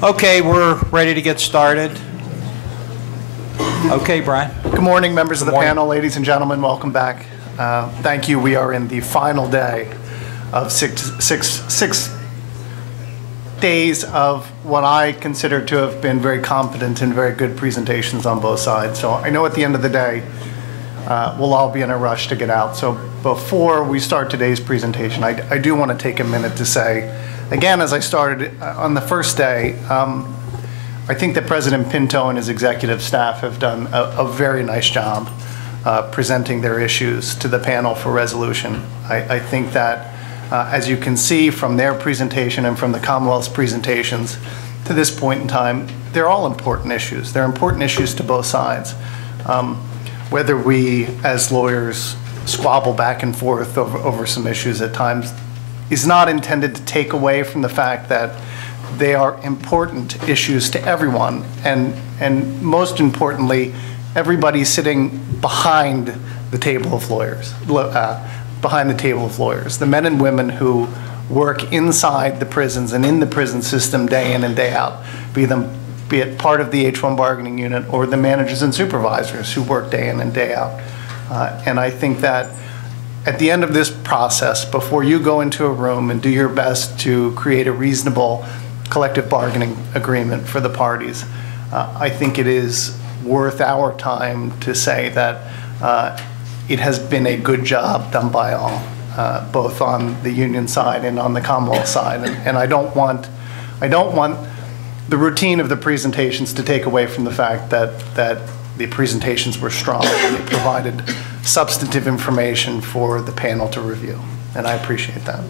Okay, we're ready to get started. Okay, Brian. Good morning, members of the panel, ladies and gentlemen. Welcome back. Thank you. We are in the final day of six days of what I consider to have been very competent and very good presentations on both sides. So I know at the end of the day, we'll all be in a rush to get out. So before we start today's presentation, I do want to take a minute to say, again, as I started on the first day, I think that President Pinto and his executive staff have done a very nice job presenting their issues to the panel for resolution. I think that, as you can see from their presentation and from the Commonwealth's presentations to this point in time, they're all important issues. They're important issues to both sides. Whether we, as lawyers, squabble back and forth over some issues at times is not intended to take away from the fact that they are important issues to everyone, and most importantly, everybody sitting behind the table of lawyers, the men and women who work inside the prisons and in the prison system day in and day out, be it part of the H-1 bargaining unit or the managers and supervisors who work day in and day out. And I think that at the end of this process, before you go into a room and do your best to create a reasonable collective bargaining agreement for the parties, I think it is worth our time to say that it has been a good job done by all, both on the union side and on the Commonwealth side. And I don't want the routine of the presentations to take away from the fact that the presentations were strong and they provided substantive information for the panel to review, and I appreciate that.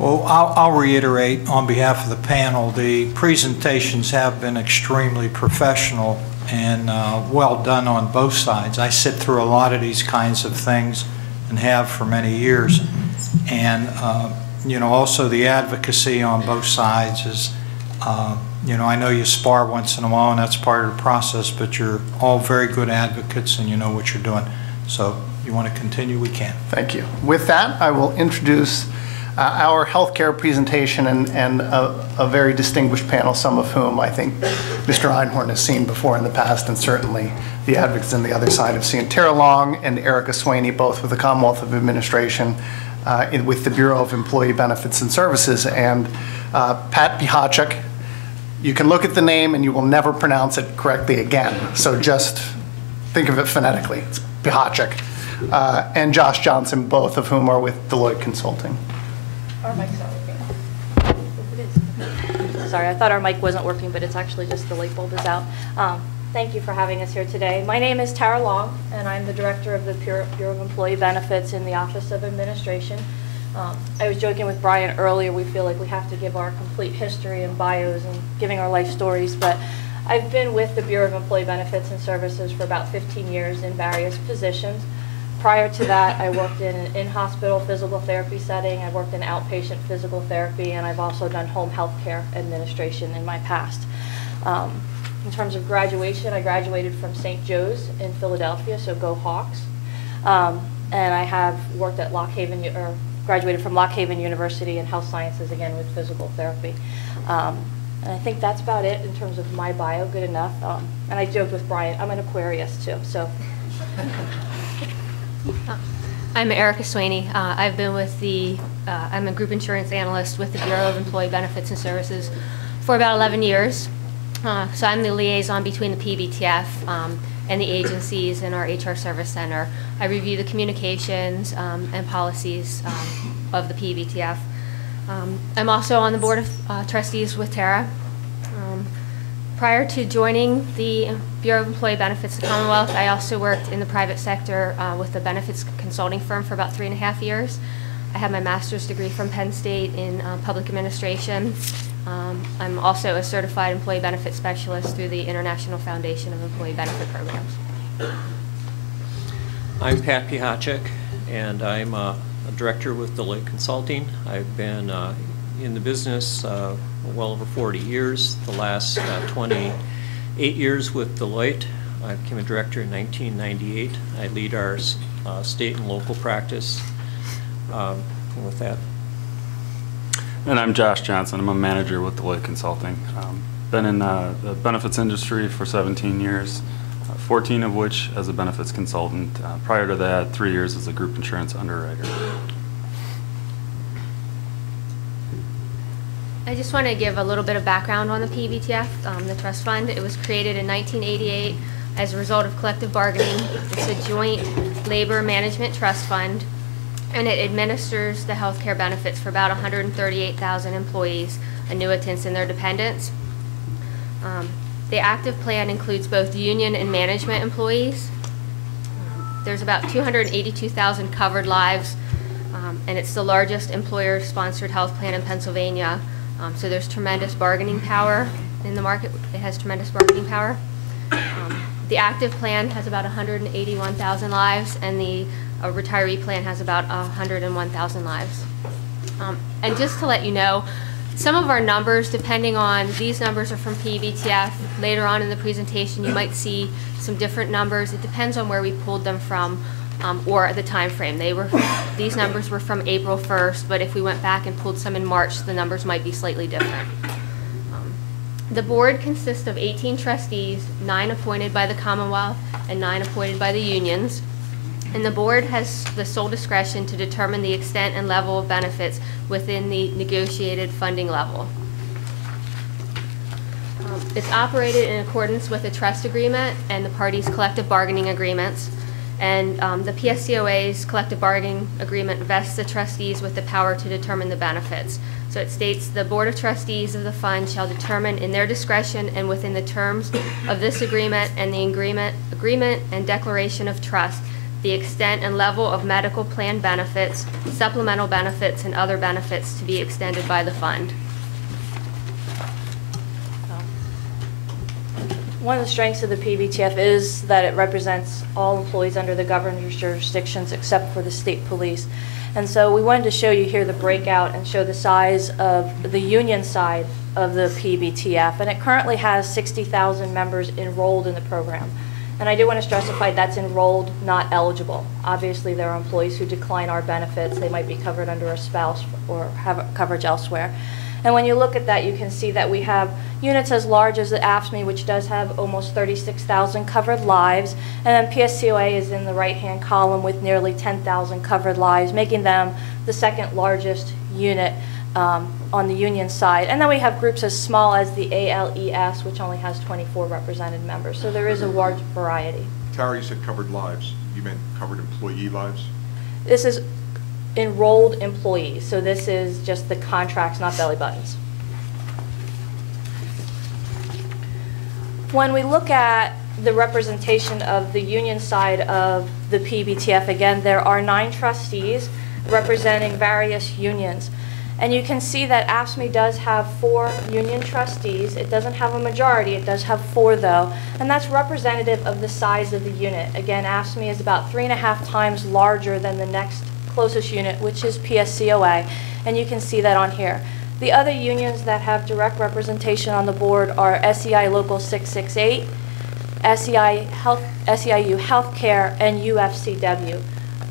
Well, I'll reiterate on behalf of the panel, the presentations have been extremely professional and well done on both sides. I sit through a lot of these kinds of things and have for many years. And, you know, also the advocacy on both sides is, you know, I know you spar once in a while and that's part of the process, but you're all very good advocates and you know what you're doing. So you want to continue, we can. Thank you. With that, I will introduce our healthcare presentation and a very distinguished panel, some of whom I think Mr. Einhorn has seen before in the past, and certainly the advocates on the other side have seen. Tara Long and Erica Swaney, both with the Commonwealth of Administration, with the Bureau of Employee Benefits and Services, and Pat Pihachek. You can look at the name and you will never pronounce it correctly again, so just think of it phonetically. It's Pihachek. And Josh Johnson, both of whom are with Deloitte Consulting. Our mic's not working. It is. Sorry, I thought our mic wasn't working, but it's actually just the light bulb is out. Thank you for having us here today. My name is Tara Long, and I'm the director of the Bureau of Employee Benefits in the Office of Administration. I was joking with Brian earlier, we feel like we have to give our complete history and bios and giving our life stories, but I've been with the Bureau of Employee Benefits and Services for about 15 years in various positions. Prior to that, I worked in an in-hospital physical therapy setting, I worked in outpatient physical therapy, and I've also done home health care administration in my past. In terms of graduation, I graduated from St. Joe's in Philadelphia, so go Hawks. And I have worked at graduated from Lock Haven University in health sciences, again with physical therapy. And I think that's about it in terms of my bio, good enough. And I joked with Brian, I'm an Aquarius too, so. I'm Erica Swaney. I've been with I'm a group insurance analyst with the Bureau of Employee Benefits and Services for about 11 years. So I'm the liaison between the PBTF and the agencies in our HR Service Center. I review the communications and policies of the PBTF. I'm also on the Board of Trustees with Tara. Prior to joining the Bureau of Employee Benefits of the Commonwealth, I also worked in the private sector with a benefits consulting firm for about 3.5 years. I have my master's degree from Penn State in public administration. I'm also a certified employee benefit specialist through the International Foundation of Employee Benefit Programs. I'm Pat Pihachek, and I'm a director with Deloitte Consulting. I've been in the business well over 40 years, the last 28 years with Deloitte. I became a director in 1998. I lead our state and local practice. And with that. And I'm Josh Johnson. I'm a manager with Deloitte Consulting. Been in the benefits industry for 17 years, 14 of which as a benefits consultant. Prior to that, 3 years as a group insurance underwriter. I just want to give a little bit of background on the PBTF, the trust fund. It was created in 1988 as a result of collective bargaining. It's a joint labor management trust fund, and it administers the health care benefits for about 138,000 employees, annuitants, and their dependents. The active plan includes both union and management employees. There's about 282,000 covered lives, and it's the largest employer-sponsored health plan in Pennsylvania. So there's tremendous bargaining power in the market. It has tremendous bargaining power. The active plan has about 181,000 lives, and the retiree plan has about 101,000 lives. And just to let you know, some of our numbers, depending on, these numbers are from PBTF. Later on in the presentation, you might see some different numbers. It depends on where we pulled them from or the time frame. These numbers were from April 1st, but if we went back and pulled some in March, the numbers might be slightly different. The board consists of 18 trustees, 9 appointed by the Commonwealth and 9 appointed by the unions. And the board has the sole discretion to determine the extent and level of benefits within the negotiated funding level. It's operated in accordance with the trust agreement and the parties' collective bargaining agreements. And the PSCOA's collective bargaining agreement vests the trustees with the power to determine the benefits. So it states the Board of Trustees of the fund shall determine in their discretion and within the terms of this agreement and the agreement and declaration of trust the extent and level of medical plan benefits, supplemental benefits, and other benefits to be extended by the fund. One of the strengths of the PBTF is that it represents all employees under the governor's jurisdictions except for the state police. And so we wanted to show you here the breakout and show the size of the union side of the PBTF. And it currently has 60,000 members enrolled in the program. And I do want to specify that's enrolled, not eligible. Obviously, there are employees who decline our benefits. They might be covered under a spouse or have coverage elsewhere. And when you look at that, you can see that we have units as large as the AFSCME, which does have almost 36,000 covered lives. And then PSCOA is in the right-hand column with nearly 10,000 covered lives, making them the second largest unit on the union side. And then we have groups as small as the ALES, which only has 24 represented members. So there is a large variety. Tara, you said covered lives. You meant covered employee lives? This is enrolled employees. So this is just the contracts, not belly buttons. When we look at the representation of the union side of the PBTF, again, there are 9 trustees representing various unions. And you can see that AFSCME does have 4 union trustees. It doesn't have a majority. It does have 4, though. And that's representative of the size of the unit. Again, AFSCME is about 3.5 times larger than the next closest unit, which is PSCOA. And you can see that on here. The other unions that have direct representation on the board are SEI Local 668, SEIU Healthcare, and UFCW.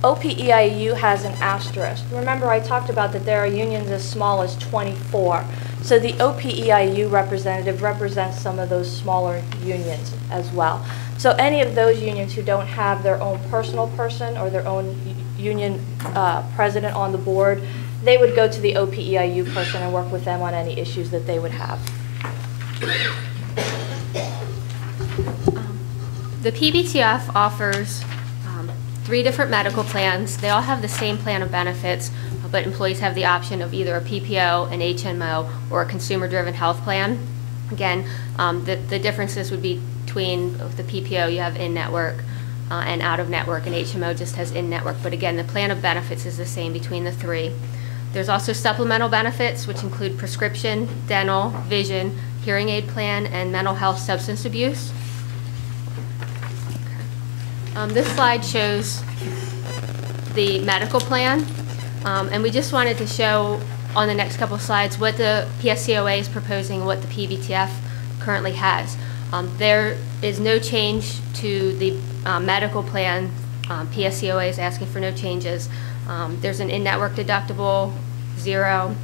OPEIU has an asterisk. Remember, I talked about that there are unions as small as 24. So the OPEIU representative represents some of those smaller unions as well. So any of those unions who don't have their own personal person or their own union president on the board, they would go to the OPEIU person and work with them on any issues that they would have. The PBTF offers 3 different medical plans. They all have the same plan of benefits, but employees have the option of either a PPO, an HMO, or a consumer-driven health plan. Again, the differences would be between the PPO, you have in-network, and out-of-network, and HMO just has in-network. But again, the plan of benefits is the same between the 3. There's also supplemental benefits, which include prescription, dental, vision, hearing aid plan, and mental health substance abuse. This slide shows the medical plan, and we just wanted to show on the next couple slides what the PSCOA is proposing, what the PBTF currently has. There is no change to the medical plan. PSCOA is asking for no changes. There's an in-network deductible, 0.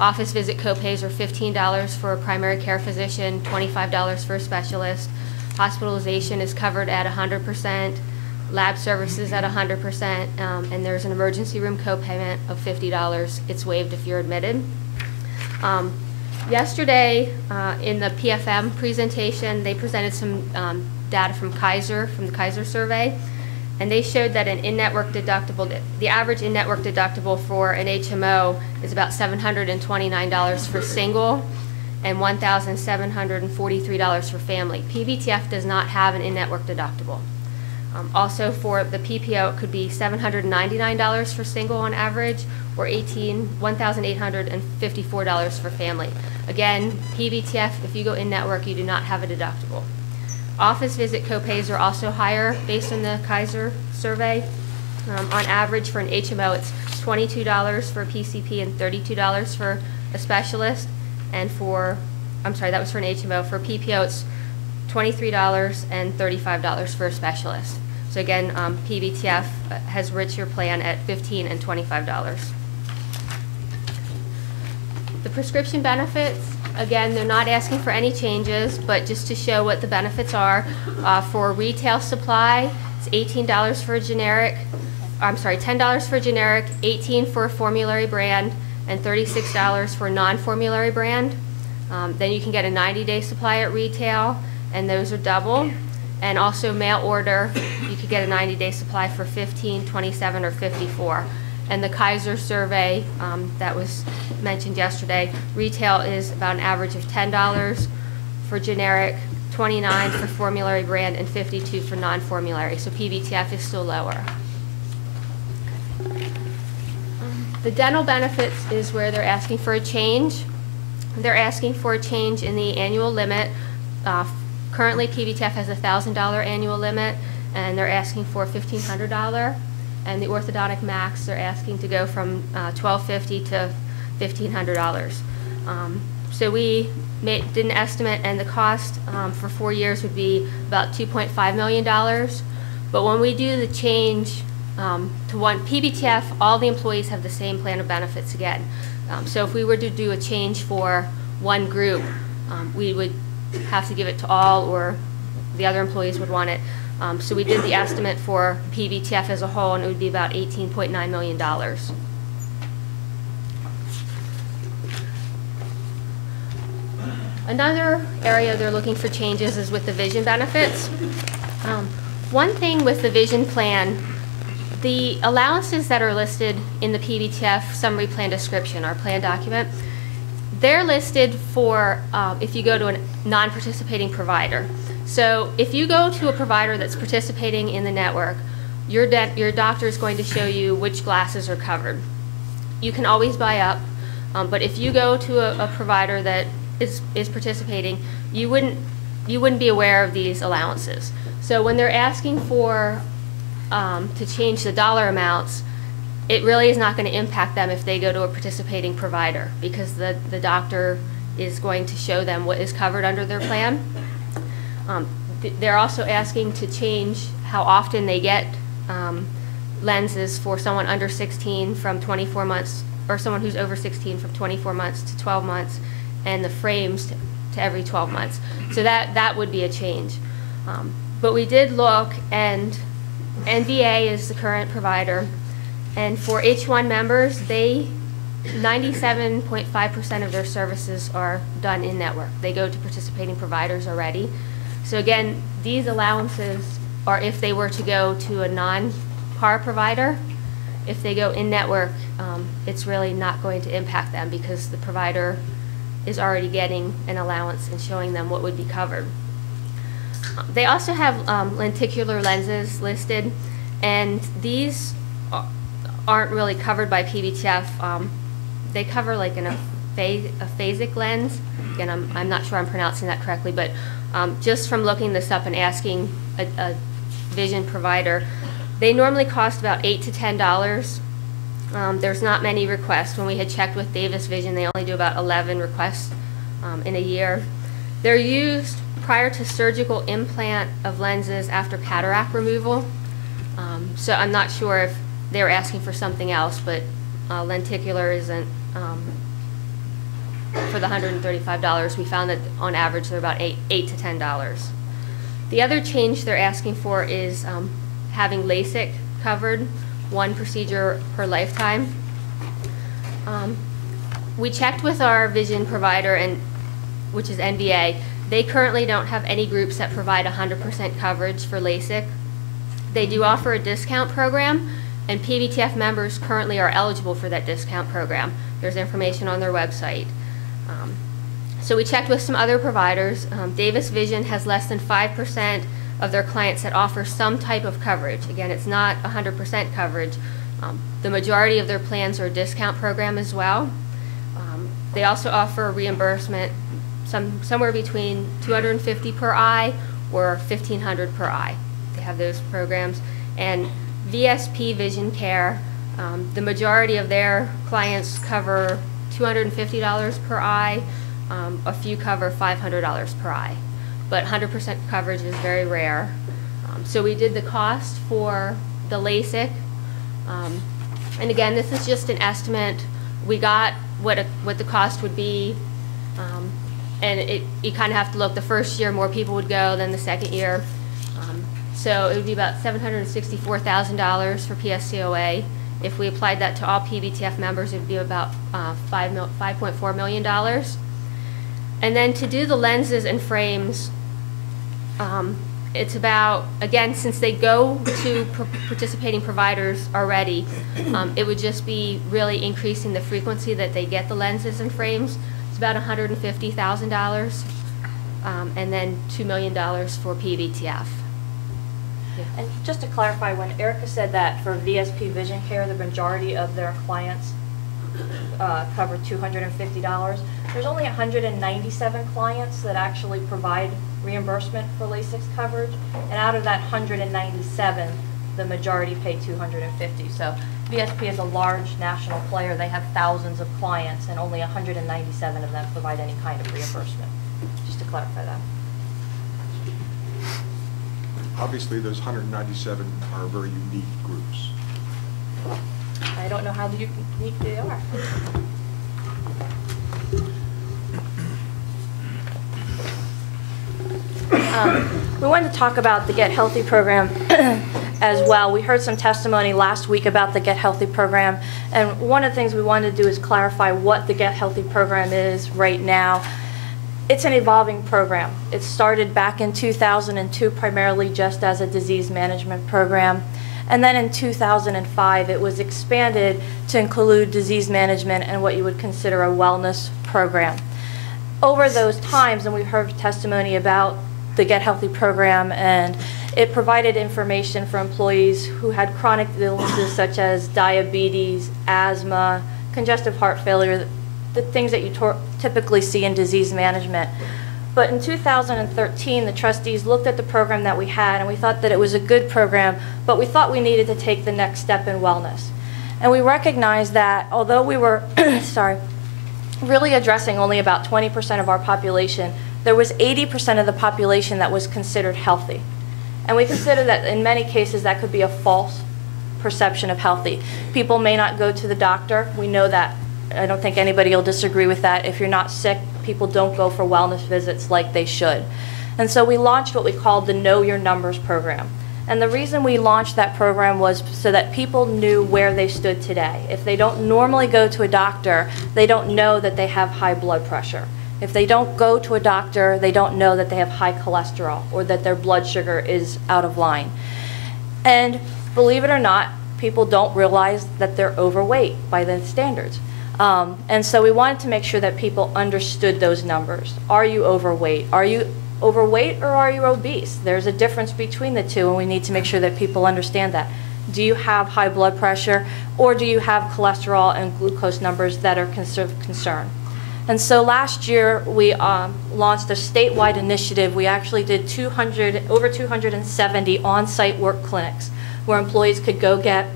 Office visit copays are $15 for a primary care physician, $25 for a specialist. Hospitalization is covered at 100%, lab services at 100%, and there's an emergency room copayment of $50. It's waived if you're admitted. Yesterday, in the PFM presentation, they presented some data from the Kaiser survey, and they showed that an in-network deductible, the average in-network deductible for an HMO is about $729 for single and $1,743 for family. PBTF does not have an in-network deductible. Also for the PPO, it could be $799 for single on average, or $1,854 for family. Again, PBTF, if you go in-network, you do not have a deductible. Office visit copays are also higher based on the Kaiser survey. On average for an HMO, it's $22 for a PCP and $32 for a specialist. And that was for an HMO. For PPO, it's $23 and $35 for a specialist. So again, PBTF has rich your plan at $15 and $25. The prescription benefits, again, they're not asking for any changes, but just to show what the benefits are. For retail supply, it's $18 for a generic, $10 for a generic, $18 for a formulary brand, and $36 for a non-formulary brand. Then you can get a 90-day supply at retail, and those are double. And also mail order, you could get a 90-day supply for $15, $27, or $54. And the Kaiser survey that was mentioned yesterday, retail is about an average of $10 for generic, $29 for formulary brand, and $52 for non-formulary. So PBTF is still lower. The dental benefits is where they're asking for a change. They're asking for a change in the annual limit. Currently, PBTF has a $1,000 annual limit, and they're asking for $1,500. And the orthodontic max, they're asking to go from $1,250 to $1,500. So we did an estimate, and the cost for 4 years would be about $2.5 million. But when we do the change to one PBTF, all the employees have the same plan of benefits again. So if we were to do a change for one group, we would have to give it to all, or the other employees would want it. So we did the estimate for PBTF as a whole, and it would be about $18.9 million. Another area they're looking for changes is with the vision benefits. One thing with the vision plan, the allowances that are listed in the PBTF summary plan description, our plan document, they're listed for if you go to a non-participating provider. So if you go to a provider that's participating in the network, your doctor is going to show you which glasses are covered. You can always buy up, but if you go to a provider that is participating, you wouldn't be aware of these allowances. So when they're asking for to change the dollar amounts, it really is not going to impact them if they go to a participating provider, because the doctor is going to show them what is covered under their plan. They're also asking to change how often they get lenses for someone under 16 from 24 months, or someone who's over 16 from 24 months to 12 months, and the frames to every 12 months. So that would be a change. But we did look, and NVA is the current provider, and for H-1 members, 97.5% of their services are done in network. They go to participating providers already. So again, these allowances are if they were to go to a non-PAR provider. If they go in network, it's really not going to impact them, because the provider is already getting an allowance and showing them what would be covered. They also have lenticular lenses listed, and these aren't really covered by PBTF. They cover like a phasic lens. Again, I'm not sure I'm pronouncing that correctly, but just from looking this up and asking a vision provider, they normally cost about $8 to $10. There's not many requests. When we had checked with Davis Vision, they only do about 11 requests in a year. They're used prior to surgical implant of lenses after cataract removal. So I'm not sure if they were asking for something else, but lenticular isn't for the $135, we found that on average they're about $8 to $10. The other change they're asking for is having LASIK covered, one procedure per lifetime. We checked with our vision provider, which is NVA. They currently don't have any groups that provide 100% coverage for LASIK. They do offer a discount program, and PBTF members currently are eligible for that discount program. There's information on their website. So we checked with some other providers. Davis Vision has less than 5% of their clients that offer some type of coverage. Again, it's not 100% coverage. The majority of their plans are a discount program as well. They also offer reimbursement somewhere between $250 per eye or $1,500 per eye. They have those programs. And VSP Vision Care, the majority of their clients cover $250 per eye. A few cover $500 per eye. But 100% coverage is very rare. So we did the cost for the LASIK. And again, this is just an estimate. We got what the cost would be. And you kind of have to look. The first year, more people would go than the second year. So it would be about $764,000 for PSCOA. If we applied that to all PBTF members, it would be about $5.4 million. And then to do the lenses and frames, it's about, again, since they go to participating providers already, it would just be really increasing the frequency that they get the lenses and frames. It's about $150,000, and then $2 million for PBTF. Yeah. And just to clarify, when Erica said that for VSP Vision Care, the majority of their clients cover $250, there's only 197 clients that actually provide reimbursement for LASIK coverage, and out of that 197, the majority pay $250. So VSP is a large national player. They have thousands of clients, and only 197 of them provide any kind of reimbursement. Just to clarify that. Obviously, those 197 are very unique groups. I don't know how unique they are. We wanted to talk about the Get Healthy program as well. We heard some testimony last week about the Get Healthy program, and one of the things we wanted to do is clarify what the Get Healthy program is right now. It's an evolving program. It started back in 2002 primarily just as a disease management program. And then in 2005, it was expanded to include disease management and what you would consider a wellness program. Over those times, and we heard testimony about the Get Healthy program, and it provided information for employees who had chronic illnesses such as diabetes, asthma, congestive heart failure, the things that you typically see in disease management. But in 2013, the trustees looked at the program that we had, and we thought that it was a good program, but we thought we needed to take the next step in wellness. And we recognized that although we were really addressing only about 20% of our population, there was 80% of the population that was considered healthy. And we consider that in many cases that could be a false perception of healthy. People may not go to the doctor. We know that. I don't think anybody will disagree with that. If you're not sick, people don't go for wellness visits like they should. And so we launched what we called the Know Your Numbers program. And the reason we launched that program was so that people knew where they stood today. If they don't normally go to a doctor, they don't know that they have high blood pressure. If they don't go to a doctor, they don't know that they have high cholesterol or that their blood sugar is out of line. And believe it or not, people don't realize that they're overweight by the standards. And so we wanted to make sure that people understood those numbers. Are you overweight? Are you overweight or are you obese? There's a difference between the two, and we need to make sure that people understand that. Do you have high blood pressure, or do you have cholesterol and glucose numbers that are of concern? And so last year we launched a statewide initiative. We actually did over 270 on-site work clinics where employees could go get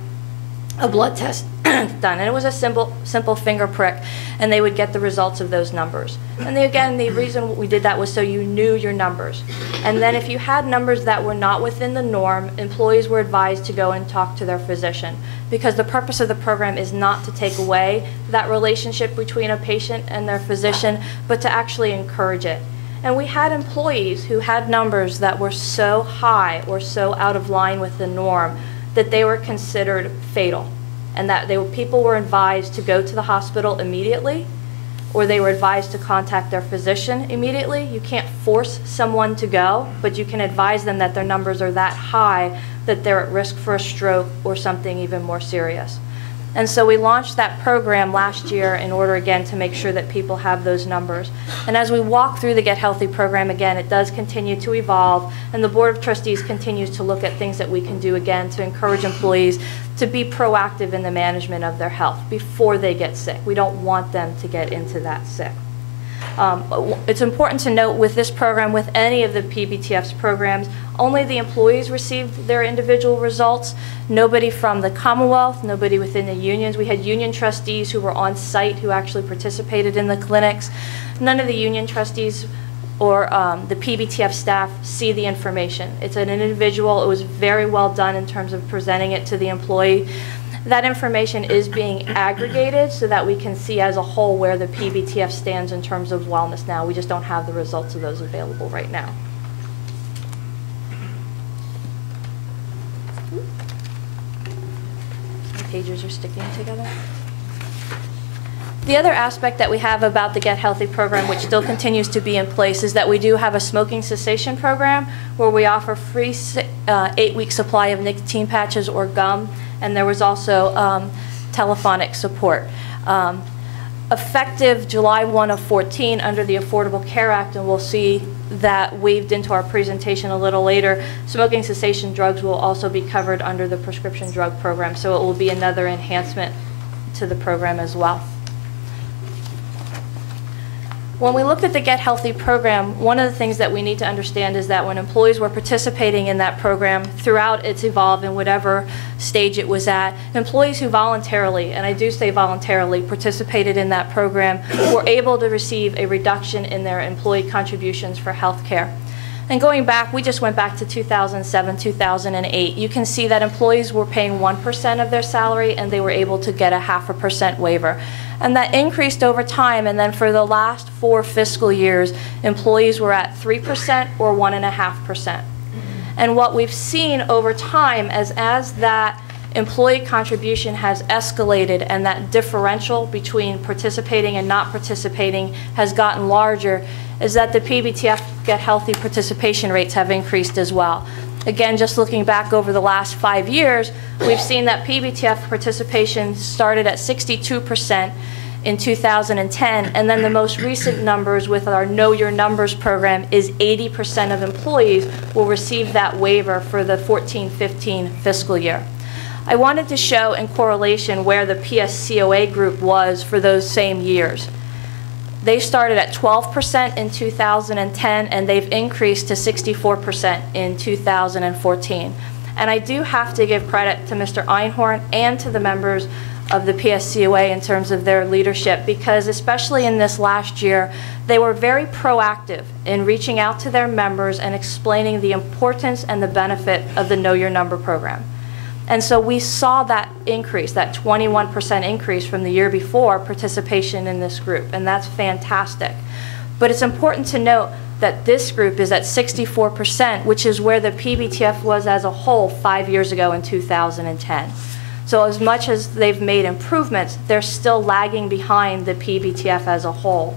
a blood test done. And it was a simple finger prick, and they would get the results of those numbers. And again, the reason we did that was so you knew your numbers. And then if you had numbers that were not within the norm, employees were advised to go and talk to their physician, because the purpose of the program is not to take away that relationship between a patient and their physician, but to actually encourage it. And we had employees who had numbers that were so high or so out of line with the norm that they were considered fatal, and that people were advised to go to the hospital immediately, or they were advised to contact their physician immediately. You can't force someone to go, but you can advise them that their numbers are that high that they're at risk for a stroke or something even more serious. And so we launched that program last year in order, again, to make sure that people have those numbers. And as we walk through the Get Healthy program, again, it does continue to evolve, and the Board of Trustees continues to look at things that we can do, again, to encourage employees to be proactive in the management of their health before they get sick. We don't want them to get into that sick. It's important to note with this program, with any of the PBTF's programs, only the employees received their individual results. Nobody from the Commonwealth, nobody within the unions. We had union trustees who were on site who actually participated in the clinics. None of the union trustees or the PBTF staff see the information. It's an individual. It was very well done in terms of presenting it to the employee. That information is being aggregated so that we can see as a whole where the PBTF stands in terms of wellness now. We just don't have the results of those available right now. The pages are sticking together. The other aspect that we have about the Get Healthy program, which still continues to be in place, is that we do have a smoking cessation program where we offer free 8-week supply of nicotine patches or gum, and there was also telephonic support. Effective July 1 of 14 under the Affordable Care Act, and we'll see that weaved into our presentation a little later, smoking cessation drugs will also be covered under the prescription drug program, so it will be another enhancement to the program as well. When we looked at the Get Healthy program, one of the things that we need to understand is that when employees were participating in that program throughout its evolve in whatever stage it was at, employees who voluntarily, and I do say voluntarily, participated in that program were able to receive a reduction in their employee contributions for health care. And going back, we just went back to 2007, 2008. You can see that employees were paying 1% of their salary and they were able to get a 0.5% waiver. And that increased over time, and then for the last 4 fiscal years, employees were at 3% or 1.5%. And what we've seen over time as that employee contribution has escalated and that differential between participating and not participating has gotten larger, is that the PBTF Get Healthy participation rates have increased as well. Again, just looking back over the last 5 years, we've seen that PBTF participation started at 62% in 2010, and then the most recent numbers with our Know Your Numbers program is 80% of employees will receive that waiver for the 14-15 fiscal year. I wanted to show in correlation where the Pscoa group was for those same years. They started at 12% in 2010, and they've increased to 64% in 2014. And I do have to give credit to Mr. Einhorn and to the members of the Pscoa in terms of their leadership, because especially in this last year, they were very proactive in reaching out to their members and explaining the importance and the benefit of the Know Your Number program. And so we saw that increase, that 21% increase from the year before participation in this group, and that's fantastic. But it's important to note that this group is at 64%, which is where the PBTF was as a whole 5 years ago in 2010. So as much as they've made improvements, they're still lagging behind the PBTF as a whole.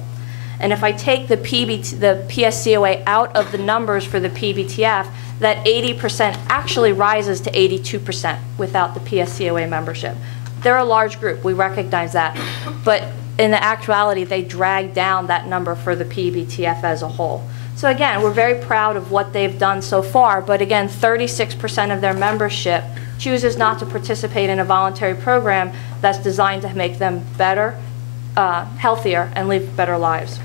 And if I take the Pscoa out of the numbers for the PBTF, that 80% actually rises to 82% without the Pscoa membership. They're a large group, we recognize that. But in the actuality, they drag down that number for the PBTF as a whole. So again, we're very proud of what they've done so far, but again, 36% of their membership chooses not to participate in a voluntary program that's designed to make them better, healthier, and live better lives.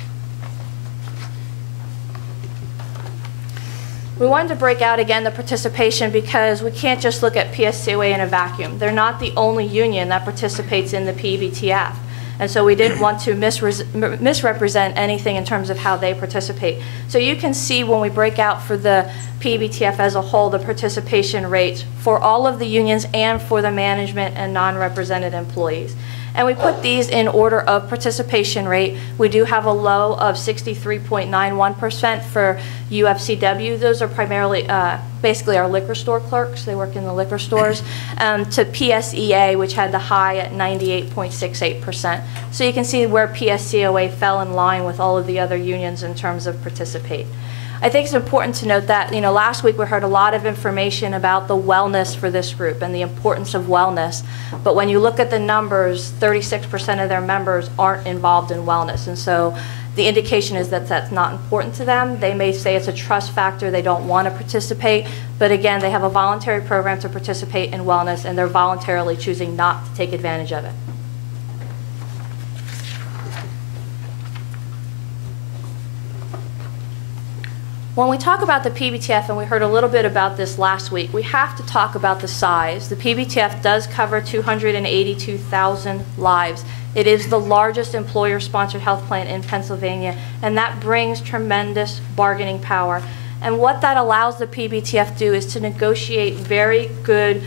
We wanted to break out again the participation because we can't just look at PSCOA in a vacuum. They're not the only union that participates in the PBTF. And so we didn't want to misrepresent anything in terms of how they participate. So you can see when we break out for the PBTF as a whole, the participation rates for all of the unions and for the management and non-represented employees. And we put these in order of participation rate. We do have a low of 63.91% for UFCW. Those are primarily, basically our liquor store clerks. They work in the liquor stores. To PSEA, which had the high at 98.68%. So you can see where PSCOA fell in line with all of the other unions in terms of participate. I think it's important to note that, last week we heard a lot of information about the wellness for this group and the importance of wellness. But when you look at the numbers, 36% of their members aren't involved in wellness. And so the indication is that that's not important to them. They may say it's a trust factor, they don't want to participate. But again, they have a voluntary program to participate in wellness, and they're voluntarily choosing not to take advantage of it. When we talk about the PBTF, and we heard a little bit about this last week, we have to talk about the size. The PBTF does cover 282,000 lives. It is the largest employer-sponsored health plan in Pennsylvania, and that brings tremendous bargaining power. And what that allows the PBTF to do is to negotiate very good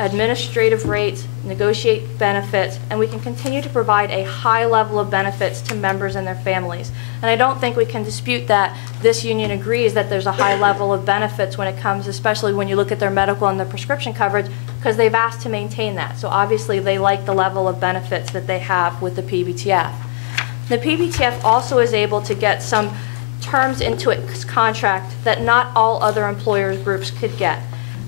administrative rates, negotiate benefits, and we can continue to provide a high level of benefits to members and their families. And I don't think we can dispute that this union agrees that there's a high level of benefits when it comes, especially when you look at their medical and their prescription coverage, because they've asked to maintain that. So obviously they like the level of benefits that they have with the PBTF. The PBTF also is able to get some terms into its contract that not all other employers groups could get.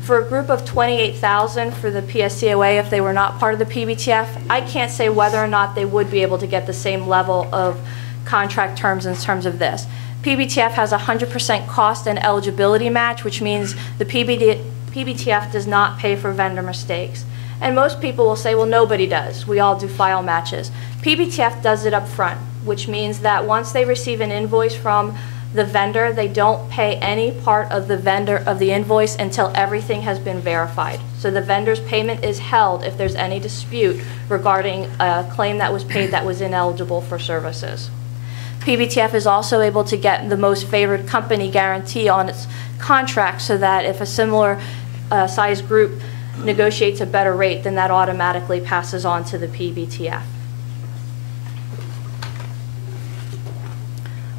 For a group of 28,000 for the PSCOA, if they were not part of the PBTF, I can't say whether or not they would be able to get the same level of contract terms in terms of this. PBTF has a 100% cost and eligibility match, which means the PBTF does not pay for vendor mistakes. And most people will say, well, nobody does. We all do file matches. PBTF does it up front, which means that once they receive an invoice from the vendor, they don't pay any part of the invoice until everything has been verified. So the vendor's payment is held if there's any dispute regarding a claim that was paid that was ineligible for services. PBTF is also able to get the most favored company guarantee on its contract, so that if a similar size group negotiates a better rate, then that automatically passes on to the PBTF.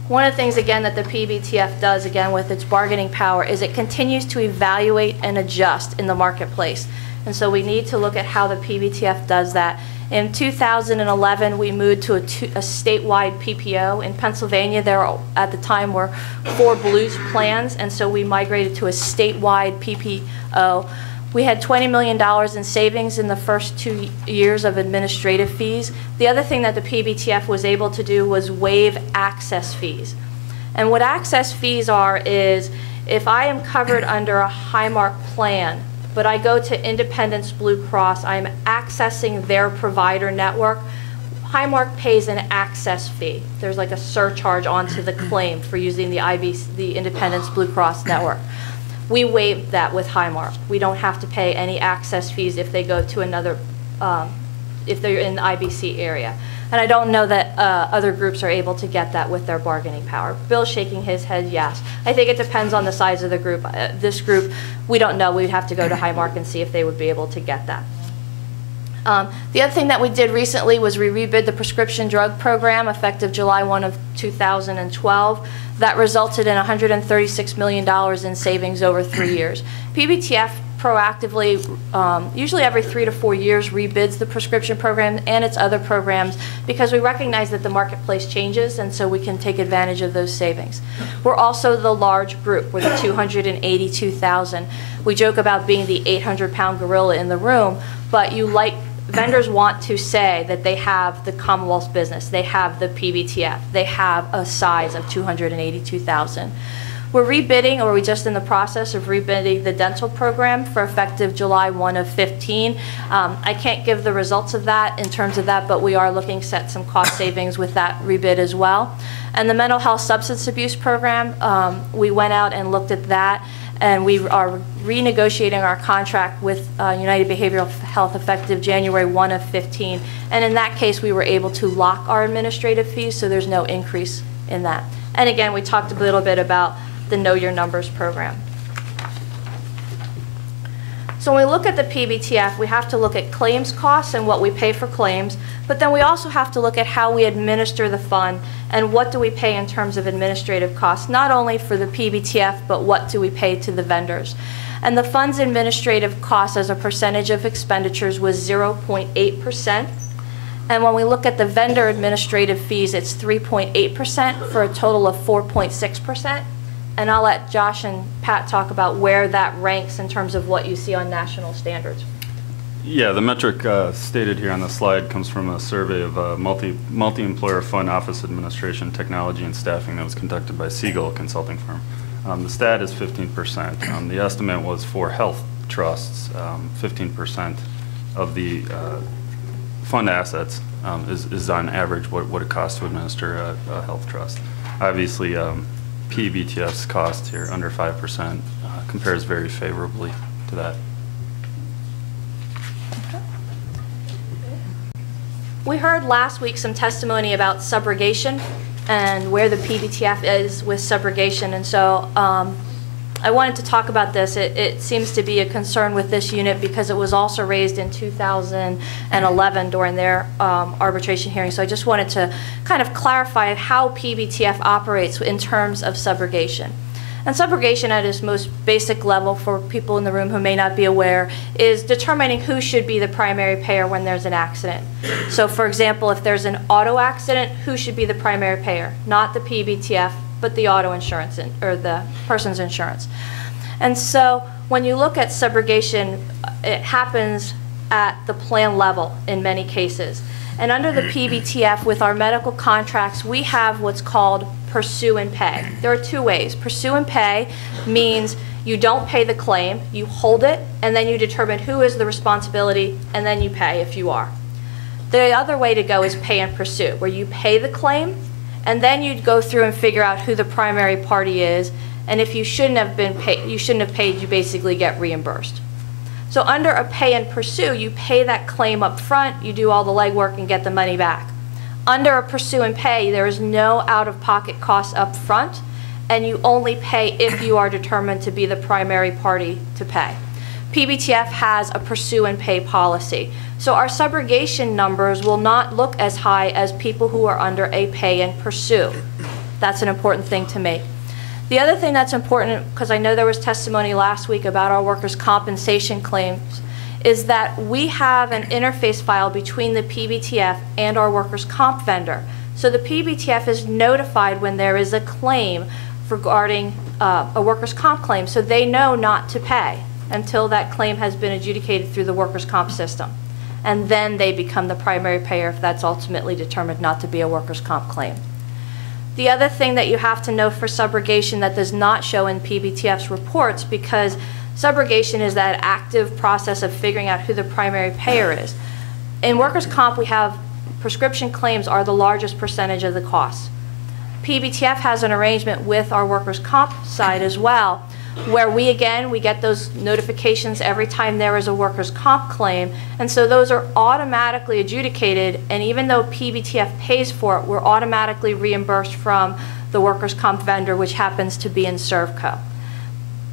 One of the things, again, that the PBTF does, again, with its bargaining power is it continues to evaluate and adjust in the marketplace. And so we need to look at how the PBTF does that. In 2011, we moved to a statewide PPO. In Pennsylvania, there at the time were 4 Blues plans, and so we migrated to a statewide PPO. We had $20 million in savings in the first 2 years of administrative fees. The other thing that the PBTF was able to do was waive access fees. And what access fees are is, if I am covered under a Highmark plan, but I go to Independence Blue Cross, I'm accessing their provider network, Highmark pays an access fee. There's like a surcharge onto the claim for using the Independence Blue Cross network. We waive that with Highmark. We don't have to pay any access fees if they go to another, if they're in the IBC area. And I don't know that other groups are able to get that with their bargaining power. Bill's shaking his head yes. I think it depends on the size of the group. This group, we don't know. We'd have to go to Highmark and see if they would be able to get that. The other thing that we did recently was we rebid the prescription drug program effective July 1 of 2012. That resulted in $136 million in savings over 3 years. PBTF proactively, usually every 3 to 4 years, rebids the prescription program and its other programs because we recognize that the marketplace changes, and so we can take advantage of those savings. We're also the large group. We're the 282,000. We joke about being the 800-pound gorilla in the room, but vendors want to say that they have the Commonwealth's business, they have the PBTF, they have a size of 282,000. We're rebidding, or we're just in the process of rebidding the dental program for effective July 1 of 15. I can't give the results of that in terms of that, but we are looking to set some cost savings with that rebid as well. And the mental health substance abuse program, we went out and looked at that. and we are renegotiating our contract with United Behavioral Health effective January 1 of 15. And in that case, we were able to lock our administrative fees, so there's no increase in that. And again, we talked a little bit about the Know Your Numbers program. So when we look at the PBTF, we have to look at claims costs and what we pay for claims, but then we also have to look at how we administer the fund and what do we pay in terms of administrative costs, not only for the PBTF, but what do we pay to the vendors. And the fund's administrative costs as a percentage of expenditures was 0.8%. And when we look at the vendor administrative fees, it's 3.8% for a total of 4.6%. And I'll let Josh and Pat talk about where that ranks in terms of what you see on national standards. Yeah, the metric stated here on the slide comes from a survey of multi-employer fund office administration, technology, and staffing that was conducted by Siegel Consulting Firm. The stat is 15%. The estimate was for health trusts, 15% of the fund assets is on average what it costs to administer a health trust. Obviously, PBTF's cost here, under 5%, compares very favorably to that. We heard last week some testimony about subrogation and where the PBTF is with subrogation, and so I wanted to talk about this. It seems to be a concern with this unit because it was also raised in 2011 during their arbitration hearing. So I just wanted to kind of clarify how PBTF operates in terms of subrogation. And subrogation at its most basic level, for people in the room who may not be aware, is determining who should be the primary payer when there's an accident. So for example, if there's an auto accident, who should be the primary payer? Not the PBTF, but the auto insurance or the person's insurance. And so when you look at subrogation, it happens at the plan level in many cases. And under the PBTF, with our medical contracts, we have what's called pursue and pay. There are two ways. Pursue and pay means you don't pay the claim, you hold it, and then you determine who is the responsibility, and then you pay if you are. The other way to go is pay and pursue, where you pay the claim, and then you'd go through and figure out who the primary party is, and if you shouldn't have paid, you basically get reimbursed. So under a pay and pursue, you pay that claim up front, you do all the legwork and get the money back. Under a pursue and pay, there is no out-of-pocket costs up front, and you only pay if you are determined to be the primary party to pay. PBTF has a pursue and pay policy. So our subrogation numbers will not look as high as people who are under a pay and pursue. That's an important thing to make. The other thing that's important, because I know there was testimony last week about our workers' compensation claims, is that we have an interface file between the PBTF and our workers' comp vendor. So the PBTF is notified when there is a claim regarding a workers' comp claim, so they know not to pay until that claim has been adjudicated through the workers' comp system. And then they become the primary payer if that's ultimately determined not to be a workers' comp claim. The other thing that you have to know for subrogation that does not show in PBTF's reports, because subrogation is that active process of figuring out who the primary payer is. In workers' comp, we have prescription claims are the largest percentage of the costs. PBTF has an arrangement with our workers' comp side as well, where we get those notifications every time there is a workers' comp claim, and so those are automatically adjudicated, and even though PBTF pays for it, we're automatically reimbursed from the workers' comp vendor, which happens to be in Servco.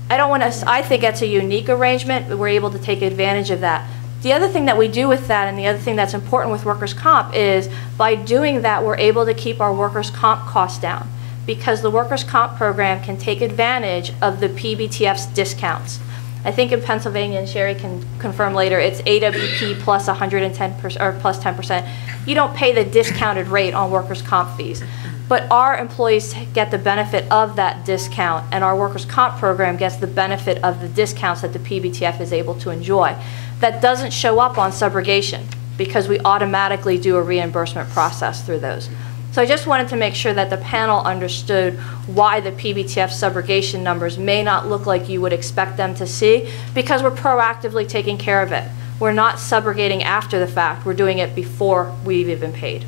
I think that's a unique arrangement, but we're able to take advantage of that. The other thing that we do with that, and the other thing that's important with workers' comp, is by doing that, we're able to keep our workers' comp costs down, because the workers' comp program can take advantage of the PBTF's discounts. I think in Pennsylvania, and Sherry can confirm later, it's AWP plus 110% or plus 10%. You don't pay the discounted rate on workers' comp fees. But our employees get the benefit of that discount, and our workers' comp program gets the benefit of the discounts that the PBTF is able to enjoy. That doesn't show up on subrogation because we automatically do a reimbursement process through those. So I just wanted to make sure that the panel understood why the PBTF subrogation numbers may not look like you would expect them to see, because we're proactively taking care of it. We're not subrogating after the fact. We're doing it before we've even paid.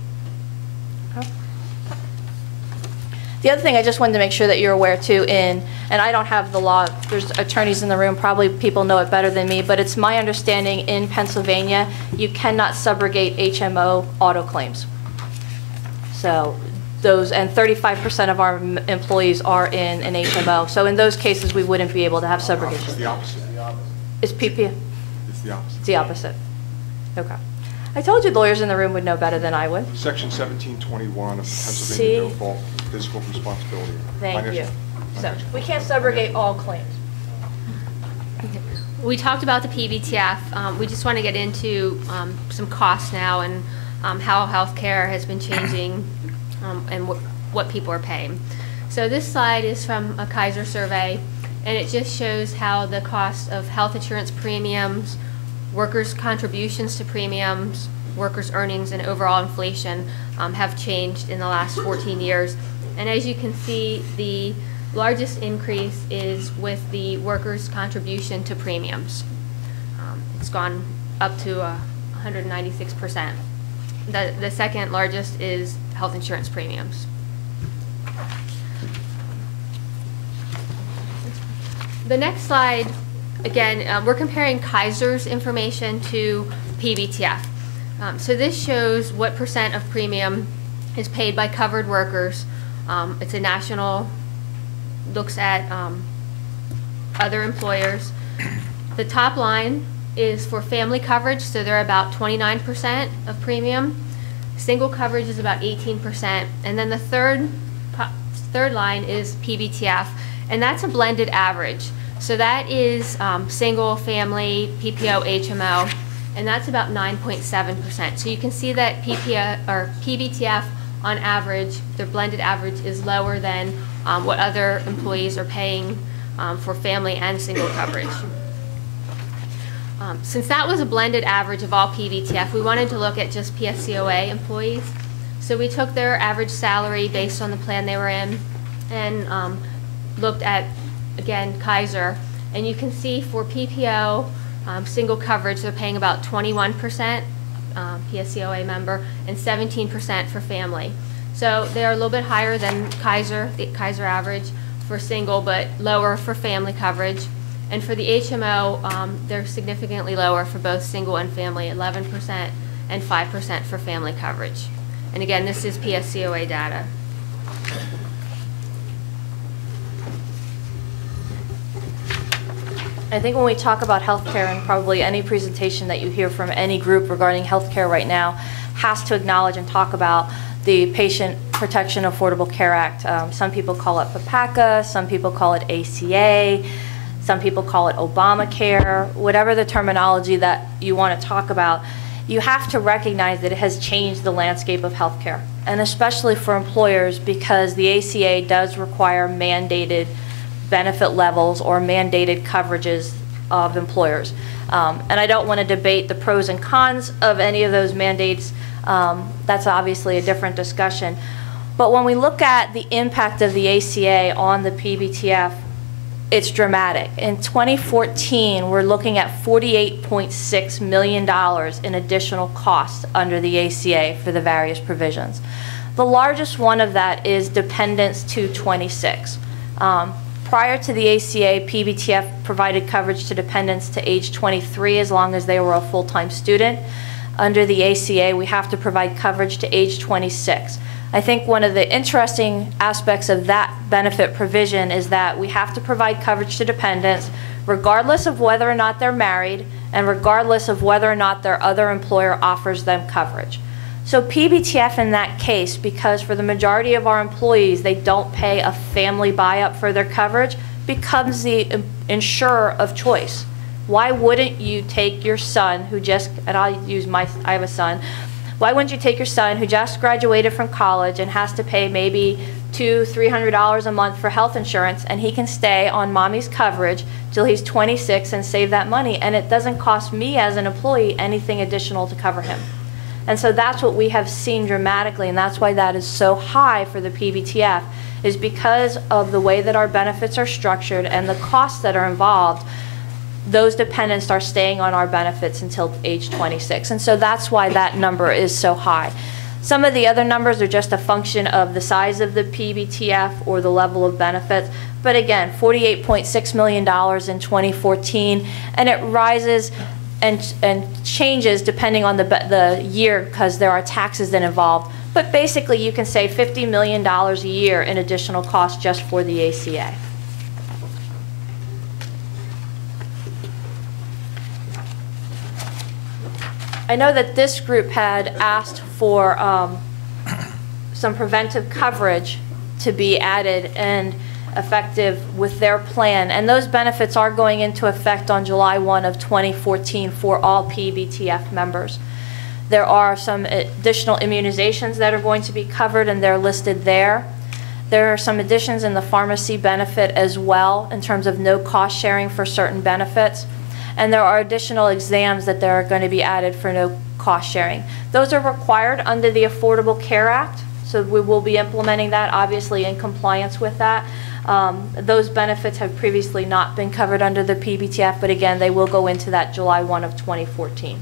Okay. The other thing I just wanted to make sure that you're aware too, and I don't have the law, there's attorneys in the room, probably people know it better than me, but it's my understanding in Pennsylvania, you cannot subrogate HMO auto claims. So those, and 35% of our employees are in an HMO. So in those cases, we wouldn't be able to have It's subrogation. the opposite. Is PP? It's the opposite. It's the opposite. Okay. I told you lawyers in the room would know better than I would. Section 1721 of the See? Pennsylvania Bill of Fault, Physical Responsibility. Thank you. Financial- So financial- we can't subrogate all claims. We talked about the PBTF. We just want to get into some costs now and how healthcare has been changing and what people are paying. So this slide is from a Kaiser survey, and it just shows how the cost of health insurance premiums, workers' contributions to premiums, workers' earnings, and overall inflation have changed in the last 14 years. And as you can see, the largest increase is with the workers' contribution to premiums. It's gone up to 196%. The second largest is health insurance premiums. The next slide, again, we're comparing Kaiser's information to PBTF. So this shows what percent of premium is paid by covered workers. It's a national, looks at other employers. The top line is for family coverage, so they're about 29% of premium. Single coverage is about 18%, and then the third line is PBTF, and that's a blended average. So that is single, family, PPO, HMO, and that's about 9.7%. So you can see that PBTF on average, their blended average is lower than what other employees are paying for family and single coverage. Since that was a blended average of all PBTF, we wanted to look at just Pscoa employees. So we took their average salary based on the plan they were in and looked at, again, Kaiser. And you can see for PPO, single coverage, they're paying about 21% Pscoa member and 17% for family. So they're a little bit higher than Kaiser, the Kaiser average for single, but lower for family coverage. And for the HMO, they're significantly lower for both single and family, 11% and 5% for family coverage. And again, this is Pscoa data. I think when we talk about healthcare, and probably any presentation that you hear from any group regarding healthcare right now has to acknowledge and talk about the Patient Protection Affordable Care Act. Some people call it PPACA, some people call it ACA, some people call it Obamacare, whatever the terminology that you want to talk about. You have to recognize that it has changed the landscape of healthcare, and especially for employers, because the ACA does require mandated benefit levels or mandated coverages of employers. And I don't want to debate the pros and cons of any of those mandates. That's obviously a different discussion. But when we look at the impact of the ACA on the PBTF, it's dramatic. In 2014, we're looking at $48.6 million in additional costs under the ACA for the various provisions. The largest one of that is Dependents 226. Prior to the ACA, PBTF provided coverage to dependents to age 23 as long as they were a full-time student. Under the ACA, we have to provide coverage to age 26. I think one of the interesting aspects of that benefit provision is that we have to provide coverage to dependents regardless of whether or not they're married and regardless of whether or not their other employer offers them coverage. So PBTF in that case, because for the majority of our employees, they don't pay a family buy-up for their coverage, becomes the insurer of choice. Why wouldn't you take your son who just, and I have a son, why wouldn't you take your son who just graduated from college and has to pay maybe $200–300 a month for health insurance, and he can stay on mommy's coverage till he's 26 and save that money, and it doesn't cost me as an employee anything additional to cover him. And so that's what we have seen dramatically, and that's why that is so high for the PBTF, is because of the way that our benefits are structured and the costs that are involved. Those dependents are staying on our benefits until age 26. And so that's why that number is so high. Some of the other numbers are just a function of the size of the PBTF or the level of benefits. But again, $48.6 million in 2014, and it rises and changes depending on the year because there are taxes then involved. But basically, you can say $50 million a year in additional costs just for the ACA. I know that this group had asked for some preventive coverage to be added and effective with their plan, and those benefits are going into effect on July 1 of 2014 for all PBTF members. There are some additional immunizations that are going to be covered, and they're listed there. There are some additions in the pharmacy benefit as well in terms of no cost sharing for certain benefits. And there are additional exams that are going to be added for no cost sharing. Those are required under the Affordable Care Act, so we will be implementing that, obviously in compliance with that. Those benefits have previously not been covered under the PBTF, but again, they will go into that July 1 of 2014.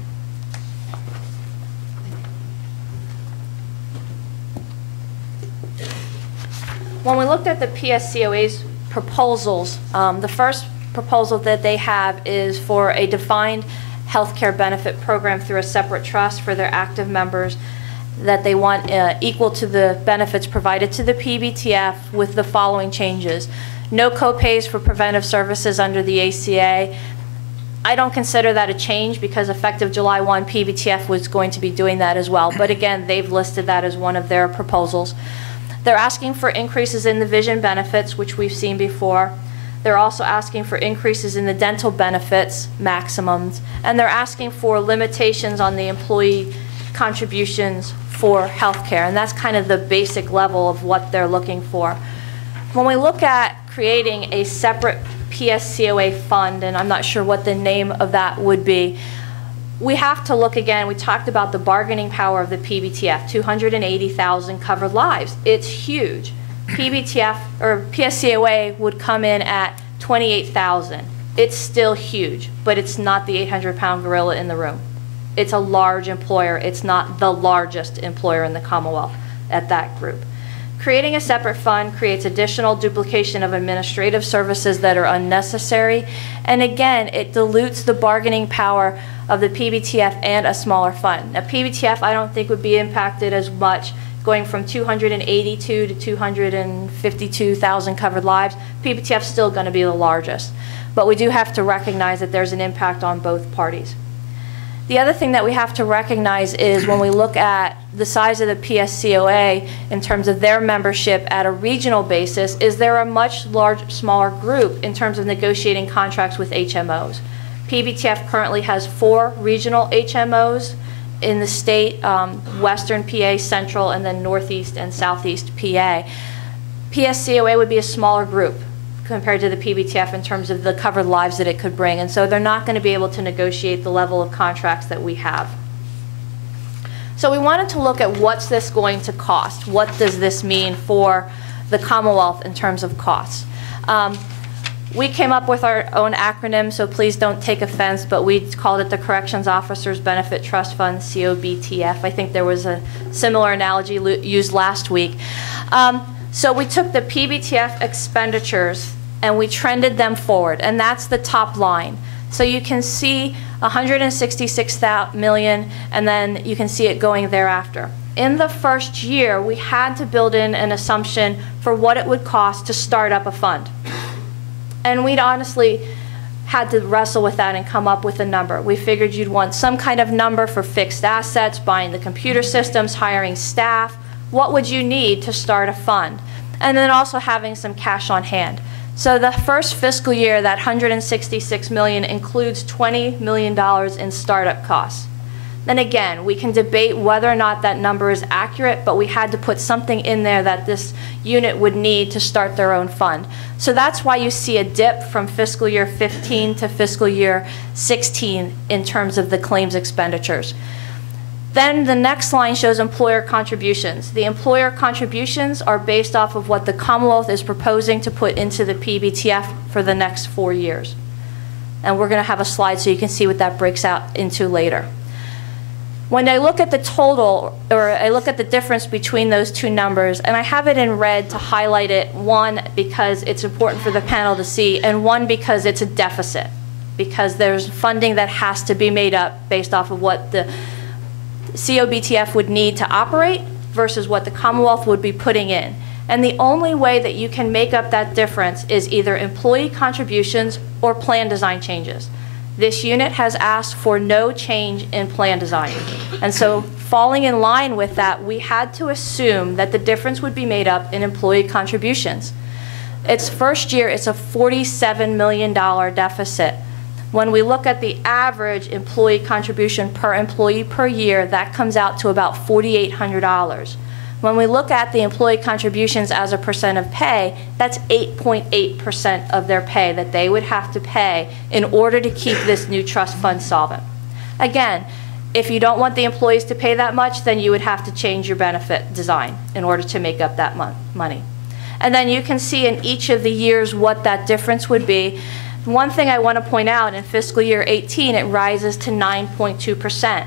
When we looked at the PSCOA's proposals, the first proposal that they have is for a defined healthcare benefit program through a separate trust for their active members that they want equal to the benefits provided to the PBTF with the following changes. No co-pays for preventive services under the ACA. I don't consider that a change because effective July 1, PBTF was going to be doing that as well. But again, they've listed that as one of their proposals. They're asking for increases in the vision benefits, which we've seen before. They're also asking for increases in the dental benefits maximums, and they're asking for limitations on the employee contributions for health care, and that's kind of the basic level of what they're looking for. When we look at creating a separate PSCOA fund, and I'm not sure what the name of that would be, we have to look again, we talked about the bargaining power of the PBTF, 280,000 covered lives. It's huge. PBTF or PSCOA would come in at 28,000. It's still huge, but it's not the 800-pound gorilla in the room. It's a large employer. It's not the largest employer in the Commonwealth at that group. Creating a separate fund creates additional duplication of administrative services that are unnecessary. And again, it dilutes the bargaining power of the PBTF and a smaller fund. Now, PBTF I don't think would be impacted as much going from 282 to 252,000 covered lives. PBTF is still going to be the largest. But we do have to recognize that there's an impact on both parties. The other thing that we have to recognize is when we look at the size of the PSCOA in terms of their membership at a regional basis, is they're a much smaller group in terms of negotiating contracts with HMOs. PBTF currently has 4 regional HMOs in the state, Western PA, Central, and then Northeast and Southeast PA. PSCOA would be a smaller group compared to the PBTF in terms of the covered lives that it could bring, and so they're not going to be able to negotiate the level of contracts that we have. So we wanted to look at what's this going to cost. What does this mean for the Commonwealth in terms of costs? We came up with our own acronym, so please don't take offense, but we called it the Corrections Officers Benefit Trust Fund, COBTF. I think there was a similar analogy used last week. So we took the PBTF expenditures and we trended them forward, and that's the top line. So you can see 166 million, and then you can see it going thereafter. In the first year, we had to build in an assumption for what it would cost to start up a fund. And we'd honestly had to wrestle with that and come up with a number. We figured you'd want some kind of number for fixed assets, buying the computer systems, hiring staff. What would you need to start a fund? And then also having some cash on hand. So the first fiscal year, that $166 million includes $20 million in startup costs. Then again, we can debate whether or not that number is accurate, but we had to put something in there that this unit would need to start their own fund. So that's why you see a dip from fiscal year 15 to fiscal year 16 in terms of the claims expenditures. Then the next line shows employer contributions. The employer contributions are based off of what the Commonwealth is proposing to put into the PBTF for the next 4 years. And we're going to have a slide so you can see what that breaks out into later. When I look at the total, or I look at the difference between those two numbers, and I have it in red to highlight it, one, because it's important for the panel to see, and one, because it's a deficit, because there's funding that has to be made up based off of what the COBTF would need to operate versus what the Commonwealth would be putting in. And the only way that you can make up that difference is either employee contributions or plan design changes. This unit has asked for no change in plan design. And so falling in line with that, we had to assume that the difference would be made up in employee contributions. Its first year, it's a $47 million deficit. When we look at the average employee contribution per employee per year, that comes out to about $4,800. When we look at the employee contributions as a percent of pay, that's 8.8% of their pay that they would have to pay in order to keep this new trust fund solvent. Again, if you don't want the employees to pay that much, then you would have to change your benefit design in order to make up that money. And then you can see in each of the years what that difference would be. One thing I want to point out, in fiscal year 18, it rises to 9.2%.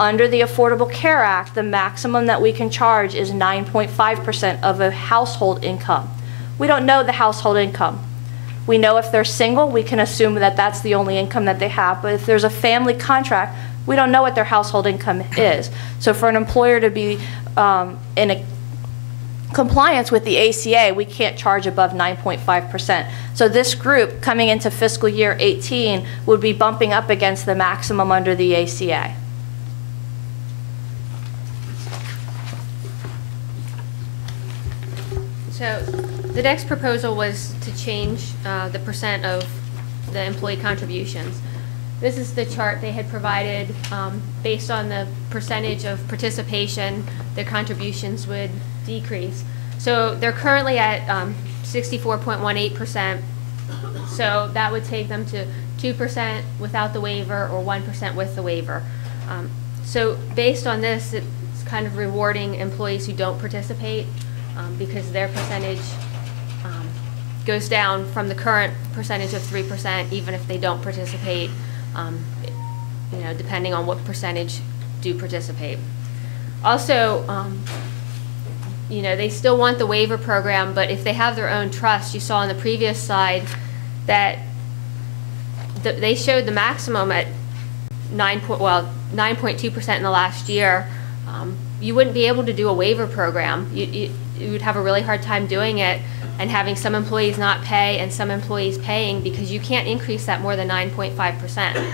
Under the Affordable Care Act, the maximum that we can charge is 9.5% of a household income. We don't know the household income. We know if they're single, we can assume that that's the only income that they have. But if there's a family contract, we don't know what their household income is. So for an employer to be in a compliance with the ACA, we can't charge above 9.5%. So this group coming into fiscal year 18 would be bumping up against the maximum under the ACA. So the next proposal was to change the percent of the employee contributions. This is the chart they had provided. Based on the percentage of participation, their contributions would decrease. So they're currently at 64.18%. So that would take them to 2% without the waiver or 1% with the waiver. So based on this, it's kind of rewarding employees who don't participate because their percentage goes down from the current percentage of 3%, even if they don't participate, you know, depending on what percentage do participate. Also, you know, they still want the waiver program, but if they have their own trust, you saw on the previous slide that they showed the maximum at 9.2% in the last year. You wouldn't be able to do a waiver program. You would have a really hard time doing it and having some employees not pay and some employees paying because you can't increase that more than 9.5%.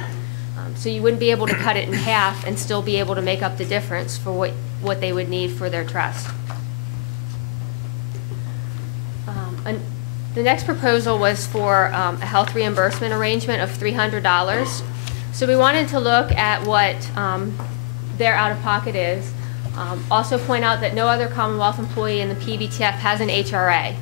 So you wouldn't be able to cut it in half and still be able to make up the difference for what they would need for their trust. And the next proposal was for a health reimbursement arrangement of $300. So we wanted to look at what their out-of-pocket is. Also point out that no other Commonwealth employee in the PBTF has an HRA.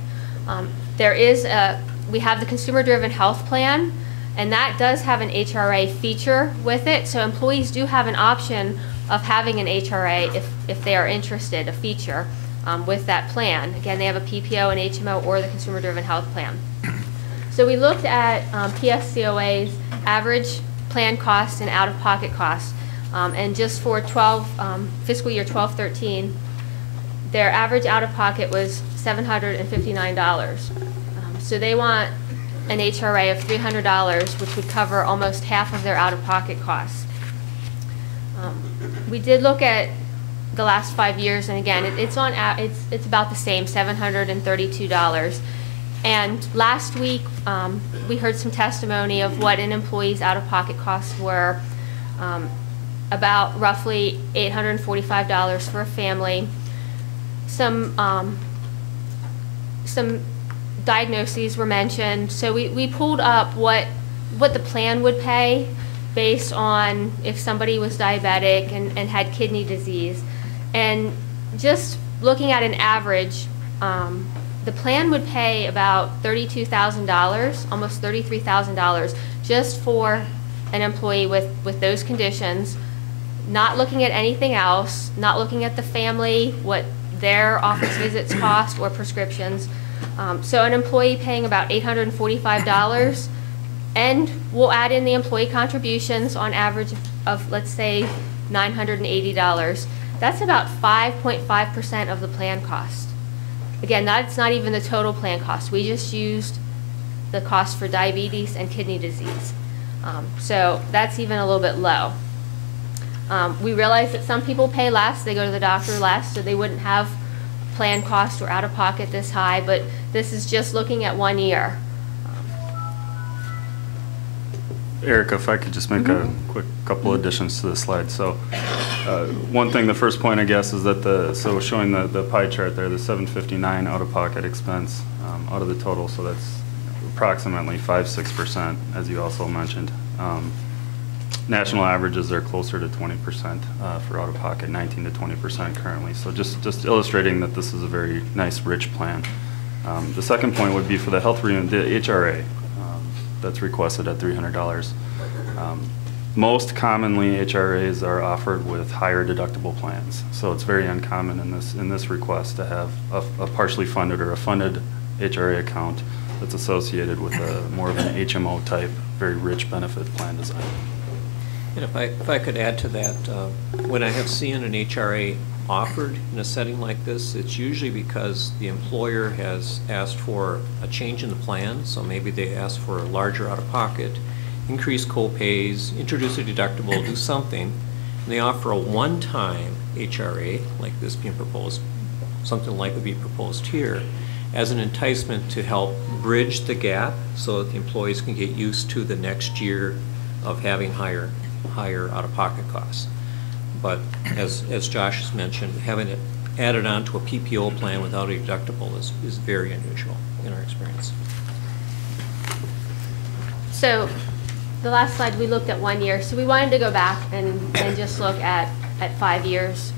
We have the consumer-driven health plan, and that does have an HRA feature with it. So employees do have an option of having an HRA if they are interested, a feature with that plan. Again, they have a PPO, an HMO, or the consumer-driven health plan. So we looked at PSCOA's average plan costs and out-of-pocket costs. And just for fiscal year 12-13, their average out-of-pocket was $759. So they want an HRA of $300, which would cover almost half of their out-of-pocket costs. We did look at the last 5 years, and again, it's about the same, $732. And last week, we heard some testimony of what an employee's out-of-pocket costs were. About roughly $845 for a family. Some diagnoses were mentioned. So we pulled up what the plan would pay based on if somebody was diabetic and had kidney disease. And just looking at an average, the plan would pay about $32,000, almost $33,000, just for an employee with those conditions. Not looking at anything else, not looking at the family, what their office visits cost or prescriptions. So an employee paying about $845, and we'll add in the employee contributions on average of, let's say, $980. That's about 5.5% of the plan cost. Again, that's not even the total plan cost. We just used the cost for diabetes and kidney disease. So that's even a little bit low. We realize that some people pay less, they go to the doctor less, so they wouldn't have plan cost or out-of-pocket this high, but this is just looking at 1 year. Erica, if I could just make a quick couple additions to the slide. So one thing, the first point, I guess, is that so showing the pie chart there, the $759 out-of-pocket expense out of the total, so that's approximately 5–6%, as you also mentioned. National averages are closer to 20% for out-of-pocket, 19 to 20% currently. So just illustrating that this is a very nice, rich plan. The second point would be for the the HRA that's requested at $300. Most commonly, HRAs are offered with higher deductible plans. So it's very uncommon in this request to have a partially funded or a funded HRA account that's associated with more of an HMO type, very rich benefit plan design. And if I could add to that, when I have seen an HRA offered in a setting like this, it's usually because the employer has asked for a change in the plan. So maybe they ask for a larger out-of-pocket, increase co-pays, introduce a deductible, do something, and they offer a one-time HRA like this being proposed, something like would be proposed here, as an enticement to help bridge the gap so that the employees can get used to the next year of having higher out-of-pocket costs. But as Josh has mentioned, having it added on to a PPO plan without a deductible is very unusual in our experience. So the last slide, we looked at 1 year. So we wanted to go back and just look at 5 years.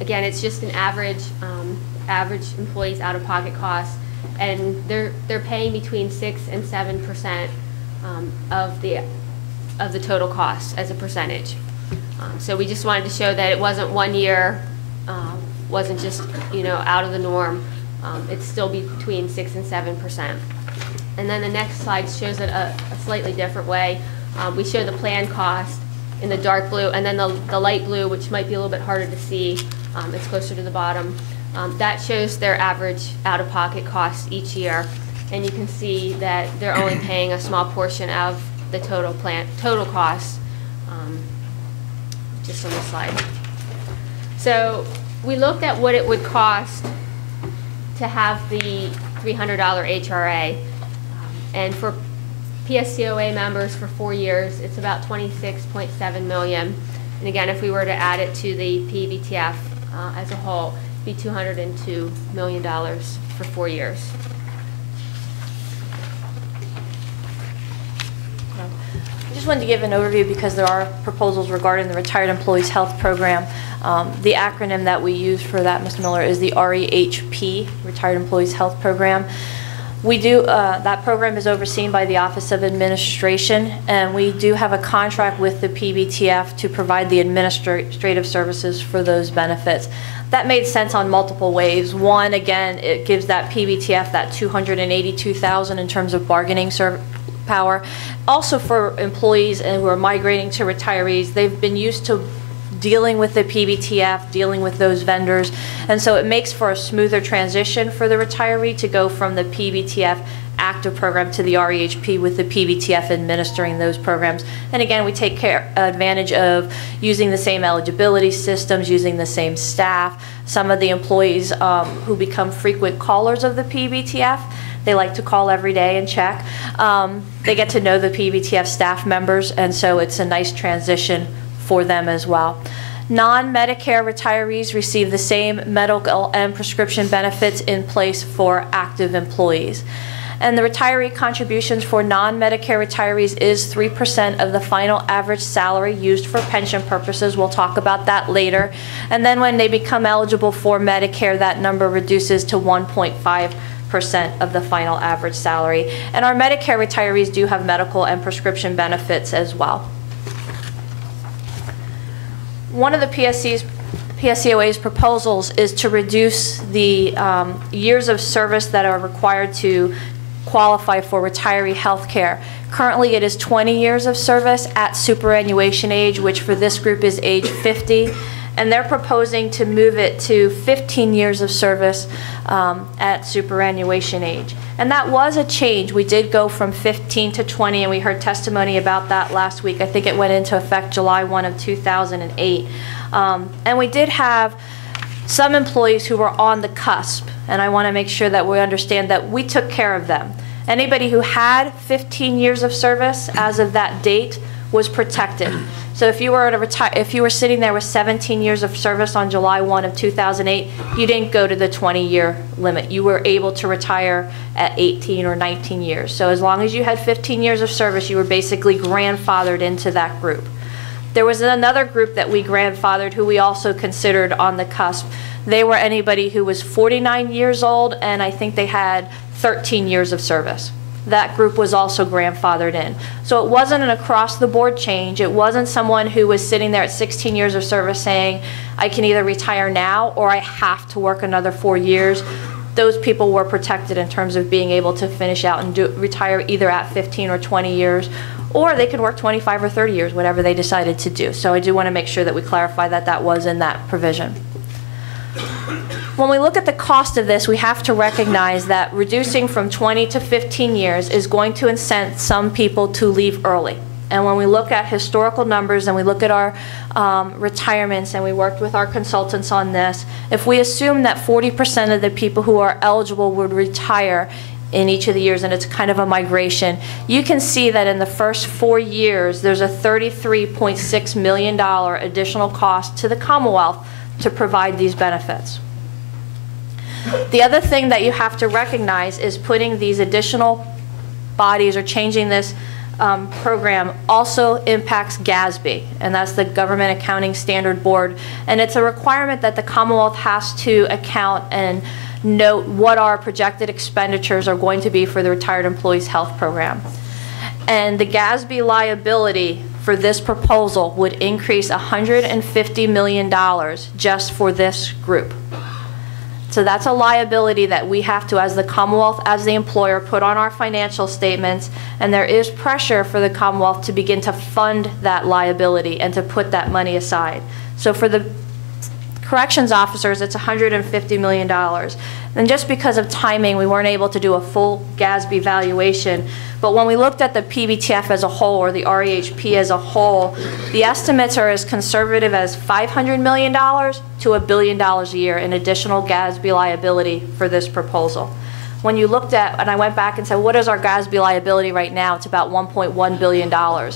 Again, it's just an average employees out-of-pocket costs, and they're paying between 6 and 7% of the total cost as a percentage. So we just wanted to show that it wasn't 1 year, wasn't just out of the norm. It's still between 6 and 7%. And then the next slide shows it a slightly different way. We show the plan cost in the dark blue, and then the light blue, which might be a little bit harder to see. It's closer to the bottom. That shows their average out-of-pocket costs each year, and you can see that they're only paying a small portion of the total cost, just on the slide. So we looked at what it would cost to have the $300 HRA, and for PSCOA members for 4 years, it's about $26.7 million. And again, if we were to add it to the PBTF as a whole, it'd be $202 million for 4 years. I just wanted to give an overview because there are proposals regarding the Retired Employees Health Program. The acronym that we use for that, Ms. Miller, is the REHP, Retired Employees Health Program. We do, that program is overseen by the Office of Administration, and we do have a contract with the PBTF to provide the administrative services for those benefits. That made sense on multiple ways. One, again, it gives that PBTF that $282,000 in terms of bargaining power. Also for employees who are migrating to retirees, they've been used to dealing with the PBTF, dealing with those vendors, and so it makes for a smoother transition for the retiree to go from the PBTF active program to the REHP with the PBTF administering those programs. And again, we take advantage of using the same eligibility systems, using the same staff. Some of the employees who become frequent callers of the PBTF, they like to call every day and check. They get to know the PBTF staff members, and so it's a nice transition for them as well. Non-Medicare retirees receive the same medical and prescription benefits in place for active employees. And the retiree contributions for non-Medicare retirees is 3% of the final average salary used for pension purposes. We'll talk about that later. And then when they become eligible for Medicare, that number reduces to 1.5% of the final average salary. And our Medicare retirees do have medical and prescription benefits as well. One of the PSCOA's proposals is to reduce the years of service that are required to qualify for retiree health care. Currently, it is 20 years of service at superannuation age, which for this group is age 50. And they're proposing to move it to 15 years of service at superannuation age. And that was a change. We did go from 15 to 20, and we heard testimony about that last week. I think it went into effect July 1 of 2008. And we did have some employees who were on the cusp, and I want to make sure that we understand that we took care of them. Anybody who had 15 years of service as of that date was protected. So if you were sitting there with 17 years of service on July 1 of 2008, you didn't go to the 20-year limit. You were able to retire at 18 or 19 years. So as long as you had 15 years of service, you were basically grandfathered into that group. There was another group that we grandfathered who we also considered on the cusp. They were anybody who was 49 years old, and I think they had 13 years of service. That group was also grandfathered in. So it wasn't an across-the-board change. It wasn't someone who was sitting there at 16 years of service saying, I can either retire now or I have to work another 4 years. Those people were protected in terms of being able to finish out and retire either at 15 or 20 years, or they could work 25 or 30 years, whatever they decided to do. So I do want to make sure that we clarify that that was in that provision. When we look at the cost of this, we have to recognize that reducing from 20 to 15 years is going to incent some people to leave early. And when we look at historical numbers and we look at our retirements, and we worked with our consultants on this, if we assume that 40% of the people who are eligible would retire in each of the years, and it's kind of a migration, you can see that in the first 4 years, there's a $33.6 million additional cost to the Commonwealth to provide these benefits. The other thing that you have to recognize is putting these additional bodies or changing this program also impacts GASB, and that's the Government Accounting Standard Board. And it's a requirement that the Commonwealth has to account and note what our projected expenditures are going to be for the Retired Employees Health Program. And the GASB liability for this proposal would increase $150 million just for this group. So that's a liability that we have to, as the Commonwealth, as the employer, put on our financial statements, and there is pressure for the Commonwealth to begin to fund that liability and to put that money aside. So for the corrections officers, it's $150 million. And just because of timing, we weren't able to do a full GASB valuation. But when we looked at the PBTF as a whole, or the REHP as a whole, the estimates are as conservative as $500 million to $1 billion a year in additional GASB liability for this proposal. When you looked at, and I went back and said, what is our GASB liability right now? It's about $1.1 billion.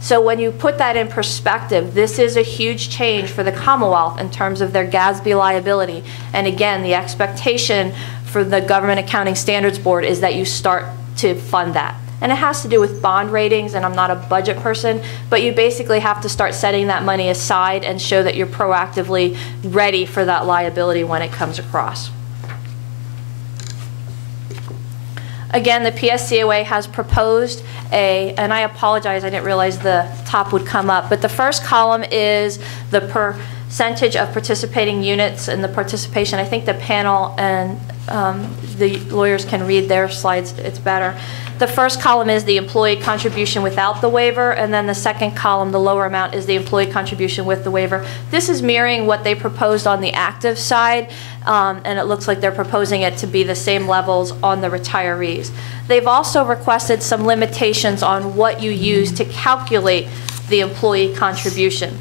So when you put that in perspective, this is a huge change for the Commonwealth in terms of their GASB liability. And again, the expectation for the Government Accounting Standards Board is that you start to fund that. And it has to do with bond ratings, and I'm not a budget person, but you basically have to start setting that money aside and show that you're proactively ready for that liability when it comes across. Again, the PSCOA has proposed and I apologize, I didn't realize the top would come up, but the first column is the percentage of participating units and the participation. I think the panel and the lawyers can read their slides, it's better. The first column is the employee contribution without the waiver, and then the second column, the lower amount, is the employee contribution with the waiver. This is mirroring what they proposed on the active side, and it looks like they're proposing it to be the same levels on the retirees. They've also requested some limitations on what you use to calculate the employee contribution.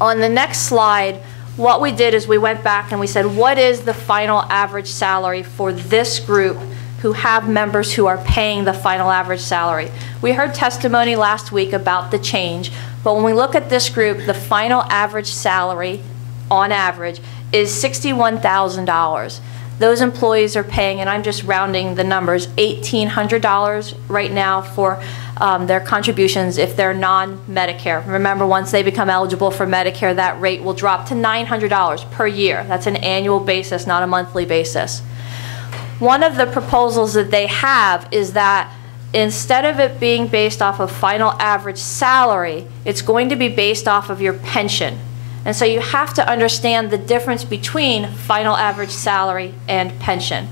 On the next slide, what we did is we went back and we said, what is the final average salary for this group who have members who are paying the final average salary? We heard testimony last week about the change, but when we look at this group, the final average salary, on average, is $61,000. Those employees are paying, and I'm just rounding the numbers, $1,800 right now for their contributions if they're non-Medicare. Remember, once they become eligible for Medicare, that rate will drop to $900 per year. That's an annual basis, not a monthly basis. One of the proposals that they have is that instead of it being based off of final average salary, it's going to be based off of your pension. And so you have to understand the difference between final average salary and pension.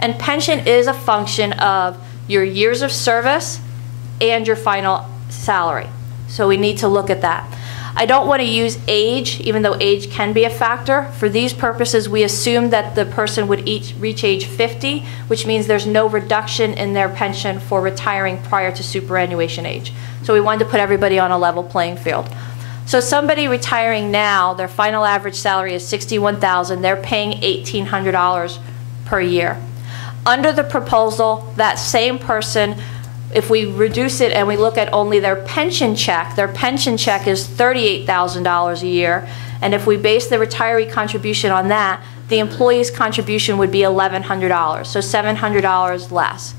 And pension is a function of your years of service and your final salary. So we need to look at that. I don't want to use age, even though age can be a factor. For these purposes, we assume that the person would reach age 50, which means there's no reduction in their pension for retiring prior to superannuation age. So we wanted to put everybody on a level playing field. So somebody retiring now, their final average salary is $61,000. They're paying $1,800 per year. Under the proposal, that same person, if we reduce it and we look at only their pension check is $38,000 a year. And if we base the retiree contribution on that, the employee's contribution would be $1,100, so $700 less.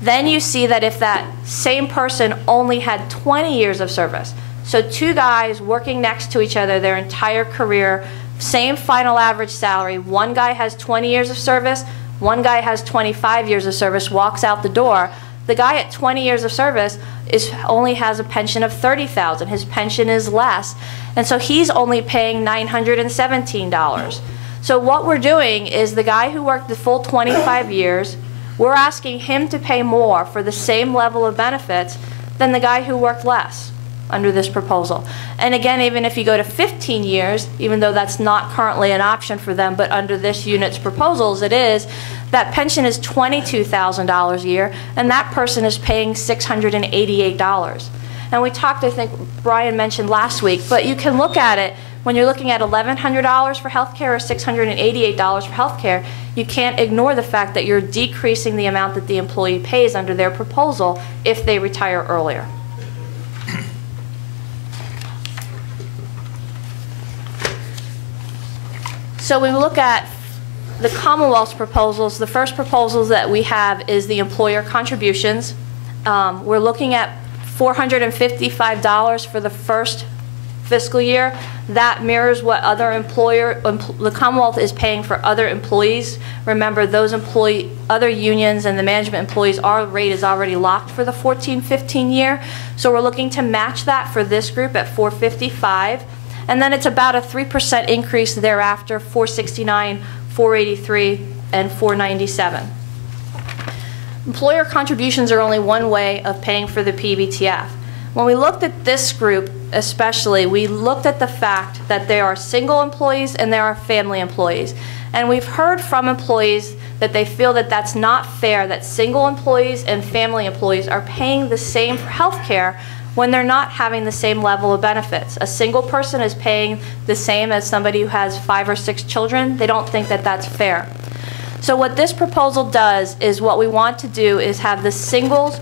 Then you see that if that same person only had 20 years of service, so two guys working next to each other their entire career, same final average salary, one guy has 20 years of service, one guy has 25 years of service, walks out the door, the guy at 20 years of service only has a pension of $30,000. His pension is less. And so he's only paying $917. So what we're doing is the guy who worked the full 25 years, we're asking him to pay more for the same level of benefits than the guy who worked less under this proposal. And again, even if you go to 15 years, even though that's not currently an option for them, but under this unit's proposals it is, that pension is $22,000 a year, and that person is paying $688. And we talked, I think Brian mentioned last week, but you can look at it when you're looking at $1,100 for health care or $688 for health care, you can't ignore the fact that you're decreasing the amount that the employee pays under their proposal if they retire earlier. So we look at the Commonwealth's proposals. The first proposals that we have is the employer contributions. We're looking at $455 for the first fiscal year. That mirrors what the Commonwealth is paying for other employees. Remember, those other unions and the management employees, our rate is already locked for the 14-15 year. So we're looking to match that for this group at $455. And then it's about a 3% increase thereafter, $469, $483, and $497. Employer contributions are only one way of paying for the PBTF. When we looked at this group especially, we looked at the fact that there are single employees and there are family employees. And we've heard from employees that they feel that that's not fair, that single employees and family employees are paying the same for health care when they're not having the same level of benefits. A single person is paying the same as somebody who has 5 or 6 children. They don't think that that's fair. So what this proposal does is what we want to do is have the singles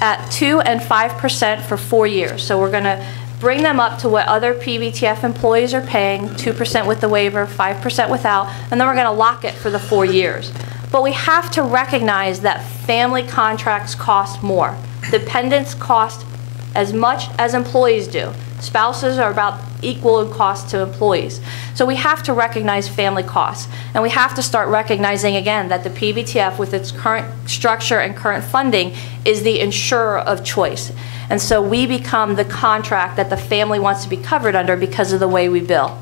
at 2% and 5% for 4 years. So we're going to bring them up to what other PBTF employees are paying, 2% with the waiver, 5% without, and then we're going to lock it for the 4 years. But we have to recognize that family contracts cost more. Dependents cost as much as employees do. Spouses are about equal in cost to employees. So we have to recognize family costs. And we have to start recognizing again that the PBTF with its current structure and current funding is the insurer of choice. And so we become the contract that the family wants to be covered under because of the way we bill.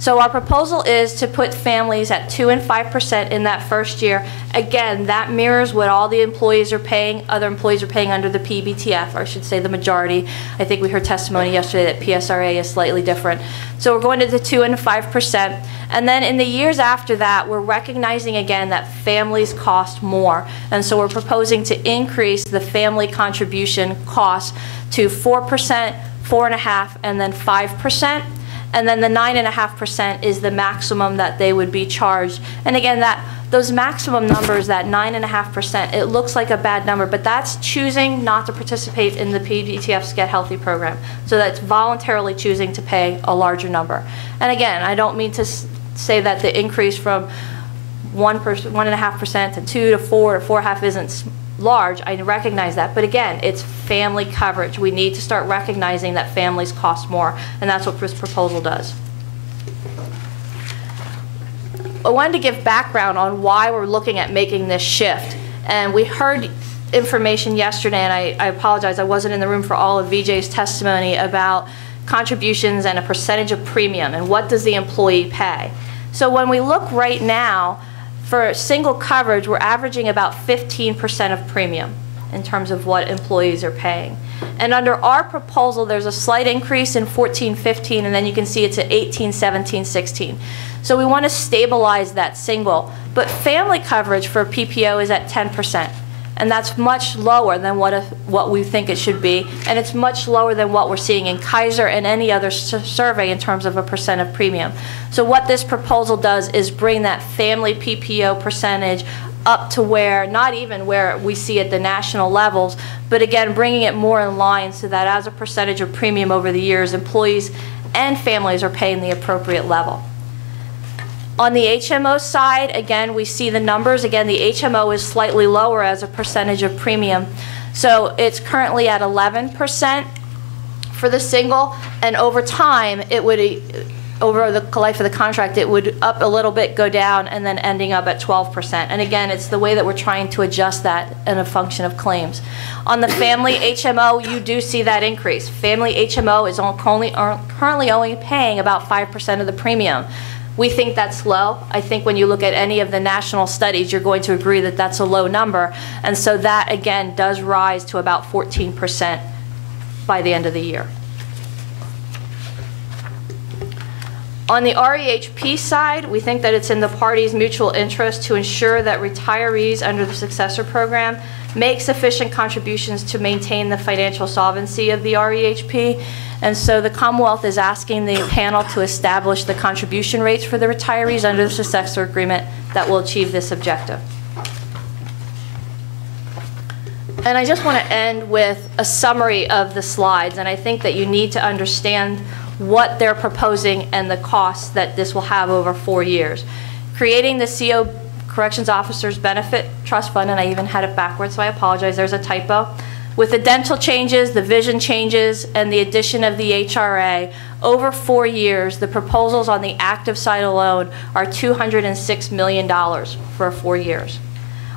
So our proposal is to put families at 2% and 5% in that first year. Again, that mirrors what all the employees are paying, other employees are paying under the PBTF, or I should say the majority. I think we heard testimony yesterday that PSRA is slightly different. So we're going to the 2% and 5%. And then in the years after that, we're recognizing again that families cost more. And so we're proposing to increase the family contribution cost to 4%, 4.5%, and then 5%. And then the 9.5% is the maximum that they would be charged. And again, those maximum numbers, that 9.5%, it looks like a bad number, but that's choosing not to participate in the PBTF's Get Healthy program. So that's voluntarily choosing to pay a larger number. And again, I don't mean to say that the increase from 1.5% to 2 to 4 to 4.5 isn't large. I recognize that, but again, it's family coverage. We need to start recognizing that families cost more, and that's what this proposal does. I wanted to give background on why we're looking at making this shift. And we heard information yesterday, and I apologize, I wasn't in the room for all of VJ's testimony about contributions and a percentage of premium and what does the employee pay. So when we look right now, For single coverage, we're averaging about 15% of premium in terms of what employees are paying. And under our proposal, there's a slight increase in 14-15, and then you can see it's at 18-17-16. So we want to stabilize that single. But family coverage for PPO is at 10%. And that's much lower than what we think it should be, and it's much lower than what we're seeing in Kaiser and any other survey in terms of a percent of premium. So what this proposal does is bring that family PPO percentage up to where, not even where we see at the national levels, but again, bringing it more in line so that as a percentage of premium over the years, employees and families are paying the appropriate level. On the HMO side, again, we see the numbers. Again, the HMO is slightly lower as a percentage of premium. So it's currently at 11% for the single, and over time, it would, over the life of the contract, it would up a little bit, go down, and then ending up at 12%. And again, it's the way that we're trying to adjust that in a function of claims. On the family HMO, you do see that increase. Family HMO is currently only paying about 5% of the premium. We think that's low. I think when you look at any of the national studies, you're going to agree that that's a low number. And so that, again, does rise to about 14% by the end of the year. On the REHP side, we think that it's in the parties' mutual interest to ensure that retirees under the successor program make sufficient contributions to maintain the financial solvency of the REHP. And so the Commonwealth is asking the panel to establish the contribution rates for the retirees under the successor agreement that will achieve this objective. And I just want to end with a summary of the slides, and I think that you need to understand what they're proposing and the costs that this will have over 4 years. Creating the CO Corrections Officers Benefit Trust Fund, and I even had it backwards, so I apologize, there's a typo. With the dental changes, the vision changes, and the addition of the HRA, over 4 years, the proposals on the active side alone are $206 million for 4 years.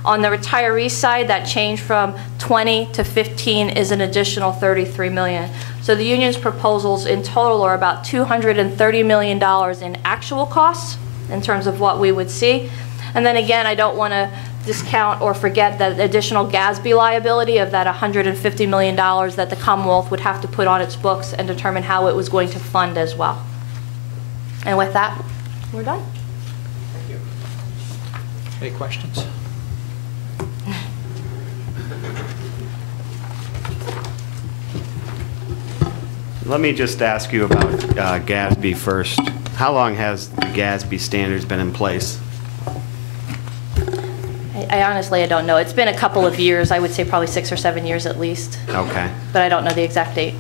On the retiree side, that change from 20 to 15 is an additional $33 million. So the union's proposals in total are about $230 million in actual costs in terms of what we would see. And then again, I don't want to discount or forget that additional GASB liability of that $150 million that the Commonwealth would have to put on its books and determine how it was going to fund as well. And with that, we're done. Thank you. Any questions? Let me just ask you about GASB first. How long has the GASB standards been in place? I honestly, I don't know. It's been a couple of years. I would say probably 6 or 7 years at least. Okay. But I don't know the exact date.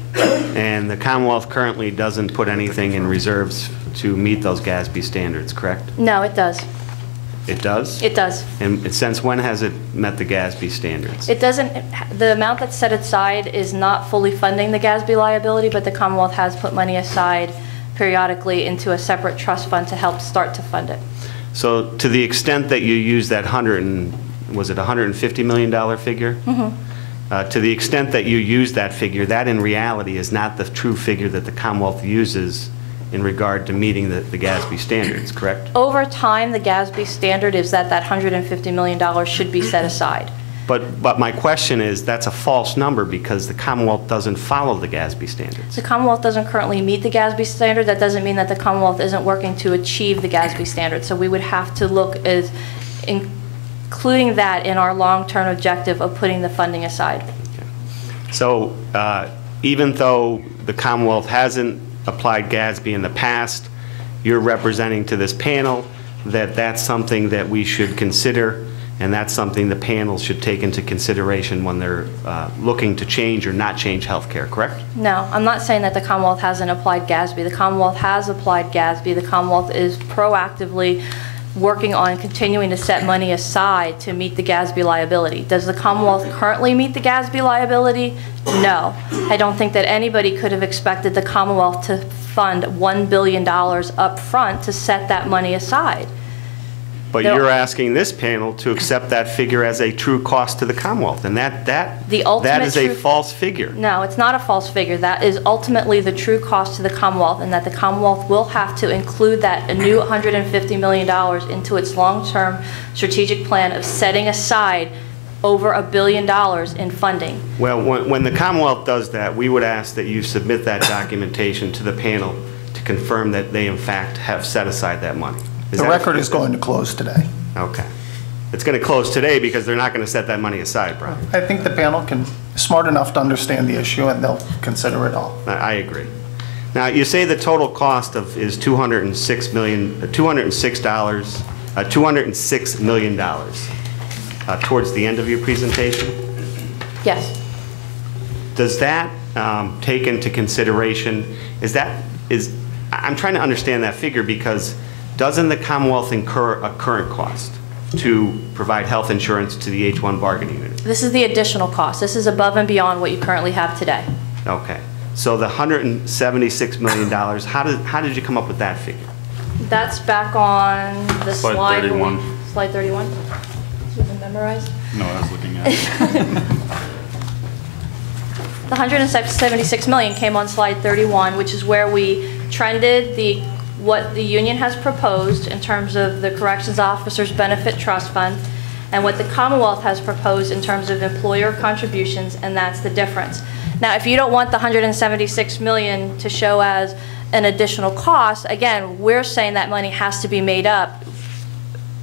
And the Commonwealth currently doesn't put anything in reserves to meet those GASB standards, correct? No, it does. It does? It does. And since when has it met the GASB standards? It doesn't, the amount that's set aside is not fully funding the GASB liability, but the Commonwealth has put money aside periodically into a separate trust fund to help start to fund it. So to the extent that you use that $150 million figure? Mm-hmm. To the extent that you use that figure, that in reality is not the true figure that the Commonwealth uses in regard to meeting the GASB standards, correct? Over time, the GASB standard is that that $150 million should be set aside. But my question is, that's a false number because the Commonwealth doesn't follow the GASB standards. The Commonwealth doesn't currently meet the GASB standard. That doesn't mean that the Commonwealth isn't working to achieve the GASB standard. So we would have to look at including that in our long-term objective of putting the funding aside. Okay. So even though the Commonwealth hasn't applied GASB in the past, you're representing to this panel that that's something that we should consider, and that's something the panel should take into consideration when they're looking to change or not change health care, correct? No, I'm not saying that the Commonwealth hasn't applied GASB. The Commonwealth has applied GASB. The Commonwealth is proactively working on continuing to set money aside to meet the GASB liability. Does the Commonwealth currently meet the GASB liability? No. I don't think that anybody could have expected the Commonwealth to fund $1 billion up front to set that money aside. But you're asking this panel to accept that figure as a true cost to the Commonwealth, and that is a false figure. No, it's not a false figure. That is ultimately the true cost to the Commonwealth, and that the Commonwealth will have to include that a new $150 million into its long-term strategic plan of setting aside over $1 billion in funding. Well, when the Commonwealth does that, we would ask that you submit that documentation to the panel to confirm that they in fact have set aside that money. The record is going to close today. Okay. It's going to close today because they're not going to set that money aside, Brian. I think the panel is smart enough to understand the issue, and they'll consider it all. I agree. Now, you say the total cost is $206 million towards the end of your presentation. Yes. Does that take into consideration, I'm trying to understand that figure, because doesn't the Commonwealth incur a current cost to provide health insurance to the H-1 bargaining unit? This is the additional cost. This is above and beyond what you currently have today. Okay. So the $176 million, how did you come up with that figure? That's back on the slide. Slide 31. Slide 31? You can memorize? No, I was looking at it. The $176 million came on slide 31, which is where we trended what the union has proposed in terms of the Corrections Officers Benefit Trust Fund, and what the Commonwealth has proposed in terms of employer contributions, and that's the difference. Now, if you don't want the $176 million to show as an additional cost, again, we're saying that money has to be made up.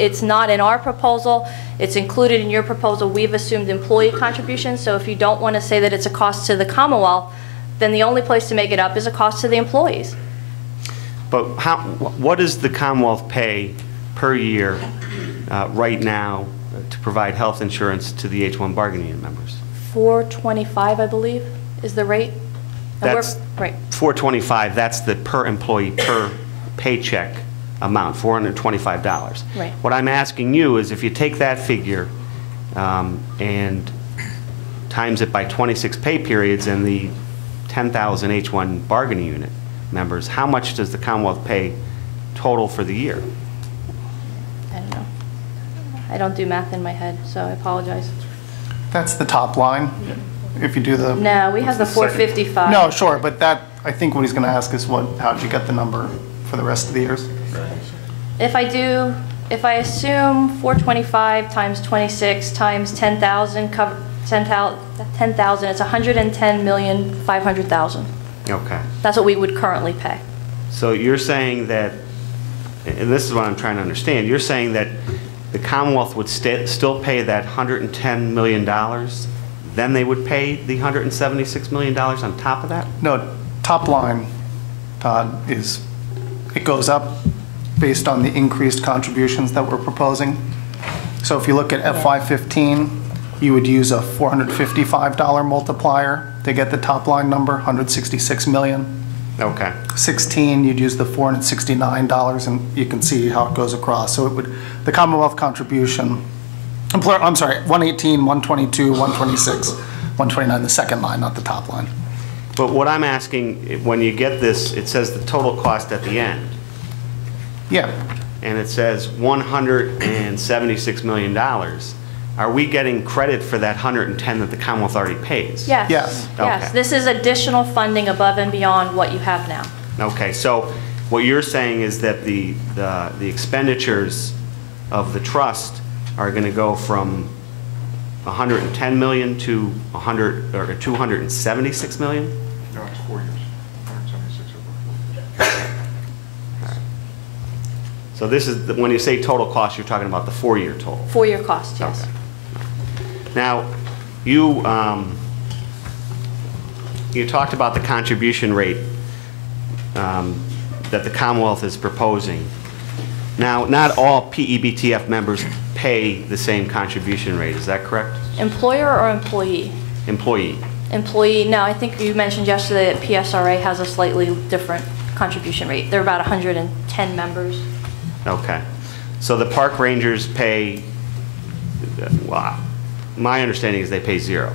It's not in our proposal. It's included in your proposal. We've assumed employee contributions, so if you don't want to say that it's a cost to the Commonwealth, then the only place to make it up is a cost to the employees. But what does the Commonwealth pay per year right now to provide health insurance to the H-1 bargaining unit members? $425, I believe, is the rate. And That's right. $425. That's the per employee per paycheck amount, $425. Right. What I'm asking you is, if you take that figure and times it by 26 pay periods and the 10,000 H-1 bargaining unit members, how much does the Commonwealth pay total for the year? I don't know. I don't do math in my head, so I apologize. That's the top line. If you do the... No, we have the 455. No, sure, but that, I think what he's going to ask is how did you get the number for the rest of the years? If I assume 425 times 26 times 10,000, 10,000, it's $110,500,000. Okay. That's what we would currently pay. So you're saying that, and this is what I'm trying to understand, you're saying that the Commonwealth would still pay that $110 million, then they would pay the $176 million on top of that? No, top line, Todd, is it goes up based on the increased contributions that we're proposing. So if you look at FY15, you would use a $455 multiplier to get the top line number, 166 million. Okay. 16, you'd use the $469, and you can see how it goes across. So it would, the Commonwealth contribution, I'm sorry, 118, 122, 126, 129, the second line, not the top line. But what I'm asking, when you get this, it says the total cost at the end. Yeah. And it says $176 million. Are we getting credit for that 110 that the Commonwealth already pays? Yes. Yes. Yes. Okay. This is additional funding above and beyond what you have now. Okay, so what you're saying is that the expenditures of the trust are going to go from 110 million to 100 or 276 million? No, it's 4 years, 176 over 4 years. So this is, when you say total cost, you're talking about the 4-year total? 4-year cost, yes. Okay. Now, you talked about the contribution rate that the Commonwealth is proposing. Now, not all PEBTF members pay the same contribution rate, is that correct? Employer or employee? Employee. Employee, no, I think you mentioned yesterday that PSRA has a slightly different contribution rate. They're about 110 members. Okay. So the park rangers pay, well, my understanding is they pay 0.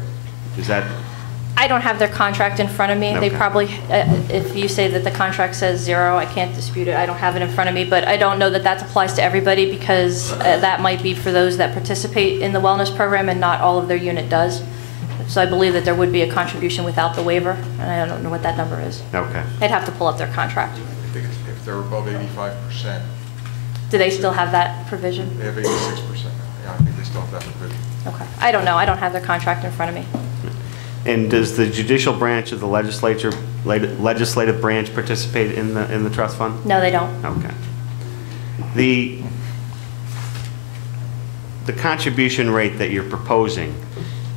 Is that I don't have their contract in front of me. They Okay. probably, if you say that the contract says 0, I can't dispute it. I don't have it in front of me, but I don't know that that applies to everybody because that might be for those that participate in the wellness program and not all of their unit does. So I believe that there would be a contribution without the waiver, and I don't know what that number is. Okay. I'd have to pull up their contract. I think if they're above 85%, Do they still have that provision? they have 86% now. Yeah, I think they still have that provision. Okay. I don't know. I don't have their contract in front of me. And does the judicial branch of the legislative branch participate in the trust fund? No, they don't. Okay. The contribution rate that you're proposing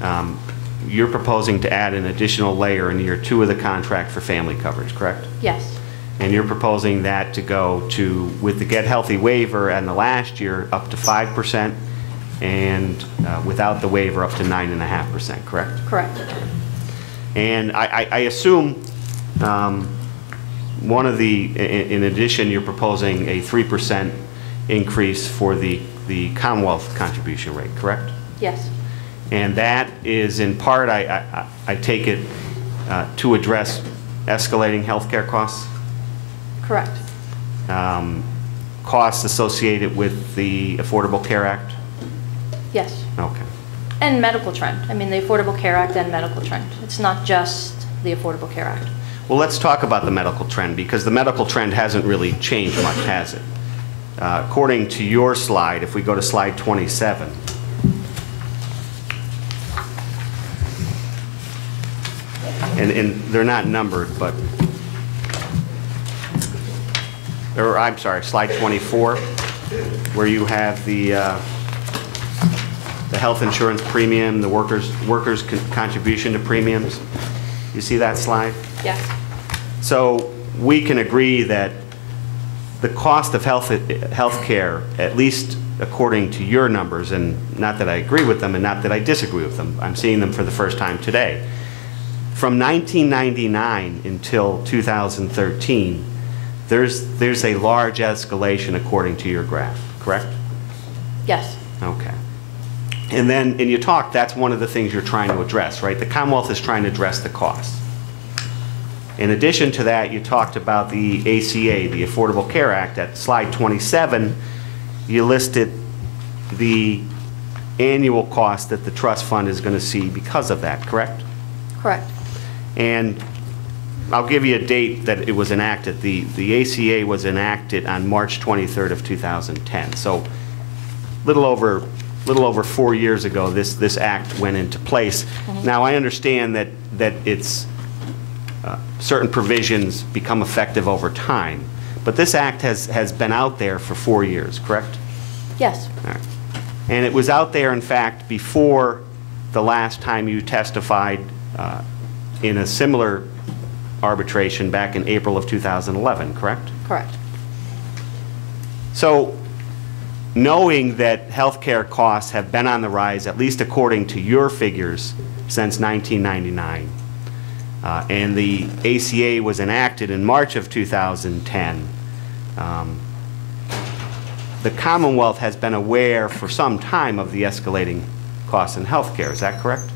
to add an additional layer in year 2 of the contract for family coverage, correct? Yes. And you're proposing that to go to, with the Get Healthy waiver and the last year, up to 5%, and without the waiver, up to 9.5%, correct? Correct. And I assume in addition, you're proposing a 3% increase for the Commonwealth contribution rate, correct? Yes. And that is in part, I take it, to address escalating healthcare costs? Correct. Costs associated with the Affordable Care Act? Yes. Okay. And medical trend. I mean, the Affordable Care Act and medical trend. It's not just the Affordable Care Act. Well, let's talk about the medical trend, because the medical trend hasn't really changed much, has it? According to your slide, if we go to slide 27, and they're not numbered, but, or I'm sorry, slide 24, where you have the health insurance premium, the workers' contribution to premiums. You see that slide? Yes. So we can agree that the cost of health care, at least according to your numbers, and not that I agree with them and not that I disagree with them, I'm seeing them for the first time today. From 1999 until 2013, there's a large escalation according to your graph, correct? Yes. Okay. And then, and you talked, that's one of the things you're trying to address, right? The Commonwealth is trying to address the costs. In addition to that, you talked about the ACA, the Affordable Care Act. At slide 27, you listed the annual cost that the trust fund is going to see because of that, correct? Correct. And I'll give you a date that it was enacted. The ACA was enacted on March 23rd of 2010. So little over 4 years ago, this act went into place. Now, I understand that it's certain provisions become effective over time, but this act has been out there for 4 years, correct? Yes. All right. And it was out there, in fact, before the last time you testified in a similar arbitration back in April of 2011, correct? Correct. So, knowing that healthcare costs have been on the rise, at least according to your figures, since 1999, and the ACA was enacted in March of 2010, the Commonwealth has been aware for some time of the escalating costs in healthcare. Is that correct?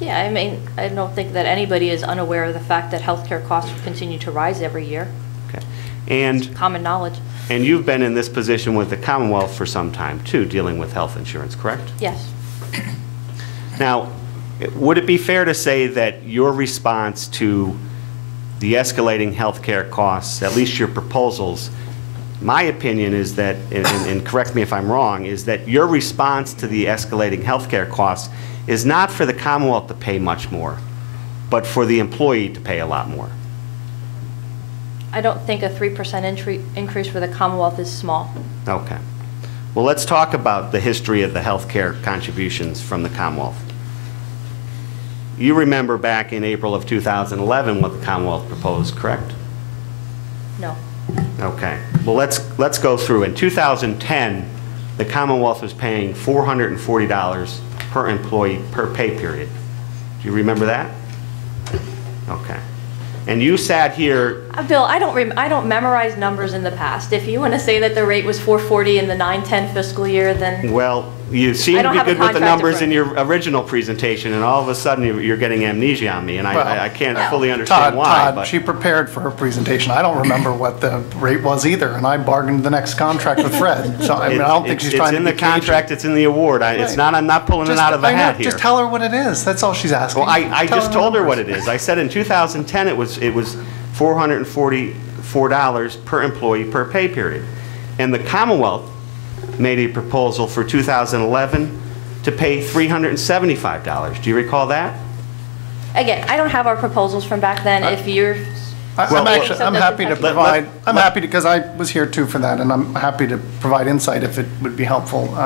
Yeah, I mean, I don't think that anybody is unaware of the fact that healthcare costs continue to rise every year. Okay. And Common knowledge. And you've been in this position with the Commonwealth for some time, too, dealing with health insurance, correct? Yes. Now, would it be fair to say that your response to the escalating health care costs, at least your proposals, my opinion is that, and correct me if I'm wrong, is that your response to the escalating health care costs is not for the Commonwealth to pay much more, but for the employee to pay a lot more? I don't think a 3% increase for the Commonwealth is small. Okay. Well, let's talk about the history of the health care contributions from the Commonwealth. You remember back in April of 2011 what the Commonwealth proposed, correct? No. Okay. Well, let's go through. In 2010, the Commonwealth was paying $440 per employee per pay period. Do you remember that? Okay. And you sat here. Bill, I don't memorize numbers in the past. If you want to say that the rate was $440 in the 9-10 fiscal year, then. Well, you seem I to don't be have a good with the contract in numbers front in of me. your original presentation, and all of a sudden you're getting amnesia on me, and Well, I can't no. fully understand why. Todd, but she prepared for her presentation. I don't remember what the rate was either, and I bargained the next contract with Fred. So, I mean, I don't think she's trying to It's in be the contract, it's in the award. It's not, I'm not pulling it out of a hat here. Just tell her what it is. That's all she's asking. Well, I Tell just the told her numbers. what it is. I said in 2010, it was $444 per employee per pay period. And the Commonwealth made a proposal for 2011 to pay $375. Do you recall that? Again, I don't have our proposals from back then. If you're, I'm Let- happy to let- provide, I'm happy to, because I was here too for that, and I'm happy to provide insight if it would be helpful.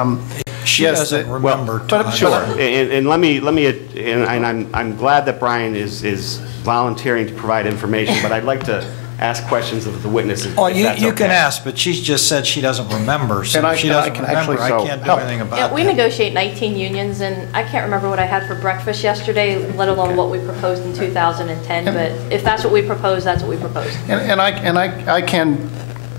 She Yes, doesn't the- remember. but- Todd. sure. And let me, and I'm glad that Brian is volunteering to provide information, but I'd like to ask questions of the witnesses. Oh, if that's you can okay. ask, but she's just said she doesn't remember. So And I if she can- I doesn't can remember, actually I can't do help. anything yeah, about we that. negotiate 19 unions, and I can't remember what I had for breakfast yesterday, let alone what we proposed in 2010, but if that's what we proposed, that's what we proposed. And I can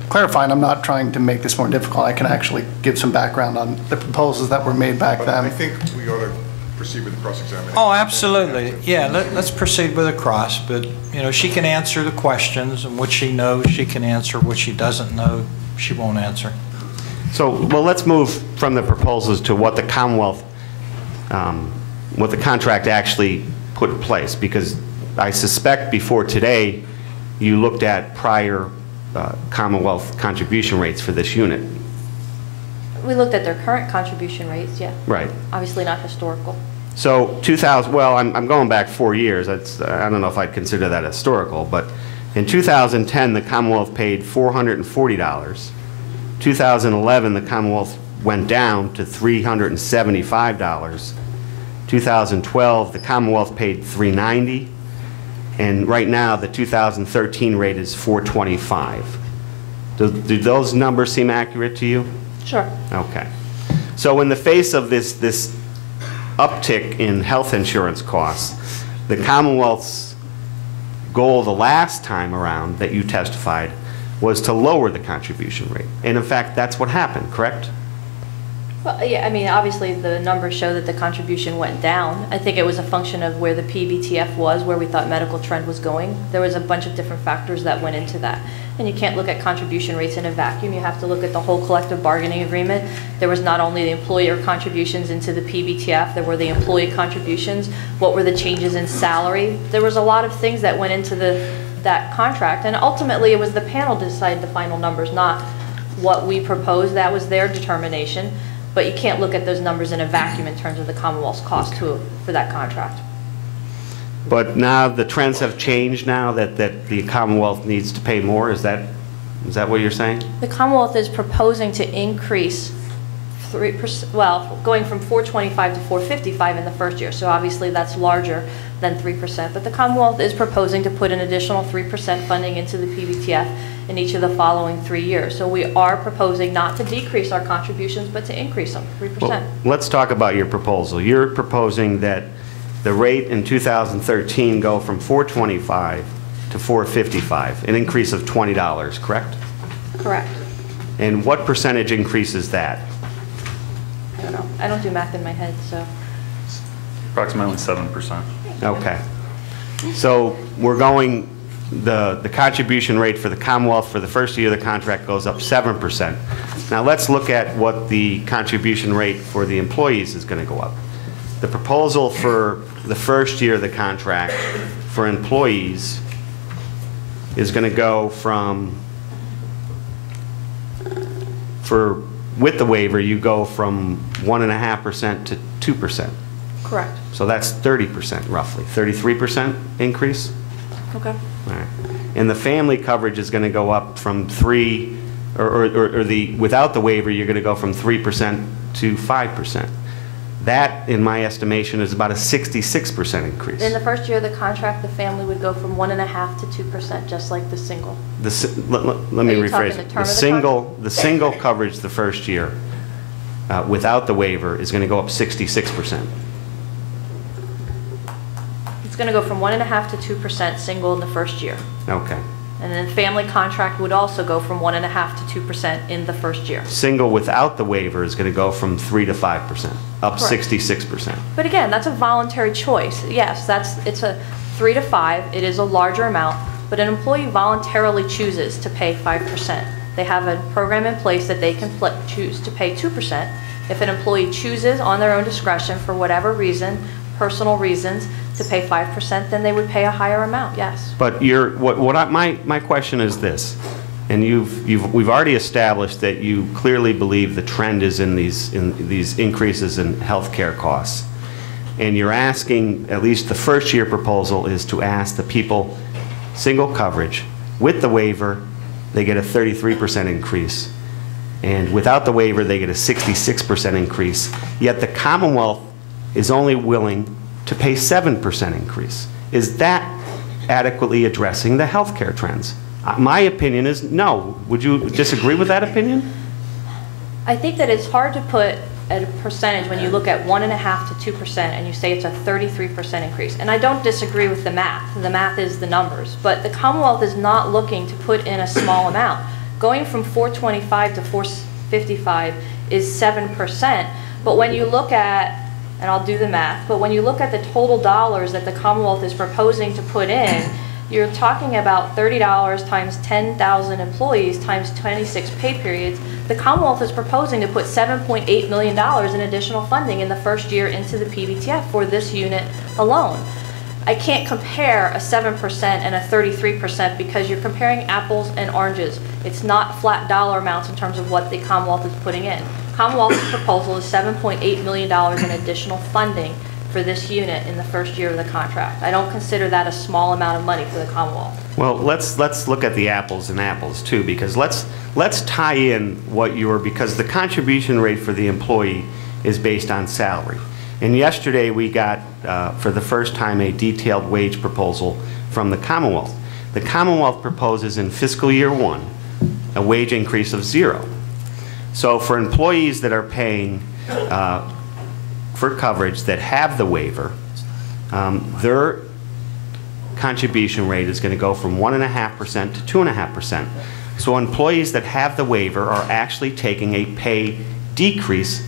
clarify, and I'm not trying to make this more difficult, I can actually give some background on the proposals that were made back But I then. think we ought to proceed with the cross-examination. Oh, absolutely. Yeah, let's proceed with a cross, but, she can answer the questions, and what she knows, she can answer. What she doesn't know, she won't answer. So, well, let's move from the proposals to what the Commonwealth, what the contract actually put in place, because I suspect before today, you looked at prior Commonwealth contribution rates for this unit. We looked at their current contribution rates, yeah. Right. Obviously not historical. So 2000, well, I'm going back 4 years. I don't know if I'd consider that historical, but in 2010, the Commonwealth paid $440. 2011, the Commonwealth went down to $375. 2012, the Commonwealth paid $390, and right now, the 2013 rate is $425. Do those numbers seem accurate to you? Sure. Okay. So in the face of this uptick in health insurance costs, the Commonwealth's goal the last time around that you testified was to lower the contribution rate. And in fact, that's what happened, correct? Well, yeah, I mean, obviously, the numbers show that the contribution went down. I think it was a function of where the PBTF was, where we thought medical trend was going. There was a bunch of different factors that went into that. And you can't look at contribution rates in a vacuum. You have to look at the whole collective bargaining agreement. There was not only the employer contributions into the PBTF, there were the employee contributions. What were the changes in salary? There was a lot of things that went into that contract. And ultimately, it was the panel to decide the final numbers, not what we proposed. That was their determination. But you can't look at those numbers in a vacuum in terms of the Commonwealth's cost for that contract. But now the trends have changed now that the Commonwealth needs to pay more? Is that what you're saying? The Commonwealth is proposing to increase 3%, well, going from 425 to 455 in the first year. So obviously that's larger than 3%. But the Commonwealth is proposing to put an additional 3% funding into the PBTF in each of the following 3 years. So we are proposing not to decrease our contributions, but to increase them, 3%. Well, let's talk about your proposal. You're proposing that the rate in 2013 go from $425 to $455, an increase of $20, correct? Correct. And what percentage increase is that? I don't know. I don't do math in my head, so. Approximately 7%. Okay. So we're going, the contribution rate for the Commonwealth for the first year of the contract goes up 7%. Now let's look at what the contribution rate for the employees is going to go up. The proposal for the first year of the contract for employees is going to go from, with the waiver, you go from 1.5% to 2%. Correct. So that's 30% roughly, 33% increase? Okay. All right. And the family coverage is going to go up from 3, or without the waiver, you're going to go from 3% to 5%. That, in my estimation, is about a 66% increase. In the first year of the contract, the family would go from 1.5% to 2%, just like the single. Let me Are you talking rephrase the it. term of the The single coverage the first year, without the waiver, is going to go up 66%. It's going to go from 1.5% to 2% single in the first year. Okay. And then family contract would also go from 1.5% to 2% in the first year. Single without the waiver is going to go from 3 to 5%, up Correct. 66%. But again, that's a voluntary choice. Yes, it's a 3 to 5. It is a larger amount, but an employee voluntarily chooses to pay 5%. They have a program in place that they can choose to pay 2%. If an employee chooses on their own discretion for whatever reason, personal reasons, to pay 5%, then they would pay a higher amount, yes. But my question is this, and we've already established that you clearly believe the trend is in these increases in health care costs. And you're asking, at least the first year proposal is to ask the people, single coverage, with the waiver, they get a 33% increase. And without the waiver, they get a 66% increase. Yet the Commonwealth is only willing to pay 7% increase. Is that adequately addressing the healthcare trends? My opinion is no. Would you disagree with that opinion? I think that it's hard to put a percentage when you look at 1.5% to 2% and you say it's a 33% increase. And I don't disagree with the math. The math is the numbers. But the Commonwealth is not looking to put in a small amount. Going from 425 to 455 is 7%. But when you look at, and I'll do the math, but when you look at the total dollars that the Commonwealth is proposing to put in, you're talking about $30 times 10,000 employees times 26 pay periods. The Commonwealth is proposing to put $7.8 million in additional funding in the first year into the PBTF for this unit alone. I can't compare a 7% and a 33% because you're comparing apples and oranges. It's not flat dollar amounts in terms of what the Commonwealth is putting in. Commonwealth's proposal is $7.8 million in additional funding for this unit in the first year of the contract. I don't consider that a small amount of money for the Commonwealth. Well, let's look at the apples and apples too, because let's tie in because the contribution rate for the employee is based on salary. And yesterday we got, for the first time, a detailed wage proposal from the Commonwealth. The Commonwealth proposes in fiscal year 1 a wage increase of 0. So for employees that are paying for coverage that have the waiver, their contribution rate is going to go from 1.5% to 2.5%. So employees that have the waiver are actually taking a pay decrease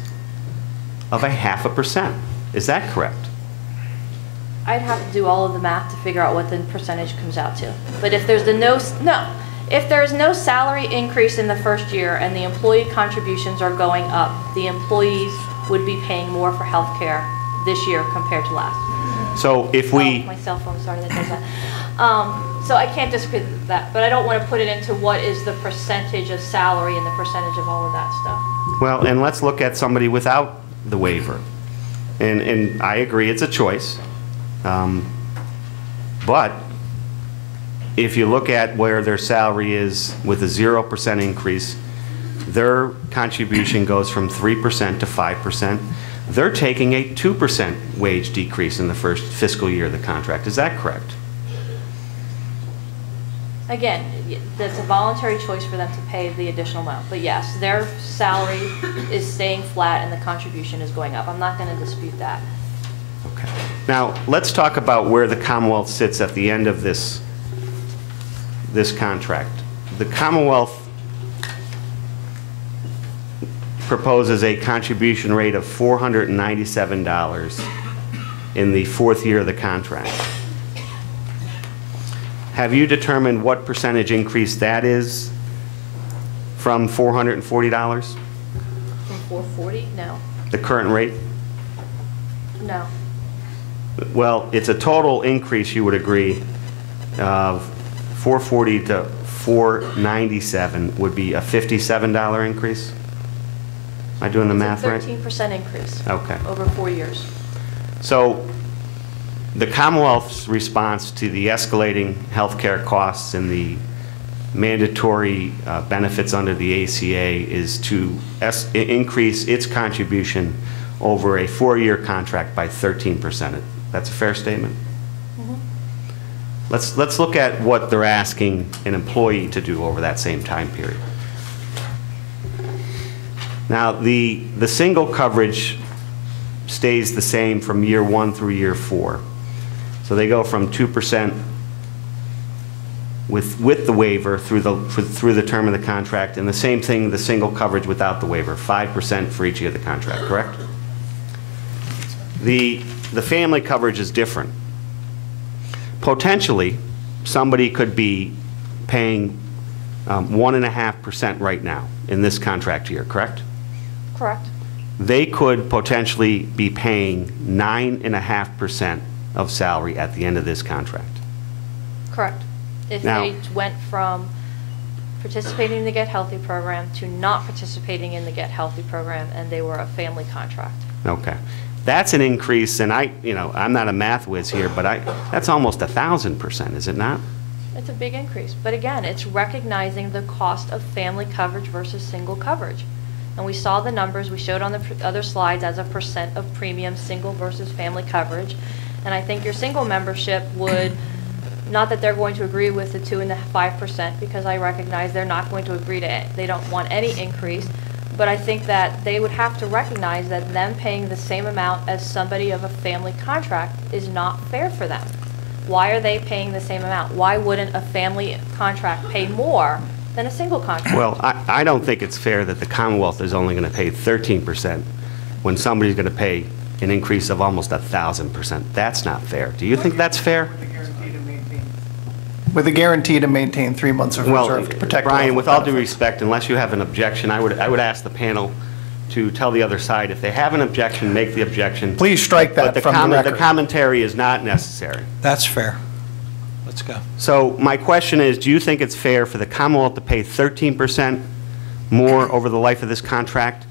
of 0.5%. Is that correct? I'd have to do all of the math to figure out what the percentage comes out to. But if there's if there's no salary increase in the first year and the employee contributions are going up, the employees would be paying more for health care this year compared to last. So if we... Oh, my cell phone, sorry, that does that. So I can't disagree with that, but I don't want to put it into what is the percentage of salary and the percentage of all of that stuff. Well, and let's look at somebody without the waiver. And I agree, it's a choice. But if you look at where their salary is with a 0% increase, their contribution goes from 3% to 5%. They're taking a 2% wage decrease in the first fiscal year of the contract. Is that correct? Again, that's a voluntary choice for them to pay the additional amount. But yes, their salary is staying flat and the contribution is going up. I'm not going to dispute that. Okay. Now, let's talk about where the Commonwealth sits at the end of this contract. The Commonwealth proposes a contribution rate of $497 in the 4th year of the contract. Have you determined what percentage increase that is from $440? From 440? No. The current rate? No. Well, it's a total increase, you would agree, of 440 to 497 would be a $57 increase? Am I doing the math right? It's a 13% increase. Okay. Over 4 years. So the Commonwealth's response to the escalating health care costs and the mandatory benefits under the ACA is to increase its contribution over a 4-year contract by 13%. That's a fair statement? Mm-hmm. Let's look at what they're asking an employee to do over that same time period. Now, the single coverage stays the same from year 1 through year 4. So they go from 2% with the waiver through the term of the contract, and the same thing, the single coverage without the waiver, 5% for each year of the contract, correct? The family coverage is different. Potentially, somebody could be paying 1.5% right now in this contract year, correct? Correct. They could potentially be paying 9.5% of salary at the end of this contract. Correct. If Now- they went from participating in the Get Healthy program to not participating in the Get Healthy program, and they were a family contract. Okay. That's an increase, and I'm not a math whiz here, but that's almost 1,000%, is it not? It's a big increase. But again, it's recognizing the cost of family coverage versus single coverage. And we saw the numbers we showed on the other slides as a percent of premium, single versus family coverage. And I think your single membership would, not that they're going to agree with the 2 and the 5%, because I recognize they're not going to agree to it. They don't want any increase. But I think that they would have to recognize that them paying the same amount as somebody of a family contract is not fair for them. Why are they paying the same amount? Why wouldn't a family contract pay more than a single contract? Well, I don't think it's fair that the Commonwealth is only going to pay 13% when somebody's going to pay an increase of almost 1,000%. That's not fair. Do you think that's fair? With a guarantee to maintain 3 months of Well, reserve to protect. Brian, level with all due benefits. respect, unless you have an objection, I would ask the panel to tell the other side, if they have an objection, make the objection. Please strike that But from the record. the commentary is not necessary. That's fair. Let's go. So my question is, do you think it's fair for the Commonwealth to pay 13% more over the life of this contract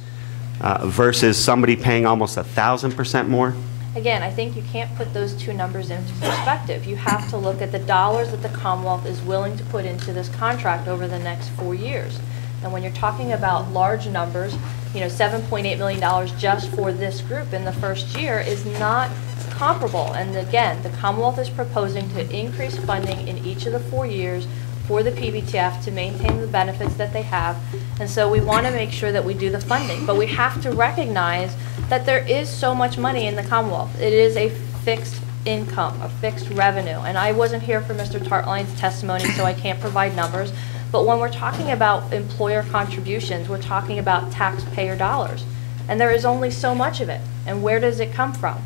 versus somebody paying almost 1,000% more? Again, I think you can't put those two numbers into perspective. You have to look at the dollars that the Commonwealth is willing to put into this contract over the next 4 years. And when you're talking about large numbers, $7.8 million just for this group in the first year is not comparable. And again, the Commonwealth is proposing to increase funding in each of the 4 years for the PBTF to maintain the benefits that they have. And so we want to make sure that we do the funding. But we have to recognize that there is so much money in the Commonwealth. It is a fixed income, a fixed revenue. And I wasn't here for Mr. Tartline's testimony, so I can't provide numbers. But when we're talking about employer contributions, we're talking about taxpayer dollars. And there is only so much of it. And where does it come from?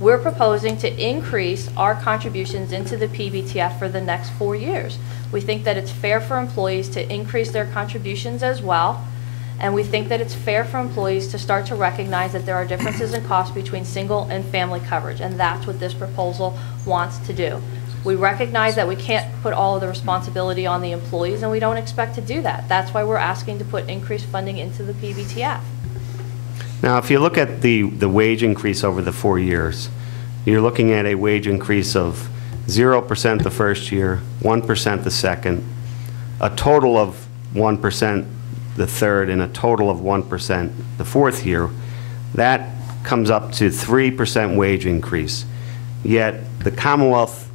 We're proposing to increase our contributions into the PBTF for the next 4 years. We think that it's fair for employees to increase their contributions as well. And we think that it's fair for employees to start to recognize that there are differences in cost between single and family coverage. And that's what this proposal wants to do. We recognize that we can't put all of the responsibility on the employees, and we don't expect to do that. That's why we're asking to put increased funding into the PBTF. Now, if you look at the wage increase over the 4 years, you're looking at a wage increase of 0% the first year, 1% the second, a total of 1% the third, and a total of 1% the fourth year. That comes up to 3% wage increase. Yet the Commonwealth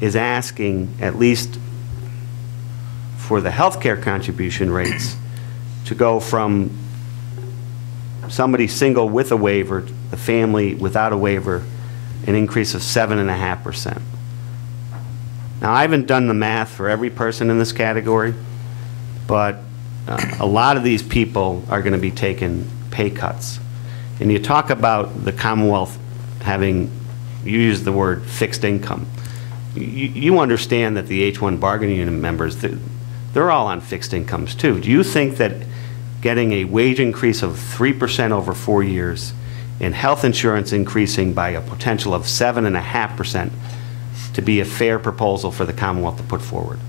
is asking, at least for the health care contribution rates, to go from somebody single with a waiver, the family without a waiver, an increase of 7.5%. Now, I haven't done the math for every person in this category, but a lot of these people are going to be taking pay cuts. And you talk about the Commonwealth having, you use the word fixed income. You understand that the H-1 bargaining unit members, they're all on fixed incomes too. Do you think that getting a wage increase of 3% over 4 years and health insurance increasing by a potential of 7.5% to be a fair proposal for the Commonwealth to put forward?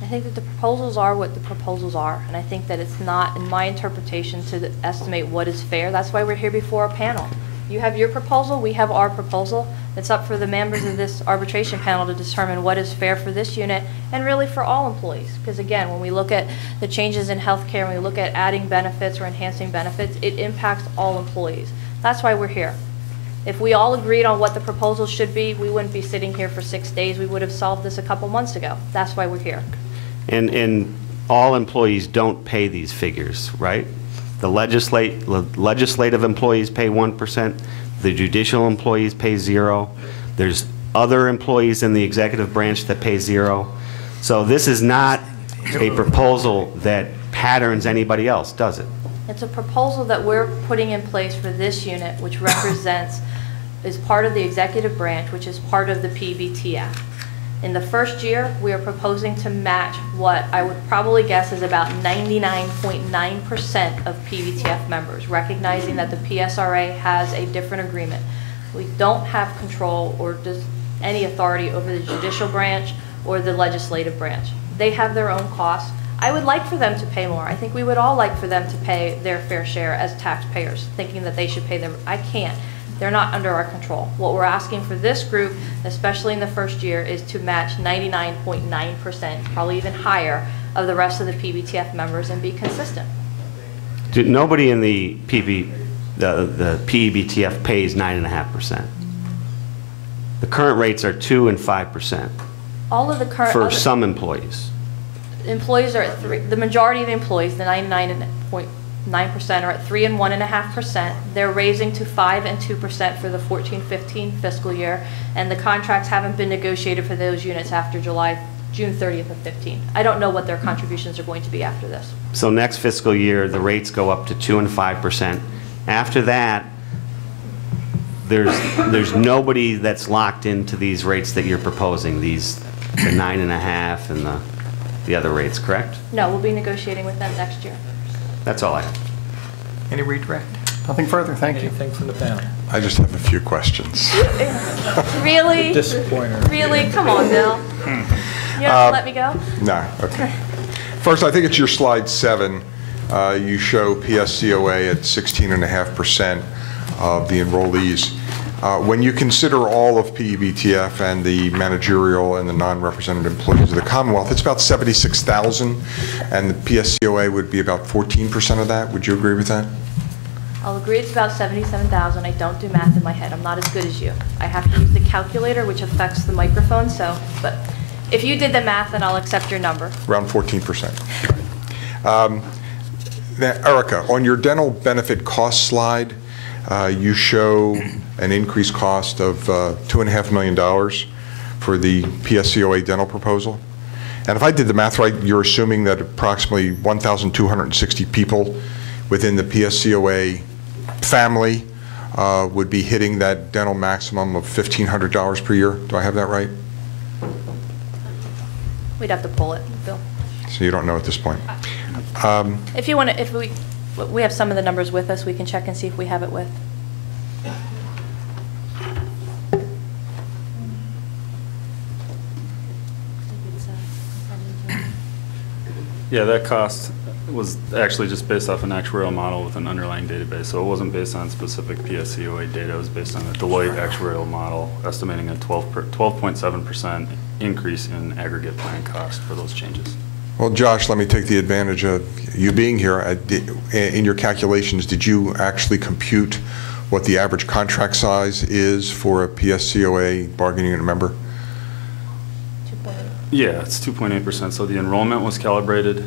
I think that the proposals are what the proposals are, and I think that it's not, in my interpretation, to estimate what is fair. That's why we're here before a panel. You have your proposal, we have our proposal. It's up for the members of this arbitration panel to determine what is fair for this unit and really for all employees. Because again, when we look at the changes in health care, when we look at adding benefits or enhancing benefits, it impacts all employees. That's why we're here. If we all agreed on what the proposal should be, we wouldn't be sitting here for 6 days. We would have solved this a couple months ago. That's why we're here. And all employees don't pay these figures, right? The legislative employees pay 1%. The judicial employees pay 0%. There's other employees in the executive branch that pay zero. So this is not a proposal that patterns anybody else, does it? It's a proposal that we're putting in place for this unit, which represents, is part of the executive branch, which is part of the PBTF. In the first year, we are proposing to match what I would probably guess is about 99.9% of PBTF members, recognizing that the PSRA has a different agreement. We don't have control or any authority over the judicial branch or the legislative branch. They have their own costs. I would like for them to pay more. I think we would all like for them to pay their fair share as taxpayers, thinking that they should pay them. I can't. They're not under our control. What we're asking for this group, especially in the first year, is to match 99.9%, probably even higher, of the rest of the PBTF members and be consistent. Nobody in the PEBTF pays 9.5%. The current rates are 2% and 5% All of the current for some employees. employees are at 3. The majority of the employees, the 99.9%, are at 3% and 1.5%. They're raising to 5% and 2% for the 14-15 fiscal year, and the contracts haven't been negotiated for those units after June 30th of 15. I don't know what their contributions are going to be after this. So next fiscal year, the rates go up to 2% and 5%. After that, there's nobody that's locked into these rates that you're proposing, the 9.5% and the other rates, correct? No, we'll be negotiating with them next year. That's all I have. Any redirect? Nothing further, thank you. Anything from the panel? I just have a few questions. Really? Disappointer. Really? Come on, Bill. You don't let me go? No, okay. First, I think it's your slide 7. You show PSCOA at 16.5% of the enrollees. When you consider all of PEBTF and the managerial and the non-represented employees of the Commonwealth, it's about 76,000, and the PSCOA would be about 14% of that. Would you agree with that? I'll agree it's about 77,000. I don't do math in my head. I'm not as good as you. I have to use the calculator, which affects the microphone, but if you did the math, then I'll accept your number. Around 14%. Now, Erica, on your dental benefit cost slide, you show an increased cost of $2.5 million for the PSCOA dental proposal. And if I did the math right, you're assuming that approximately 1,260 people within the PSCOA family would be hitting that dental maximum of $1,500 per year. Do I have that right? We'd have to pull it, Bill. So you don't know at this point. If you want to, if we have some of the numbers with us, we can check and see if we have it with. Yeah, that cost was actually just based off an actuarial model with an underlying database, so it wasn't based on specific PSCOA data. It was based on a Deloitte actuarial model estimating a 12.7% increase in aggregate plan cost for those changes. Well, Josh, let me take the advantage of you being here. In your calculations, did you actually compute what the average contract size is for a PSCOA bargaining unit member? Yeah, it's 2.8%. So the enrollment was calibrated.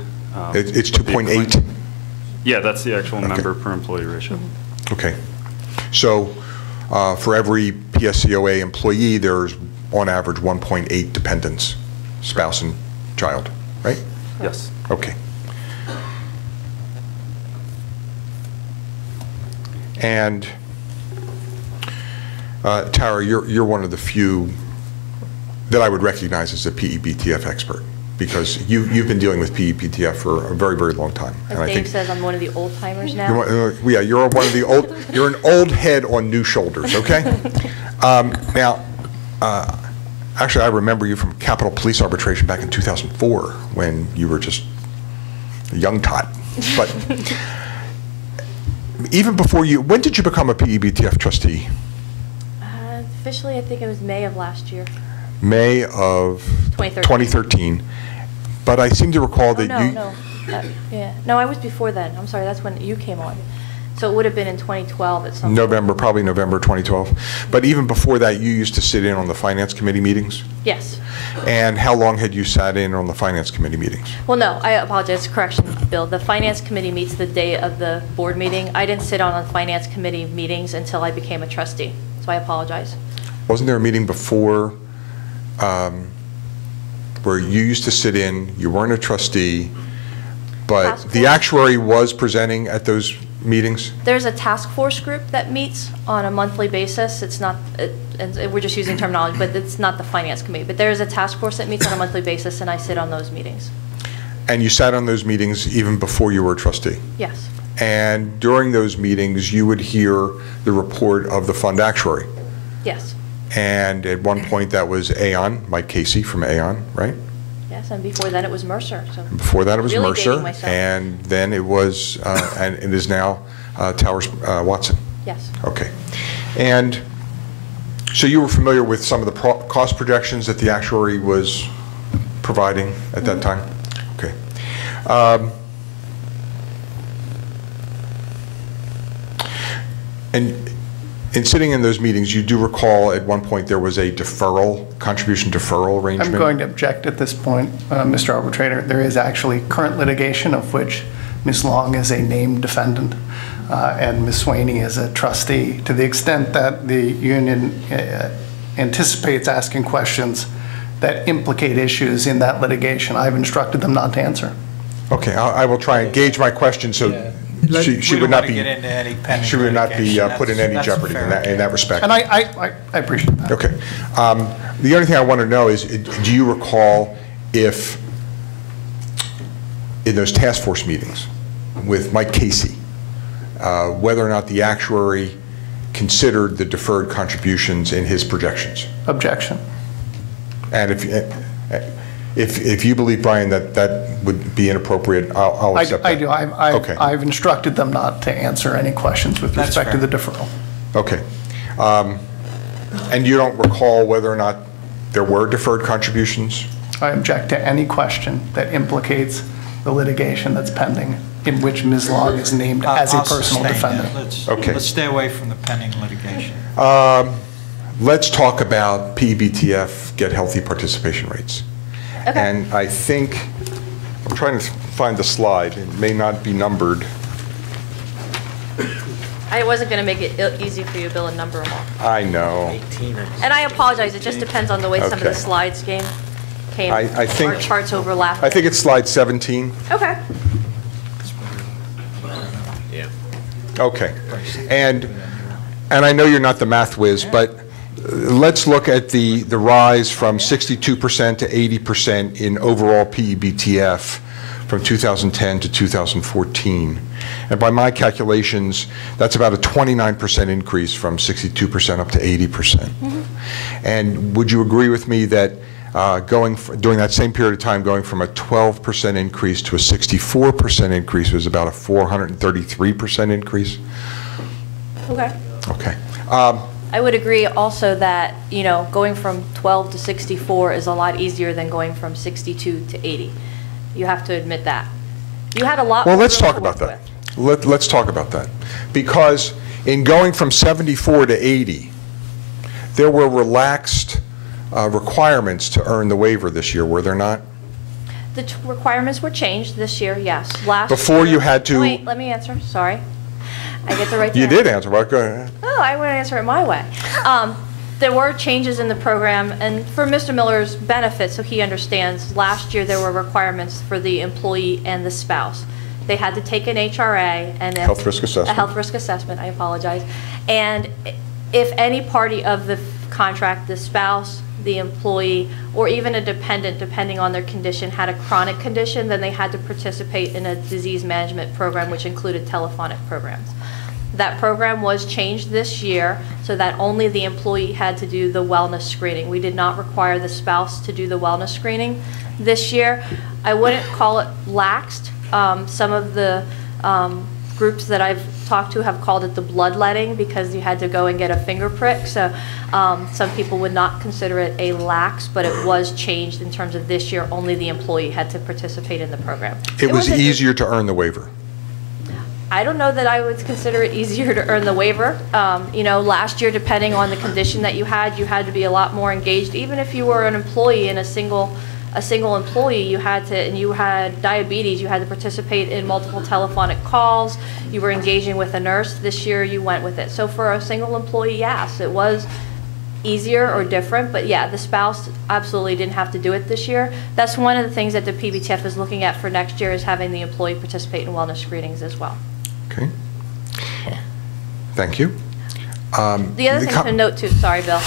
It's 2.8? Yeah, that's the actual member per employee ratio. Okay. So for every PSCOA employee, there's on average 1.8 dependents, spouse and child, right? Yes. Okay. And Tara, you're one of the few that I would recognize as a PEBTF expert, because you've been dealing with PEBTF for a very, very long time. As and Dave I think says, I'm one of the old timers now. yeah, you're one of the old. You're an old head on new shoulders. Okay. Now, actually, I remember you from Capitol Police Arbitration back in 2004 when you were just a young tot. But even before you, when did you become a PEBTF trustee? Officially, I think it was May of last year. May of 2013. But I seem to recall that No, I was before then. I'm sorry, that's when you came on. So it would have been in 2012 at some November, probably November 2012. But even before that, you used to sit in on the Finance Committee meetings? Yes. And how long had you sat in on the Finance Committee meetings? Well, no, I apologize. Correction, Bill. The Finance Committee meets the day of the board meeting. I didn't sit on the Finance Committee meetings until I became a trustee, so I apologize. wasn't there a meeting before where you used to sit in, you weren't a trustee, but Task the force? actuary was presenting at those meetings? There's a task force group that meets on a monthly basis. It's not, and we're just using terminology, but it's not the finance committee. But there is a task force that meets on a monthly basis, and I sit on those meetings. And you sat on those meetings even before you were a trustee? Yes. And during those meetings, you would hear the report of the fund actuary? Yes. And at one point, that was Aon, Mike Casey from Aon, right? Yes, and before then it was Mercer. So Before that, it was really Mercer, dating myself. and then it was, and it is now Towers Watson. Yes. Okay. And so you were familiar with some of the cost projections that the actuary was providing at that time? Okay. And in sitting in those meetings, you do recall at one point there was a deferral, contribution deferral arrangement? I'm going to object at this point, Mr. Arbitrator. There is actually current litigation of which Ms. Long is a named defendant and Ms. Sweeney is a trustee. To the extent that the union anticipates asking questions that implicate issues in that litigation, I've instructed them not to answer. Okay, I will try and gauge my question so she would not be, get into any pending she would not be litigation. put in any That's jeopardy fair. in that respect. And I appreciate that. Okay. The only thing I want to know is, do you recall if, in those task force meetings with Mike Casey, whether or not the actuary considered the deferred contributions in his projections? Objection. And if you believe, Brian, that would be inappropriate, I'll accept that. I do. Okay. I've instructed them not to answer any questions with That's respect to fair. the deferral. Okay. And you don't recall whether or not there were deferred contributions? I object to any question that implicates the litigation that's pending in which Ms. Long is named as a I'll personal sustain that. defendant. Okay. Let's stay away from the pending litigation. Let's talk about PEBTF, get healthy participation rates. Okay. And I think, I'm trying to find the slide, it may not be numbered. I wasn't going to make it easy for you, Bill, and number them all. I know. And I apologize, it just depends on the way some of the Okay. slides came. I think- Our charts overlap. I think it's slide 17. Okay. Okay. And I know you're not the math whiz, but let's look at the rise from 62% to 80% in overall PEBTF from 2010 to 2014. And by my calculations, that's about a 29% increase from 62% up to 80%. And would you agree with me that during that same period of time, going from a 12% increase to a 64% increase was about a 433% increase? Okay. Okay. I would agree also that, you know, going from 12 to 64 is a lot easier than going from 62 to 80. You have to admit that. You had a lot Well, more let's room talk to about work that. with. Let's talk about that. Because in going from 74 to 80, there were relaxed requirements to earn the waiver this year, were there not? The requirements were changed this year, yes. Last Before year- you had to- Wait, let me answer, sorry. I get the right to You answer. did answer, well, go ahead. Oh, I want to answer it my way. There were changes in the program, and for Mr. Miller's benefit, so he understands, last year there were requirements for the employee and the spouse. They had to take an HRA and then... Health risk assessment. A health risk assessment, I apologize. And if any party of the contract, the spouse, the employee, or even a dependent, depending on their condition, had a chronic condition, then they had to participate in a disease management program, which included telephonic programs. That program was changed this year so that only the employee had to do the wellness screening. We did not require the spouse to do the wellness screening this year. I wouldn't call it laxed. Some of the groups that I've talked to have called it the bloodletting because you had to go and get a finger prick. So some people would not consider it a lax, but it was changed in terms of this year only the employee had to participate in the program. It was wasn't- easier to earn the waiver. I don't know that I would consider it easier to earn the waiver. You know, last year, depending on the condition that you had to be a lot more engaged. Even if you were an employee in a single employee, you had to, and you had diabetes, you had to participate in multiple telephonic calls. You were engaging with a nurse. This year, you went with it. So for a single employee, yes, it was easier or different, but yeah, the spouse absolutely didn't have to do it this year. That's one of the things that the PBTF is looking at for next year, is having the employee participate in wellness screenings as well. Okay. Thank you. The other thing to note too, sorry, Bill.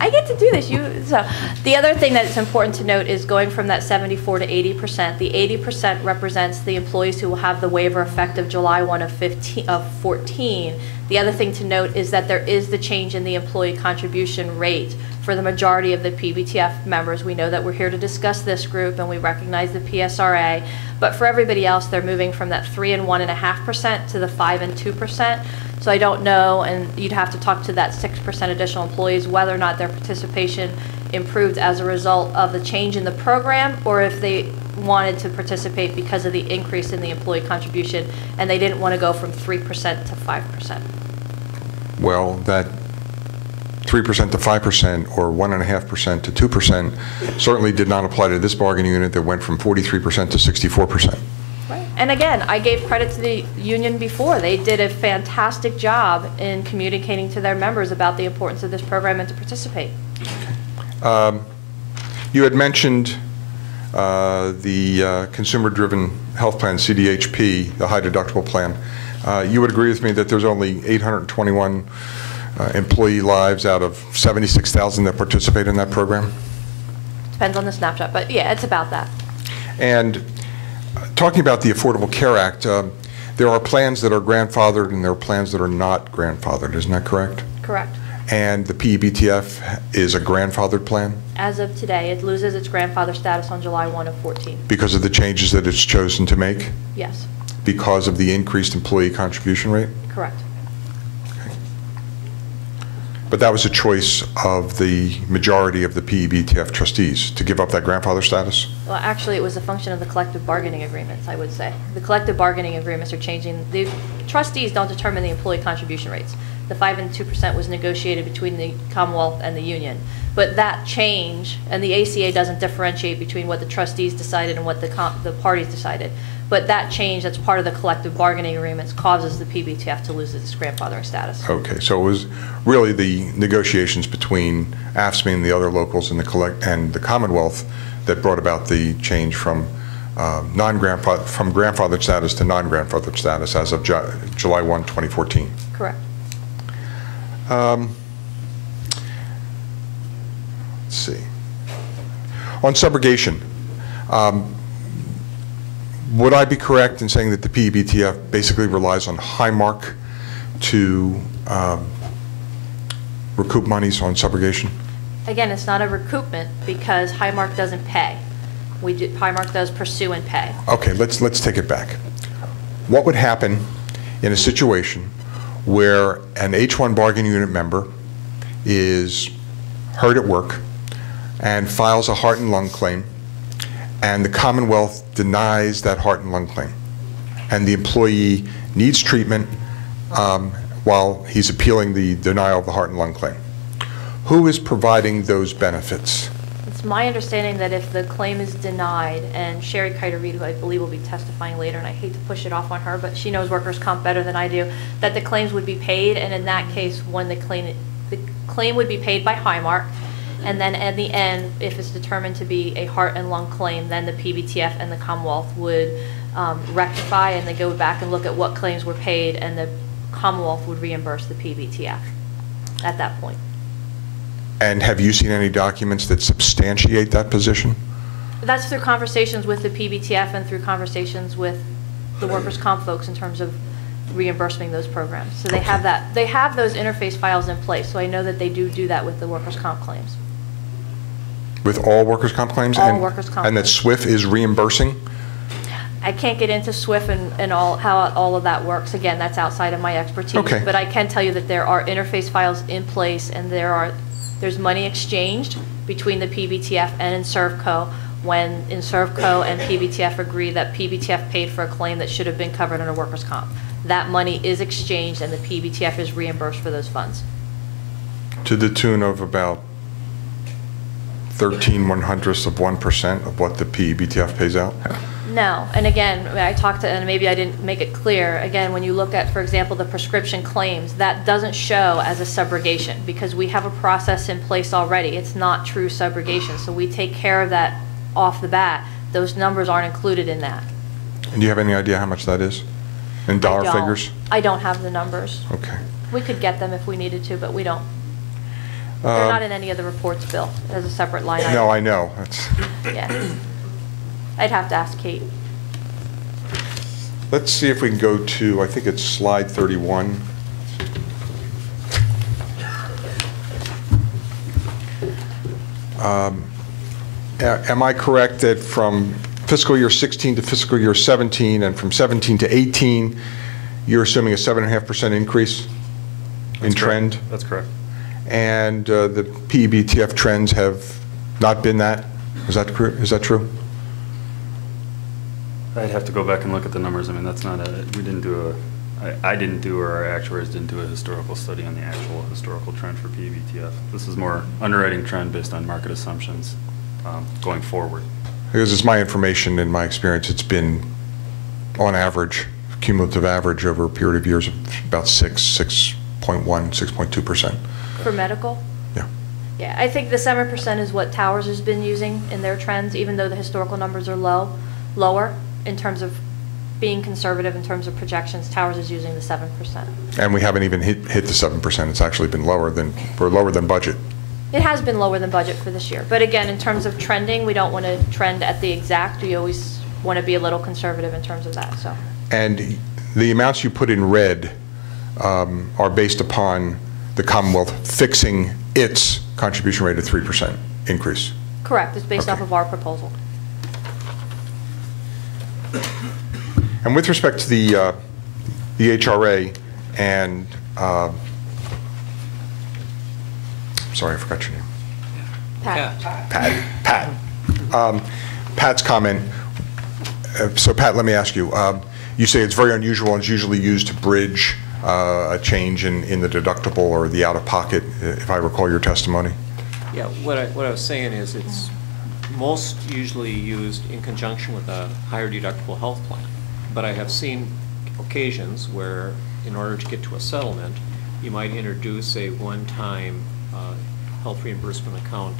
I get to do this. So the other thing that is important to note is going from that 74 to 80%. The 80% represents the employees who will have the waiver effective July 1 of 14. The other thing to note is that there is the change in the employee contribution rate for the majority of the PBTF members. We know that we're here to discuss this group, and we recognize the PSRA. But for everybody else, they're moving from that 3 and 1.5% to the 5 and 2%. So I don't know, and you'd have to talk to that 6% additional employees whether or not their participation improved as a result of the change in the program, or if they wanted to participate because of the increase in the employee contribution and they didn't want to go from 3% to 5%. Well, that 3% to 5% or 1.5% to 2% certainly did not apply to this bargaining unit that went from 43% to 64%. Right. And again, I gave credit to the union before. They did a fantastic job in communicating to their members about the importance of this program and to participate. You had mentioned the consumer-driven health plan, CDHP, the high deductible plan. You would agree with me that there's only 821 employee lives out of 76,000 that participate in that program? Depends on the snapshot, but yeah, it's about that. And talking about the Affordable Care Act, there are plans that are grandfathered and there are plans that are not grandfathered, isn't that correct? Correct. And the PEBTF is a grandfathered plan? As of today, it loses its grandfather status on July 1 of 14. Because of the changes that it's chosen to make? Yes. Because of the increased employee contribution rate? Correct. Okay. But that was a choice of the majority of the PEBTF trustees to give up that grandfather status? Well, actually, it was a function of the collective bargaining agreements, I would say. The collective bargaining agreements are changing. The trustees don't determine the employee contribution rates. The 5 and 2% was negotiated between the Commonwealth and the union. But that change, and the ACA doesn't differentiate between what the trustees decided and what the parties decided. But that change that's part of the collective bargaining agreements causes the PBTF to lose its grandfathering status. Okay, so it was really the negotiations between AFSCME and the other locals and the Commonwealth that brought about the change from grandfathered status to non-grandfathered status as of July 1, 2014. Correct. Let's see. On subrogation, would I be correct in saying that the PEBTF basically relies on Highmark to recoup monies on subrogation? Again, it's not a recoupment because Highmark doesn't pay. Highmark does pursue and pay. Okay, let's take it back. What would happen in a situation where an H-1 bargaining unit member is hurt at work and files a heart and lung claim, and the Commonwealth denies that heart and lung claim, and the employee needs treatment while he's appealing the denial of the heart and lung claim? Who is providing those benefits? It's my understanding that if the claim is denied, and Sherry Kiter-Reed, who I believe will be testifying later, and I hate to push it off on her, but she knows workers' comp better than I do, that the claims would be paid, and in that case, when the claim would be paid by Highmark, and then at the end, if it's determined to be a heart and lung claim, then the PBTF and the Commonwealth would rectify, and they go back and look at what claims were paid, and the Commonwealth would reimburse the PBTF at that point. And have you seen any documents that substantiate that position? That's through conversations with the PBTF and through conversations with the workers' comp folks in terms of reimbursing those programs. So they have that. They have those interface files in place. So I know that they do that with the workers' comp claims. With all workers' comp claims? All workers' comp And that claims. SWIFT is reimbursing? I can't get into SWIFT and how all of that works. Again, that's outside of my expertise. Okay. But I can tell you that there are interface files in place, and there's money exchanged between the PBTF and InservCo when InservCo and PBTF agree that PBTF paid for a claim that should have been covered under workers' comp. That money is exchanged, and the PBTF is reimbursed for those funds. To the tune of about 13/100ths of 1% of what the PEBTF pays out? No, and again, I talked to, and maybe I didn't make it clear, again, when you look at, for example, the prescription claims, that doesn't show as a subrogation because we have a process in place already. It's not true subrogation, so we take care of that off the bat. Those numbers aren't included in that. And do you have any idea how much that is in dollar figures? I don't have the numbers. Okay. We could get them if we needed to, but we don't. They're not in any of the reports, Bill, as a separate line item. No, I know. That's... Yeah. I'd have to ask Kate. Let's see if we can go to, I think it's slide 31. Am I correct that from fiscal year 16 to fiscal year 17 and from 17 to 18, you're assuming a 7.5% increase in trend? That's correct. And the PEBTF trends have not been that? Is that true? I'd have to go back and look at the numbers. I mean, that's not we didn't do I didn't do, or our actuaries didn't do a historical study on the actual historical trend for PEBTF. This is more underwriting trend based on market assumptions going forward. Because it's my information, in my experience, it's been on average, cumulative average over a period of years of about 6.1, 6.2%. For medical? Yeah. Yeah, I think the 7% is what Towers has been using in their trends, even though the historical numbers are lower in terms of being conservative in terms of projections. Towers is using the 7%. And we haven't even hit the 7%. It's actually been lower than budget. It has been lower than budget for this year. But again, in terms of trending, we don't want to trend at the exact. We always want to be a little conservative in terms of that. So. And the amounts you put in red are based upon the Commonwealth fixing its contribution rate of 3% increase. Correct. It's based off of our proposal. And with respect to the HRA and, sorry, I forgot your name. Pat. Pat's comment. So Pat, let me ask you. You say it's very unusual and it's usually used to bridge a change in the deductible or the out-of-pocket, if I recall your testimony. Yeah, what I was saying is it's most usually used in conjunction with a higher deductible health plan. But I have seen occasions where, in order to get to a settlement, you might introduce a one-time health reimbursement account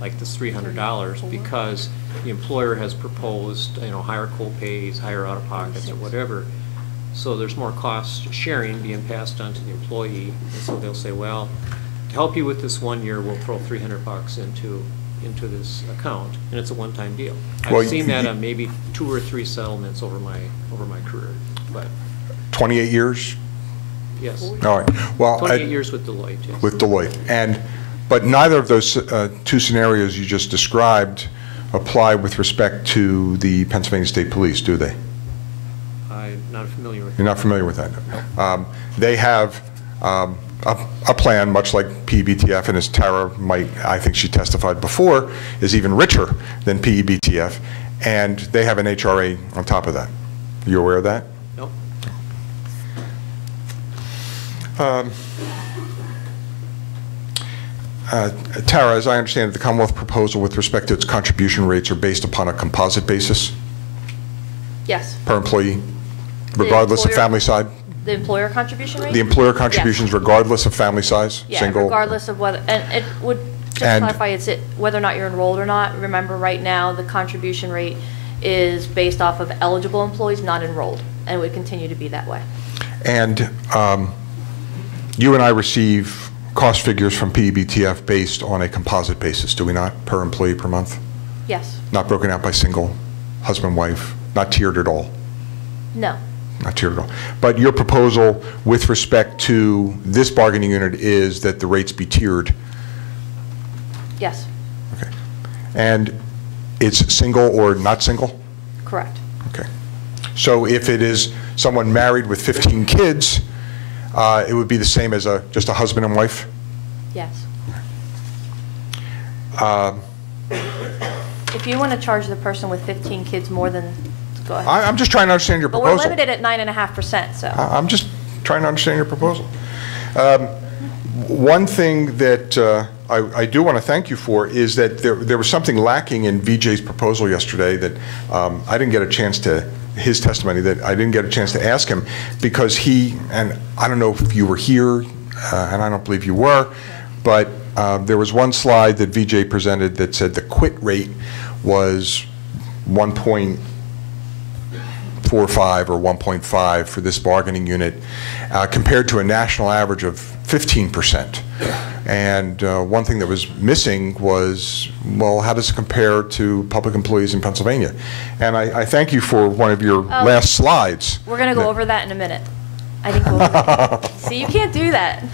like this $300 because the employer has proposed, higher co-pays, higher out-of-pockets, or whatever. So there's more cost sharing being passed on to the employee, and so they'll say, well, to help you with this 1 year, we'll throw $300 into this account, and it's a one-time deal. I've seen that on maybe 2 or 3 settlements over my career, but 28 years? yes. All right. Well, 28 years with Deloitte. Yes. With Deloitte, but neither of those 2 scenarios you just described apply with respect to the Pennsylvania State Police, do they? I'm not familiar with. You're not familiar with that. They have a plan, much like PEBTF, and as Tara I think she testified before, is even richer than PEBTF, and they have an HRA on top of that. Are you aware of that? Nope. Tara, as I understand it, the Commonwealth proposal with respect to its contribution rates are based upon a composite basis Yes. per employee, regardless of family size? The employer contribution rate? The employer contributions regardless of family size? Yeah, single? regardless of whether, and it would, just to clarify, it's whether or not you're enrolled or not. Remember, right now, the contribution rate is based off of eligible employees, not enrolled, and it would continue to be that way. And you and I receive cost figures from PEBTF based on a composite basis, do we not, per employee per month? Yes. Not broken out by single, husband, wife, not tiered at all? No. Not tiered at all. But your proposal with respect to this bargaining unit is that the rates be tiered? Yes. Okay. And it's single or not single? Correct. Okay. So if it is someone married with 15 kids, it would be the same as just a husband and wife? Yes. If you want to charge the person with 15 kids more than, go ahead. I'm just trying to understand your But proposal. we're limited at 9.5%, so. I'm just trying to understand your proposal. one thing that I do want to thank you for is that there was something lacking in VJ's proposal yesterday that I didn't get a chance to, his testimony, that I didn't get a chance to ask him, because he, and I don't know if you were here, and I don't believe you were, but there was one slide that VJ presented that said the quit rate was 1.45 or 1.5 for this bargaining unit, compared to a national average of 15%. And one thing that was missing was, well, how does it compare to public employees in Pennsylvania? And I thank you for one of your last slides. We're going to go over that in a minute. I didn't go over that. See, you can't do that.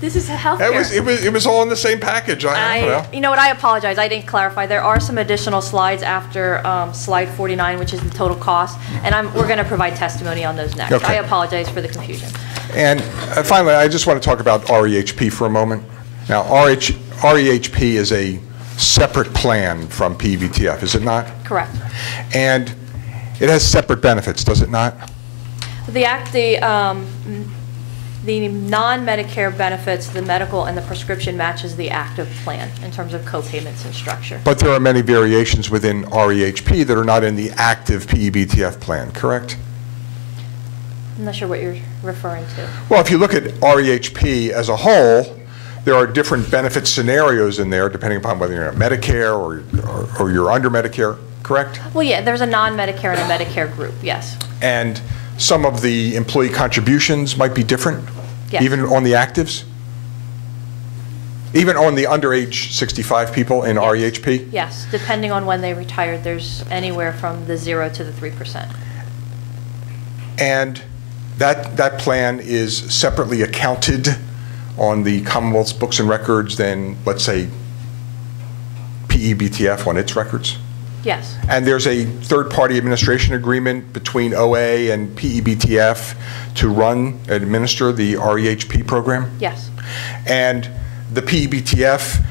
This is healthcare. It was all in the same package. I don't know. You know what, I apologize, I didn't clarify. There are some additional slides after slide 49, which is the total cost, and we're going to provide testimony on those next. Okay. I apologize for the confusion. And finally, I just want to talk about REHP for a moment. Now, REHP is a separate plan from PEBTF, is it not? Correct. And it has separate benefits, does it not? The non-Medicare benefits, the medical and the prescription matches the active plan in terms of co-payments and structure. But there are many variations within REHP that are not in the active PEBTF plan, correct? I'm not sure what you're referring to. Well, if you look at REHP as a whole, there are different benefit scenarios in there depending upon whether you're on Medicare or you're under Medicare, correct? Well, yeah, there's a non-Medicare and a Medicare group, yes. And some of the employee contributions might be different, yes. Even on the actives? Even on the under age 65 people in yes. REHP? Yes, depending on when they retired, there's anywhere from the 0 to the 3%. And that plan is separately accounted on the Commonwealth's books and records than, let's say, PEBTF on its records? Yes. And there's a third-party administration agreement between OA and PEBTF to run and administer the REHP program? Yes. And the PEBTF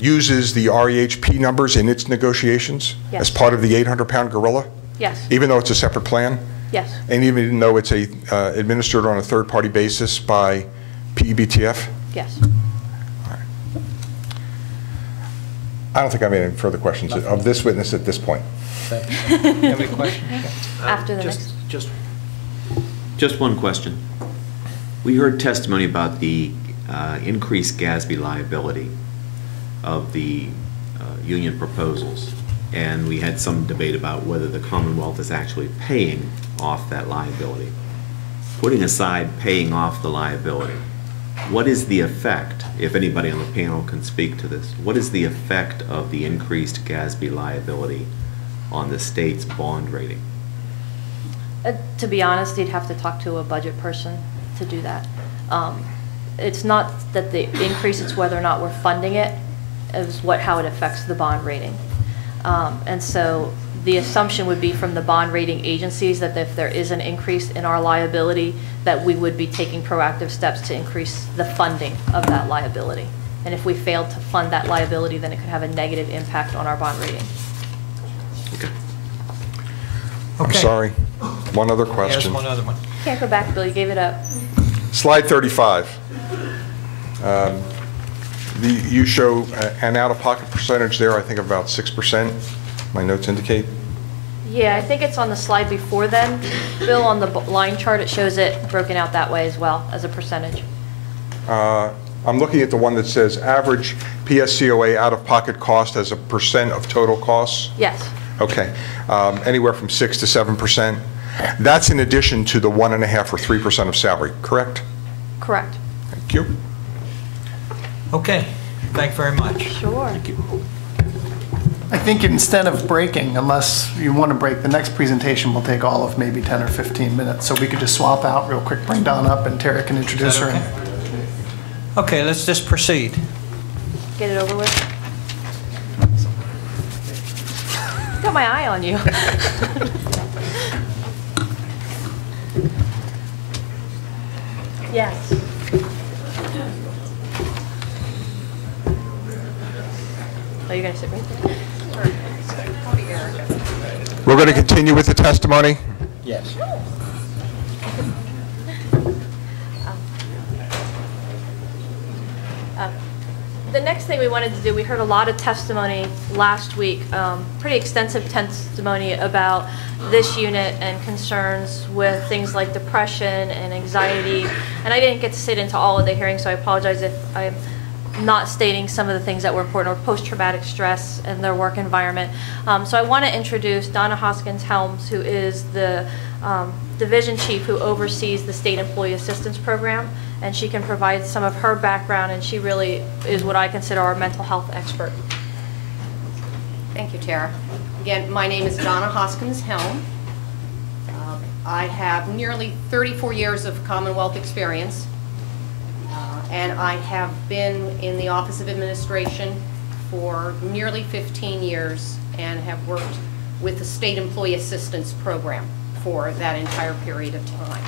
uses the REHP numbers in its negotiations yes. as part of the 800-pound gorilla? Yes. Even though it's a separate plan? Yes. And even though it's administered on a third-party basis by PEBTF? Yes. I don't think I have any further questions of this witness at this point. Thanks. You have any questions? After the next. Just one question. We heard testimony about the increased GASB liability of the union proposals, and we had some debate about whether the Commonwealth is actually paying off that liability. Putting aside paying off the liability, what is the effect, if anybody on the panel can speak to this, what is the effect of the increased GASB liability on the state's bond rating? To be honest, you'd have to talk to a budget person to do that. It's not that the increase, it's whether or not we're funding it, is how it affects the bond rating. And so the assumption would be from the bond rating agencies that if there is an increase in our liability, that we would be taking proactive steps to increase the funding of that liability. And if we failed to fund that liability, then it could have a negative impact on our bond rating. Okay. I'm sorry. One other question. Here's one other one. Can't go back, Bill, you gave it up. Slide 35. You show an out-of-pocket percentage there, I think of about 6%, my notes indicate. Yeah, I think it's on the slide before then. Bill, on the line chart, it shows it broken out that way as well, as a percentage. I'm looking at the one that says average PSCOA out-of-pocket cost as a percent of total costs. Yes. Okay, anywhere from 6 to 7%. That's in addition to the 1.5 or 3% of salary, correct? Correct. Thank you. Okay, thank you very much. Sure. Thank you. I think instead of breaking, unless you want to break, the next presentation will take all of maybe 10 or 15 minutes. So we could just swap out real quick, bring Dawn up, and Tara can introduce her. Okay? Okay, let's just proceed. Get it over with. Got my eye on you. Yes. Oh, you're going to sit right there? We're going to continue with the testimony. Yes. next thing we wanted to do, we heard a lot of testimony last week, pretty extensive testimony about this unit and concerns with things like depression and anxiety. And I didn't get to sit into all of the hearings, so I apologize if I'm not stating some of the things that were important, or post-traumatic stress and their work environment. So I want to introduce Donna Hoskins-Helms, who is the division chief who oversees the State Employee Assistance Program, and she can provide some of her background, and she really is what I consider our mental health expert. Thank you, Tara. Again, my name is Donna Hoskins-Helm. I have nearly 34 years of Commonwealth experience, and I have been in the Office of Administration for nearly 15 years and have worked with the State Employee Assistance Program for that entire period of time.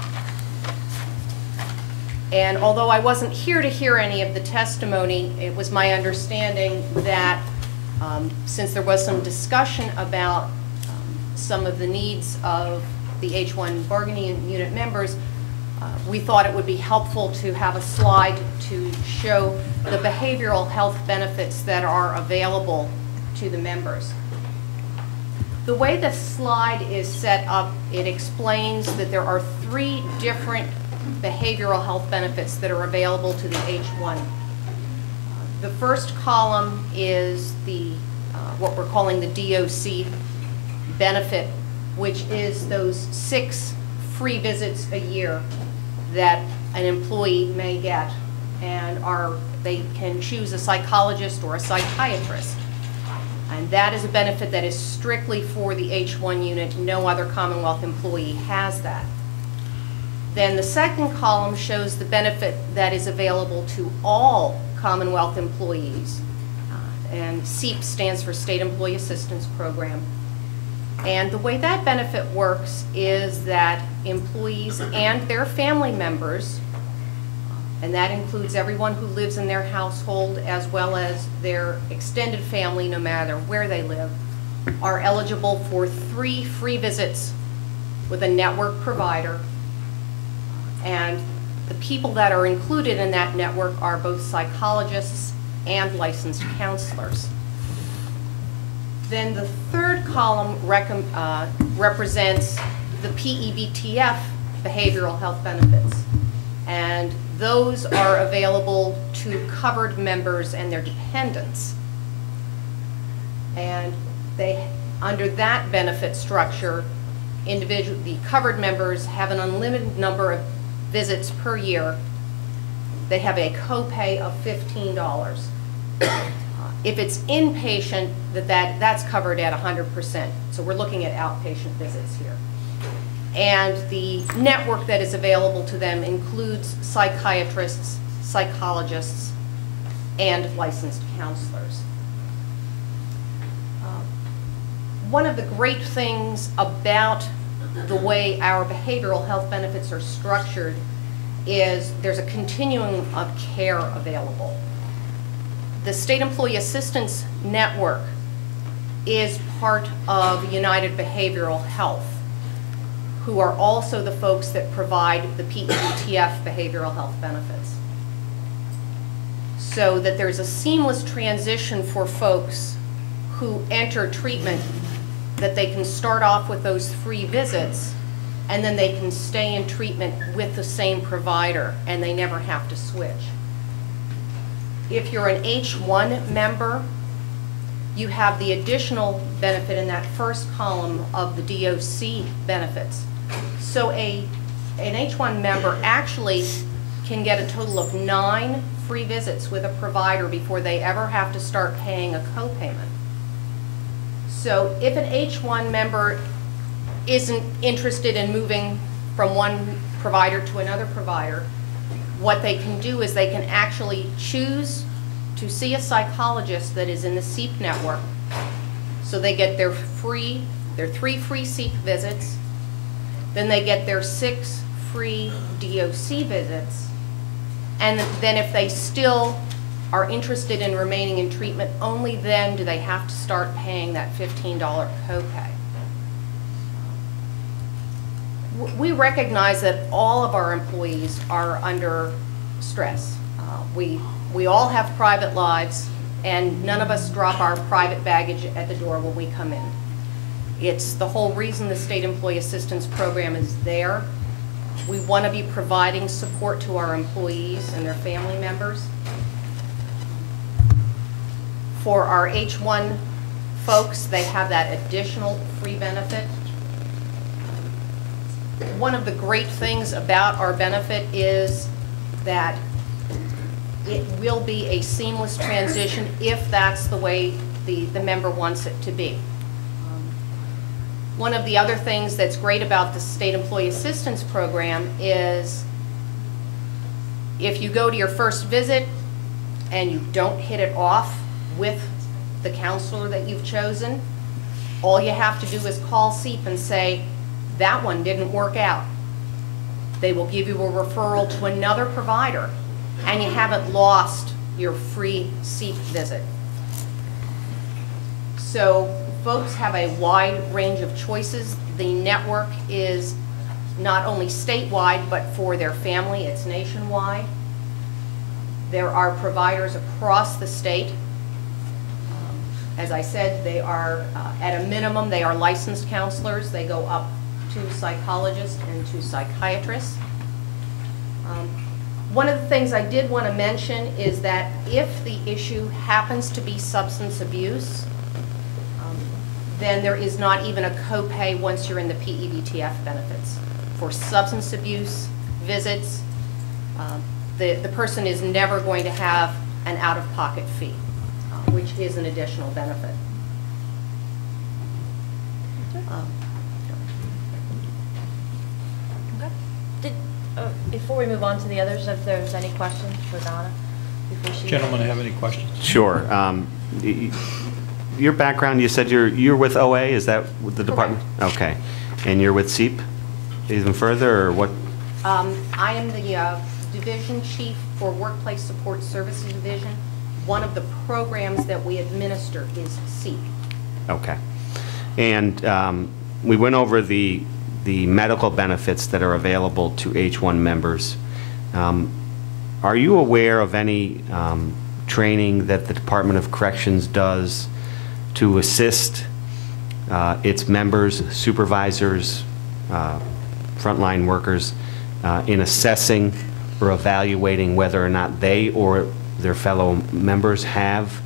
And although I wasn't here to hear any of the testimony, it was my understanding that since there was some discussion about some of the needs of the H-1 bargaining unit members, we thought it would be helpful to have a slide to show the behavioral health benefits that are available to the members. The way the slide is set up, it explains that there are 3 different behavioral health benefits that are available to the H-1. The first column is the what we're calling the DOC benefit, which is those 6 free visits a year that an employee may get, and they can choose a psychologist or a psychiatrist. And that is a benefit that is strictly for the H-1 unit. No other Commonwealth employee has that. Then the second column shows the benefit that is available to all Commonwealth employees. And SEAP stands for State Employee Assistance Program. And the way that benefit works is that employees and their family members, and that includes everyone who lives in their household as well as their extended family, no matter where they live, are eligible for 3 free visits with a network provider. And the people that are included in that network are both psychologists and licensed counselors. Then the third column represents the PEBTF behavioral health benefits. And those are available to covered members and their dependents. And under that benefit structure, the covered members have an unlimited number of visits per year. They have a copay of $15. If it's inpatient, that's covered at 100%. So we're looking at outpatient visits here. And the network that is available to them includes psychiatrists, psychologists, and licensed counselors. One of the great things about the way our behavioral health benefits are structured is there's a continuum of care available. The State Employee Assistance Network is part of United Behavioral Health, who are also the folks that provide the PEBTF behavioral health benefits. So that there's a seamless transition for folks who enter treatment, that they can start off with those free visits, and then they can stay in treatment with the same provider, and they never have to switch. If you're an H-1 member, you have the additional benefit in that first column of the DOC benefits. So an H-1 member actually can get a total of 9 free visits with a provider before they ever have to start paying a copayment. So if an H-1 member isn't interested in moving from one provider to another provider, what they can do is they can actually choose to see a psychologist that is in the SEAP network. So they get their 3 free SEAP visits, then they get their 6 free DOC visits, and then if they still are interested in remaining in treatment, only then do they have to start paying that $15 copay. We recognize that all of our employees are under stress. We We all have private lives, and none of us drop our private baggage at the door when we come in. It's the whole reason the State Employee Assistance Program is there. We want to be providing support to our employees and their family members. For our H-1 folks, they have that additional free benefit. One of the great things about our benefit is that it will be a seamless transition if that's the way the member wants it to be. One of the other things that's great about the State Employee Assistance Program is if you go to your first visit and you don't hit it off with the counselor that you've chosen, all you have to do is call SEEP and say, that one didn't work out. They will give you a referral to another provider, and you haven't lost your free SEEP visit. So folks have a wide range of choices. The network is not only statewide, but for their family, it's nationwide. There are providers across the state. As I said, they are, at a minimum, they are licensed counselors. They go up to psychologists and to psychiatrists. One of the things I did want to mention is that if the issue happens to be substance abuse, then there is not even a copay once you're in the PEBTF benefits. For substance abuse visits, the person is never going to have an out-of-pocket fee, which is an additional benefit. Before we move on to the others, if there's any questions for Donna before she... Gentlemen, have any questions? Sure. Your background, you said you're with OA, is that the department? Okay. And you're with SEEP even further, or what? I am the division chief for Workplace Support Services Division. One of the programs that we administer is SEEP. Okay. And we went over the medical benefits that are available to H-1 members. Are you aware of any training that the Department of Corrections does to assist its members, supervisors, frontline workers in assessing or evaluating whether or not they or their fellow members have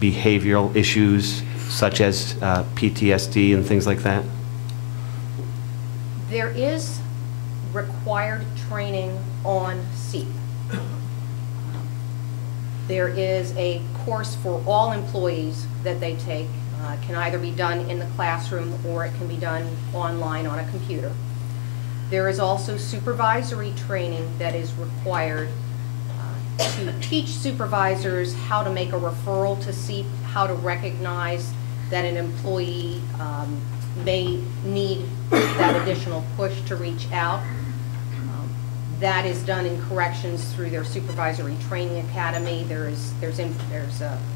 behavioral issues such as PTSD and things like that? There is required training on SEEP. There is a course for all employees that they take. It can either be done in the classroom or it can be done online on a computer. There is also supervisory training that is required to teach supervisors how to make a referral to SEEP, how to recognize that an employee may need that additional push to reach out. That is done in corrections through their supervisory training academy. There's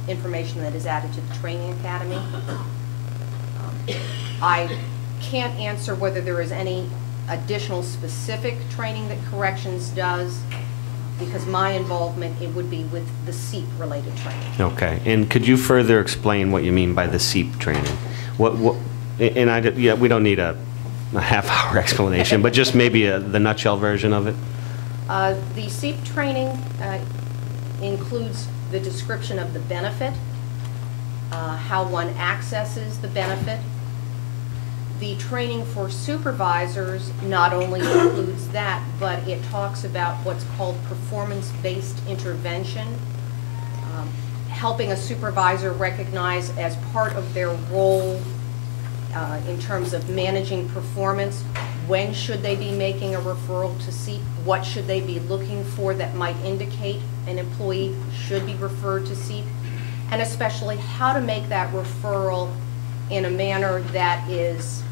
information that is added to the training academy. I can't answer whether there is any additional specific training that corrections does, because my involvement, it would be with the SEEP related training. Okay, and could you further explain what you mean by the SEEP training? Yeah, we don't need a half-hour explanation, but just maybe the nutshell version of it. The SEEP training includes the description of the benefit, how one accesses the benefit. The training for supervisors not only includes that, but it talks about what's called performance-based intervention, helping a supervisor recognize as part of their role in terms of managing performance, when should they be making a referral to SEEP, what should they be looking for that might indicate an employee should be referred to SEEP, and especially how to make that referral in a manner that is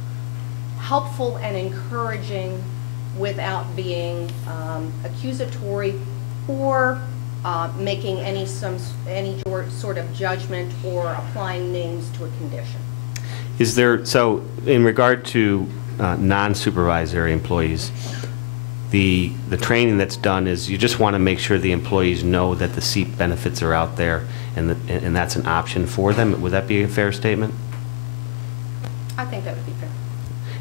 helpful and encouraging without being accusatory or making any sort of judgment or applying names to a condition. Is there, so in regard to non-supervisory employees, the training that's done is you just want to make sure the employees know that the SEEP benefits are out there and that's an option for them. Would that be a fair statement? I think that would be fair.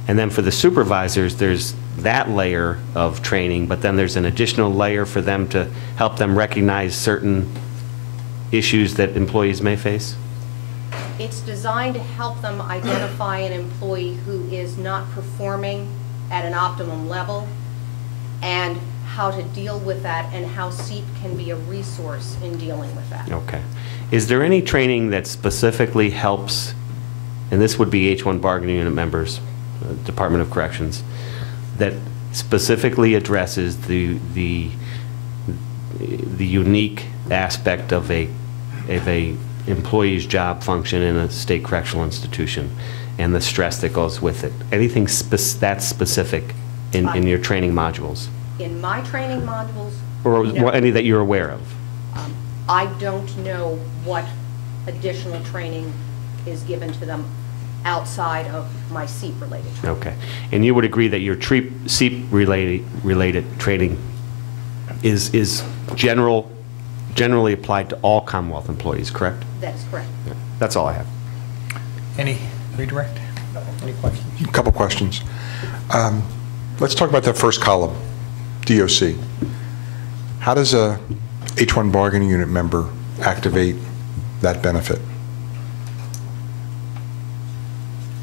And then for the supervisors, there's that layer of training, but then there's an additional layer for them to help them recognize certain issues that employees may face? It's designed to help them identify an employee who is not performing at an optimum level and how to deal with that and how SEEP can be a resource in dealing with that. Okay. Is there any training that specifically helps, and this would be H-1 bargaining unit members, Department of Corrections, that specifically addresses the unique aspect of a employee's job function in a state correctional institution and the stress that goes with it? Anything that's specific in your training modules? In my training modules? Or no. any that you're aware of? I don't know what additional training is given to them outside of my SEEP-related training. Okay. And you would agree that your SEEP-related training is generally applied to all Commonwealth employees, correct? That is correct. Yeah. That's all I have. Any redirect? Any questions? A couple questions. Let's talk about that first column, DOC. How does a H-1 bargaining unit member activate that benefit?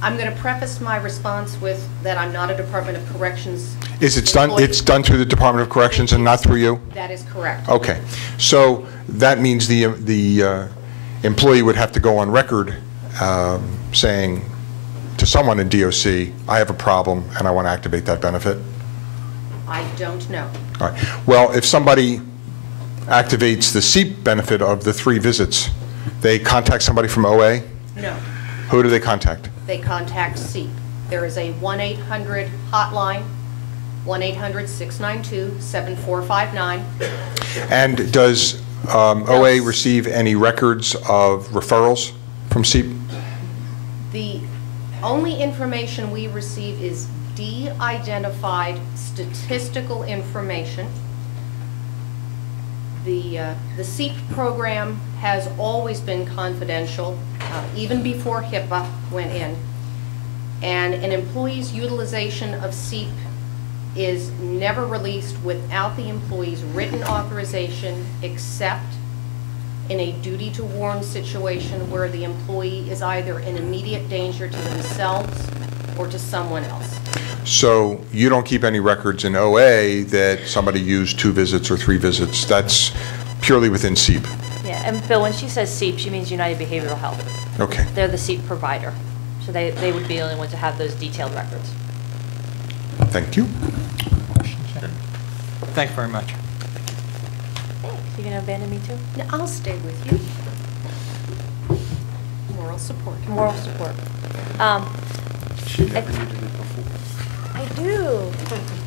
I'm going to preface my response with that I'm not a Department of Corrections Is it done? employee. It's done through the Department of Corrections and not through you? That is correct. Okay. So that means the employee would have to go on record saying to someone in DOC, I have a problem and I want to activate that benefit? I don't know. All right. Well, if somebody activates the SEEP benefit of the 3 visits, they contact somebody from OA? No. Who do they contact? They contact SEEP. There is a 1-800 hotline, 1-800-692-7459. And does OA receive any records of referrals from SEEP? The only information we receive is de-identified statistical information. The SEEP program has always been confidential, even before HIPAA went in. And an employee's utilization of SEEP is never released without the employee's written authorization, except in a duty-to-warn situation where the employee is either in immediate danger to themselves or to someone else. So you don't keep any records in OA that somebody used 2 visits or 3 visits. That's purely within SEEP. Yeah, and Bill, when she says SEEP, she means United Behavioral Health. Okay. They're the SEEP provider. So they would be the only ones to have those detailed records. Thank you. Thank you very much. Thanks. You gonna abandon me too? Now, I'll stay with you. Moral support. Moral support. I do.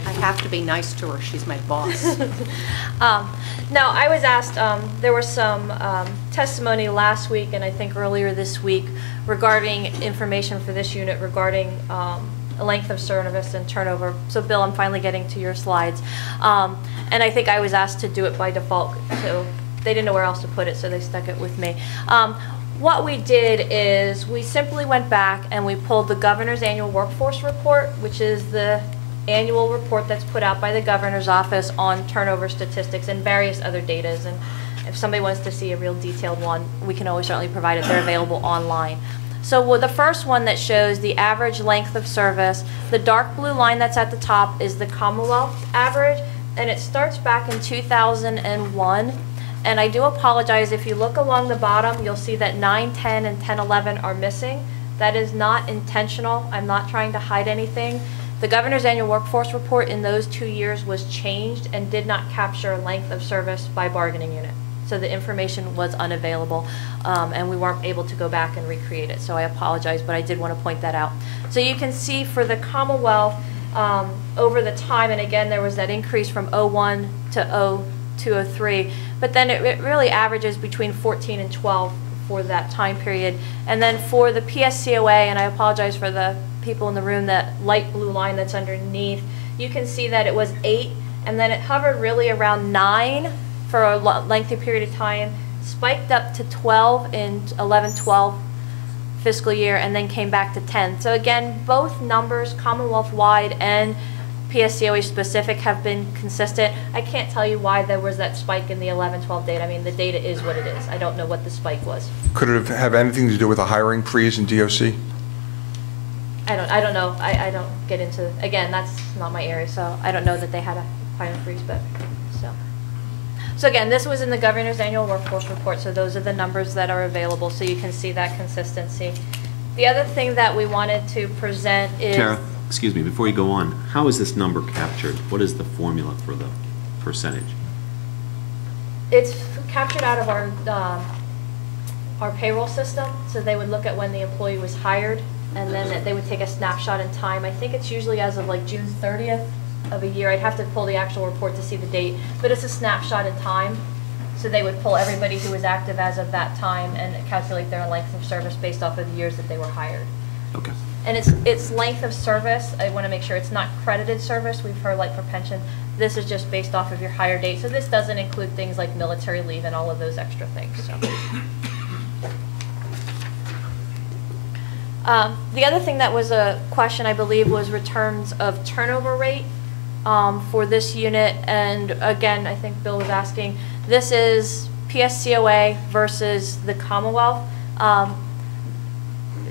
I have to be nice to her. She's my boss. Now, I was asked, there was some testimony last week and I think earlier this week regarding information for this unit regarding length of service and turnover. So Bill, I'm finally getting to your slides. And I think I was asked to do it by default, so they didn't know where else to put it, so they stuck it with me. What we did is we simply went back and we pulled the governor's annual workforce report, which is the annual report that's put out by the governor's office on turnover statistics and various other data. And if somebody wants to see a real detailed one, we can always certainly provide it. They're available online. So the first one that shows the average length of service, the dark blue line that's at the top is the Commonwealth average, and it starts back in 2001. And I do apologize, if you look along the bottom, you'll see that 9, 10, and 10, 11 are missing. That is not intentional. I'm not trying to hide anything. The governor's annual workforce report in those 2 years was changed and did not capture length of service by bargaining unit. So the information was unavailable, and we weren't able to go back and recreate it. So I apologize, but I did want to point that out. So you can see for the Commonwealth, over the time, and again, there was that increase from 01 to 0203, but then it really averages between 14 and 12 for that time period. And then for the Pscoa, and I apologize for the people in the room, that light blue line that's underneath, you can see that it was 8 and then it hovered really around 9 for a lengthy period of time, spiked up to 12 in 11-12 fiscal year, and then came back to 10. So again, both numbers, Commonwealth-wide and PSCOA specific, have been consistent. I can't tell you why there was that spike in the 11-12 data. I mean, the data is what it is. I don't know what the spike was. Could it have anything to do with a hiring freeze in DOC? I don't know. I don't get into, again, that's not my area, so I don't know that they had a hiring freeze, but so again, this was in the governor's annual workforce report, so those are the numbers that are available, so you can see that consistency. The other thing that we wanted to present is... Tara, excuse me, before you go on, how is this number captured? What is the formula for the percentage? It's captured out of our payroll system, so they would look at when the employee was hired, and then they would take a snapshot in time. I think it's usually as of like June 30th of a year. I'd have to pull the actual report to see the date, but it's a snapshot in time. So they would pull everybody who was active as of that time and calculate their length of service based off of the years that they were hired. Okay. And it's length of service. I want to make sure it's not credited service. We've heard like for pension. This is just based off of your hire date. So this doesn't include things like military leave and all of those extra things. So. The other thing that was a question, I believe, was returns of turnover rate for this unit. And again, I think Bill was asking, this is PSCOA versus the Commonwealth.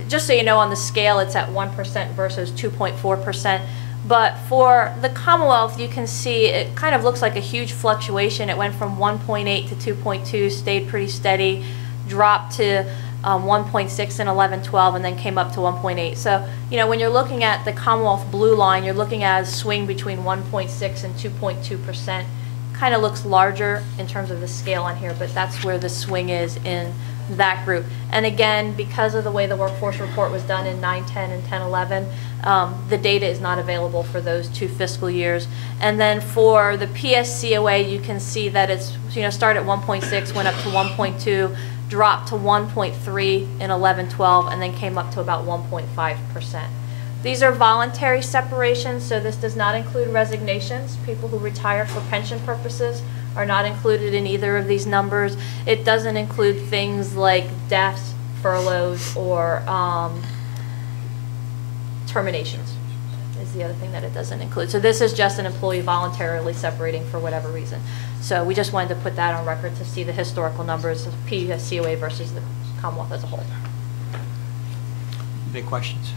Just so you know, on the scale, it's at 1% versus 2.4%. But for the Commonwealth, you can see it kind of looks like a huge fluctuation. It went from 1.8 to 2.2, stayed pretty steady, dropped to 1.6 in 11-12, and then came up to 1.8. So, you know, when you're looking at the Commonwealth blue line, you're looking at a swing between 1.6 and 2.2%. Kind of looks larger in terms of the scale on here, but that's where the swing is in that group. And again, because of the way the workforce report was done in 9-10 and 10-11, the data is not available for those 2 fiscal years. And then for the PSCOA, you can see that it's, you know, started at 1.6, went up to 1.2, dropped to 1.3 in 11-12, and then came up to about 1.5%. These are voluntary separations, so this does not include resignations. People who retire for pension purposes are not included in either of these numbers. It doesn't include things like deaths, furloughs, or terminations is the other thing that it doesn't include. So this is just an employee voluntarily separating for whatever reason. So we just wanted to put that on record to see the historical numbers of PSCOA versus the Commonwealth as a whole. Any questions?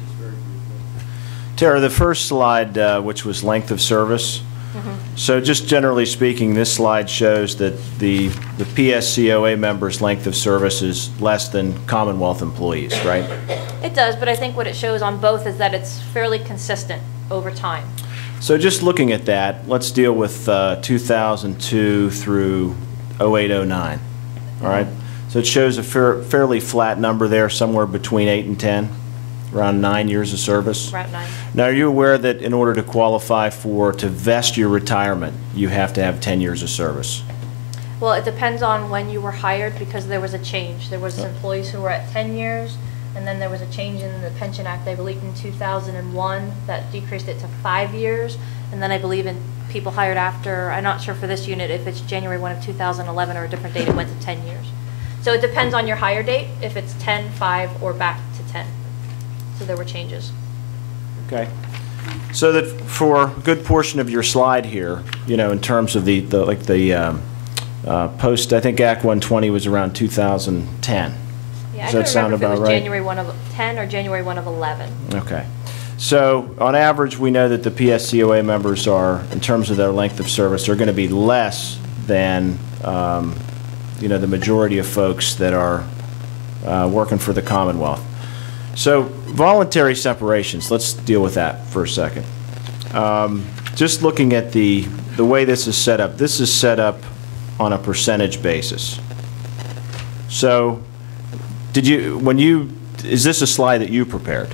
Tara, the first slide, which was length of service. So just generally speaking, this slide shows that the PSCOA members' length of service is less than Commonwealth employees, right? It does, but I think what it shows on both is that it's fairly consistent over time. So just looking at that, let's deal with 2002 through 08-09, all right? So it shows a fairly flat number there, somewhere between 8 and 10, around 9 years of service. Around 9. Now, are you aware that in order to qualify to vest your retirement, you have to have 10 years of service? Well, it depends on when you were hired because there was a change. There was employees who were at 10 years, and then there was a change in the Pension Act, I believe in 2001, that decreased it to 5 years. And then I believe in people hired after, I'm not sure for this unit if it's January 1 of 2011 or a different date, it went to 10 years. So it depends on your hire date, if it's 10, 5, or back to 10. So there were changes. Okay. So that for a good portion of your slide here, you know, in terms of the post, I think Act 120 was around 2010. Yeah, Does I that sound don't remember if about it was right? January 1 of 10 or January 1 of 11. Okay. So on average, we know that the PSCOA members are, in terms of their length of service, are going to be less than, you know, the majority of folks that are working for the Commonwealth. So voluntary separations, let's deal with that for a second. Just looking at the way this is set up on a percentage basis. So is this a slide that you prepared?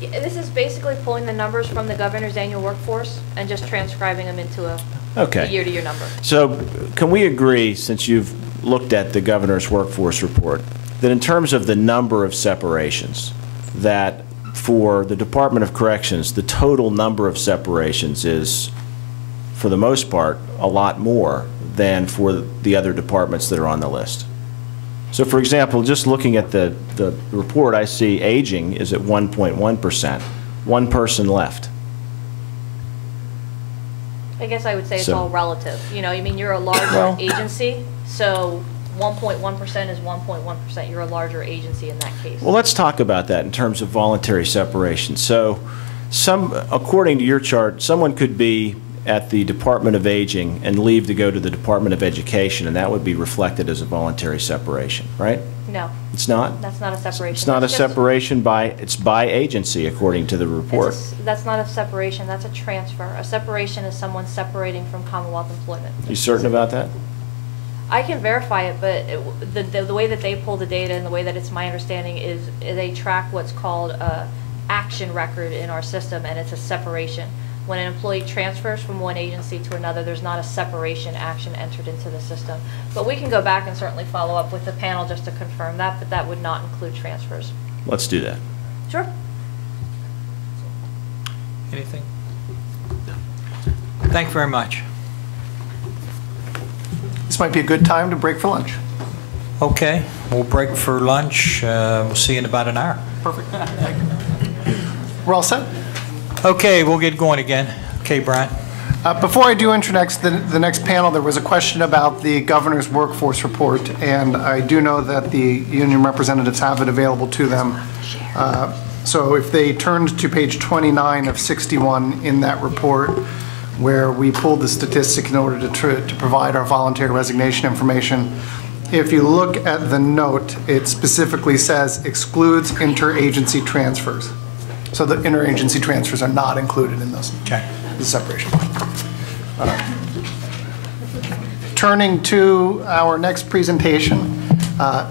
Yeah, this is basically pulling the numbers from the governor's annual workforce and just transcribing them into a year-to-year number. So can we agree, since you've looked at the governor's workforce report, that in terms of the number of separations, that for the Department of Corrections, the total number of separations is for the most part, a lot more than for the other departments that are on the list. So for example, just looking at the report, I see aging is at 1.1%. One person left. I guess I would say it's So- all relative. You know, I mean, you're a larger Well- agency, so 1.1% is 1.1%. You're a larger agency in that case. Well, let's talk about that in terms of voluntary separation. So according to your chart, someone could be at the Department of Aging and leave to go to the Department of Education, and that would be reflected as a voluntary separation, right? No, It's not? that's not a separation. It's not a That's just- separation it's by agency, according to the report. That's not a separation, that's a transfer. A separation is someone separating from Commonwealth employment. You certain about that? I can verify it, but the way that they pull the data and the way that it's my understanding is they track what's called a action record in our system, and it's a separation. When an employee transfers from one agency to another, there's not a separation action entered into the system. But we can go back and certainly follow up with the panel just to confirm that, but that would not include transfers. Let's do that. Sure. Anything? Thank you very much. This might be a good time to break for lunch. Okay, we'll break for lunch. We'll see you in about an hour. Perfect. We're all set? Okay, we'll get going again. Okay, Brian. Before I do introduce the next panel, there was a question about the governor's workforce report, and I do know that the union representatives have it available to them. So if they turned to page 29 of 61 in that report, where we pulled the statistic in order to provide our voluntary resignation information, if you look at the note, it specifically says excludes interagency transfers. So the interagency transfers are not included in those. Okay. The separation. Turning to our next presentation,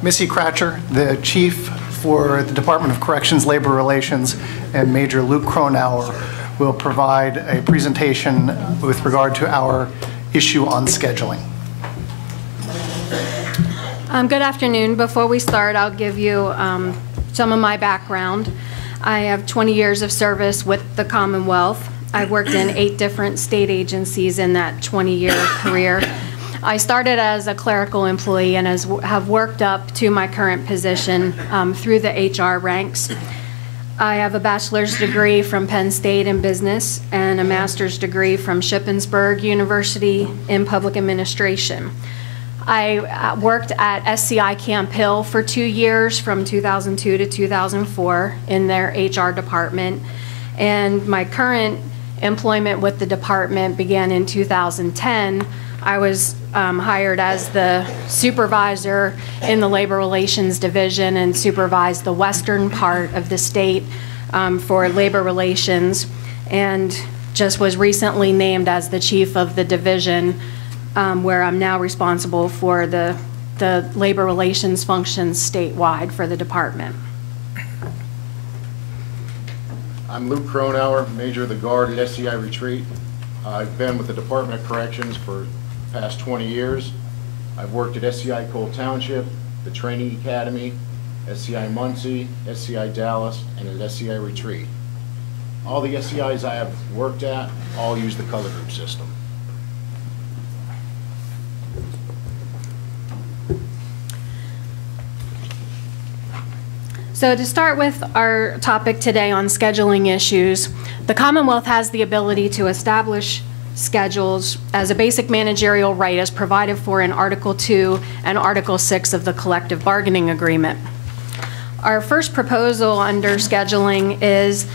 Missy Cratcher, the Chief for the Department of Corrections, Labor Relations, and Major Luke Kronauer will provide a presentation with regard to our issue on scheduling. Good afternoon. Before we start, I'll give you some of my background. I have 20 years of service with the Commonwealth. I've worked in 8 different state agencies in that 20-year career. I started as a clerical employee and have worked up to my current position through the HR ranks. I have a bachelor's degree from Penn State in business and a master's degree from Shippensburg University in public administration. I worked at SCI Camp Hill for 2 years from 2002 to 2004 in their HR department, and my current employment with the department began in 2010. I was hired as the supervisor in the Labor Relations Division and supervised the western part of the state for labor relations, and just was recently named as the chief of the division, where I'm now responsible for the labor relations functions statewide for the department. I'm Luke Kronauer, Major of the Guard at SCI Retreat. I've been with the Department of Corrections for the past 20 years. I've worked at SCI Cole Township, the Training Academy, SCI Muncie, SCI Dallas, and at SCI Retreat. All the SCIs I have worked at all use the color group system. So to start with our topic today on scheduling issues, the Commonwealth has the ability to establish schedules as a basic managerial right as provided for in Article 2 and Article 6 of the Collective Bargaining Agreement. Our first proposal under scheduling is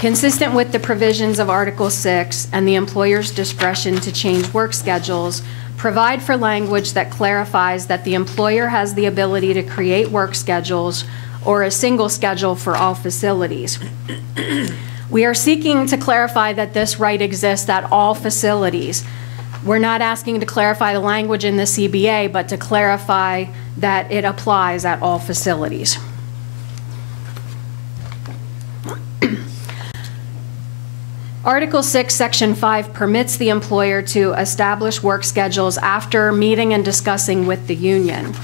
consistent with the provisions of Article 6 and the employer's discretion to change work schedules, provide for language that clarifies that the employer has the ability to create work schedules or a single schedule for all facilities. We are seeking to clarify that this right exists at all facilities. We're not asking to clarify the language in the CBA, but to clarify that it applies at all facilities. Article 6, Section 5 permits the employer to establish work schedules after meeting and discussing with the union.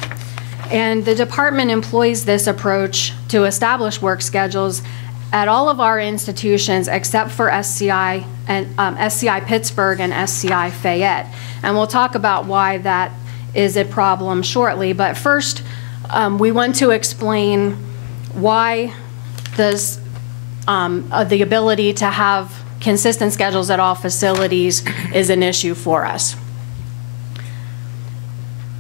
And the department employs this approach to establish work schedules at all of our institutions except for SCI and SCI Pittsburgh and SCI Fayette. And we'll talk about why that is a problem shortly. But first, we want to explain why this, the ability to have consistent schedules at all facilities is an issue for us.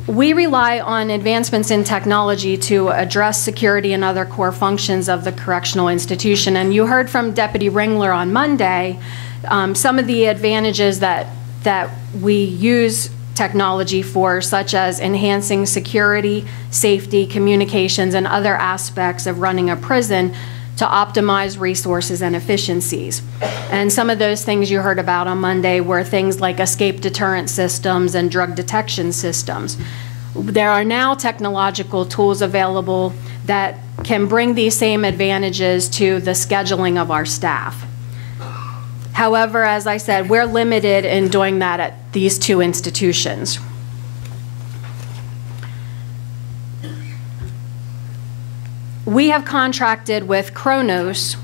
We rely on advancements in technology to address security and other core functions of the correctional institution. And you heard from Deputy Ringler on Monday some of the advantages that we use technology for, such as enhancing security, safety, communications, and other aspects of running a prison to optimize resources and efficiencies. And some of those things you heard about on Monday were things like escape deterrent systems and drug detection systems. There are now technological tools available that can bring these same advantages to the scheduling of our staff. However, as I said, we're limited in doing that at these two institutions. We have contracted with Kronos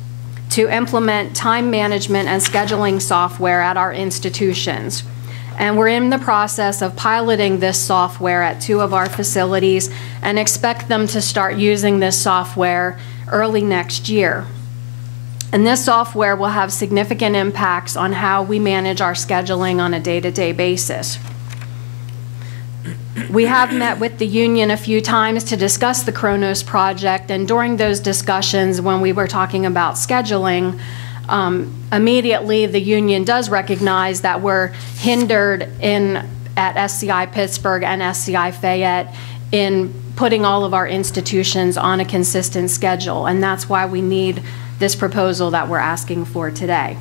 to implement time management and scheduling software at our institutions. And we're in the process of piloting this software at 2 of our facilities and expect them to start using this software early next year. And this software will have significant impacts on how we manage our scheduling on a day-to-day basis. We have met with the union a few times to discuss the Kronos project, and during those discussions when we were talking about scheduling, immediately the union does recognize that we're hindered at SCI Pittsburgh and SCI Fayette in putting all of our institutions on a consistent schedule, and that's why we need this proposal that we're asking for today.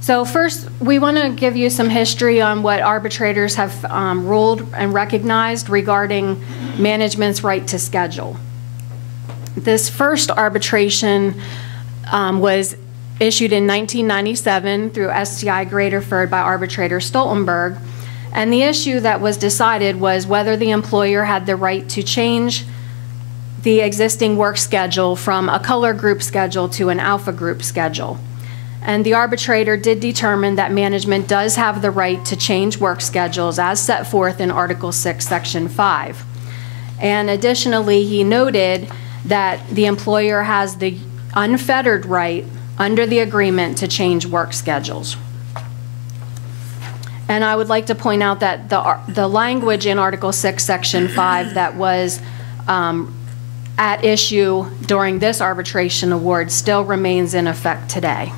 So first, we want to give you some history on what arbitrators have ruled and recognized regarding management's right to schedule. This first arbitration was issued in 1997 through SCI Graterford by arbitrator Stoltenberg, and the issue that was decided was whether the employer had the right to change the existing work schedule from a color group schedule to an alpha group schedule. And the arbitrator did determine that management does have the right to change work schedules as set forth in Article 6, Section 5. And additionally, he noted that the employer has the unfettered right under the agreement to change work schedules. And I would like to point out that the language in Article 6, Section 5 that was at issue during this arbitration award still remains in effect today.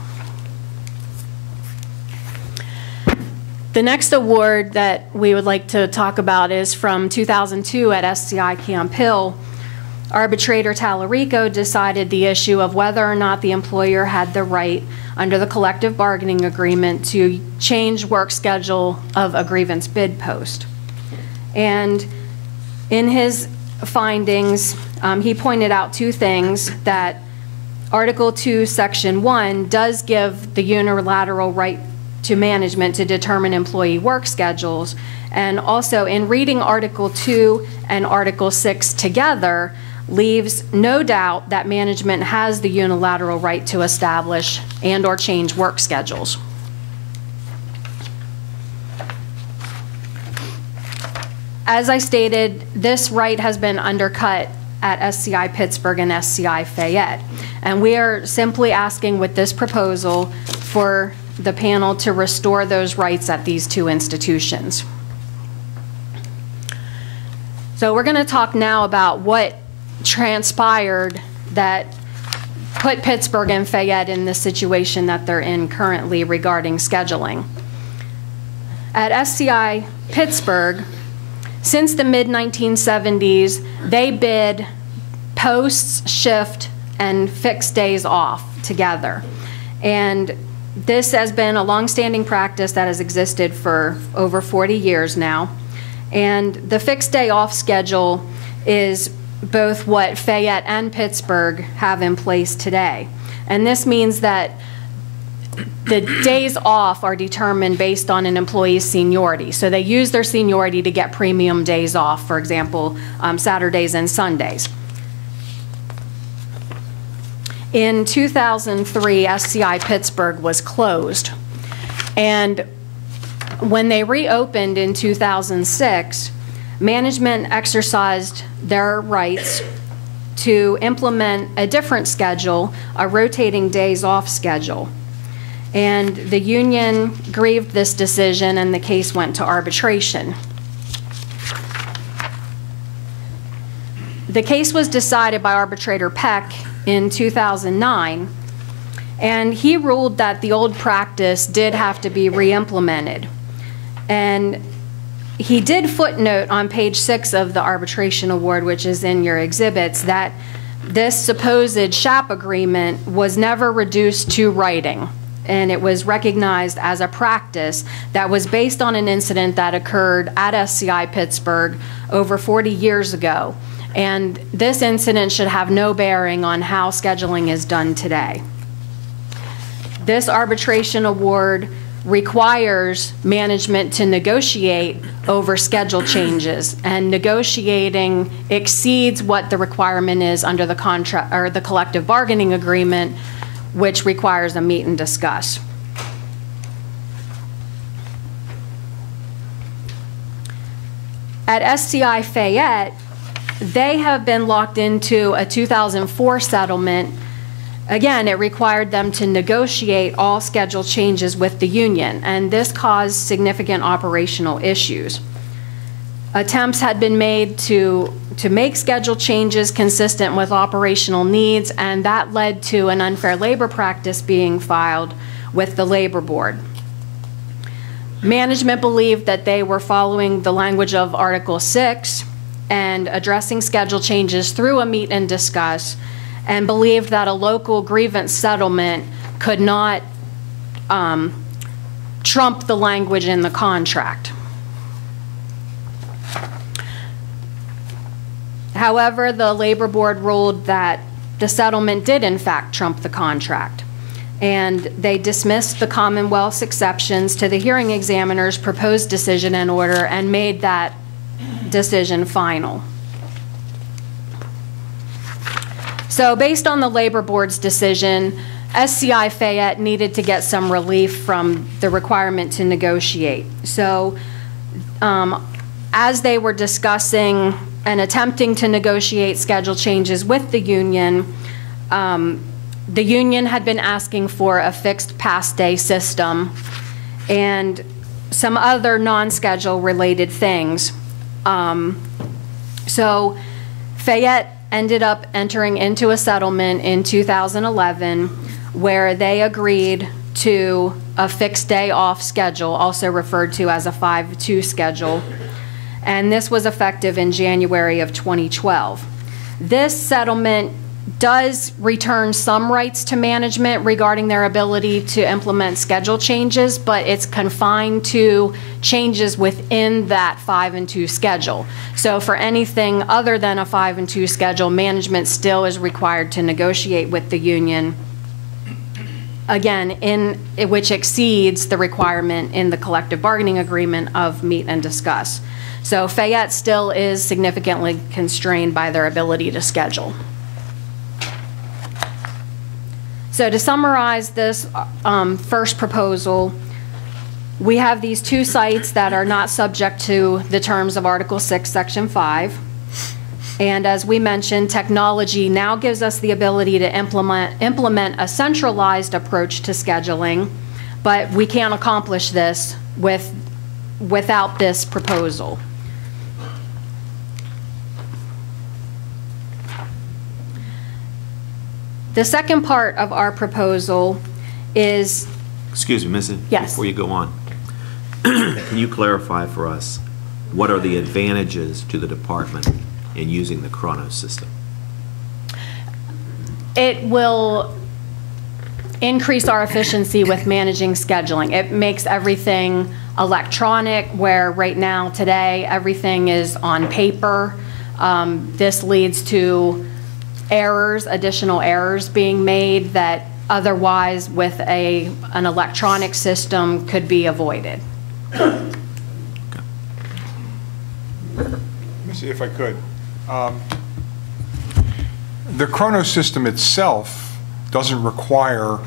The next award that we would like to talk about is from 2002 at SCI Camp Hill. Arbitrator Tallarico decided the issue of whether or not the employer had the right under the collective bargaining agreement to change work schedule of a grievance bid post. And in his findings, he pointed out 2 things: that Article 2, Section 1 does give the unilateral right to management to determine employee work schedules, and also in reading Article 2 and Article 6 together leaves no doubt that management has the unilateral right to establish and or change work schedules. As I stated, this right has been undercut at SCI Pittsburgh and SCI Fayette, and we are simply asking with this proposal for the panel to restore those rights at these 2 institutions. So we're going to talk now about what transpired that put Pittsburgh and Fayette in the situation that they're in currently regarding scheduling. At SCI Pittsburgh, since the mid-1970s, they bid posts, shift, and fixed days off together. And this has been a long-standing practice that has existed for over 40 years now. And the fixed day off schedule is both what Fayette and Pittsburgh have in place today. And this means that the days off are determined based on an employee's seniority. So they use their seniority to get premium days off, for example, Saturdays and Sundays. In 2003, SCI Pittsburgh was closed. And when they reopened in 2006, management exercised their rights to implement a different schedule, a rotating days off schedule. And the union grieved this decision and the case went to arbitration. The case was decided by arbitrator Peck in 2009, and he ruled that the old practice did have to be re-implemented. And he did footnote on page 6 of the arbitration award, which is in your exhibits, that this supposed SHAP agreement was never reduced to writing, and it was recognized as a practice that was based on an incident that occurred at SCI Pittsburgh over 40 years ago. And this incident should have no bearing on how scheduling is done today. This arbitration award requires management to negotiate over schedule changes, and negotiating exceeds what the requirement is under the contract or the collective bargaining agreement, which requires a meet and discuss. At SCI Fayette, they have been locked into a 2004 settlement. Again, it required them to negotiate all schedule changes with the union, and this caused significant operational issues. Attempts had been made to make schedule changes consistent with operational needs, and that led to an unfair labor practice being filed with the labor board. Management believed that they were following the language of Article 6 and addressing schedule changes through a meet and discuss, and believed that a local grievance settlement could not trump the language in the contract. However, the labor board ruled that the settlement did in fact trump the contract, and they dismissed the Commonwealth's exceptions to the hearing examiner's proposed decision and order and made that decision final. So based on the labor board's decision, SCI Fayette needed to get some relief from the requirement to negotiate. So as they were discussing and attempting to negotiate schedule changes with the union had been asking for a fixed pass day system and some other non-schedule related things. So Fayette ended up entering into a settlement in 2011 where they agreed to a fixed day off schedule, also referred to as a 5-2 schedule, and this was effective in January of 2012. This settlement does return some rights to management regarding their ability to implement schedule changes, but it's confined to changes within that 5-2 schedule. So for anything other than a 5-2 schedule, management still is required to negotiate with the union, again, which exceeds the requirement in the collective bargaining agreement of meet and discuss. So Fayette still is significantly constrained by their ability to schedule. So to summarize this first proposal, we have these two sites that are not subject to the terms of Article 6, Section 5. And as we mentioned, technology now gives us the ability to implement a centralized approach to scheduling, but we can't accomplish this without this proposal. The second part of our proposal is... Excuse me, Missy. Yes. Before you go on, can you clarify for us what are the advantages to the department in using the Chronos system? It will increase our efficiency with managing scheduling. It makes everything electronic, where right now, today, everything is on paper. This leads to errors, additional errors being made that otherwise with an electronic system could be avoided. Let me see if I could. The Chrono system itself doesn't require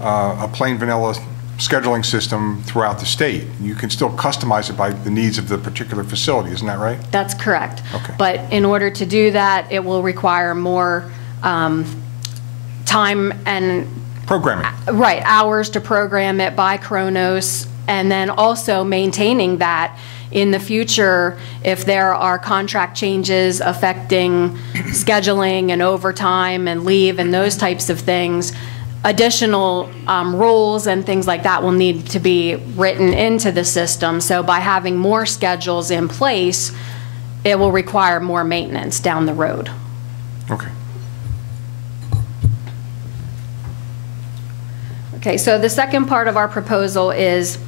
a plain vanilla scheduling system throughout the state. You can still customize it by the needs of the particular facility, isn't that right? That's correct. Okay. But in order to do that, it will require more time and Programming. right, hours to program it by Kronos, and then also maintaining that in the future, if there are contract changes affecting scheduling and overtime and leave and those types of things, additional rules and things like that will need to be written into the system. So by having more schedules in place, it will require more maintenance down the road. Okay. Okay, so the second part of our proposal is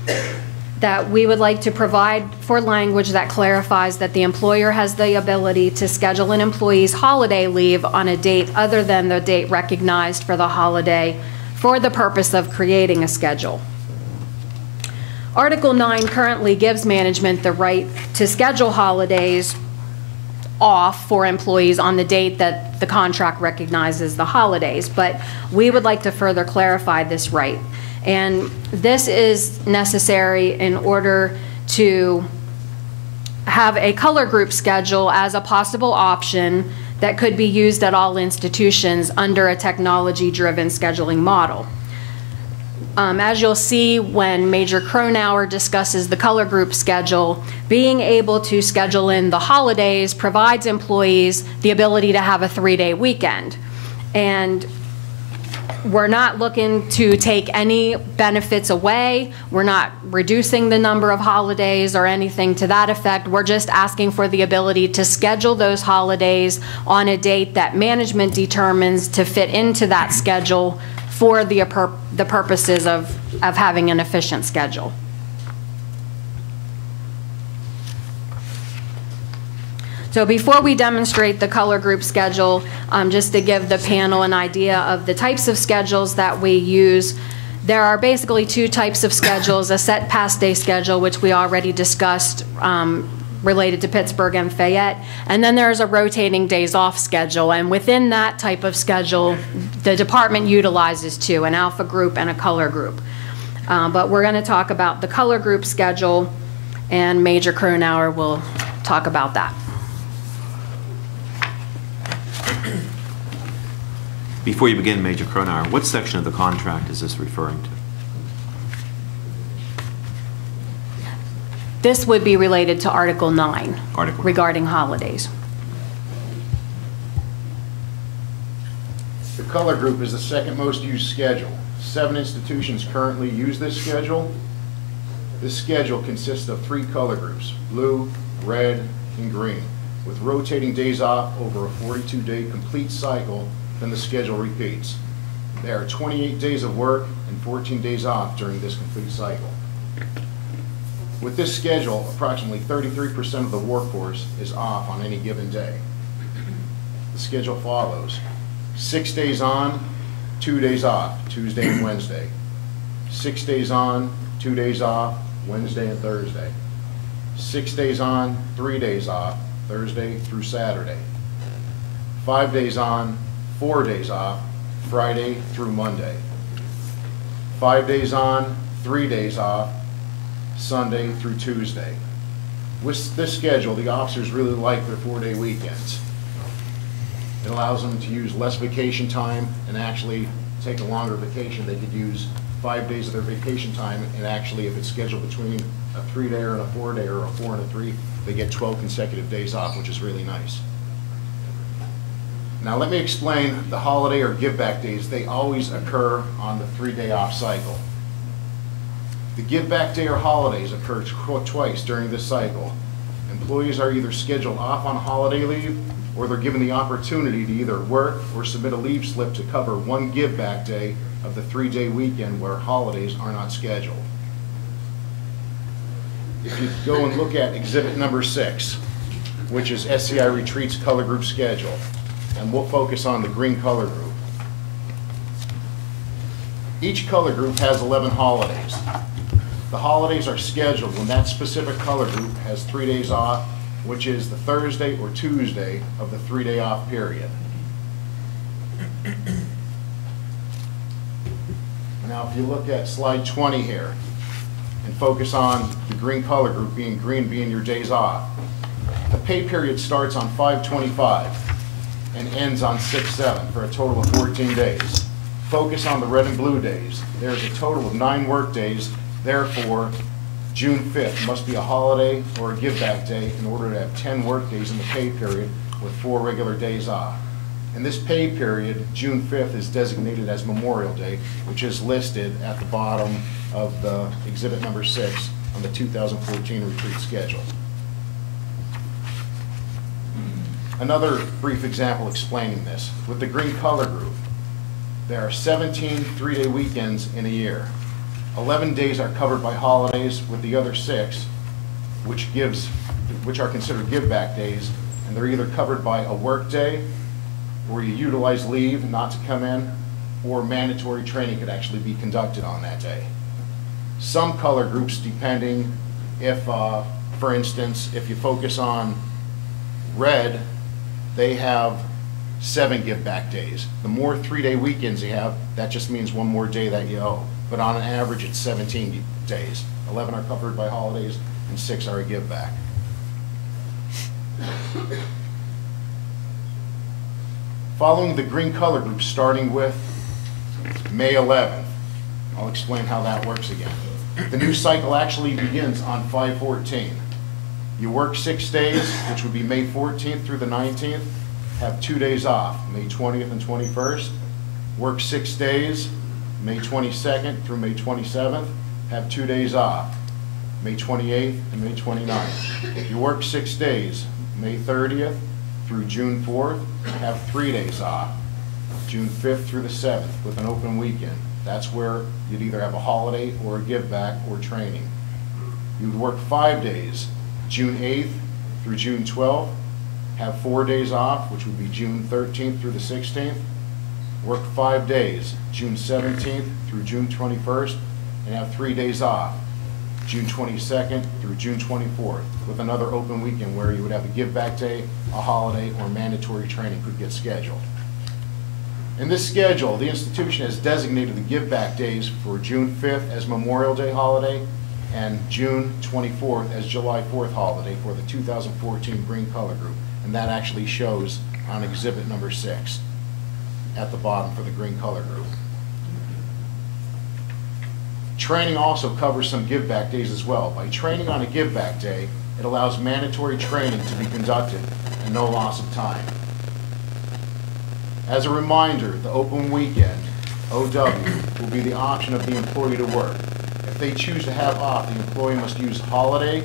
that we would like to provide for language that clarifies that the employer has the ability to schedule an employee's holiday leave on a date other than the date recognized for the holiday for the purpose of creating a schedule. Article 9 currently gives management the right to schedule holidays off for employees on the date that the contract recognizes the holidays, but we would like to further clarify this right. And this is necessary in order to have a color group schedule as a possible option that could be used at all institutions under a technology-driven scheduling model. As you'll see when Major Cronauer discusses the color group schedule, being able to schedule in the holidays provides employees the ability to have a 3-day weekend. And we're not looking to take any benefits away. We're not reducing the number of holidays or anything to that effect. We're just asking for the ability to schedule those holidays on a date that management determines to fit into that schedule for the purposes of having an efficient schedule. So before we demonstrate the color group schedule, just to give the panel an idea of the types of schedules that we use, there are basically two types of schedules: a set past day schedule, which we already discussed, related to Pittsburgh and Fayette, and then there's a rotating days off schedule. And within that type of schedule, the department utilizes two, an alpha group and a color group. But we're going to talk about the color group schedule, and Major Cronauer will talk about that. Before you begin, Major Cronauer, what section of the contract is this referring to? This would be related to Article 9 regarding 9. holidays. The color group is the second most used schedule. 7 institutions currently use this schedule. This schedule consists of 3 color groups: blue, red, and green, with rotating days off over a 42-day complete cycle. Then the schedule repeats. There are 28 days of work and 14 days off during this complete cycle. With this schedule, approximately 33% of the workforce is off on any given day. The schedule follows: 6 days on, 2 days off, Tuesday and Wednesday. 6 days on, 2 days off, Wednesday and Thursday. 6 days on, 3 days off, Thursday through Saturday. 5 days on, 4 days off, Friday through Monday. 5 days on, 3 days off, Sunday through Tuesday. With this schedule, the officers really like their 4-day weekends. It allows them to use less vacation time and actually take a longer vacation. They could use 5 days of their vacation time, and actually, if it's scheduled between a 3-dayer and a 4-dayer, or a 4 and a 3, they get 12 consecutive days off, which is really nice. Now let me explain the holiday or give-back days. They always occur on the 3-day off cycle. The give-back day or holidays occur twice during this cycle. Employees are either scheduled off on holiday leave, or they're given the opportunity to either work or submit a leave slip to cover one give-back day of the 3-day weekend where holidays are not scheduled. If you go and look at exhibit number 6, which is SCI Retreat's color group schedule, and we'll focus on the green color group. Each color group has 11 holidays. The holidays are scheduled when that specific color group has 3 days off, which is the Thursday or Tuesday of the 3-day off period. Now, if you look at slide 20 here and focus on the green color group, green being your days off, the pay period starts on 5/25 and ends on 6/7 for a total of 14 days. Focus on the red and blue days. There's a total of 9 work days. Therefore, June 5th must be a holiday or a give-back day in order to have 10 work days in the pay period with 4 regular days off. In this pay period, June 5th is designated as Memorial Day, which is listed at the bottom of the exhibit number 6 on the 2014 retreat schedule. Another brief example explaining this. With the green color group, there are 17 3-day weekends in a year. 11 days are covered by holidays, with the other 6, which are considered give-back days, and they're either covered by a work day, where you utilize leave not to come in, or mandatory training could actually be conducted on that day. Some color groups, depending if, for instance, if you focus on red, they have 7 give-back days. The more 3-day weekends you have, that just means 1 more day that you owe. But on an average, it's 17 days. 11 are covered by holidays, and 6 are a give-back. Following the green color group, starting with May 11th, I'll explain how that works again. The new cycle actually begins on 5/14. You work 6 days, which would be May 14th through the 19th, have 2 days off, May 20th and 21st. Work 6 days, May 22nd through May 27th, have 2 days off, May 28th and May 29th. You work 6 days, May 30th through June 4th, have 3 days off, June 5th through the 7th with an open weekend. That's where you'd either have a holiday or a give back or training. You'd work 5 days, June 8th through June 12th, have 4 days off, which would be June 13th through the 16th. Work 5 days, June 17th through June 21st, and have 3 days off, June 22nd through June 24th, with another open weekend where you would have a give-back day, a holiday, or mandatory training could get scheduled. In this schedule, the institution has designated the give-back days for June 5th as Memorial Day holiday and June 24th as July 4th holiday for the 2014 green color group, and that actually shows on exhibit number 6 at the bottom for the green color group. Training also covers some give-back days as well. By training on a give-back day, it allows mandatory training to be conducted and no loss of time. As a reminder, the open weekend, OW, will be the option of the employee to work. If they choose to have off, the employee must use holiday,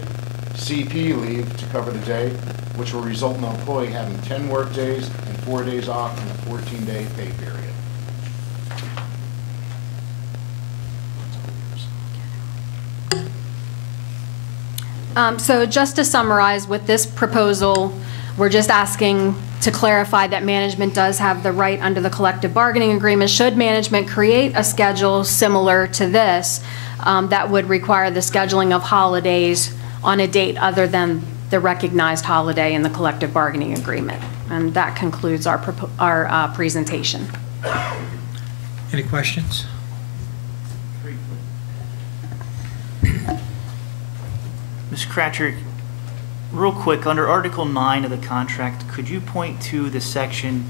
CP leave to cover the day, which will result in the employee having 10 work days and 4 days off in a 14-day pay period. So just to summarize, with this proposal, we're just asking to clarify that management does have the right under the collective bargaining agreement, should management create a schedule similar to this, that would require the scheduling of holidays on a date other than the recognized holiday in the collective bargaining agreement. And that concludes our presentation. Any questions? Ms. Kratchik, real quick, under Article 9 of the contract, could you point to the section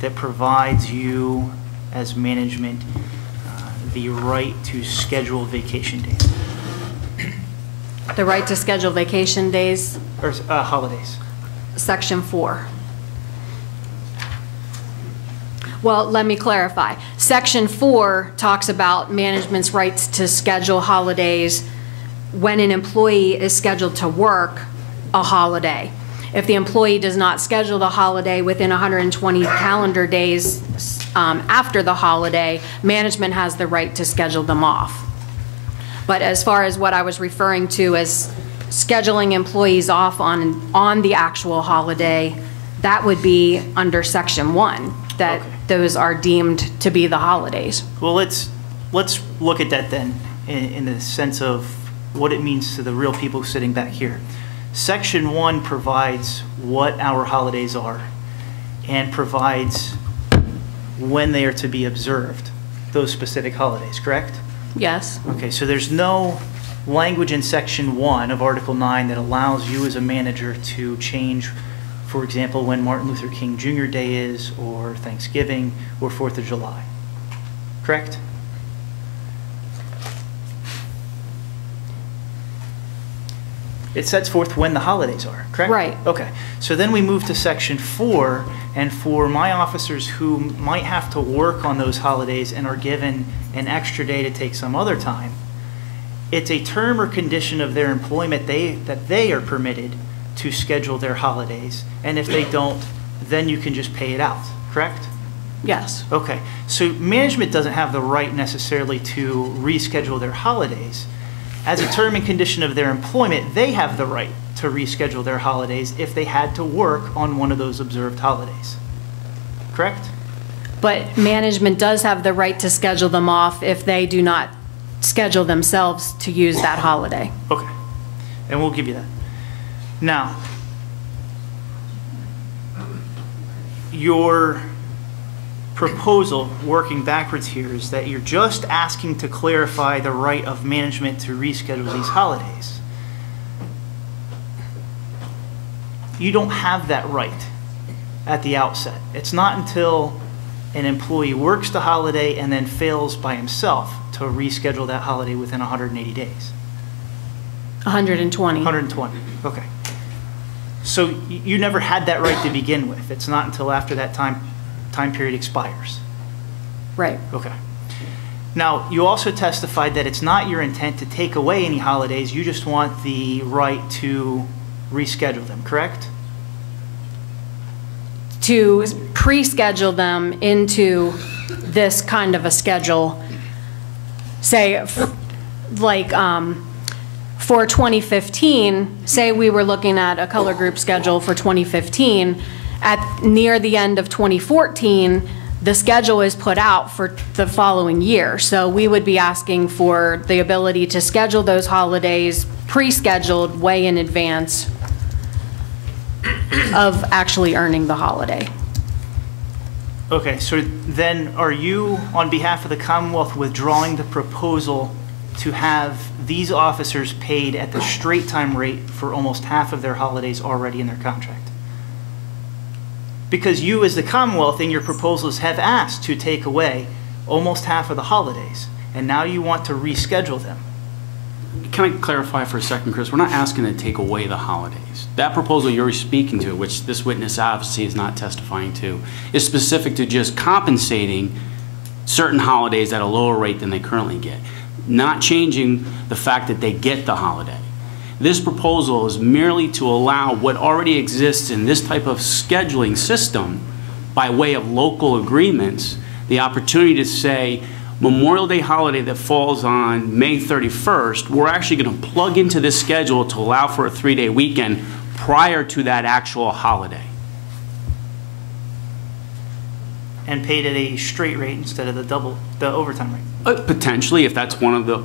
that provides you, as management, the right to schedule vacation days? The right to schedule vacation days? Or holidays? Section 4. Well, let me clarify. Section 4 talks about management's rights to schedule holidays when an employee is scheduled to work a holiday. If the employee does not schedule the holiday within 120 calendar days after the holiday, management has the right to schedule them off. But as far as what I was referring to as scheduling employees off on the actual holiday, that would be under Section 1, that those are deemed to be the holidays. Well, let's let's look at that then in the sense of what it means to the real people sitting back here. Section 1 provides what our holidays are and provides when they are to be observed, those specific holidays, correct? Yes. Okay, so there's no language in Section 1 of Article 9 that allows you as a manager to change, for example, when Martin Luther King Jr. Day is, or Thanksgiving, or 4th of July, correct? It sets forth when the holidays are, correct? Right. Okay, so then we move to Section 4, and for my officers who might have to work on those holidays and are given an extra day to take some other time, it's a term or condition of their employment that they are permitted to schedule their holidays, and if they don't, then you can just pay it out, correct? Yes. Okay, so management doesn't have the right necessarily to reschedule their holidays. As a term and condition of their employment, they have the right to reschedule their holidays if they had to work on one of those observed holidays, correct? But management does have the right to schedule them off if they do not schedule themselves to use that holiday. Okay, and we'll give you that. Now, your proposal, working backwards here, is that you're just asking to clarify the right of management to reschedule these holidays. You don't have that right at the outset. It's not until an employee works the holiday and then fails by himself to reschedule that holiday within 180 days. 120. 120, okay. So you never had that right to begin with. It's not until after that time period expires. Right. Okay. Now, you also testified that it's not your intent to take away any holidays, you just want the right to reschedule them, correct? To pre-schedule them into this kind of a schedule, say, like for 2015, say we were looking at a color group schedule for 2015, at near the end of 2014, the schedule is put out for the following year. So we would be asking for the ability to schedule those holidays pre-scheduled way in advance of actually earning the holiday. Okay, so then are you, on behalf of the Commonwealth, withdrawing the proposal to have these officers paid at the straight time rate for almost half of their holidays already in their contract? Because you, as the Commonwealth, in your proposals have asked to take away almost half of the holidays, and now you want to reschedule them. Can I clarify for a second, Chris? We're not asking to take away the holidays. That proposal you're speaking to, which this witness obviously is not testifying to, is specific to just compensating certain holidays at a lower rate than they currently get, not changing the fact that they get the holiday. This proposal is merely to allow what already exists in this type of scheduling system by way of local agreements, the opportunity to say, Memorial Day holiday that falls on May 31st, we're actually going to plug into this schedule to allow for a 3-day weekend prior to that actual holiday. And paid at a straight rate instead of the overtime rate? Potentially, if that's one of the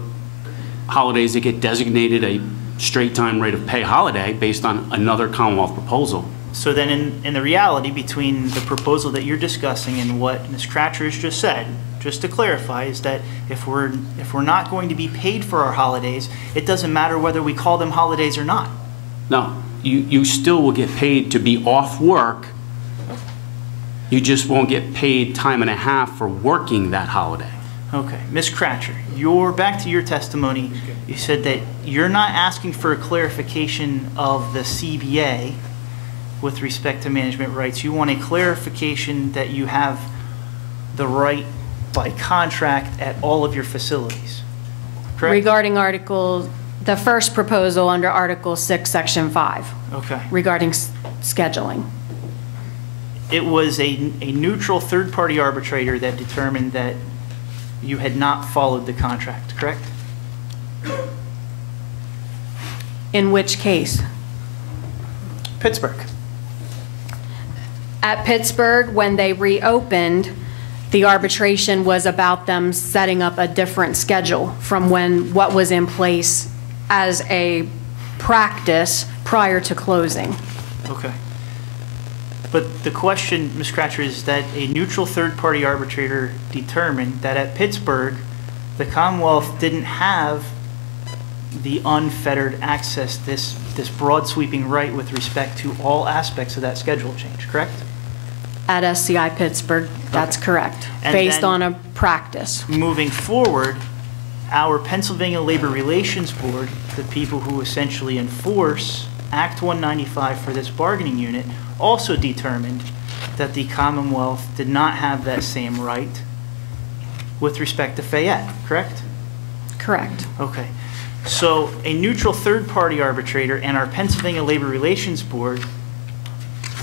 holidays that get designated a straight time rate of pay holiday based on another Commonwealth proposal. So then in the reality between the proposal that you're discussing and what Ms. Cratcher has just said, just to clarify, is that if we're not going to be paid for our holidays, it doesn't matter whether we call them holidays or not. No, you still will get paid to be off work. You just won't get paid time and a half for working that holiday. Okay, Ms. Cratcher, back to your testimony, you said that you're not asking for a clarification of the CBA with respect to management rights. You want a clarification that you have the right by contract at all of your facilities, correct? Regarding the first proposal under Article 6, Section 5. Okay. Regarding scheduling. It was a neutral third-party arbitrator that determined that you had not followed the contract, correct? In which case? Pittsburgh. At Pittsburgh, when they reopened, The arbitration was about them setting up a different schedule from what was in place as a practice prior to closing. Okay. But the question, Ms. Cratcher, is that a neutral third-party arbitrator determined that at Pittsburgh, the Commonwealth didn't have the unfettered access, this broad sweeping right with respect to all aspects of that schedule change, correct? At SCI Pittsburgh, that's correct, And based then- on a practice. Moving forward, our Pennsylvania Labor Relations Board, the people who essentially enforce Act 195 for this bargaining unit, also determined that the Commonwealth did not have that same right with respect to Fayette, correct? Correct. Okay. So a neutral third-party arbitrator and our Pennsylvania Labor Relations Board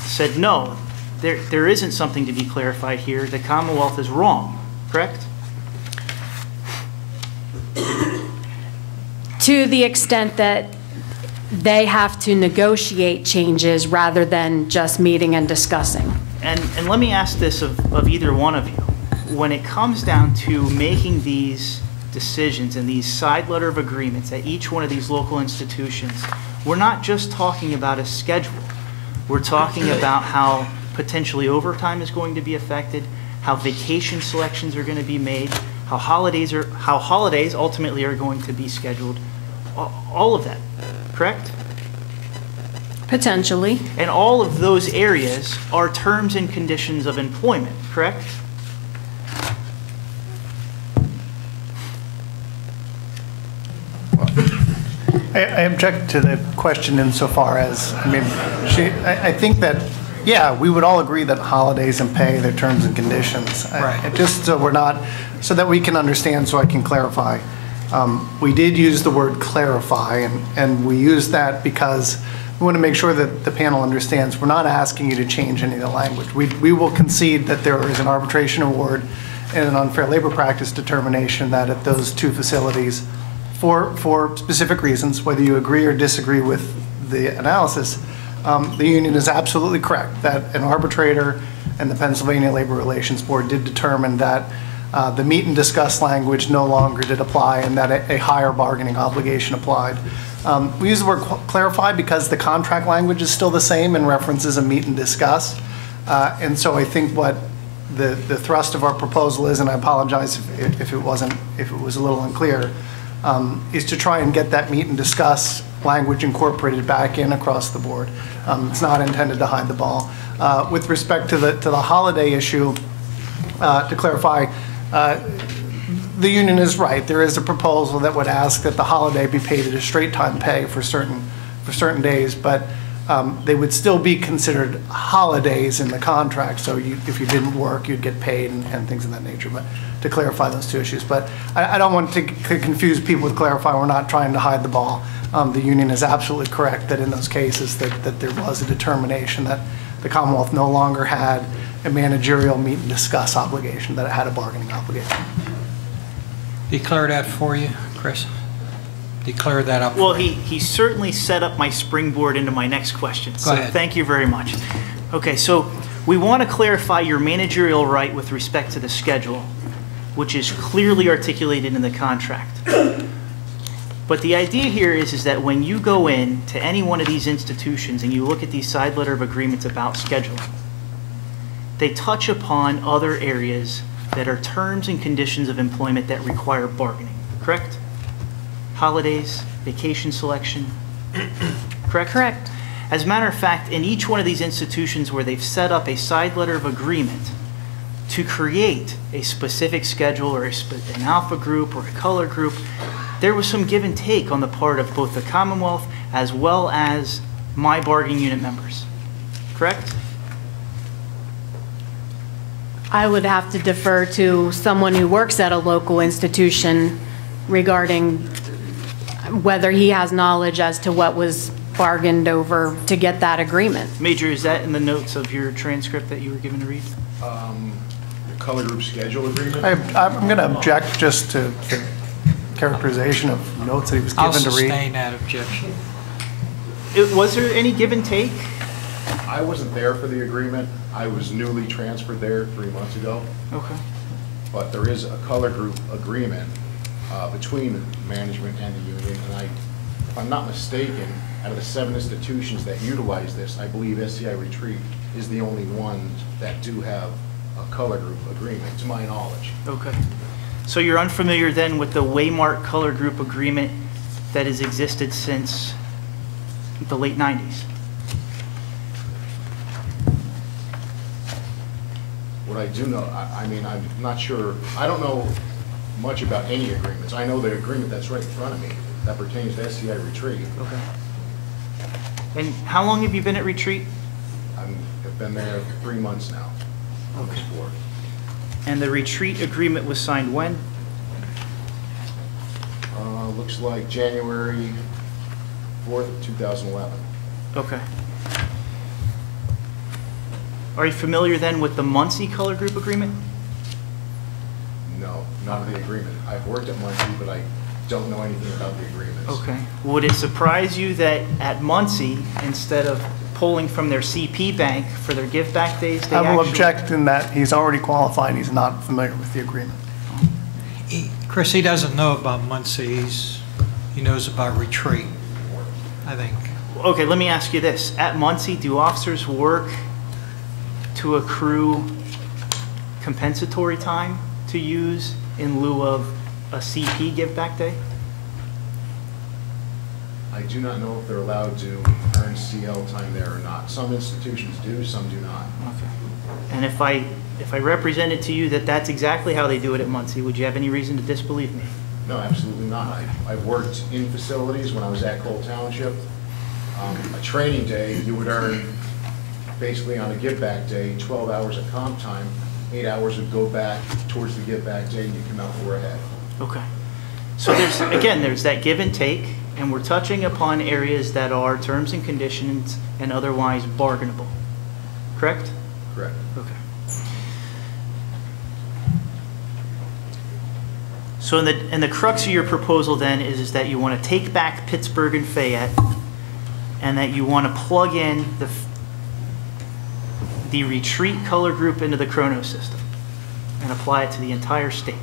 said, no, there isn't something to be clarified here. The Commonwealth is wrong, correct? To the extent that they have to negotiate changes rather than just meeting and discussing. And let me ask this of either one of you. When it comes down to making these decisions and these side letter of agreements at each one of these local institutions, we're not just talking about a schedule. We're talking about how potentially overtime is going to be affected, how vacation selections are going to be made, how holidays ultimately are going to be scheduled, all of that, correct? Potentially. And all of those areas are terms and conditions of employment, correct? I object to the question insofar as, I think that, yeah, we would all agree that holidays and pay, their terms and conditions. Right. Just so we're not, so that we can understand, so I can clarify. We did use the word clarify, and we use that because we want to make sure that the panel understands we're not asking you to change any of the language. We will concede that there is an arbitration award and an unfair labor practice determination that at those two facilities, for specific reasons, whether you agree or disagree with the analysis, the union is absolutely correct that an arbitrator and the Pennsylvania Labor Relations Board did determine that the meet and discuss language no longer did apply and that a higher bargaining obligation applied. We use the word clarify because the contract language is still the same and references a meet and discuss. And so I think what the thrust of our proposal is, and I apologize if it was a little unclear, is to try and get that meet and discuss language incorporated back in across the board. It's not intended to hide the ball. With respect to the holiday issue, to clarify, the union is right. There is a proposal that would ask that the holiday be paid at a straight time pay for certain days, but they would still be considered holidays in the contract. So if you didn't work, you'd get paid and things of that nature. But to clarify those two issues, but I don't want to confuse people with clarify. We're not trying to hide the ball. The union is absolutely correct that in those cases that there was a determination that the Commonwealth no longer had a managerial meet and discuss obligation, that it had a bargaining obligation. Declare that for you, Chris? Declare that up. Well, he certainly set up my springboard into my next question. So thank you very much. Okay, so we want to clarify your managerial right with respect to the schedule, which is clearly articulated in the contract. But the idea here is that when you go in to any one of these institutions and you look at these side letter of agreements about scheduling, they touch upon other areas that are terms and conditions of employment that require bargaining, correct? Holidays, vacation selection, correct? Correct. As a matter of fact, in each one of these institutions where they've set up a side letter of agreement to create a specific schedule or an alpha group or a color group, there was some give and take on the part of both the Commonwealth as well as my bargaining unit members, correct? I would have to defer to someone who works at a local institution regarding whether he has knowledge as to what was bargained over to get that agreement. Major, is that in the notes of your transcript that you were given to read? The color group schedule agreement? I'm going to object just to the characterization of notes that he was given to read. I'll sustain that objection. Was there any give and take? I wasn't there for the agreement. I was newly transferred there 3 months ago. Okay. but there is a color group agreement between management and the union, and if I'm not mistaken, out of the 7 institutions that utilize this, I believe SCI Retreat is the only one that do have a color group agreement, to my knowledge. Okay. So you're unfamiliar then with the Waymark color group agreement that has existed since the late 90s? What I do know, I mean, I'm not sure, I don't know much about any agreements. I know the agreement that's right in front of me that pertains to SCI Retreat. Okay. And how long have you been at Retreat? I've been there 3 months now. Almost 4. And the Retreat agreement was signed when? Looks like January 4th of 2011. Okay. Are you familiar then with the Muncie color group agreement? No, not the agreement. I've worked at Muncie, but I don't know anything about the agreements. Okay. Would it surprise you that at Muncie, instead of pulling from their CP bank for their give back days, they I will actually... object in that he's already qualified, he's not familiar with the agreement. Chris, he doesn't know about Muncie, he knows about Retreat, I think. Okay, let me ask you this. At Muncie, do officers work to accrue compensatory time to use in lieu of a CP give back day? I do not know if they're allowed to earn CL time there or not. Some institutions do, some do not. Okay. And if I represented to you that that's exactly how they do it at Muncie, would you have any reason to disbelieve me? No, absolutely not. I've worked in facilities when I was at Cole Township. A training day, you would earn, basically on a give back day, 12 hours of comp time. 8 hours would go back towards the give back day and you come out 4 ahead. Okay. So there's that give and take, and we're touching upon areas that are terms and conditions and otherwise bargainable. Correct? Correct. Okay. So in the crux of your proposal then is that you want to take back Pittsburgh and Fayette, and that you want to plug in the Retreat color group into the Chrono system and apply it to the entire state.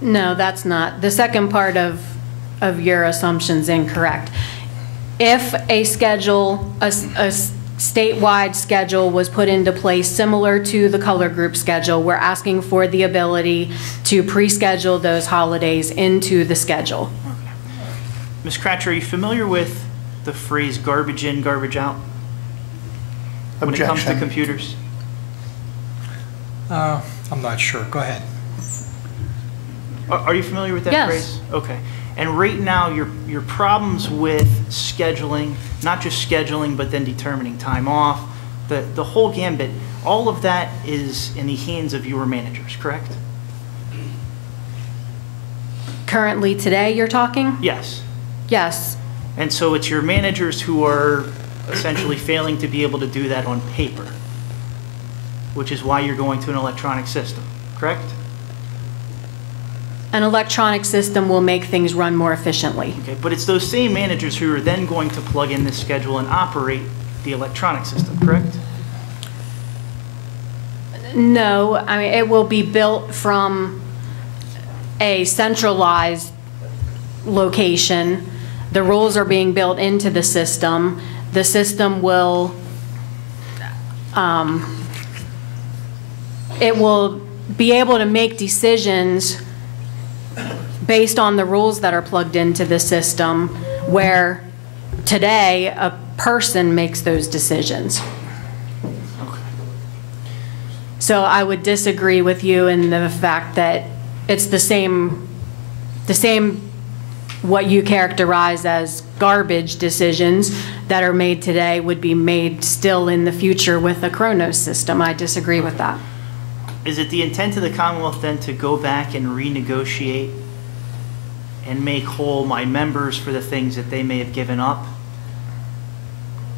No, that's not. The second part of your assumption's incorrect. If a schedule, a statewide schedule was put into place similar to the color group schedule, we're asking for the ability to pre-schedule those holidays into the schedule. Okay. Ms. Cratcher, are you familiar with the phrase garbage in, garbage out when it comes to computers? I'm not sure. Go ahead. Are you familiar with that Yes. phrase? Okay. And right now, your problems with scheduling, not just scheduling, but then determining time off, the whole gambit, all of that is in the hands of your managers, correct? Currently today, you're talking? Yes. Yes. And so it's your managers who are essentially failing to be able to do that on paper, which is why you're going to an electronic system, correct? An electronic system will make things run more efficiently. Okay, but it's those same managers who are then going to plug in this schedule and operate the electronic system, correct? No, I mean, it will be built from a centralized location. The rules are being built into the system. The system will, it will be able to make decisions based on the rules that are plugged into the system, where today a person makes those decisions. Okay. So I would disagree with you in the fact that it's the same what you characterize as garbage decisions that are made today would be made still in the future with a Chronos system. I disagree with that. Is it the intent of the Commonwealth then to go back and renegotiate and make whole my members for the things that they may have given up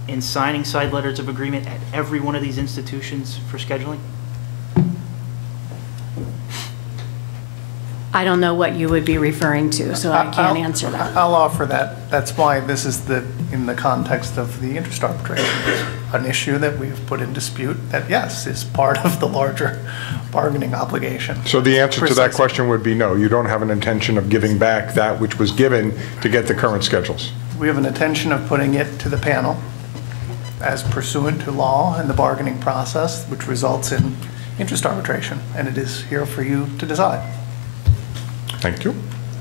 in signing side letters of agreement at every one of these institutions for scheduling? I don't know what you would be referring to, so I can't answer that. I'll offer that. That's why this is in the context of the interest arbitration. It's an issue that we've put in dispute that, yes, is part of the larger bargaining obligation. So the answer to that question would be no. You don't have an intention of giving back that which was given to get the current schedules. We have an intention of putting it to the panel as pursuant to law and the bargaining process, which results in interest arbitration, and it is here for you to decide. Thank you.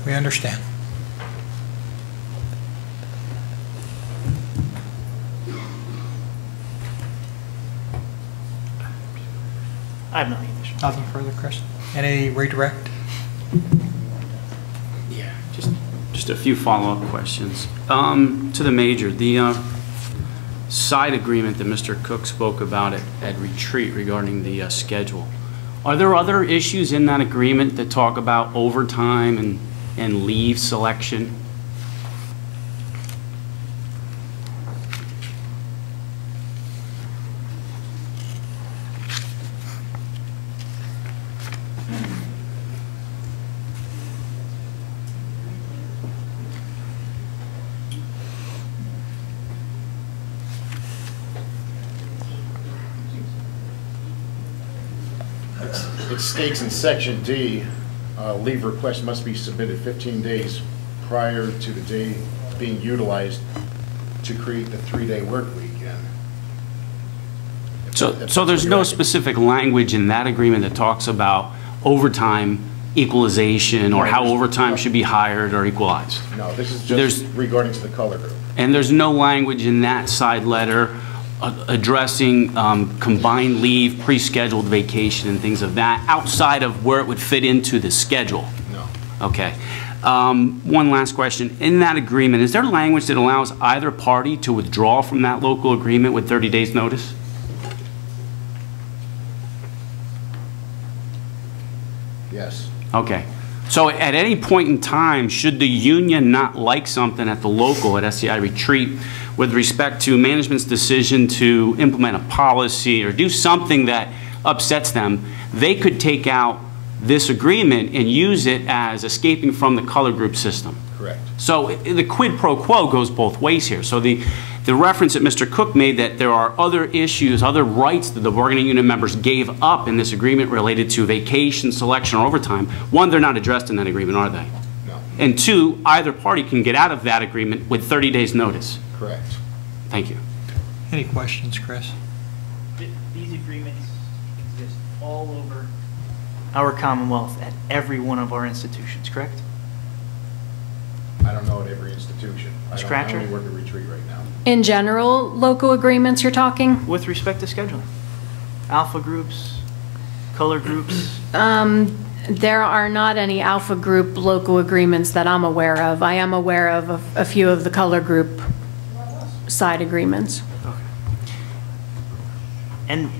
We understand. I have nothing additional. Nothing further, Chris? Any redirect? Yeah, just a few follow-up questions. To the manager, the side agreement that Mr. Cook spoke about at retreat regarding the schedule. Are there other issues in that agreement that talk about overtime and leave selection? It states in section D, leave request must be submitted 15 days prior to the day being utilized to create the 3-day work weekend. So there's no specific language in that agreement that talks about overtime equalization or how overtime should be hired or equalized? No, this is just regarding to the color group. And there's no language in that side letter addressing combined leave, pre-scheduled vacation, and things of that outside of where it would fit into the schedule? No. Okay. One last question. In that agreement, is there language that allows either party to withdraw from that local agreement with 30 days' notice? Yes. Okay. So at any point in time, should the union not like something at the local, at SCI retreat, with respect to management's decision to implement a policy or do something that upsets them, they could take out this agreement and use it as escaping from the color group system. Correct. So the quid pro quo goes both ways here. So the reference that Mr. Cook made that there are other issues, other rights that the bargaining unit members gave up in this agreement related to vacation, selection, or overtime, one, they're not addressed in that agreement, are they? No. And two, either party can get out of that agreement with 30 days notice. Correct. Thank you. Any questions, Chris? These agreements exist all over our Commonwealth at every one of our institutions, correct? I don't know at every institution. I only work at retreat right now. In general, local agreements you're talking? With respect to scheduling? Alpha groups, color groups? There are not any alpha group local agreements that I'm aware of. I am aware of a few of the color group side agreements. Okay.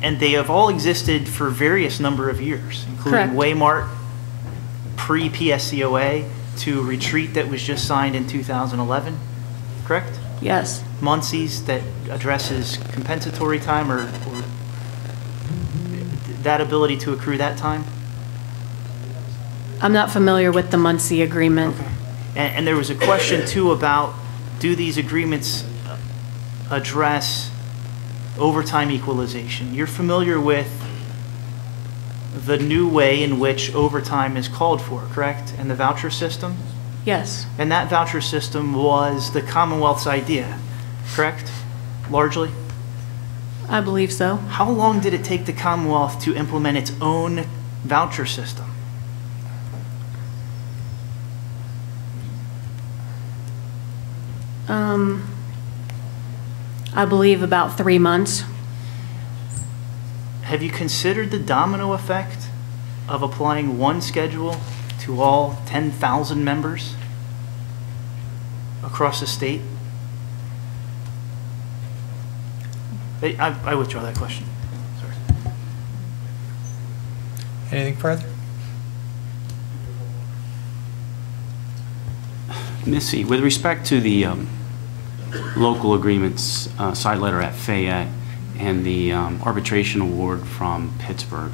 And they have all existed for various number of years, including Correct. Waymart, pre-PSCOA, to retreat that was just signed in 2011, correct? Yes. Muncie's that addresses compensatory time or that ability to accrue that time? I'm not familiar with the Muncie agreement. Okay. And there was a question too about, do these agreements address overtime equalization? You're familiar with the new way in which overtime is called for, correct? And the voucher system? Yes. And that voucher system was the Commonwealth's idea, correct? Largely? I believe so. How long did it take the Commonwealth to implement its own voucher system? I believe about 3 months. Have you considered the domino effect of applying one schedule to all 10,000 members across the state? I withdraw that question. Sorry. Anything further? Missy, with respect to the local agreements side letter at Fayette and the arbitration award from Pittsburgh,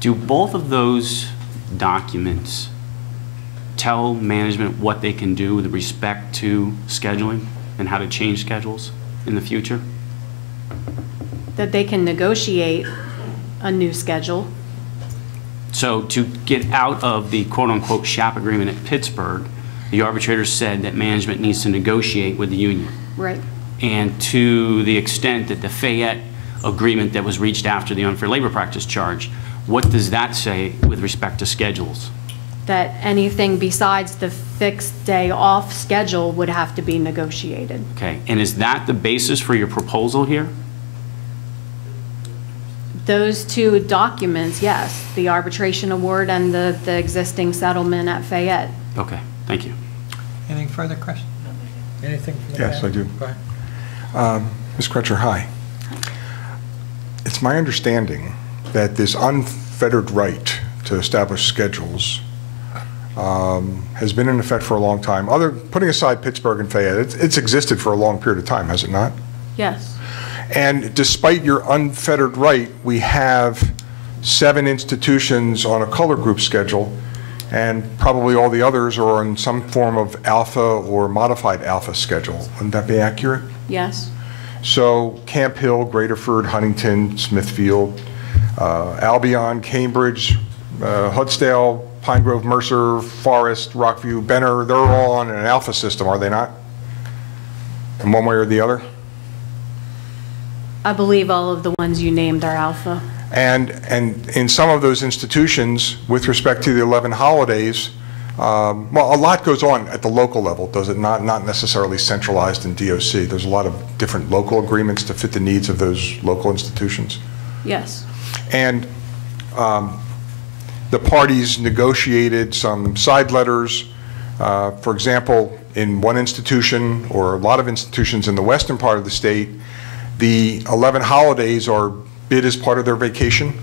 do both of those documents tell management what they can do with respect to scheduling and how to change schedules in the future? That they can negotiate a new schedule. So to get out of the quote-unquote shop agreement at Pittsburgh, the arbitrator said that management needs to negotiate with the union. Right. And to the extent that the Fayette agreement that was reached after the unfair labor practice charge, what does that say with respect to schedules? That anything besides the fixed day off schedule would have to be negotiated. Okay, and is that the basis for your proposal here? Those two documents, yes, the arbitration award and the existing settlement at Fayette. Okay, thank you. Anything further, Chris? Anything from the Yes, panel? I do. Go ahead. Ms. Crutcher, hi. It's my understanding that this unfettered right to establish schedules has been in effect for a long time. Putting aside Pittsburgh and Fayette, it's existed for a long period of time, has it not? Yes. And despite your unfettered right, we have 7 institutions on a color group schedule, and probably all the others are on some form of alpha or modified alpha schedule. Wouldn't that be accurate? Yes. So Camp Hill, Graterford, Huntington, Smithfield, Albion, Cambridge, Hudsdale, Pine Grove, Mercer, Forest, Rockview, Benner, they're all on an alpha system, are they not? In one way or the other? I believe all of the ones you named are alpha. And in some of those institutions, with respect to the 11 holidays, well, a lot goes on at the local level, does it not? Not necessarily centralized in DOC. There's a lot of different local agreements to fit the needs of those local institutions. Yes. And the parties negotiated some side letters. For example, in one institution or a lot of institutions in the western part of the state, the 11 holidays are bid as part of their vacation.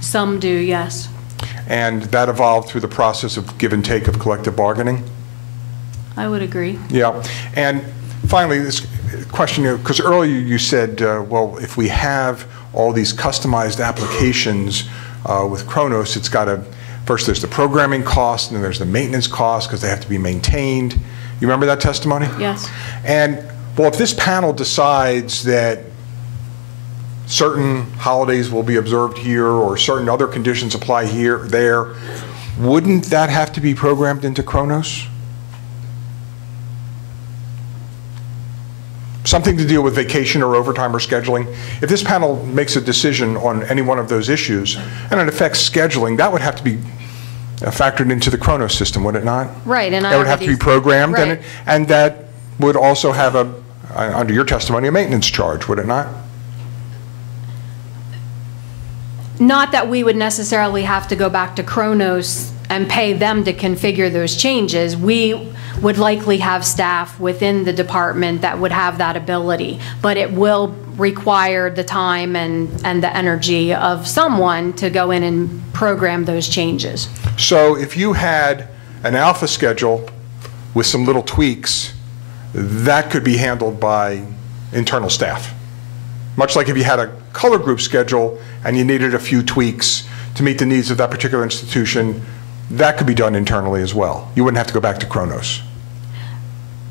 Some do, yes. And that evolved through the process of give and take of collective bargaining. I would agree. Yeah. And finally, this question, because earlier you said, well, if we have all these customized applications with Kronos, it's got to, first there's the programming cost, and then there's the maintenance cost because they have to be maintained. You remember that testimony? Yes. And, well, if this panel decides that certain holidays will be observed here or certain other conditions apply here, there, wouldn't that have to be programmed into Kronos? Something to deal with vacation or overtime or scheduling. If this panel makes a decision on any one of those issues and it affects scheduling, that would have to be factored into the Kronos system, would it not? Right. And that would have to be programmed, right. And that would also have under your testimony, a maintenance charge, would it not? Not that we would necessarily have to go back to Kronos and pay them to configure those changes. We would likely have staff within the department that would have that ability, but it will require the time and the energy of someone to go in and program those changes. So if you had an alpha schedule with some little tweaks, that could be handled by internal staff. Much like if you had a color group schedule and you needed a few tweaks to meet the needs of that particular institution, that could be done internally as well. You wouldn't have to go back to Kronos.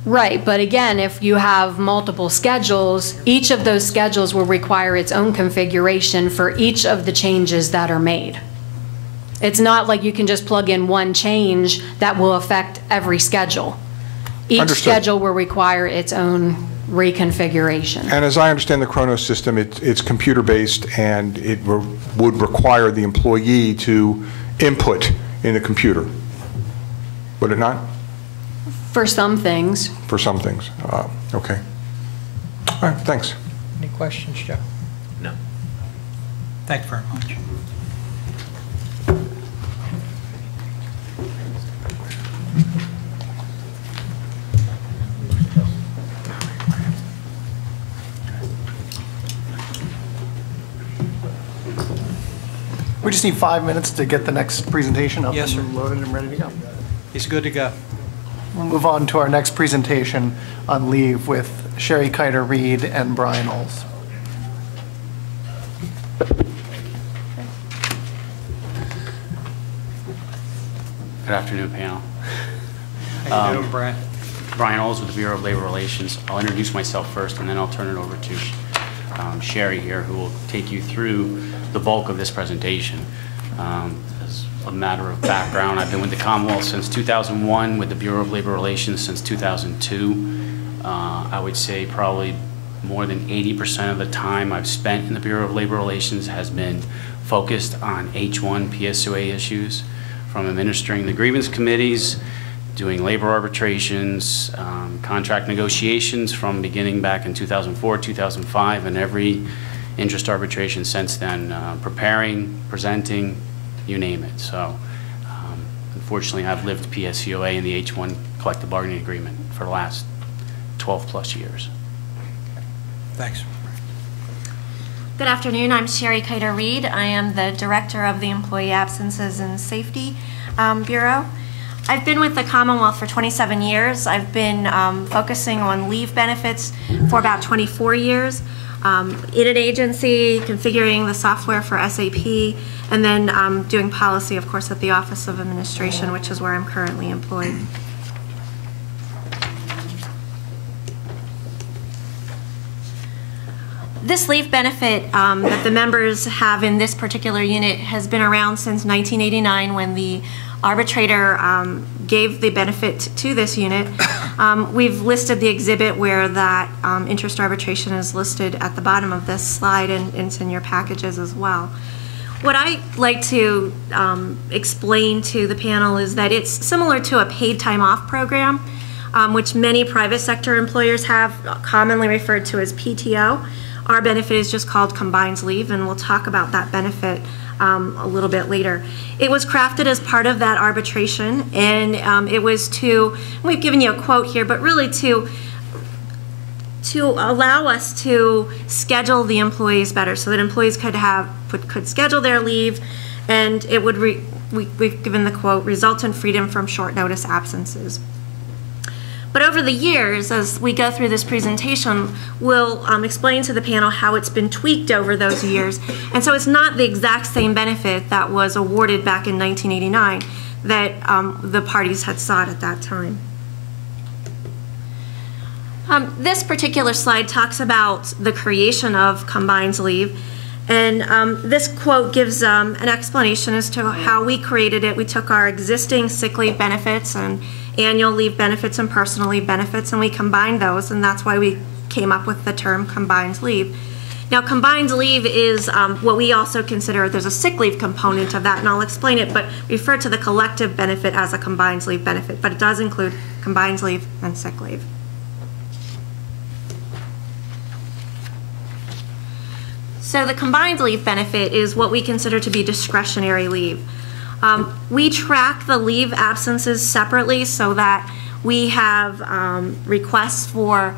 Right, but again, if you have multiple schedules, each of those schedules will require its own configuration for each of the changes that are made. It's not like you can just plug in one change that will affect every schedule. Each Understood. schedule will require its own reconfiguration. And as I understand the Kronos system, it's computer-based, and it would require the employee to input in the computer. Would it not? For some things. For some things. Okay. All right, thanks. Any questions, Joe? No. Thank you very much. We just need 5 minutes to get the next presentation up Yes, sir. and loaded and ready to go. He's good to go. We'll move on to our next presentation on leave with Sherry Kiter-Reed and Brian Oles. Good afternoon, panel. How you doing, Brian? Brian Olds with the Bureau of Labor Relations. I'll introduce myself first, and then I'll turn it over to Sherry here, who will take you through the bulk of this presentation. As a matter of background, I've been with the Commonwealth since 2001, with the Bureau of Labor Relations since 2002. I would say probably more than 80% of the time I've spent in the Bureau of Labor Relations has been focused on H-1 Pscoa issues, from administering the grievance committees, doing labor arbitrations, contract negotiations from beginning back in 2004, 2005, and every interest arbitration since then, preparing, presenting, you name it. So unfortunately, I've lived Pscoa and the H-1 collective bargaining agreement for the last 12 plus years. Thanks. Good afternoon. I'm Sherry Kiter-Reed. I am the Director of the Employee Absences and Safety Bureau. I've been with the Commonwealth for 27 years. I've been focusing on leave benefits for about 24 years. In an agency, configuring the software for SAP, and then doing policy, of course, at the Office of Administration, which is where I'm currently employed. This leave benefit that the members have in this particular unit has been around since 1989, when the arbitrator gave the benefit to this unit. We've listed the exhibit where that interest arbitration is listed at the bottom of this slide, and it's in your packages as well. What I like to explain to the panel is that it's similar to a paid time off program, which many private sector employers have, commonly referred to as PTO. Our benefit is just called combined leave, and we'll talk about that benefit a little bit later. It was crafted as part of that arbitration, and it was to, we've given you a quote here, but really to allow us to schedule the employees better, so that employees could schedule their leave, and it would, we've given the quote, result in freedom from short notice absences. But over the years, as we go through this presentation, we'll explain to the panel how it's been tweaked over those years. And so it's not the exact same benefit that was awarded back in 1989 that the parties had sought at that time. This particular slide talks about the creation of combined leave. And this quote gives an explanation as to how we created it. We took our existing sick leave benefits and annual leave benefits and personal leave benefits, and we combined those, and that's why we came up with the term combined leave. Now, combined leave is what we also consider, there's a sick leave component of that, and I'll explain it, but refer to the collective benefit as a combined leave benefit, but it does include combined leave and sick leave. So the combined leave benefit is what we consider to be discretionary leave. We track the leave absences separately so that we have requests for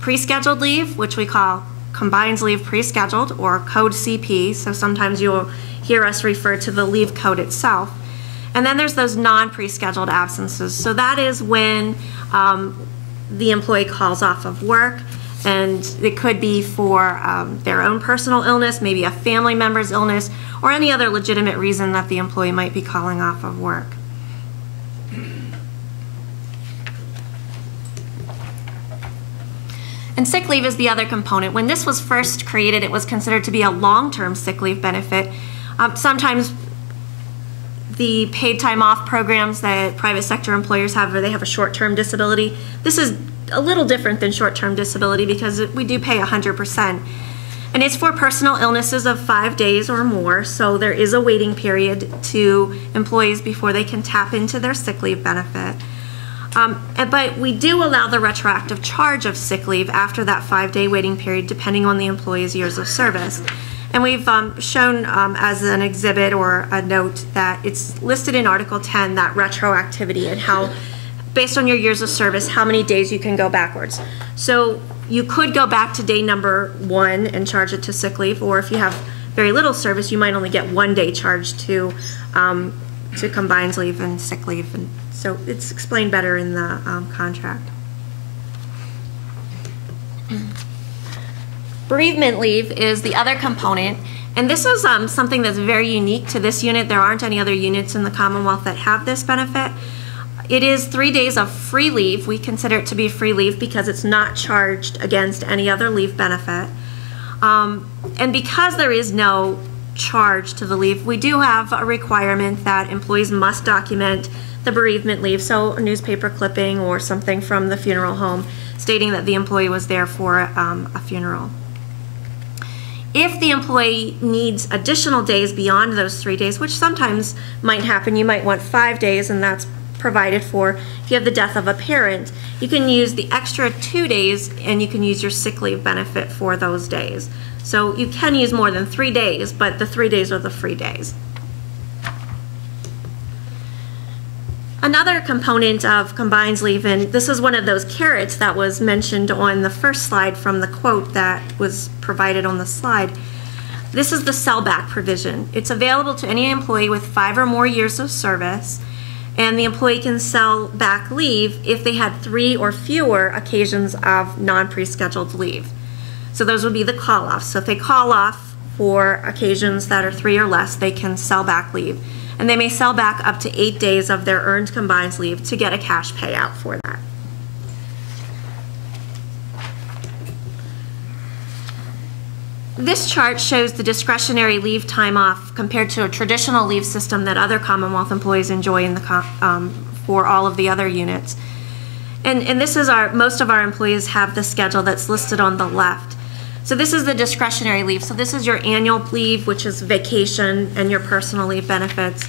pre-scheduled leave, which we call combined leave pre-scheduled, or code CP. So sometimes you'll hear us refer to the leave code itself. And then there's those non-pre-scheduled absences. So that is when the employee calls off of work, and it could be for their own personal illness, maybe a family member's illness, or any other legitimate reason that the employee might be calling off of work. And sick leave is the other component. When this was first created, it was considered to be a long-term sick leave benefit. Sometimes the paid time off programs that private sector employers have, where they have a short-term disability, this is a little different than short-term disability because we do pay 100%. And it's for personal illnesses of 5 days or more, so there is a waiting period to employees before they can tap into their sick leave benefit. But we do allow the retroactive charge of sick leave after that 5-day waiting period, depending on the employee's years of service. And we've shown as an exhibit or a note that it's listed in Article 10, that retroactivity, and how, based on your years of service, how many days you can go backwards. So you could go back to day number 1 and charge it to sick leave, or if you have very little service, you might only get 1 day charged to combined leave and sick leave. And so it's explained better in the contract. Bereavement leave is the other component, And this is something that's very unique to this unit. There aren't any other units in the Commonwealth that have this benefit. It is 3 days of free leave. We consider it to be free leave because it's not charged against any other leave benefit. And because there is no charge to the leave, we do have a requirement that employees must document the bereavement leave, so a newspaper clipping or something from the funeral home stating that the employee was there for a funeral. If the employee needs additional days beyond those 3 days, which sometimes might happen, you might want 5 days, and that's provided for if you have the death of a parent, you can use the extra 2 days and you can use your sick leave benefit for those days. So you can use more than 3 days, but the 3 days are the free days. Another component of combined leave, and this is one of those carrots that was mentioned on the first slide from the quote that was provided on the slide. This is the sellback provision. It's available to any employee with 5 or more years of service, and the employee can sell back leave if they had 3 or fewer occasions of non-pre-scheduled leave. So those would be the call-offs. So if they call off for occasions that are 3 or less, they can sell back leave. And they may sell back up to 8 days of their earned combined leave to get a cash payout for that. This chart shows the discretionary leave time off compared to a traditional leave system that other Commonwealth employees enjoy in the for all of the other units. And this is most of our employees have the schedule that's listed on the left. So this is the discretionary leave. So this is your annual leave, which is vacation, and your personal leave benefits.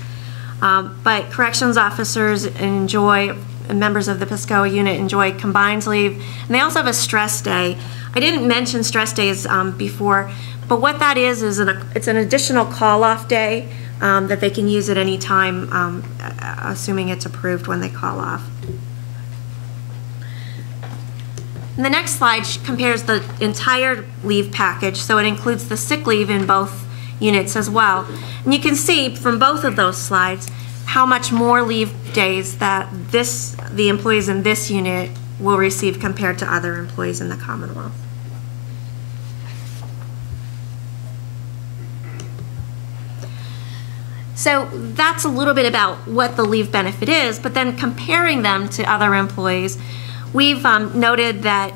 But corrections officers enjoy, and members of the Pscoa unit enjoy combined leave. And they also have a stress day. I didn't mention stress days before, but what that is it's an additional call-off day that they can use at any time, assuming it's approved when they call off. And the next slide compares the entire leave package, so it includes the sick leave in both units as well. And you can see from both of those slides how much more leave days that the employees in this unit will receive compared to other employees in the Commonwealth. So that's a little bit about what the leave benefit is, but then comparing them to other employees, we've noted that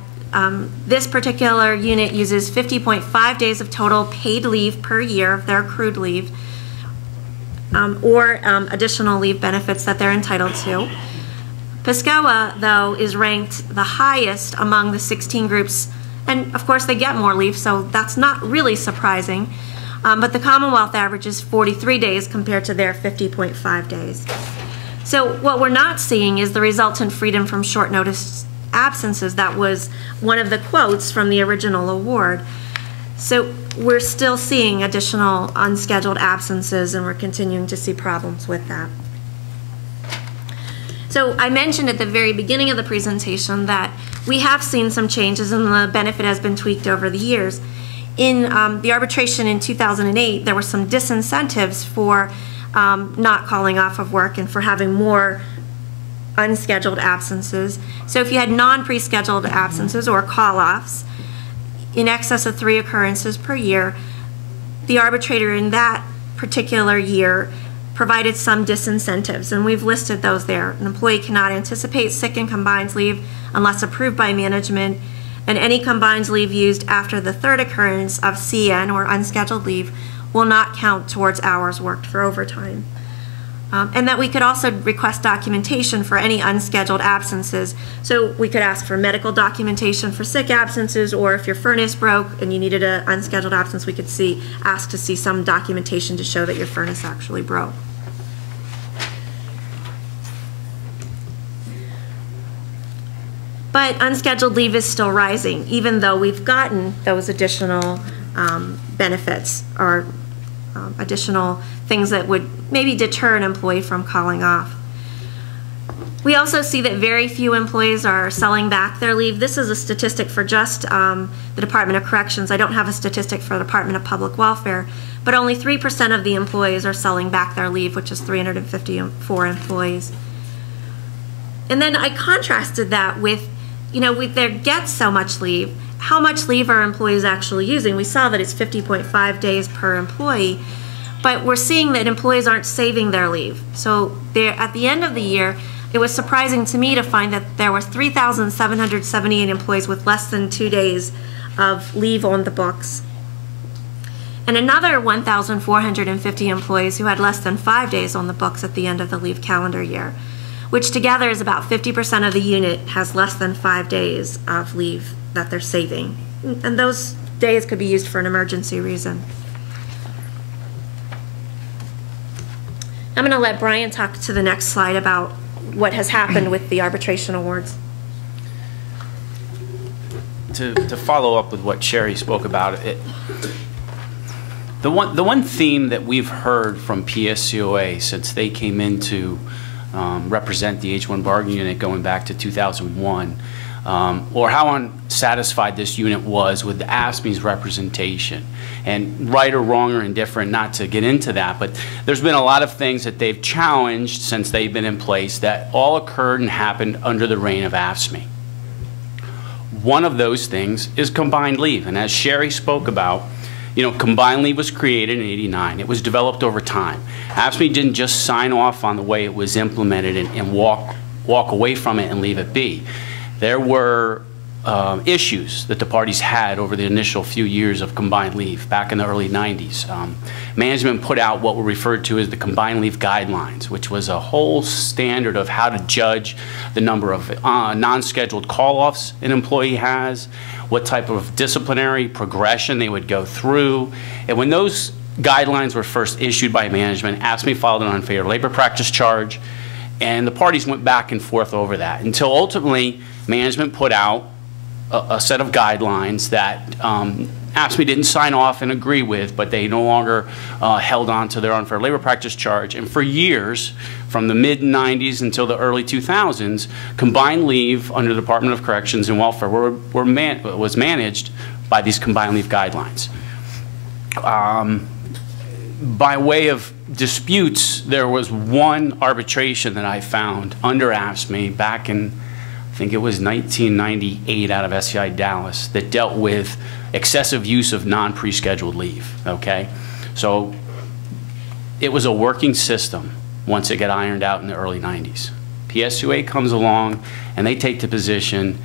this particular unit uses 50.5 days of total paid leave per year of their accrued leave, or additional leave benefits that they're entitled to. Pscoa, though, is ranked the highest among the 16 groups, and of course they get more leave, so that's not really surprising. But the Commonwealth average is 43 days compared to their 50.5 days. So what we're not seeing is the resultant freedom from short notice absences. That was one of the quotes from the original award. So we're still seeing additional unscheduled absences, and we're continuing to see problems with that. So I mentioned at the very beginning of the presentation that we have seen some changes and the benefit has been tweaked over the years. In the arbitration in 2008, there were some disincentives for not calling off of work and for having more unscheduled absences. So if you had non-pre-scheduled absences or call-offs in excess of 3 occurrences per year, the arbitrator in that particular year provided some disincentives, and we've listed those there. An employee cannot anticipate sick and combined leave unless approved by management, and any combined leave used after the 3rd occurrence of CN or unscheduled leave will not count towards hours worked for overtime. And that we could also request documentation for any unscheduled absences. So we could ask for medical documentation for sick absences, or if your furnace broke and you needed an unscheduled absence, we could ask to see some documentation to show that your furnace actually broke. But unscheduled leave is still rising, even though we've gotten those additional benefits or additional things that would maybe deter an employee from calling off. We also see that very few employees are selling back their leave. This is a statistic for just the Department of Corrections. I don't have a statistic for the Department of Public Welfare, but only 3% of the employees are selling back their leave, which is 354 employees. And then I contrasted that with, they get so much leave, how much leave are employees actually using? We saw that it's 50.5 days per employee, but we're seeing that employees aren't saving their leave. So at the end of the year, it was surprising to me to find that there were 3,778 employees with less than 2 days of leave on the books, and another 1,450 employees who had less than 5 days on the books at the end of the leave calendar year, which together is about 50% of the unit has less than 5 days of leave that they're saving. And those days could be used for an emergency reason. I'm going to let Brian talk to the next slide about what has happened with the arbitration awards. To follow up with what Sherry spoke about, the one theme that we've heard from Pscoa since they came in to represent the H-1 bargaining unit going back to 2001, or how unsatisfied this unit was with AFSCME's representation. And right or wrong or indifferent, not to get into that, but there's been a lot of things that they've challenged since they've been in place that all occurred and happened under the reign of AFSCME. One of those things is combined leave, and as Sherry spoke about, you know, combined leave was created in '89. It was developed over time. AFSCME didn't just sign off on the way it was implemented and walk away from it and leave it be. There were issues that the parties had over the initial few years of combined leave back in the early '90s. Management put out what were referred to as the combined leave guidelines, which was a whole standard of how to judge the number of non-scheduled call-offs an employee has, what type of disciplinary progression they would go through. And when those guidelines were first issued by management, AFSCME filed an unfair labor practice charge, and the parties went back and forth over that until ultimately management put out a set of guidelines that AFSCME didn't sign off and agree with, but they no longer held on to their unfair labor practice charge. And for years, from the mid-90s until the early 2000s, combined leave under the Department of Corrections and Welfare was managed by these combined leave guidelines. By way of disputes, there was one arbitration that I found under AFSCME back in, I think it was 1998 out of SCI Dallas, that dealt with excessive use of non-pre-scheduled leave, okay? So it was a working system once it got ironed out in the early 90s. Pscoa comes along and they take the position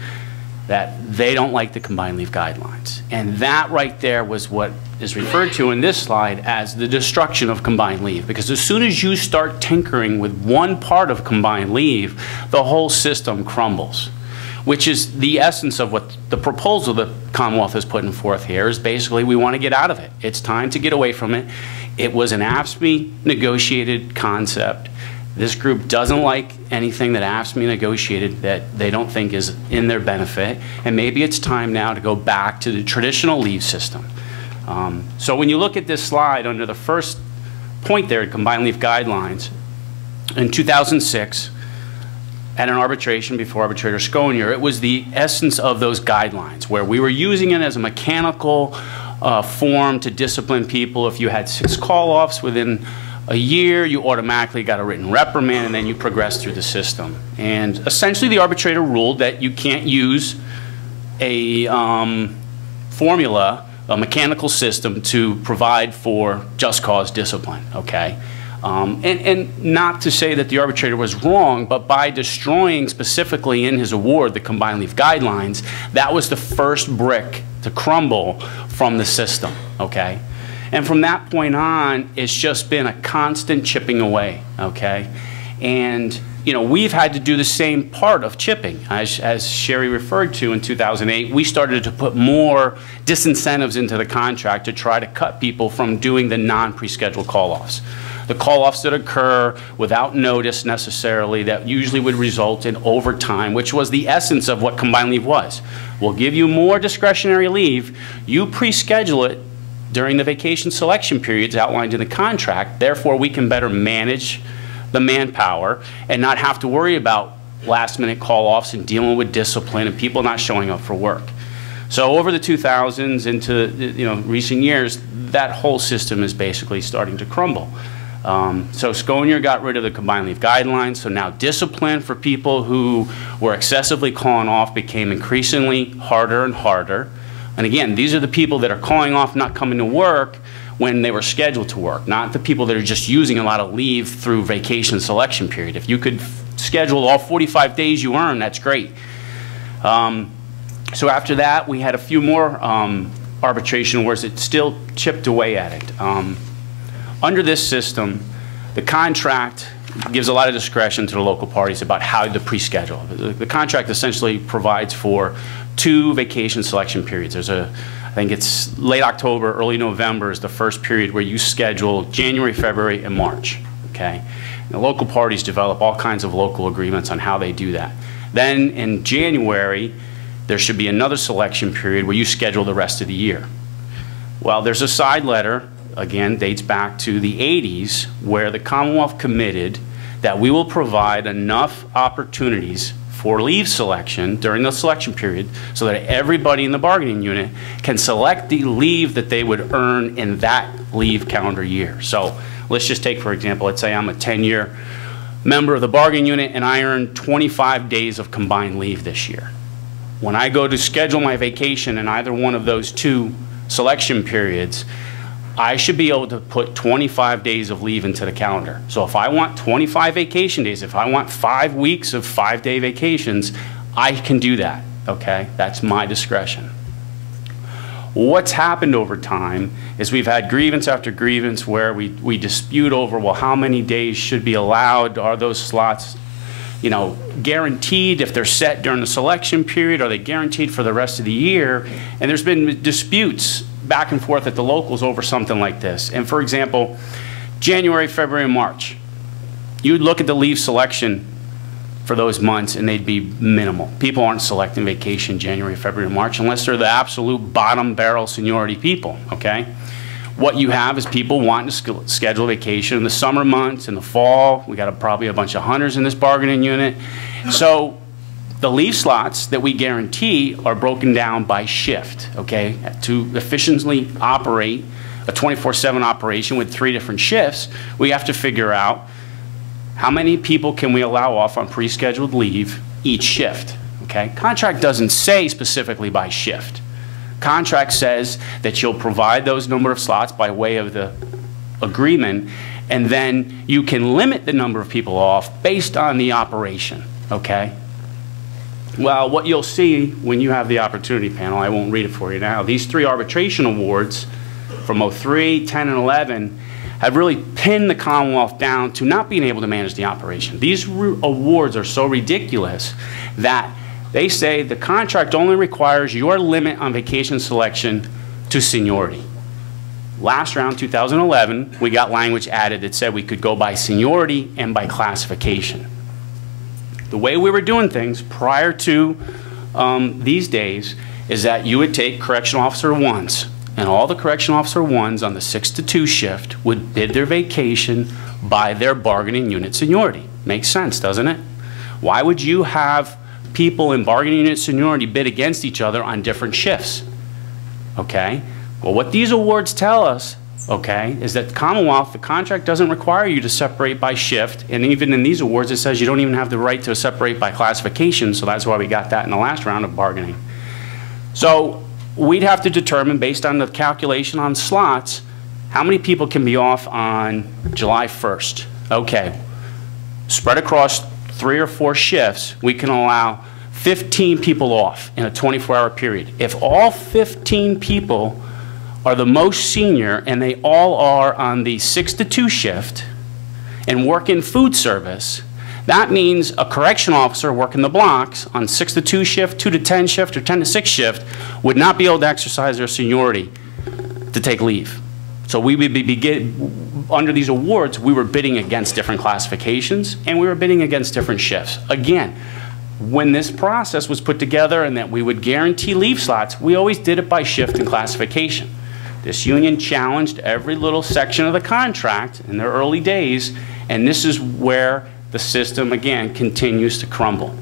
that they don't like the combined leave guidelines. And that right there was what is referred to in this slide as the destruction of combined leave. Because as soon as you start tinkering with one part of combined leave, the whole system crumbles. Which is the essence of what the proposal that Commonwealth is putting forth here is basically we want to get out of it. It's time to get away from it. It was an AFSCME negotiated concept. This group doesn't like anything that AFSCME negotiated that they don't think is in their benefit, and maybe it's time now to go back to the traditional leave system. So when you look at this slide under the first point there, combined leave guidelines, in 2006, at an arbitration before arbitrator Pscoa, it was the essence of those guidelines, where we were using it as a mechanical form to discipline people. If you had 6 call-offs within a year, you automatically got a written reprimand, and then you progressed through the system. And essentially the arbitrator ruled that you can't use a formula, a mechanical system, to provide for just cause discipline, okay? And not to say that the arbitrator was wrong, but by destroying specifically in his award the combined leave guidelines, that was the first brick to crumble from the system, okay? And from that point on, it's just been a constant chipping away, okay? And, you know, we've had to do the same part of chipping. As Sherry referred to in 2008, we started to put more disincentives into the contract to try to cut people from doing the non-pre-scheduled call-offs. The call-offs that occur without notice necessarily, that usually would result in overtime, which was the essence of what combined leave was. We'll give you more discretionary leave. You pre-schedule it during the vacation selection periods outlined in the contract. Therefore, we can better manage the manpower and not have to worry about last-minute call-offs and dealing with discipline and people not showing up for work. So over the 2000s into recent years, that whole system is basically starting to crumble. So Pscoa got rid of the combined leave guidelines, so now discipline for people who were excessively calling off became increasingly harder and harder. And again, these are the people that are calling off, not coming to work when they were scheduled to work, not the people that are just using a lot of leave through vacation selection period. If you could schedule all 45 days you earn, that's great. So after that, we had a few more arbitration awards that still chipped away at it. Under this system, the contract gives a lot of discretion to the local parties about how to pre-schedule. The contract essentially provides for 2 vacation selection periods. There's I think it's late October, early November is the first period where you schedule January, February, and March, okay? And the local parties develop all kinds of local agreements on how they do that. Then in January, there should be another selection period where you schedule the rest of the year. Well, there's a side letter, again, dates back to the 80s, where the Commonwealth committed that we will provide enough opportunities for leave selection during the selection period so that everybody in the bargaining unit can select the leave that they would earn in that leave calendar year. So let's just take, for example, let's say I'm a 10-year member of the bargaining unit and I earn 25 days of combined leave this year. When I go to schedule my vacation in either one of those 2 selection periods, I should be able to put 25 days of leave into the calendar. So if I want 25 vacation days, if I want 5 weeks of 5-day vacations, I can do that, okay? That's my discretion. What's happened over time is we've had grievance after grievance where we dispute over, well, how many days should be allowed? Are those slots, you know, guaranteed if they're set during the selection period? Are they guaranteed for the rest of the year? And there's been disputes back and forth at the locals over something like this. And for example, January, February, and March, you'd look at the leave selection for those months and they'd be minimal. People aren't selecting vacation January, February, and March unless they're the absolute bottom barrel seniority people, okay? What you have is people wanting to schedule vacation in the summer months, in the fall. We got probably a bunch of hunters in this bargaining unit. So the leave slots that we guarantee are broken down by shift, okay? To efficiently operate a 24/7 operation with 3 different shifts, we have to figure out how many people can we allow off on pre-scheduled leave each shift, okay? Contract doesn't say specifically by shift. Contract says that you'll provide those number of slots by way of the agreement, and then you can limit the number of people off based on the operation, okay? Well, what you'll see when you have the opportunity panel, I won't read it for you now, these 3 arbitration awards from 03, 10, and 11 have really pinned the Commonwealth down to not being able to manage the operation. These awards are so ridiculous that they say the contract only requires your limit on vacation selection to seniority. Last round, 2011, we got language added that said we could go by seniority and by classification. The way we were doing things prior to these days is that you would take correctional officer 1s, and all the correctional officer 1s on the 6 to 2 shift would bid their vacation by their bargaining unit seniority. Makes sense, doesn't it? Why would you have people in bargaining unit seniority bid against each other on different shifts? Okay? Well, what these awards tell us, okay, is that the Commonwealth, the contract doesn't require you to separate by shift, and even in these awards it says you don't even have the right to separate by classification, so that's why we got that in the last round of bargaining. So we'd have to determine, based on the calculation on slots, how many people can be off on July 1st. Okay, spread across 3 or 4 shifts, we can allow 15 people off in a 24-hour period. If all 15 people are the most senior and they all are on the 6 to 2 shift and work in food service, that means a correction officer working the blocks on 6 to 2 shift, 2 to 10 shift, or 10 to 6 shift would not be able to exercise their seniority to take leave. So we would be under these awards, we were bidding against different classifications and we were bidding against different shifts. Again, when this process was put together and that we would guarantee leave slots, we always did it by shift and classification. This union challenged every little section of the contract in their early days, and this is where the system, again, continues to crumble.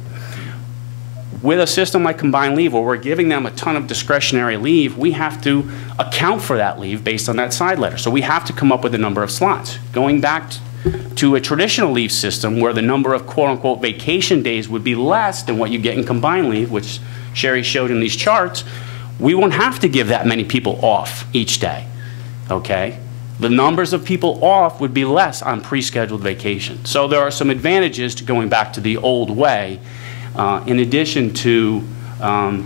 With a system like combined leave, where we're giving them a ton of discretionary leave, we have to account for that leave based on that side letter. So we have to come up with a number of slots. Going back to a traditional leave system where the number of quote-unquote vacation days would be less than what you get in combined leave, which Sherry showed in these charts, we won't have to give that many people off each day, okay? The numbers of people off would be less on pre-scheduled vacation. So there are some advantages to going back to the old way, in addition to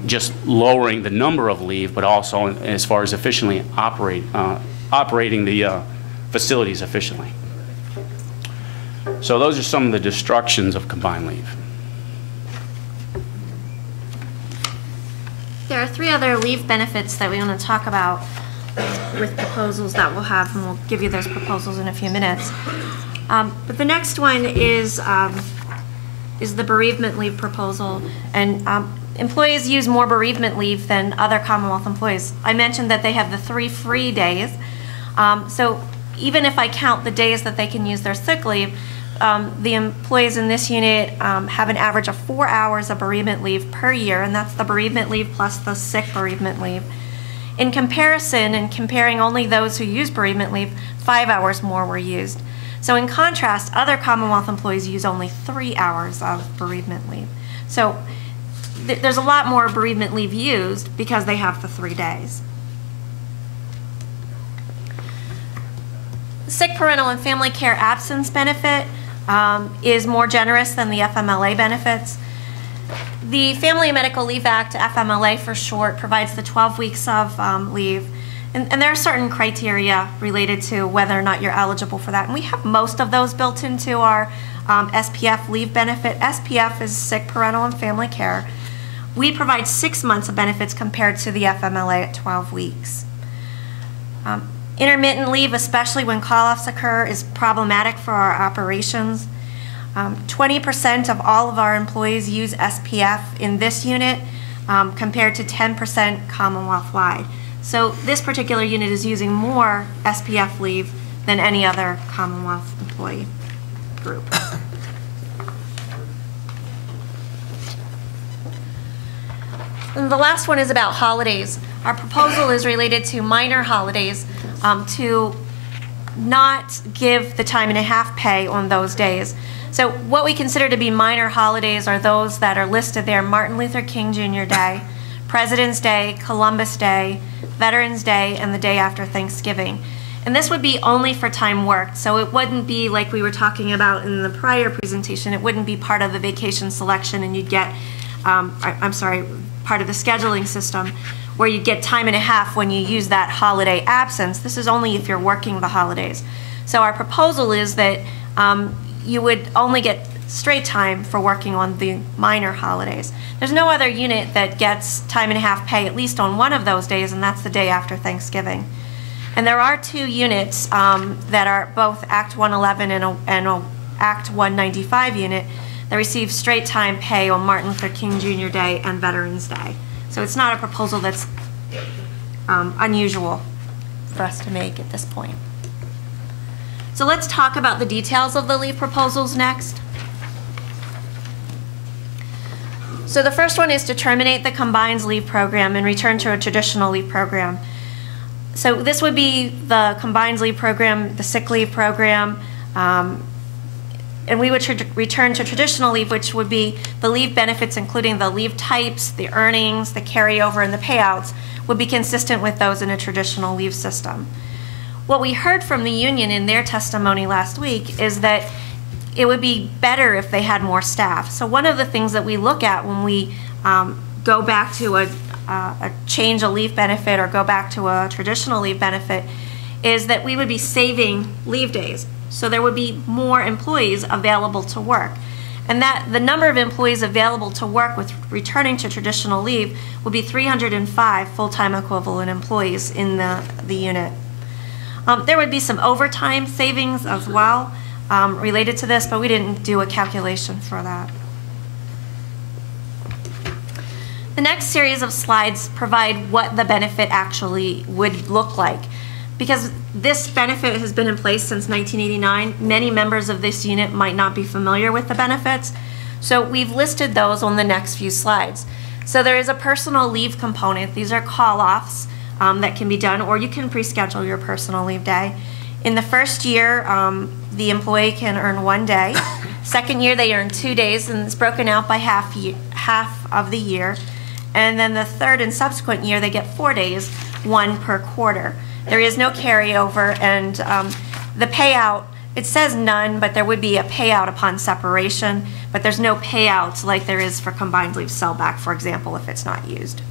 just lowering the number of leave, but also as far as efficiently operating the facilities efficiently. So those are some of the destructions of combined leave. There are 3 other leave benefits that we want to talk about with proposals that we'll have, and we'll give you those proposals in a few minutes. But the next one is the bereavement leave proposal, and employees use more bereavement leave than other Commonwealth employees. I mentioned that they have the 3 free days, so even if I count the days that they can use their sick leave, the employees in this unit have an average of 4 hours of bereavement leave per year, and that's the bereavement leave plus the sick bereavement leave. In comparison, and comparing only those who use bereavement leave, 5 hours more were used. So in contrast, other Commonwealth employees use only 3 hours of bereavement leave. So there's a lot more bereavement leave used because they have the 3 days. Sick parental and family care absence benefit is more generous than the FMLA benefits. The Family and Medical Leave Act, FMLA for short, provides the 12 weeks of leave. And there are certain criteria related to whether or not you're eligible for that. And we have most of those built into our SPF leave benefit. SPF is sick parental and family care. We provide 6 months of benefits compared to the FMLA at 12 weeks. Intermittent leave, especially when call-offs occur, is problematic for our operations. 20% of all of our employees use SPF in this unit compared to 10% Commonwealth-wide. So this particular unit is using more SPF leave than any other Commonwealth employee group. And the last one is about holidays. Our proposal is related to minor holidays to not give the time and a half pay on those days. So what we consider to be minor holidays are those that are listed there: Martin Luther King Jr. Day, President's Day, Columbus Day, Veterans Day, and the day after Thanksgiving. And this would be only for time worked, so it wouldn't be like we were talking about in the prior presentation. It wouldn't be part of the vacation selection, and you'd get, part of the scheduling system, where you get time and a half when you use that holiday absence. This is only if you're working the holidays. So our proposal is that you would only get straight time for working on the minor holidays. There's no other unit that gets time and a half pay at least on one of those days, and that's the day after Thanksgiving. And there are 2 units that are both Act 111 and a Act 195 unit that receive straight time pay on Martin Luther King Jr. Day and Veterans Day. So it's not a proposal that's unusual for us to make at this point. So let's talk about the details of the leave proposals next. So the first one is to terminate the combined leave program and return to a traditional leave program. So this would be the combined leave program, the sick leave program, and we would return to traditional leave, which would be the leave benefits, including the leave types, the earnings, the carryover, and the payouts, would be consistent with those in a traditional leave system. What we heard from the union in their testimony last week is that it would be better if they had more staff. So one of the things that we look at when we go back to a change a leave benefit or go back to a traditional leave benefit is that we would be saving leave days. So there would be more employees available to work. And that the number of employees available to work with returning to traditional leave would be 305 full-time equivalent employees in the unit. There would be some overtime savings as well related to this, but we didn't do a calculation for that. The next series of slides provide what the benefit actually would look like. Because this benefit has been in place since 1989, many members of this unit might not be familiar with the benefits. So we've listed those on the next few slides. So there is a personal leave component. These are call-offs that can be done, or you can pre-schedule your personal leave day. In the first year, the employee can earn 1 day. Second year, they earn 2 days, and it's broken out by half of the year. And then the third and subsequent year, they get 4 days, 1 per quarter. There is no carryover, and the payout, it says none, but there would be a payout upon separation, but there's no payouts like there is for combined leave sellback, for example, if it's not used.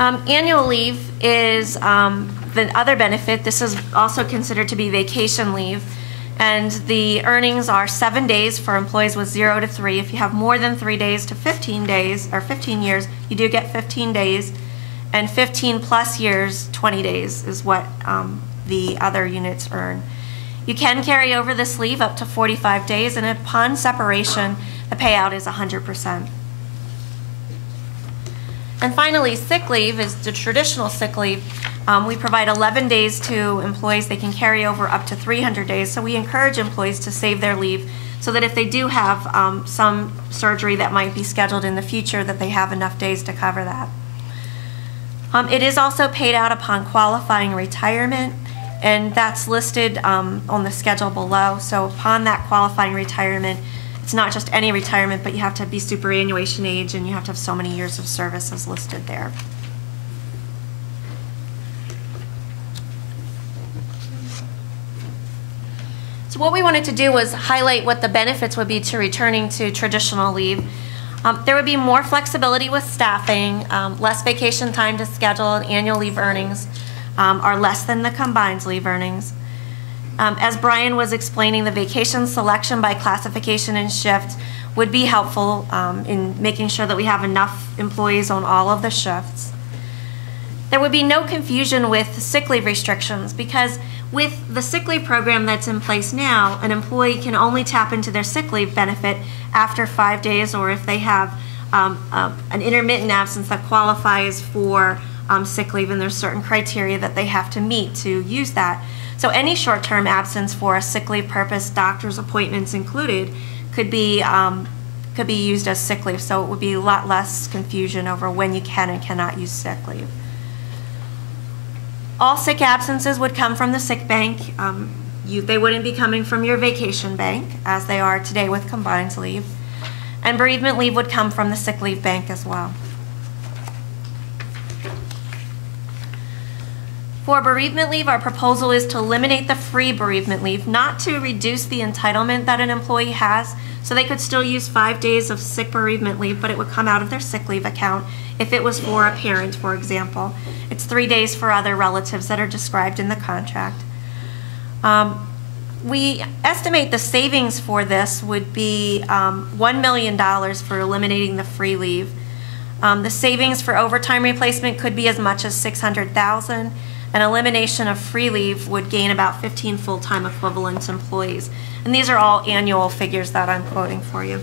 Annual leave is the other benefit. This is also considered to be vacation leave, and the earnings are 7 days for employees with 0 to 3. If you have more than 3 days to 15 days, or 15 years, you do get 15 days, and 15 plus years, 20 days is what the other units earn. You can carry over this leave up to 45 days, and upon separation, the payout is 100%. And finally, sick leave is the traditional sick leave. We provide 11 days to employees. They can carry over up to 300 days. So we encourage employees to save their leave so that if they do have some surgery that might be scheduled in the future, that they have enough days to cover that. It is also paid out upon qualifying retirement, and that's listed on the schedule below. So upon that qualifying retirement, it's not just any retirement, but you have to be superannuation age and you have to have so many years of service as listed there. So what we wanted to do was highlight what the benefits would be to returning to traditional leave. There would be more flexibility with staffing, less vacation time to schedule, and annual leave earnings are less than the combined leave earnings. As Brian was explaining, the vacation selection by classification and shift would be helpful in making sure that we have enough employees on all of the shifts. There would be no confusion with sick leave restrictions, because with the sick leave program that's in place now, an employee can only tap into their sick leave benefit after 5 days, or if they have an intermittent absence that qualifies for sick leave, and there's certain criteria that they have to meet to use that. So any short-term absence for a sick leave purpose, doctor's appointments included, could be used as sick leave. So it would be a lot less confusion over when you can and cannot use sick leave. All sick absences would come from the sick bank. They wouldn't be coming from your vacation bank, as they are today with combined leave. And bereavement leave would come from the sick leave bank as well. For bereavement leave, our proposal is to eliminate the free bereavement leave, not to reduce the entitlement that an employee has. So they could still use 5 days of sick bereavement leave, but it would come out of their sick leave account if it was for a parent, for example. It's 3 days for other relatives that are described in the contract. We estimate the savings for this would be $1 million for eliminating the free leave. The savings for overtime replacement could be as much as $600,000. An elimination of free leave would gain about 15 full-time equivalent employees. And these are all annual figures that I'm quoting for you.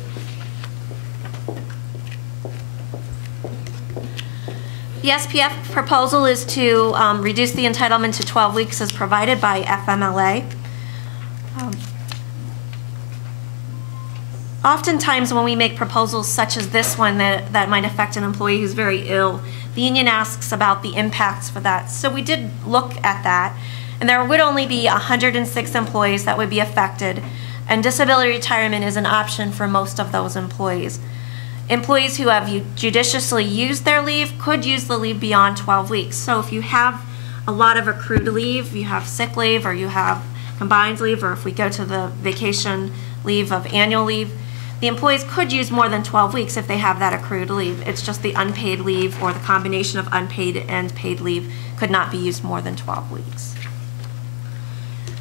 The SPF proposal is to reduce the entitlement to 12 weeks as provided by FMLA. Oftentimes when we make proposals such as this one that might affect an employee who's very ill, the union asks about the impacts for that. So we did look at that, and there would only be 106 employees that would be affected, and disability retirement is an option for most of those employees. Employees who have judiciously used their leave could use the leave beyond 12 weeks. So if you have a lot of accrued leave, you have sick leave, or you have combined leave, or if we go to the vacation leave of annual leave, the employees could use more than 12 weeks if they have that accrued leave. It's just the unpaid leave, or the combination of unpaid and paid leave, could not be used more than 12 weeks.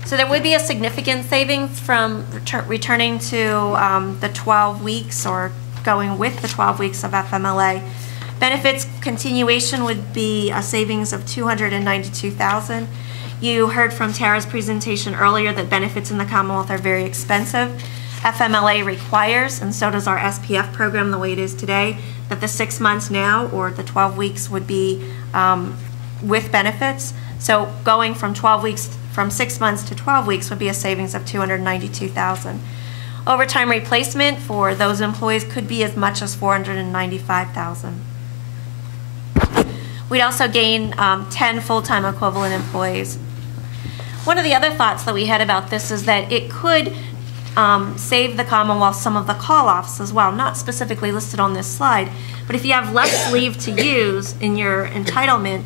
So there would be a significant savings from returning to the 12 weeks or going with the 12 weeks of FMLA. Benefits continuation would be a savings of $292,000. You heard from Tara's presentation earlier that benefits in the Commonwealth are very expensive. FMLA requires, and so does our SPF program the way it is today, that the 6 months now or the 12 weeks would be with benefits. So going from 12 weeks, from 6 months to 12 weeks would be a savings of $292,000. Overtime replacement for those employees could be as much as $495,000. We'd also gain 10 full-time equivalent employees. One of the other thoughts that we had about this is that it could save the Commonwealth some of the call-offs as well, not specifically listed on this slide, but if you have less leave to use in your entitlement,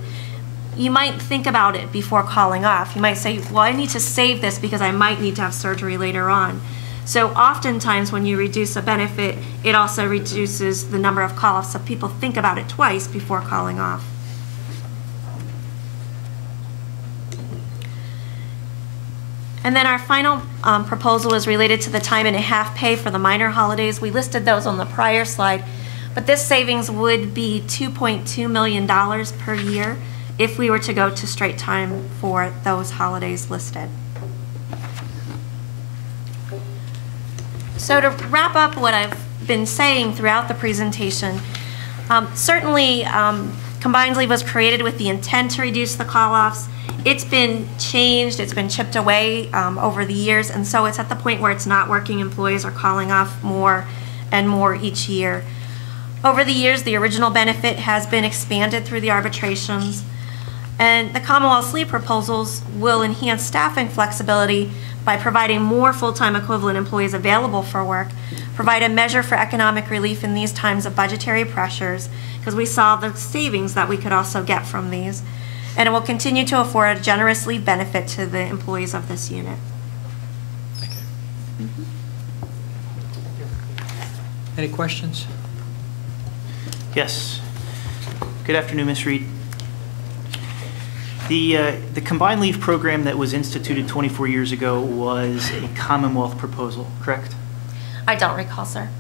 you might think about it before calling off. You might say, well, I need to save this because I might need to have surgery later on. So oftentimes when you reduce a benefit, it also reduces the number of call-offs, so people think about it twice before calling off. And then our final proposal is related to the time and a half pay for the minor holidays. We listed those on the prior slide, but this savings would be $2.2 million per year if we were to go to straight time for those holidays listed. So to wrap up what I've been saying throughout the presentation, certainly combined leave was created with the intent to reduce the call-offs. It's been changed, it's been chipped away over the years, and so it's at the point where it's not working. Employees are calling off more and more each year. Over the years, the original benefit has been expanded through the arbitrations, and the Commonwealth's leave proposals will enhance staffing flexibility by providing more full-time equivalent employees available for work, provide a measure for economic relief in these times of budgetary pressures, because we saw the savings that we could also get from these, and it will continue to afford a generous leave benefit to the employees of this unit. Thank you. Any questions? Yes. Good afternoon, Ms. Reed. The combined leave program that was instituted 24 years ago was a Commonwealth proposal, correct? I don't recall, sir.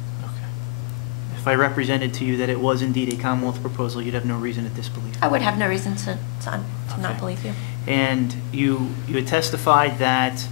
If I represented to you that it was indeed a Commonwealth proposal, you'd have no reason to disbelieve. I would have no reason to not believe you. And you had testified that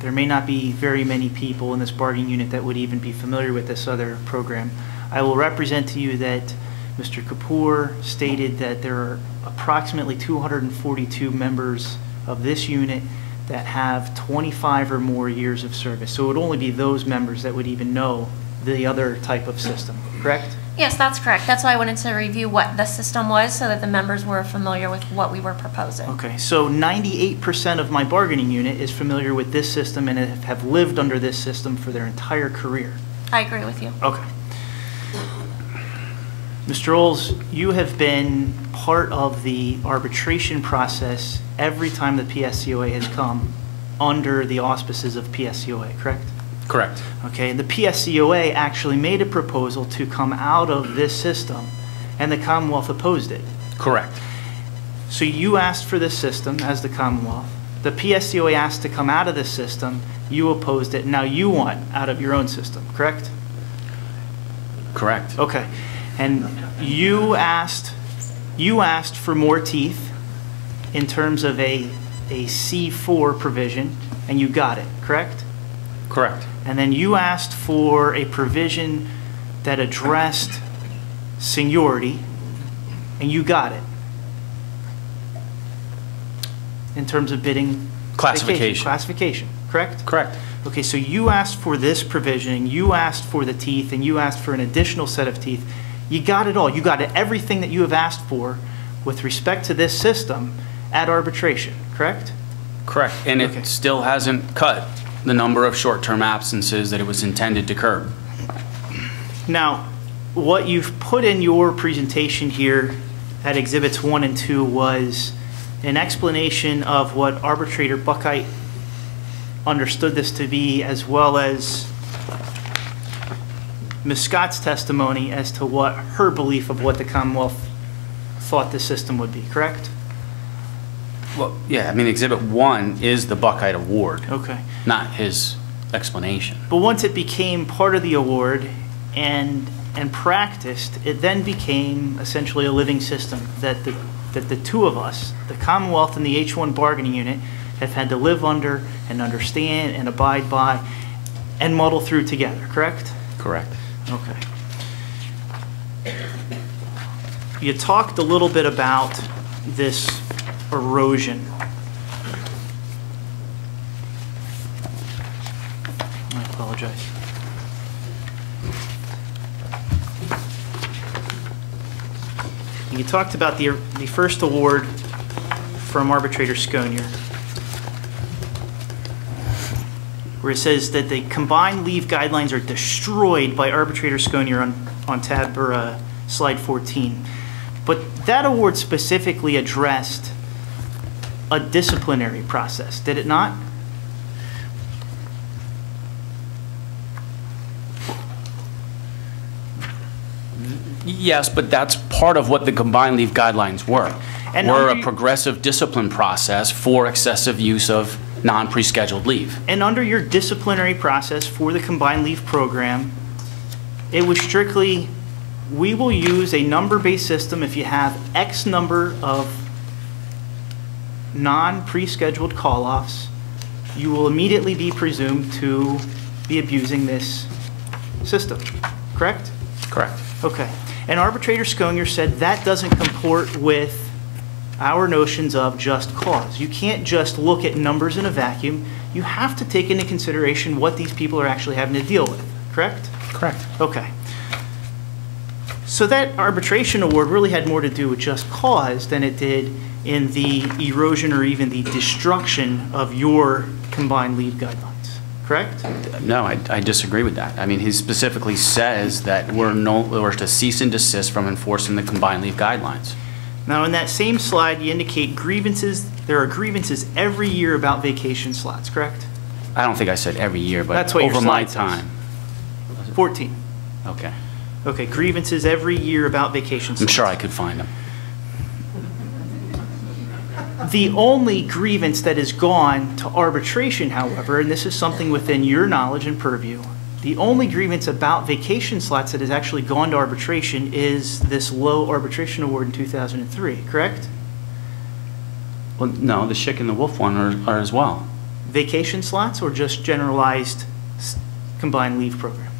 there may not be very many people in this bargaining unit that would even be familiar with this other program. I will represent to you that Mr. Kapoor stated that there are approximately 242 members of this unit that have 25 or more years of service. So it would only be those members that would even know the other type of system, correct? Yes, that's correct. That's why I wanted to review what the system was so that the members were familiar with what we were proposing. Okay, so 98% of my bargaining unit is familiar with this system and have lived under this system for their entire career. I agree with you. Okay. Mr. Olds, you have been part of the arbitration process every time the PSCOA has come under the auspices of PSCOA, correct? Correct. Okay, the PSCOA actually made a proposal to come out of this system, and the Commonwealth opposed it. Correct. So you asked for this system as the Commonwealth. The PSCOA asked to come out of this system. You opposed it. Now you want out of your own system, correct? Correct. Okay. And you asked for more teeth in terms of a C4 provision, and you got it, correct? Correct. And then you asked for a provision that addressed seniority, and you got it. In terms of bidding Classification. Classification, correct? Correct. Okay, so you asked for this provision, you asked for the teeth, and you asked for an additional set of teeth. You got it all. You got everything that you have asked for with respect to this system at arbitration, correct? Correct. And it still hasn't cut the number of short-term absences that it was intended to curb. Now, what you've put in your presentation here at Exhibits 1 and 2 was an explanation of what Arbitrator Buckheit understood this to be, as well as Ms. Scott's testimony as to what her belief of what the Commonwealth thought the system would be, correct? Well, yeah, I mean, Exhibit 1 is the Buckheit Award. Okay. Not his explanation. But once it became part of the award and practiced, it then became essentially a living system that the two of us, the Commonwealth and the H-1 bargaining unit, have had to live under and understand and abide by and muddle through together, correct? Correct. Okay. You talked a little bit about this erosion. I apologize. You talked about the first award from Arbitrator Sconier. where it says that the combined leave guidelines are destroyed by arbitrator Pscoa on tab or slide 14. But that award specifically addressed a disciplinary process, did it not? Yes, but that's part of what the combined leave guidelines were. And were a progressive discipline process for excessive use of non-prescheduled leave. And under your disciplinary process for the combined leave program, it was strictly, we will use a number-based system. If you have X number of non-prescheduled call-offs, you will immediately be presumed to be abusing this system, correct? Correct. Okay. And arbitrator Pscoa said that doesn't comport with our notions of just cause. You can't just look at numbers in a vacuum. You have to take into consideration what these people are actually having to deal with, correct? Correct. Okay. So that arbitration award really had more to do with just cause than it did in the erosion or even the destruction of your combined leave guidelines, correct? No, I disagree with that. I mean, he specifically says that we're to cease and desist from enforcing the combined leave guidelines. Now, in that same slide, you indicate grievances. There are grievances every year about vacation slots, correct? I don't think I said every year, but that's what over your my slide time. Says. 14. Okay. Okay, grievances every year about vacation slots. I'm sure I could find them. The only grievance that has gone to arbitration, however, and this is something within your knowledge and purview, the only grievance about vacation slots that has actually gone to arbitration is this low arbitration award in 2003, correct? Well, no, the Schick and the Wolf one are as well. Vacation slots or just generalized combined leave program?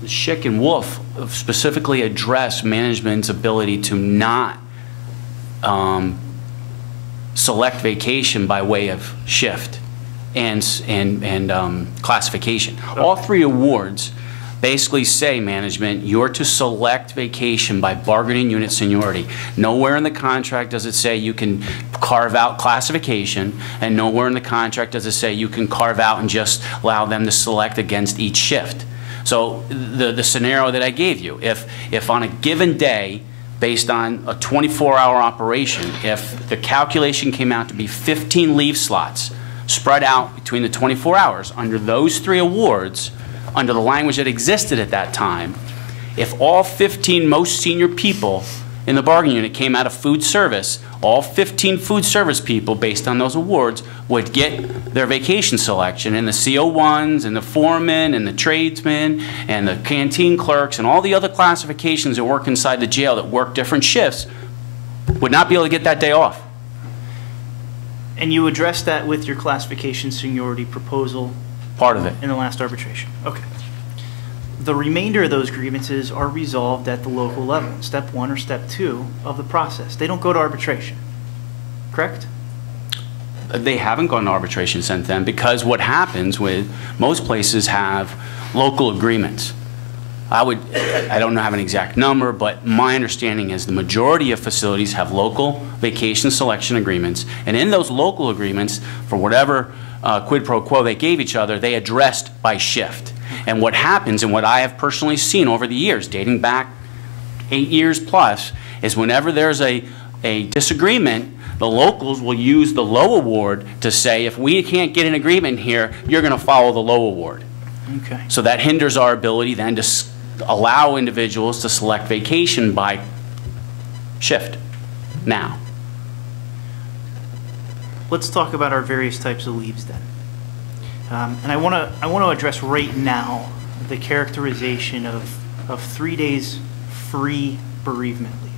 The Schick and Wolf specifically address management's ability to not select vacation by way of shift and classification. Okay. All three awards basically say, management, you're to select vacation by bargaining unit seniority. Nowhere in the contract does it say you can carve out classification, and nowhere in the contract does it say you can carve out and just allow them to select against each shift. So the scenario that I gave you, if on a given day, based on a 24-hour operation, if the calculation came out to be 15 leave slots spread out between the 24 hours under those three awards, under the language that existed at that time, if all 15 most senior people in the bargaining unit came out of food service, all 15 food service people, based on those awards, would get their vacation selection, and the CO1s and the foremen and the tradesmen and the canteen clerks and all the other classifications that work inside the jail that work different shifts would not be able to get that day off. And you addressed that with your classification seniority proposal? Part of it. In the last arbitration. Okay. The remainder of those grievances are resolved at the local level, step 1 or step 2 of the process. They don't go to arbitration, correct? They haven't gone to arbitration since then, because what happens with most places have local agreements. I don't have an exact number, but my understanding is the majority of facilities have local vacation selection agreements, and in those local agreements, for whatever quid pro quo they gave each other, they addressed by shift. And what happens, and what I have personally seen over the years, dating back 8 years plus, is whenever there's a disagreement, the locals will use the low award to say, if we can't get an agreement here, you're going to follow the low award. Okay. So that hinders our ability then to allow individuals to select vacation by shift now. Let's talk about our various types of leaves then. And I want to address right now the characterization of 3 days free bereavement leave.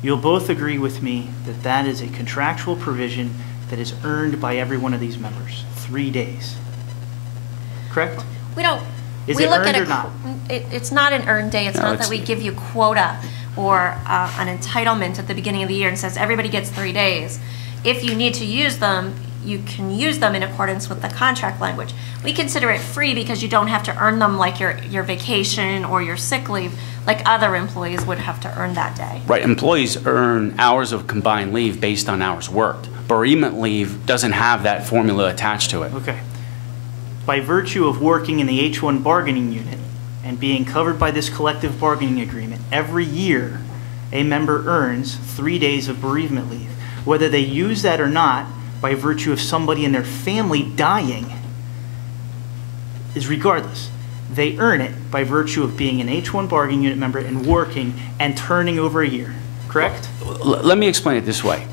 You'll both agree with me that that is a contractual provision that is earned by every one of these members. 3 days. Correct? We don't. Is we it look earned at or not? It's not an earned day. It's No, not that we give you quota or an entitlement at the beginning of the year and says everybody gets 3 days. If you need to use them, you can use them in accordance with the contract language. We consider it free because you don't have to earn them like your vacation or your sick leave, like other employees would have to earn that day. Right, employees earn hours of combined leave based on hours worked. Bereavement leave doesn't have that formula attached to it. Okay. by virtue of working in the H-1 bargaining unit and being covered by this collective bargaining agreement, every year a member earns 3 days of bereavement leave. Whether they use that or not, by virtue of somebody in their family dying, is regardless. They earn it by virtue of being an H-1 bargaining unit member and working and turning over a year, correct? Let me explain it this way.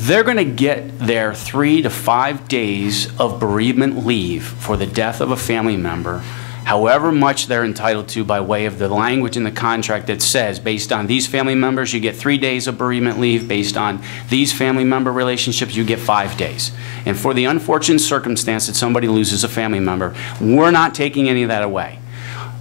They're going to get their 3 to 5 days of bereavement leave for the death of a family member, however much they're entitled to by way of the language in the contract that says, based on these family members, you get 3 days of bereavement leave. Based on these family member relationships, you get 5 days. And for the unfortunate circumstance that somebody loses a family member, we're not taking any of that away.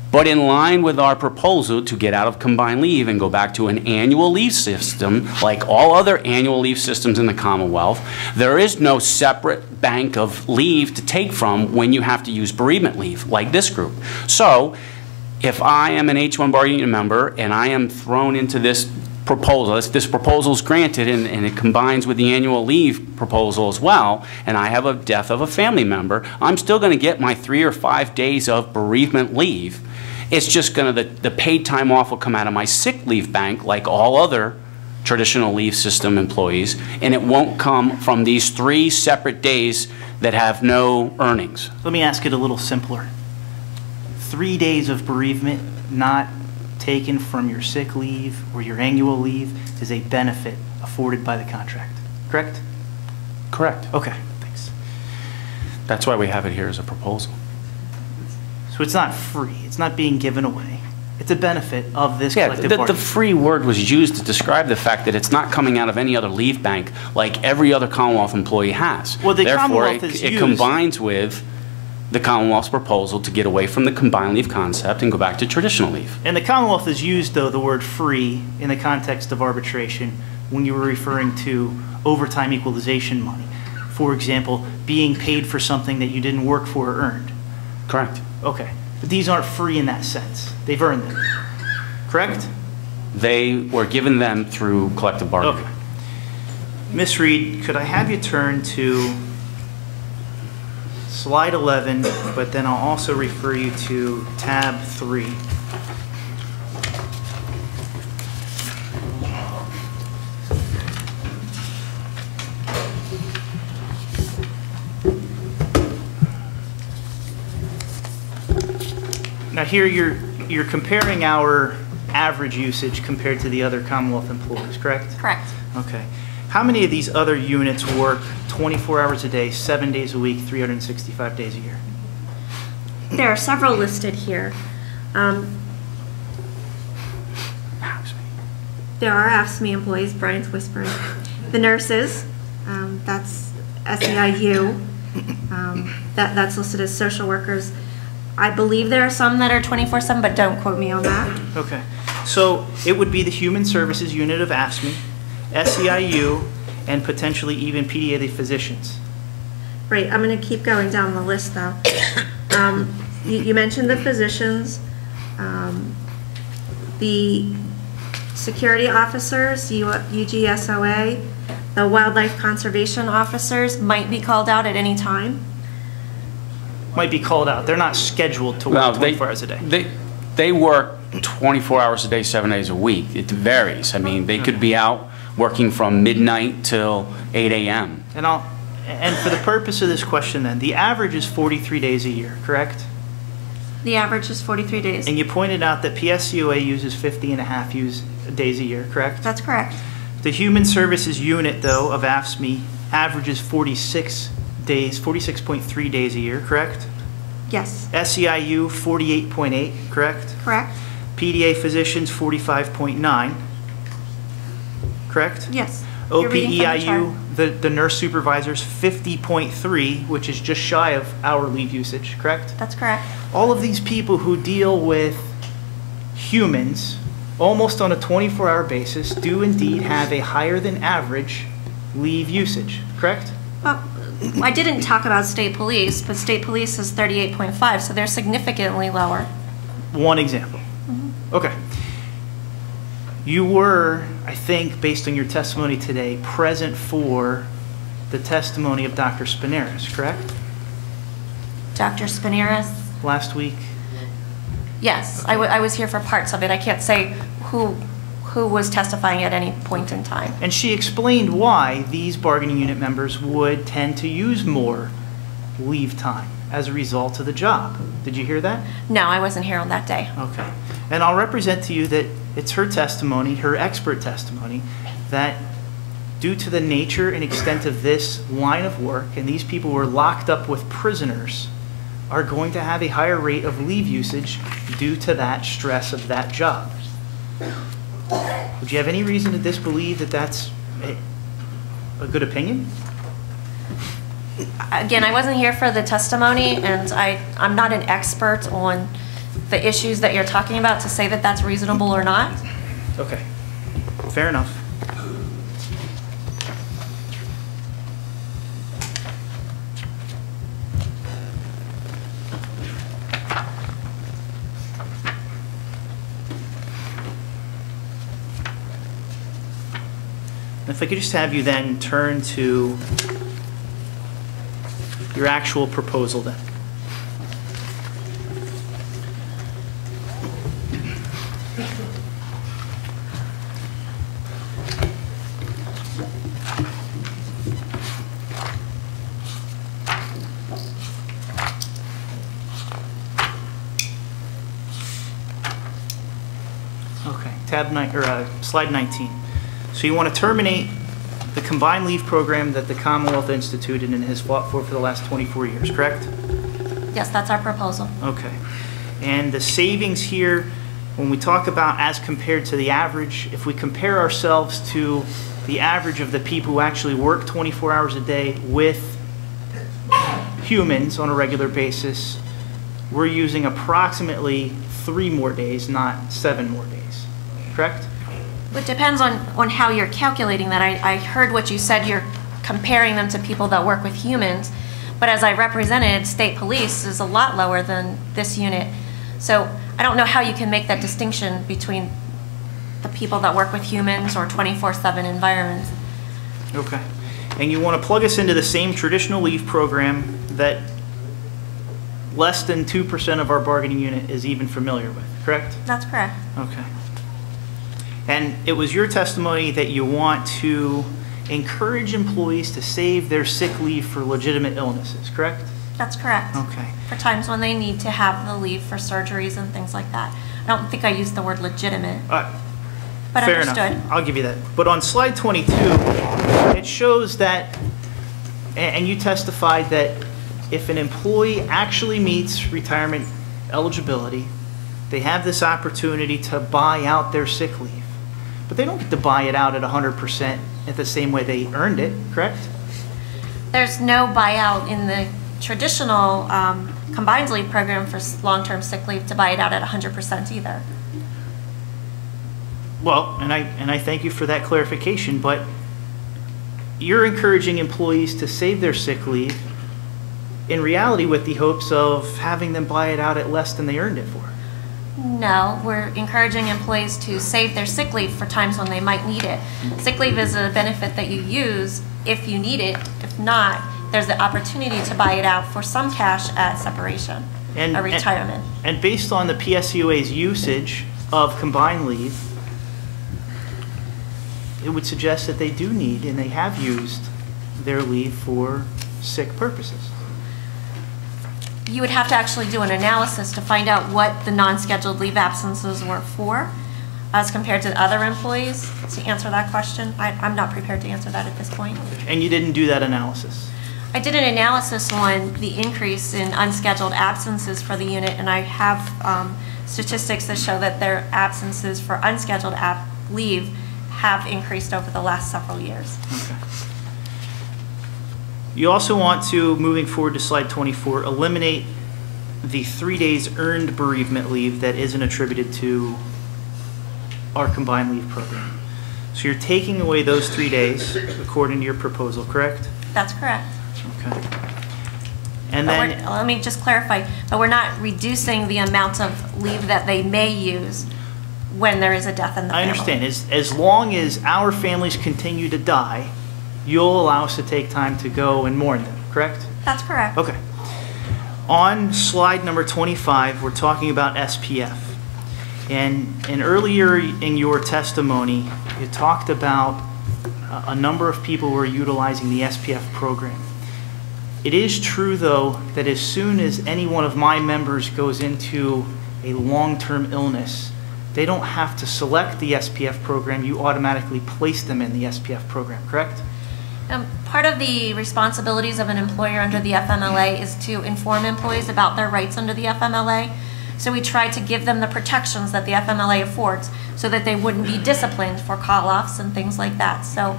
But in line with our proposal to get out of combined leave and go back to an annual leave system, like all other annual leave systems in the Commonwealth, there is no separate bank of leave to take from when you have to use bereavement leave, like this group. So, if I am an H-1 bargaining member and I am thrown into this proposal, this proposal is granted and it combines with the annual leave proposal as well, and I have a death of a family member, I'm still going to get my 3 or 5 days of bereavement leave. It's just going to, the paid time off will come out of my sick leave bank like all other traditional leave system employees, and it won't come from these 3 separate days that have no earnings. Let me ask it a little simpler. 3 days of bereavement not taken from your sick leave or your annual leave is a benefit afforded by the contract, correct? Correct. Okay, thanks. That's why we have it here as a proposal. So it's not free, it's not being given away. It's a benefit of this collective the bargaining. free word was used to describe the fact that it's not coming out of any other leave bank like every other Commonwealth employee has. Well, the Therefore, Commonwealth is it used. combines with the Commonwealth's proposal to get away from the combined leave concept and go back to traditional leave. And the Commonwealth has used, though, the word free in the context of arbitration when you were referring to overtime equalization money. For example, being paid for something that you didn't work for or earned. Correct. Okay. But these aren't free in that sense. They've earned them. Correct? They were given them through collective bargaining. Okay. Ms. Reed, could I have you turn to slide 11, but then I'll also refer you to tab 3. Now here you're comparing our average usage compared to the other Commonwealth employees, correct? Correct. Okay. How many of these other units work 24 hours a day, 7 days a week, 365 days a year? There are several listed here. There are AFSCME employees, Brian's whispering. The nurses, that's SEIU, that's listed as social workers. I believe there are some that are 24/7, but don't quote me on that. Okay. So it would be the Human Services Unit of AFSCME, SEIU, and potentially even PDA physicians. Right, I'm going to keep going down the list, though. You mentioned the physicians, the security officers, UGSOA, the wildlife conservation officers might be called out at any time. Might be called out. They're not scheduled to work 24 hours a day. They work 24 hours a day, 7 days a week. It varies. I mean, they could be out working from midnight till 8 a.m. And for the purpose of this question then, the average is 43 days a year, correct? The average is 43 days. And you pointed out that PSCOA uses 50.5 days a year, correct? That's correct. The Human Services Unit, though, of AFSCME averages 46 days, 46.3 days a year, correct? Yes. SEIU, 48.8, correct? Correct. PDA physicians, 45.9, correct? Yes. You're reading from the OPEIU, the nurse supervisors, 50.3, which is just shy of our leave usage, correct? That's correct. All of these people who deal with humans almost on a 24-hour basis do indeed have a higher than average leave usage, correct? Well, I didn't talk about state police, but state police is 38.5, so they're significantly lower. One example. Okay. You were, I think, based on your testimony today, present for the testimony of Dr. Spinaris, correct? Dr. Spineris? last week? Yes, I was here for parts of it. I can't say who was testifying at any point in time. And she explained why these bargaining unit members would tend to use more leave time as a result of the job. Did you hear that? No, I wasn't here on that day. Okay. And I'll represent to you that it's her testimony, her expert testimony, that due to the nature and extent of this line of work, and these people were locked up with prisoners, are going to have a higher rate of leave usage due to that stress of that job. Would you have any reason to disbelieve that that's a good opinion? Again, I wasn't here for the testimony, and I'm not an expert on the issues that you're talking about to say that that's reasonable or not. Okay, fair enough. If I could just have you then turn to your actual proposal then. Okay, slide 19. So you want to terminate the combined leave program that the Commonwealth instituted and has fought for the last 24 years, correct? Yes, that's our proposal. Okay. And the savings here, when we talk about as compared to the average, if we compare ourselves to the average of the people who actually work 24 hours a day with humans on a regular basis, we're using approximately 3 more days, not 7 more days, correct? It depends on how you're calculating that. I heard what you said, you're comparing them to people that work with humans, but as I represented, state police is a lot lower than this unit. So I don't know how you can make that distinction between the people that work with humans or 24/7 environments. Okay. And you want to plug us into the same traditional leave program that less than 2% of our bargaining unit is even familiar with, correct? That's correct. Okay. And it was your testimony that you want to encourage employees to save their sick leave for legitimate illnesses, correct? That's correct. Okay. For times when they need to have the leave for surgeries and things like that. I don't think I used the word legitimate. But fair understood. enough. I'll give you that. But on slide 22, it shows that, and you testified that if an employee actually meets retirement eligibility, they have this opportunity to buy out their sick leave. But they don't get to buy it out at 100% at the same way they earned it, correct? There's no buyout in the traditional combined leave program for long-term sick leave to buy it out at 100% either. Well, and I thank you for that clarification, but you're encouraging employees to save their sick leave in reality with the hopes of having them buy it out at less than they earned it for. No, we're encouraging employees to save their sick leave for times when they might need it. Sick leave is a benefit that you use if you need it. If not, there's the opportunity to buy it out for some cash at separation or retirement. And based on the PSCOA's usage of combined leave, it would suggest that they do need and they have used their leave for sick purposes. You would have to actually do an analysis to find out what the non-scheduled leave absences were for as compared to other employees to answer that question. I'm not prepared to answer that at this point. And you didn't do that analysis? I did an analysis on the increase in unscheduled absences for the unit, and I have statistics that show that their absences for unscheduled leave have increased over the last several years. Okay. You also want to, moving forward to slide 24, eliminate the 3 days earned bereavement leave that isn't attributed to our combined leave program. So you're taking away those 3 days according to your proposal, correct? That's correct. Okay. And then, let me just clarify, but we're not reducing the amount of leave that they may use when there is a death in the family. I understand. As long as our families continue to die, you'll allow us to take time to go and mourn them, correct? That's correct. Okay. On slide number 25, we're talking about SPF. And earlier in your testimony, you talked about a number of people who are utilizing the SPF program. It is true, though, that as soon as any one of my members goes into a long-term illness, they don't have to select the SPF program. You automatically place them in the SPF program, correct? Part of the responsibilities of an employer under the FMLA is to inform employees about their rights under the FMLA. So we try to give them the protections that the FMLA affords so that they wouldn't be disciplined for call-offs and things like that. So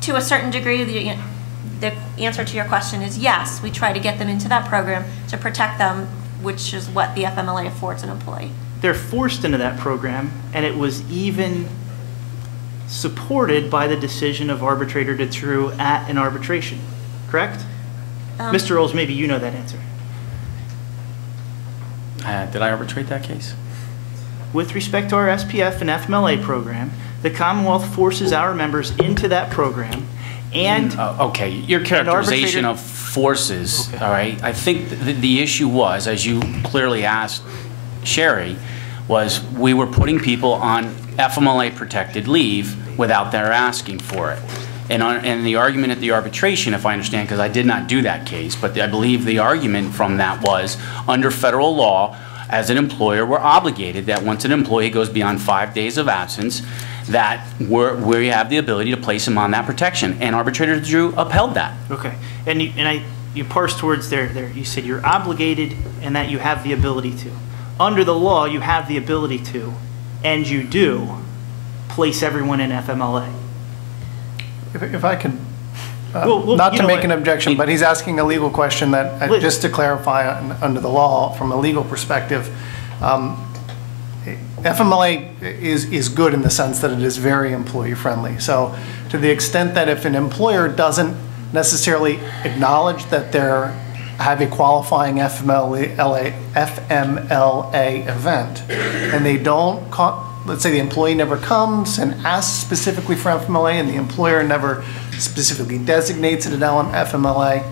to a certain degree, the answer to your question is yes, we try to get them into that program to protect them, which is what the FMLA affords an employee. They're forced into that program, and it was even supported by the decision of arbitrator Dutroux at an arbitration, correct? Mr. Earls, maybe you know that answer. Did I arbitrate that case? With respect to our SPF and FMLA program, the Commonwealth forces our members into that program, and okay, your characterization of forces, okay. All right, I think the issue was, as you clearly asked Sherry, was we were putting people on FMLA protected leave without their asking for it. And the argument at the arbitration, if I understand, because I did not do that case, but I believe the argument from that was under federal law, as an employer, we're obligated that once an employee goes beyond 5 days of absence, that we have the ability to place him on that protection. And arbitrator Dutroux upheld that. Okay. And you parsed words there. You said you're obligated and that you have the ability to. Under the law, you have the ability to, and you do, place everyone in FMLA. If I can, not to make an objection, but he's asking a legal question that, just to clarify under the law, from a legal perspective, FMLA is good in the sense that it is very employee friendly. So to the extent that if an employer doesn't necessarily acknowledge that they're have a qualifying FMLA event, and they don't, let's say the employee never comes and asks specifically for FMLA, and the employer never specifically designates it an FMLA,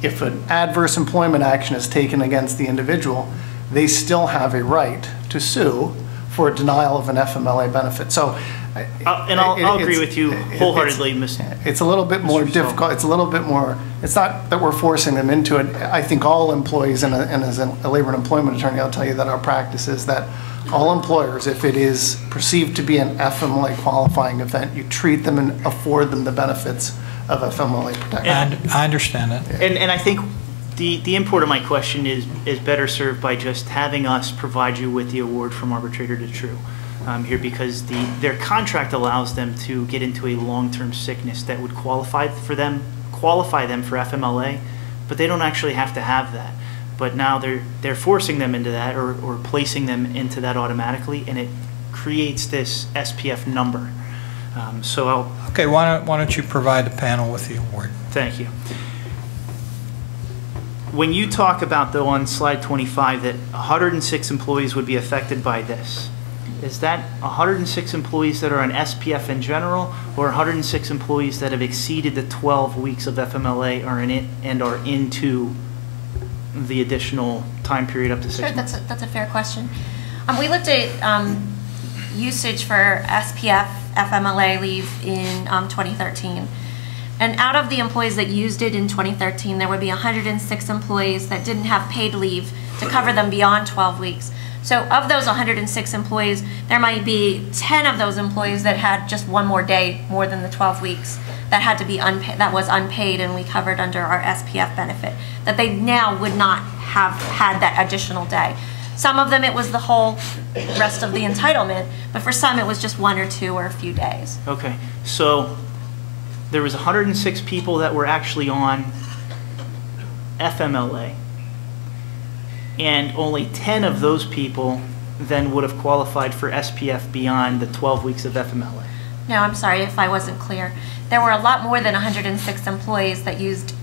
if an adverse employment action is taken against the individual, they still have a right to sue for a denial of an FMLA benefit. So, I'll agree with you wholeheartedly, Mr. It's a little bit more difficult. It's a little bit more. It's not that we're forcing them into it. I think all employees, and as a labor and employment attorney, I'll tell you that our practice is that all employers, if it is perceived to be an FMLA qualifying event, you treat them and afford them the benefits of FMLA protection. And I understand that. And I think the import of my question is better served by just having us provide you with the award from arbitrator Dutroux here, because their contract allows them to get into a long-term sickness that would qualify them for FMLA, but they don't actually have to have that. But now they're forcing them into that, or placing them into that automatically, and it creates this SPF number. Okay, why don't you provide the panel with the award? Thank you. When you talk about, though, on slide 25, that 106 employees would be affected by this, is that 106 employees that are on SPF in general, or 106 employees that have exceeded the 12 weeks of FMLA and are into the additional time period up to 6 months? Sure, that's a fair question. We looked at usage for SPF FMLA leave in 2013. And out of the employees that used it in 2013, there would be 106 employees that didn't have paid leave to cover them beyond 12 weeks. So of those 106 employees, there might be 10 of those employees that had just one more day more than the 12 weeks that had to be unpaid, that was unpaid, and we covered under our SPF benefit, that they now would not have had that additional day. Some of them it was the whole rest of the entitlement, but for some it was just 1 or 2 or a few days. Okay, so there was 106 people that were actually on FMLA, and only 10 of those people then would have qualified for SPF beyond the 12 weeks of FMLA. No, I'm sorry if I wasn't clear. There were a lot more than 106 employees that used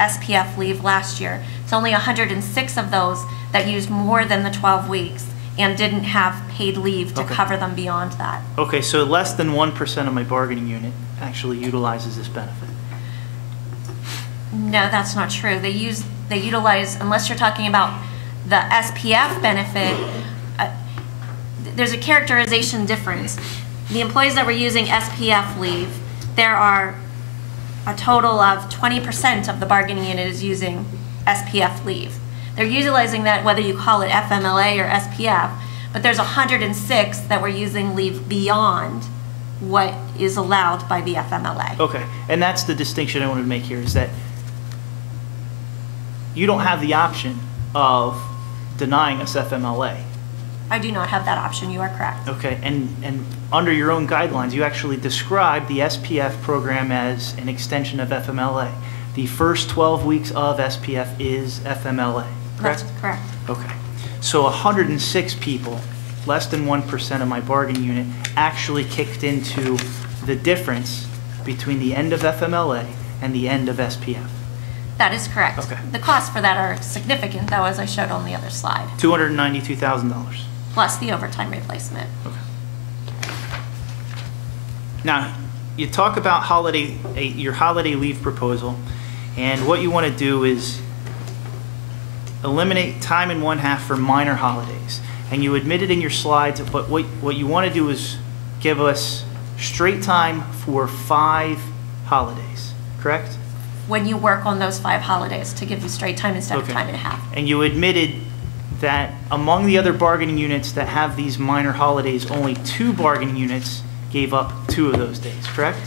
SPF leave last year. It's only 106 of those that used more than the 12 weeks and didn't have paid leave to cover them beyond that. Okay, so less than 1% of my bargaining unit actually utilizes this benefit. No, that's not true. They use they utilize, unless you're talking about the SPF benefit, there's a characterization difference. The employees that were using SPF leave, there are a total of 20% of the bargaining unit is using SPF leave. They're utilizing that whether you call it FMLA or SPF, but there's 106 that were using leave beyond what is allowed by the FMLA. Okay, and that's the distinction I wanted to make here, is that you don't have the option of denying us FMLA. I do not have that option, you are correct. Okay, and under your own guidelines, you actually describe the SPF program as an extension of FMLA. The first 12 weeks of SPF is FMLA, correct? That's correct. Okay, so 106 people, less than 1% of my bargaining unit, actually kicked into the difference between the end of FMLA and the end of SPF. That is correct. Okay. The costs for that are significant, though, as I showed on the other slide, $292,000. plus the overtime replacement. Okay. Now, you talk about your holiday leave proposal, and what you want to do is eliminate time and 1/2 for minor holidays. And you admit it in your slides, but what you want to do is give us straight time for 5 holidays, correct? When you work on those 5 holidays, to give you straight time instead of Okay. time and a half. And you admitted that among the other bargaining units that have these minor holidays, only 2 bargaining units gave up 2 of those days, correct?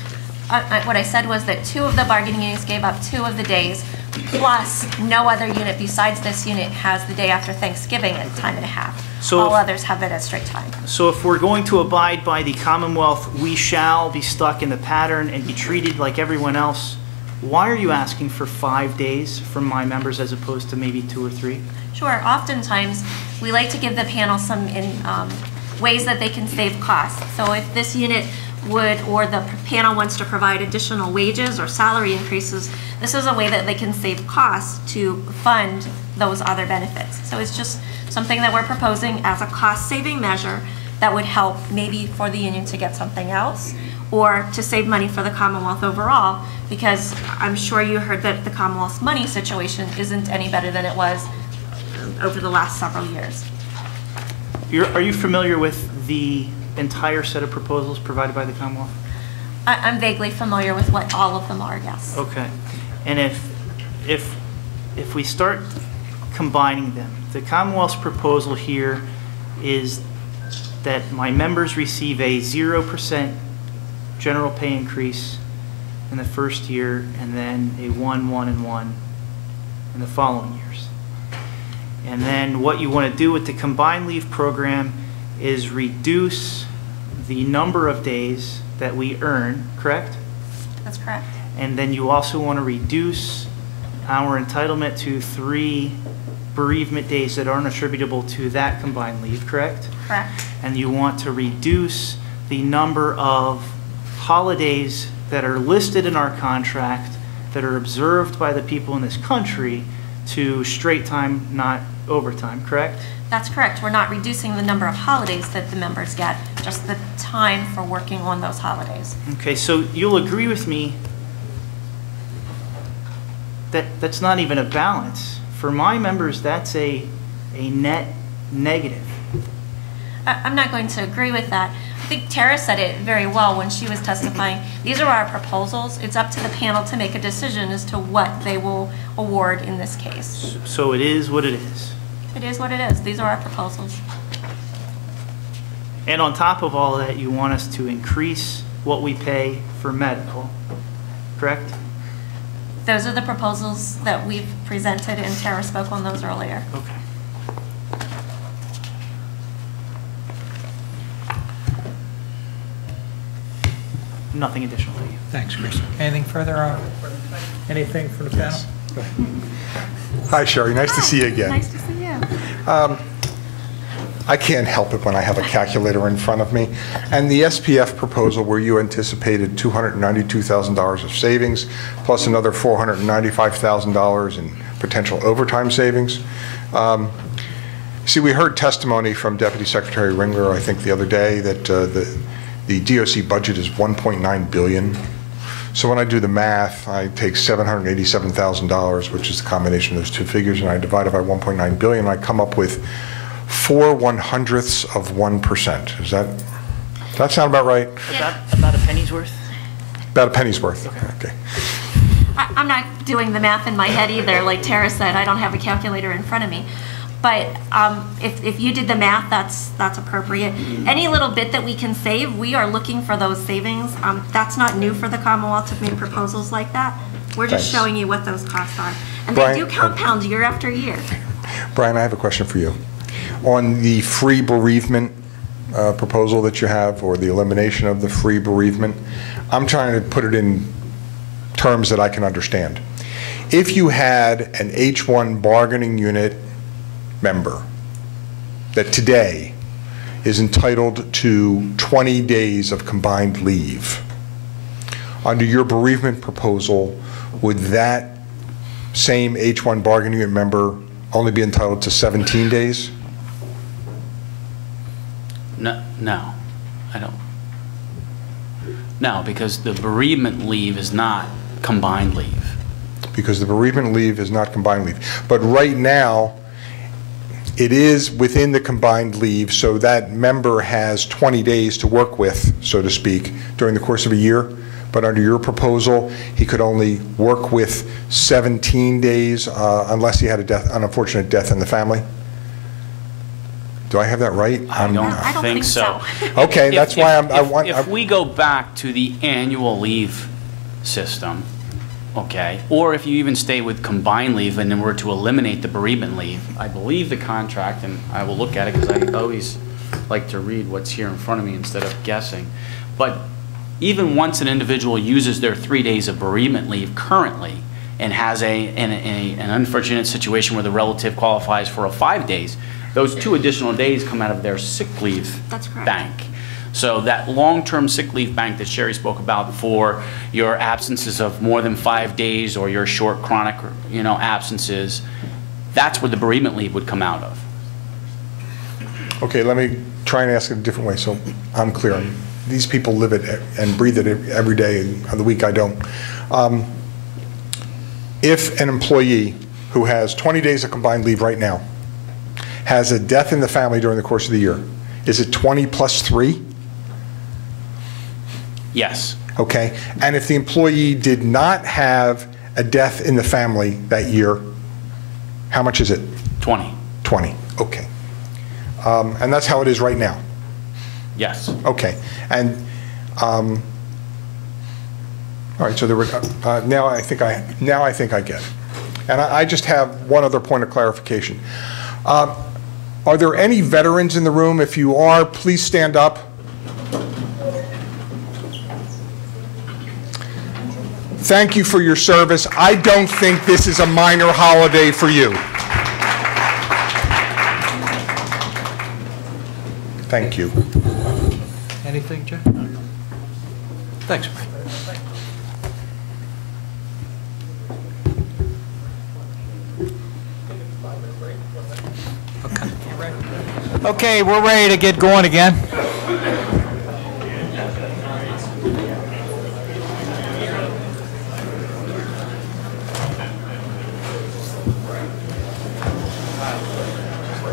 What I said was that 2 of the bargaining units gave up 2 of the days, plus no other unit besides this unit has the day after Thanksgiving at time and a half. So all if- others have it at straight time. So if we're going to abide by the Commonwealth, we shall be stuck in the pattern and be treated like everyone else. Why are you asking for 5 days from my members as opposed to maybe 2 or 3? Sure, oftentimes we like to give the panel some ways that they can save costs. So if this unit would, or the panel wants to provide additional wages or salary increases, this is a way that they can save costs to fund those other benefits. So it's just something that we're proposing as a cost-saving measure that would help maybe for the union to get something else, or to save money for the Commonwealth overall, because I'm sure you heard that the Commonwealth's money situation isn't any better than it was over the last several years. Are you familiar with the entire set of proposals provided by the Commonwealth? I'm vaguely familiar with what all of them are, yes. Okay. And if we start combining them, the Commonwealth's proposal here is that my members receive a 0% general pay increase in the first year, and then a 1, 1, and 1 in the following years. And then what you want to do with the combined leave program is reduce the number of days that we earn, correct? That's correct. And then you also want to reduce our entitlement to 3 bereavement days that aren't attributable to that combined leave, correct? Correct. And you want to reduce the number of holidays that are listed in our contract that are observed by the people in this country to straight time, not overtime, correct? That's correct. We're not reducing the number of holidays that the members get, just the time for working on those holidays. Okay, so you'll agree with me that that's not even a balance. For my members, that's a net negative. I'm not going to agree with that. I think Tara said it very well when she was testifying. These are our proposals. It's up to the panel to make a decision as to what they will award in this case. So it is what it is. It is what it is. These are our proposals. And on top of all of that, you want us to increase what we pay for medical, correct? Those are the proposals that we've presented, and Tara spoke on those earlier. Okay. Nothing additional to you. Thanks, Chris. Anything further? Anything from the panel? Go ahead. Hi, Sherry. Nice to see you again. Nice to see you. I can't help it when I have a calculator in front of me. And the SPF proposal where you anticipated $292,000 of savings, plus another $495,000 in potential overtime savings. See, we heard testimony from Deputy Secretary Ringler, I think, the other day that the DOC budget is $1.9 billion. So when I do the math, I take $787,000, which is the combination of those two figures, and I divide it by 1.9 billion, and I come up with 0.04%. Does that sound about right? About a penny's worth? About a penny's worth. Okay. I'm not doing the math in my head either. Like Tara said, I don't have a calculator in front of me. But if you did the math, that's appropriate. Any little bit that we can save, we are looking for those savings. That's not new for the Commonwealth to make proposals like that. We're just showing you what those costs are. And Brian, they do compound year after year. Brian, I have a question for you. On the free bereavement proposal that you have, or the elimination of the free bereavement, I'm trying to put it in terms that I can understand. If you had an H-1 bargaining unit member that today is entitled to 20 days of combined leave, under your bereavement proposal, would that same H-1 bargaining unit member only be entitled to 17 days? No, I don't. No, because the bereavement leave is not combined leave. Because the bereavement leave is not combined leave. But right now, it is within the combined leave, so that member has 20 days to work with, so to speak, during the course of a year. But under your proposal, he could only work with 17 days unless he had an unfortunate death in the family? Do I have that right? I don't think so. Okay, that's why If we go back to the annual leave system, okay, or if you even stay with combined leave and then were to eliminate the bereavement leave, I believe the contract, and I will look at it because I always like to read what's here in front of me instead of guessing, but even once an individual uses their 3 days of bereavement leave currently and has an unfortunate situation where the relative qualifies for a 5 days, those 2 additional days come out of their sick leave bank. So that long-term sick leave bank that Sherry spoke about for your absences of more than 5 days or your short chronic, absences, that's where the bereavement leave would come out of. Okay, let me try and ask it a different way so I'm clear. These people live it and breathe it every day of the week. I don't. If an employee who has 20 days of combined leave right now has a death in the family during the course of the year, is it 20 plus 3? Yes. Okay. And if the employee did not have a death in the family that year, how much is it? 20. 20. Okay. And that's how it is right now? Yes. Okay. And all right, so there were now I think I get it. And I just have one other point of clarification. Are there any veterans in the room? If you are, please stand up. Thank you for your service. I don't think this is a minor holiday for you. Thank you. Anything, Jeff? Thanks, Brian. Okay, we're ready to get going again.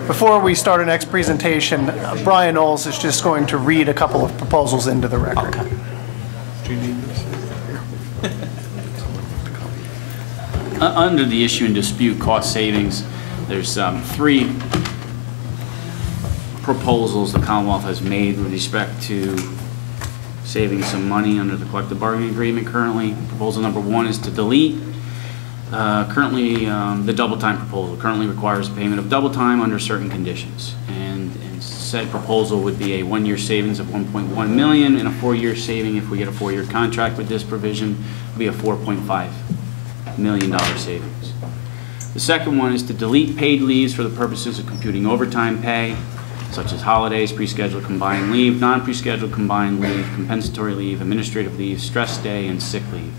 Before we start our next presentation, Brian Knowles is just going to read a couple of proposals into the record. Okay. Under the issue and dispute cost savings, there's 3 proposals the Commonwealth has made with respect to saving some money under the collective bargaining agreement currently. Proposal number 1 is to delete the double time proposal. Currently requires payment of double time under certain conditions. And said proposal would be a 1-year savings of $1.1 million and a 4-year saving, if we get a 4-year contract with this provision, would be a $4.5 million savings. The second one is to delete paid leaves for the purposes of computing overtime pay, such as holidays, pre-scheduled combined leave, non-pre-scheduled combined leave, compensatory leave, administrative leave, stress day, and sick leave.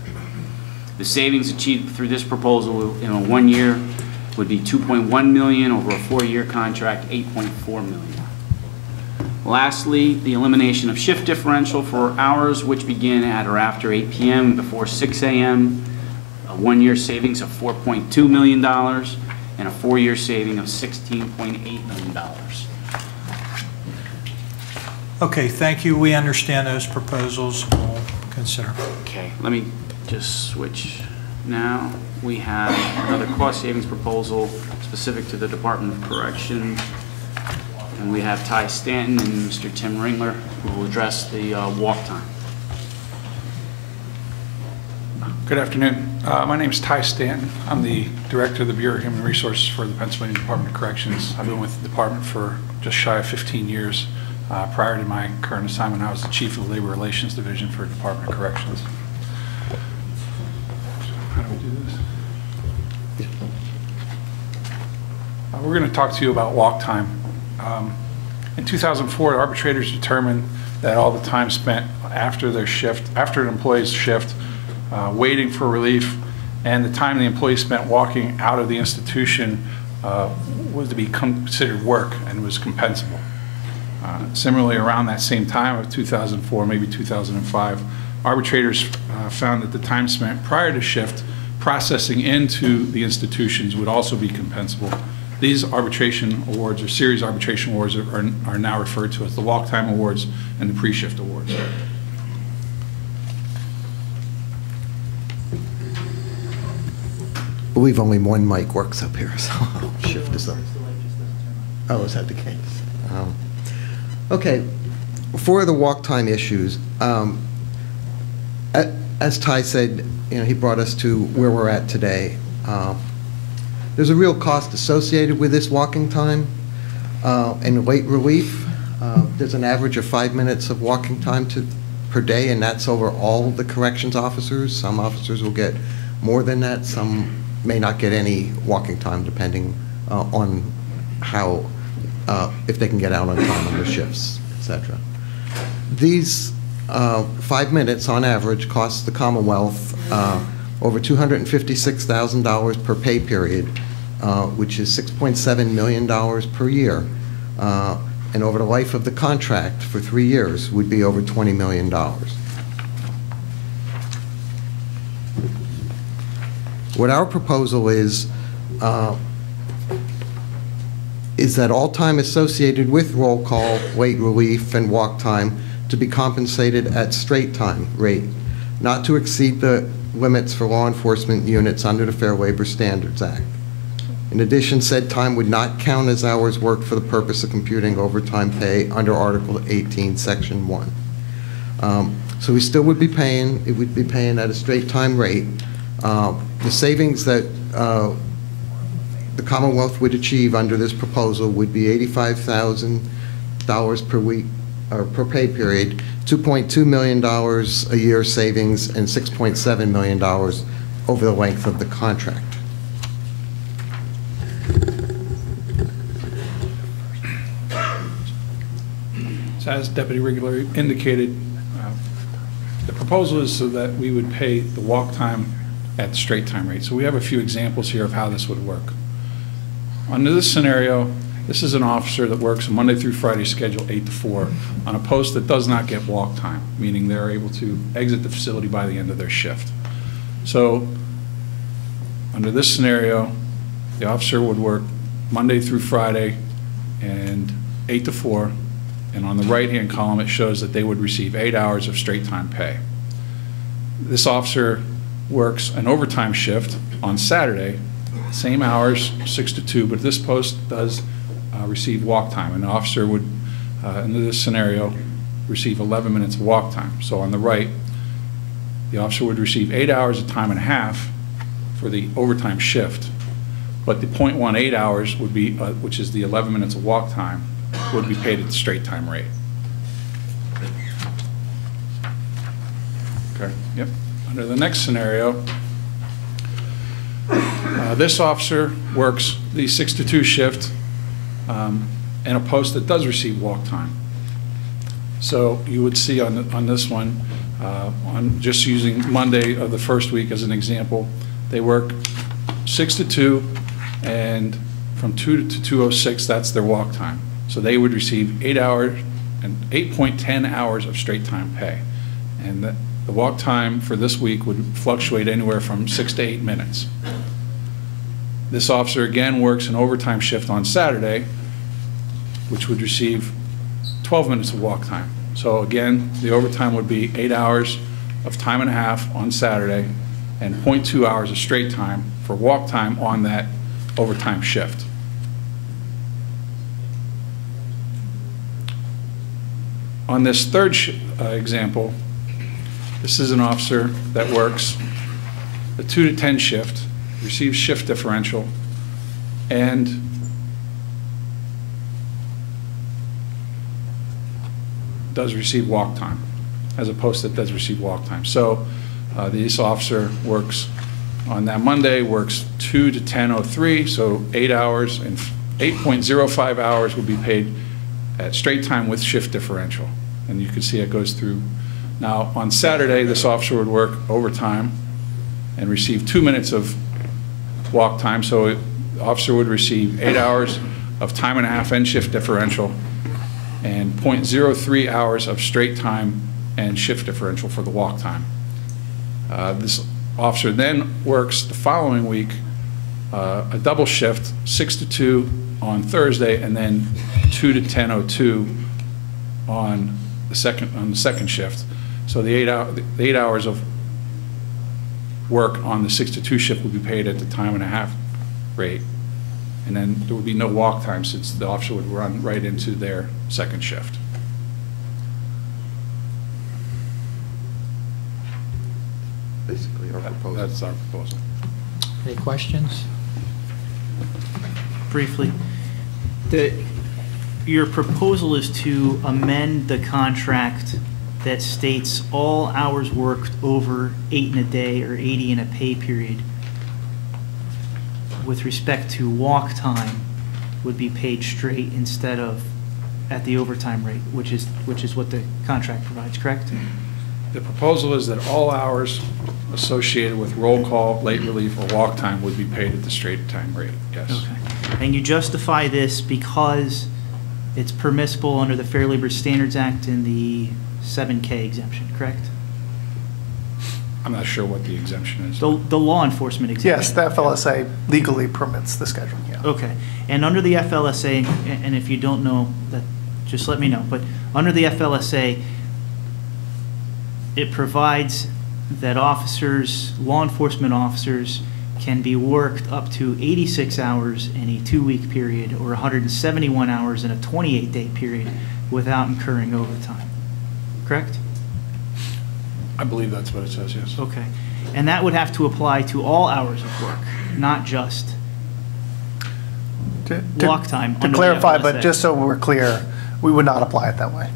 The savings achieved through this proposal in a 1 year would be $2.1 million, over a 4-year contract, $8.4 million. Lastly, the elimination of shift differential for hours which begin at or after 8 p.m. and before 6 a.m., a 1-year savings of $4.2 million, and a 4-year saving of $16.8 million. Okay, thank you. We understand those proposals. We'll consider. Okay, let me just switch now. We have another cost savings proposal specific to the Department of Correction. And we have Ty Stanton and Mr. Tim Ringler, who will address the walk time. Good afternoon. My name is Ty Stanton. I'm the Director of the Bureau of Human Resources for the Pennsylvania Department of Corrections. I've been with the department for just shy of 15 years. Prior to my current assignment, I was the Chief of the Labor Relations Division for the Department of Corrections. How do we do this? We're going to talk to you about walk time. In 2004, arbitrators determined that all the time spent after their shift, after an employee's shift, waiting for relief, and the time the employee spent walking out of the institution was to be considered work and was compensable. Similarly, around that same time of 2004, maybe 2005, arbitrators found that the time spent prior to shift processing into the institutions would also be compensable. These arbitration awards, or series arbitration awards, are now referred to as the walk time awards and the pre-shift awards. I believe only one mic works up here, so I'll shift this up. Oh, is that the case? Okay, for the walk time issues, as Ty said, he brought us to where we're at today. There's a real cost associated with this walking time and late relief. There's an average of 5 minutes of walking time per day, and that's over all the corrections officers. Some officers will get more than that. Some may not get any walking time, depending on how, if they can get out on time on their shifts, etc. These 5 minutes on average cost the Commonwealth over $256,000 per pay period, which is $6.7 million per year. And over the life of the contract for 3 years would be over $20 million. What our proposal is that all time associated with roll call, late relief, and walk time to be compensated at straight time rate, not to exceed the limits for law enforcement units under the Fair Labor Standards Act. In addition, said time would not count as hours worked for the purpose of computing overtime pay under Article 18, Section 1. So we still would be paying, it would be paying at a straight time rate. The savings that the Commonwealth would achieve under this proposal would be $85,000 per week, or per pay period, $2.2 million a year savings, and $6.7 million over the length of the contract. So as Deputy Regular indicated, the proposal is so that we would pay the walk time at the straight time rate. So we have a few examples here of how this would work. Under this scenario, this is an officer that works a Monday through Friday schedule 8 to 4 on a post that does not get walk time, meaning they're able to exit the facility by the end of their shift. So under this scenario, the officer would work Monday through Friday and 8 to 4, and on the right-hand column it shows that they would receive 8 hours of straight time pay. This officer works an overtime shift on Saturday, same hours, 6 to 2, but this post does receive walk time. An officer would, in this scenario, receive 11 minutes of walk time. So on the right, the officer would receive 8 hours of time and a half for the overtime shift, but the 0.18 hours would be, which is the 11 minutes of walk time, would be paid at the straight time rate. Okay, yep. Under the next scenario, this officer works the 6 to 2 shift in a post that does receive walk time. So you would see on this one, on just using Monday of the first week as an example, they work 6 to 2, and from 2 to 2:06, that's their walk time. So they would receive 8 hours 8.10 hours of straight time pay. And the walk time for this week would fluctuate anywhere from 6 to 8 minutes. This officer again works an overtime shift on Saturday, which would receive 12 minutes of walk time. So again, the overtime would be 8 hours of time and a half on Saturday and 0.2 hours of straight time for walk time on that overtime shift. On this third example, this is an officer that works a 2 to 10 shift, receives shift differential, and does receive walk time, as opposed to does receive walk time. So this officer works on that Monday, works 2 to 10:03, so 8 hours, and 8.05 hours will be paid at straight time with shift differential. And you can see it goes through. Now, on Saturday, this officer would work overtime and receive 2 minutes of walk time, so the officer would receive 8 hours of time and a half and shift differential, and 0.03 hours of straight time and shift differential for the walk time. This officer then works the following week a double shift, 6 to 2 on Thursday, and then 2 to 10:02 on the second shift. So the 8 hours of work on the 6 to 2 shift would be paid at the time and a half rate, and then there would be no walk time since the officer would run right into their second shift. Basically our proposal. That's our proposal. Any questions? Briefly, your proposal is to amend the contract that states all hours worked over 8 in a day or 80 in a pay period with respect to walk time would be paid straight instead of at the overtime rate, which is what the contract provides, correct? The proposal is that all hours associated with roll call, late relief, or walk time would be paid at the straight time rate, yes. Okay. And you justify this because it's permissible under the Fair Labor Standards Act and the 7K exemption, correct? I'm not sure what the exemption is. The law enforcement exemption. Yes, the FLSA legally permits the scheduling, yeah. Okay. And under the FLSA, and if you don't know, that just let me know, but under the FLSA, it provides that officers, law enforcement officers, can be worked up to 86 hours in a 2-week period or 171 hours in a 28-day period without incurring overtime. Correct? I believe that's what it says, yes. Okay. And that would have to apply to all hours of work, not just walk time. To clarify, but just so we're clear, we would not apply it that way.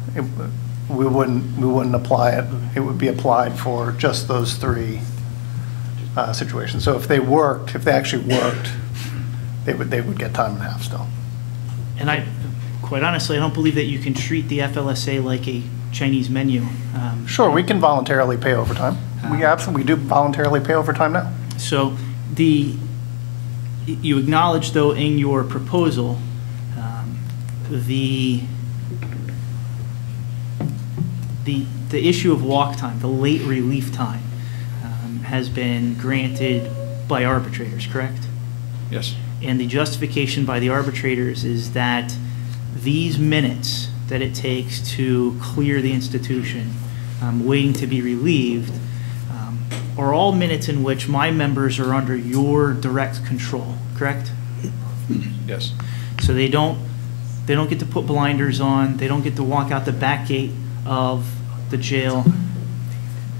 We wouldn't apply it. It would be applied for just those 3 situations. So if they actually worked, they would get time and a half still. And quite honestly, I don't believe that you can treat the FLSA like a Chinese menu. Sure, we can voluntarily pay overtime. We absolutely do voluntarily pay overtime now. So you acknowledge, though, in your proposal, the issue of walk time, the late relief time, has been granted by arbitrators, correct? Yes. And the justification by the arbitrators is that these minutes that it takes to clear the institution, waiting to be relieved, are all minutes in which my members are under your direct control, correct? Yes. So they don't get to put blinders on, they don't get to walk out the back gate of the jail.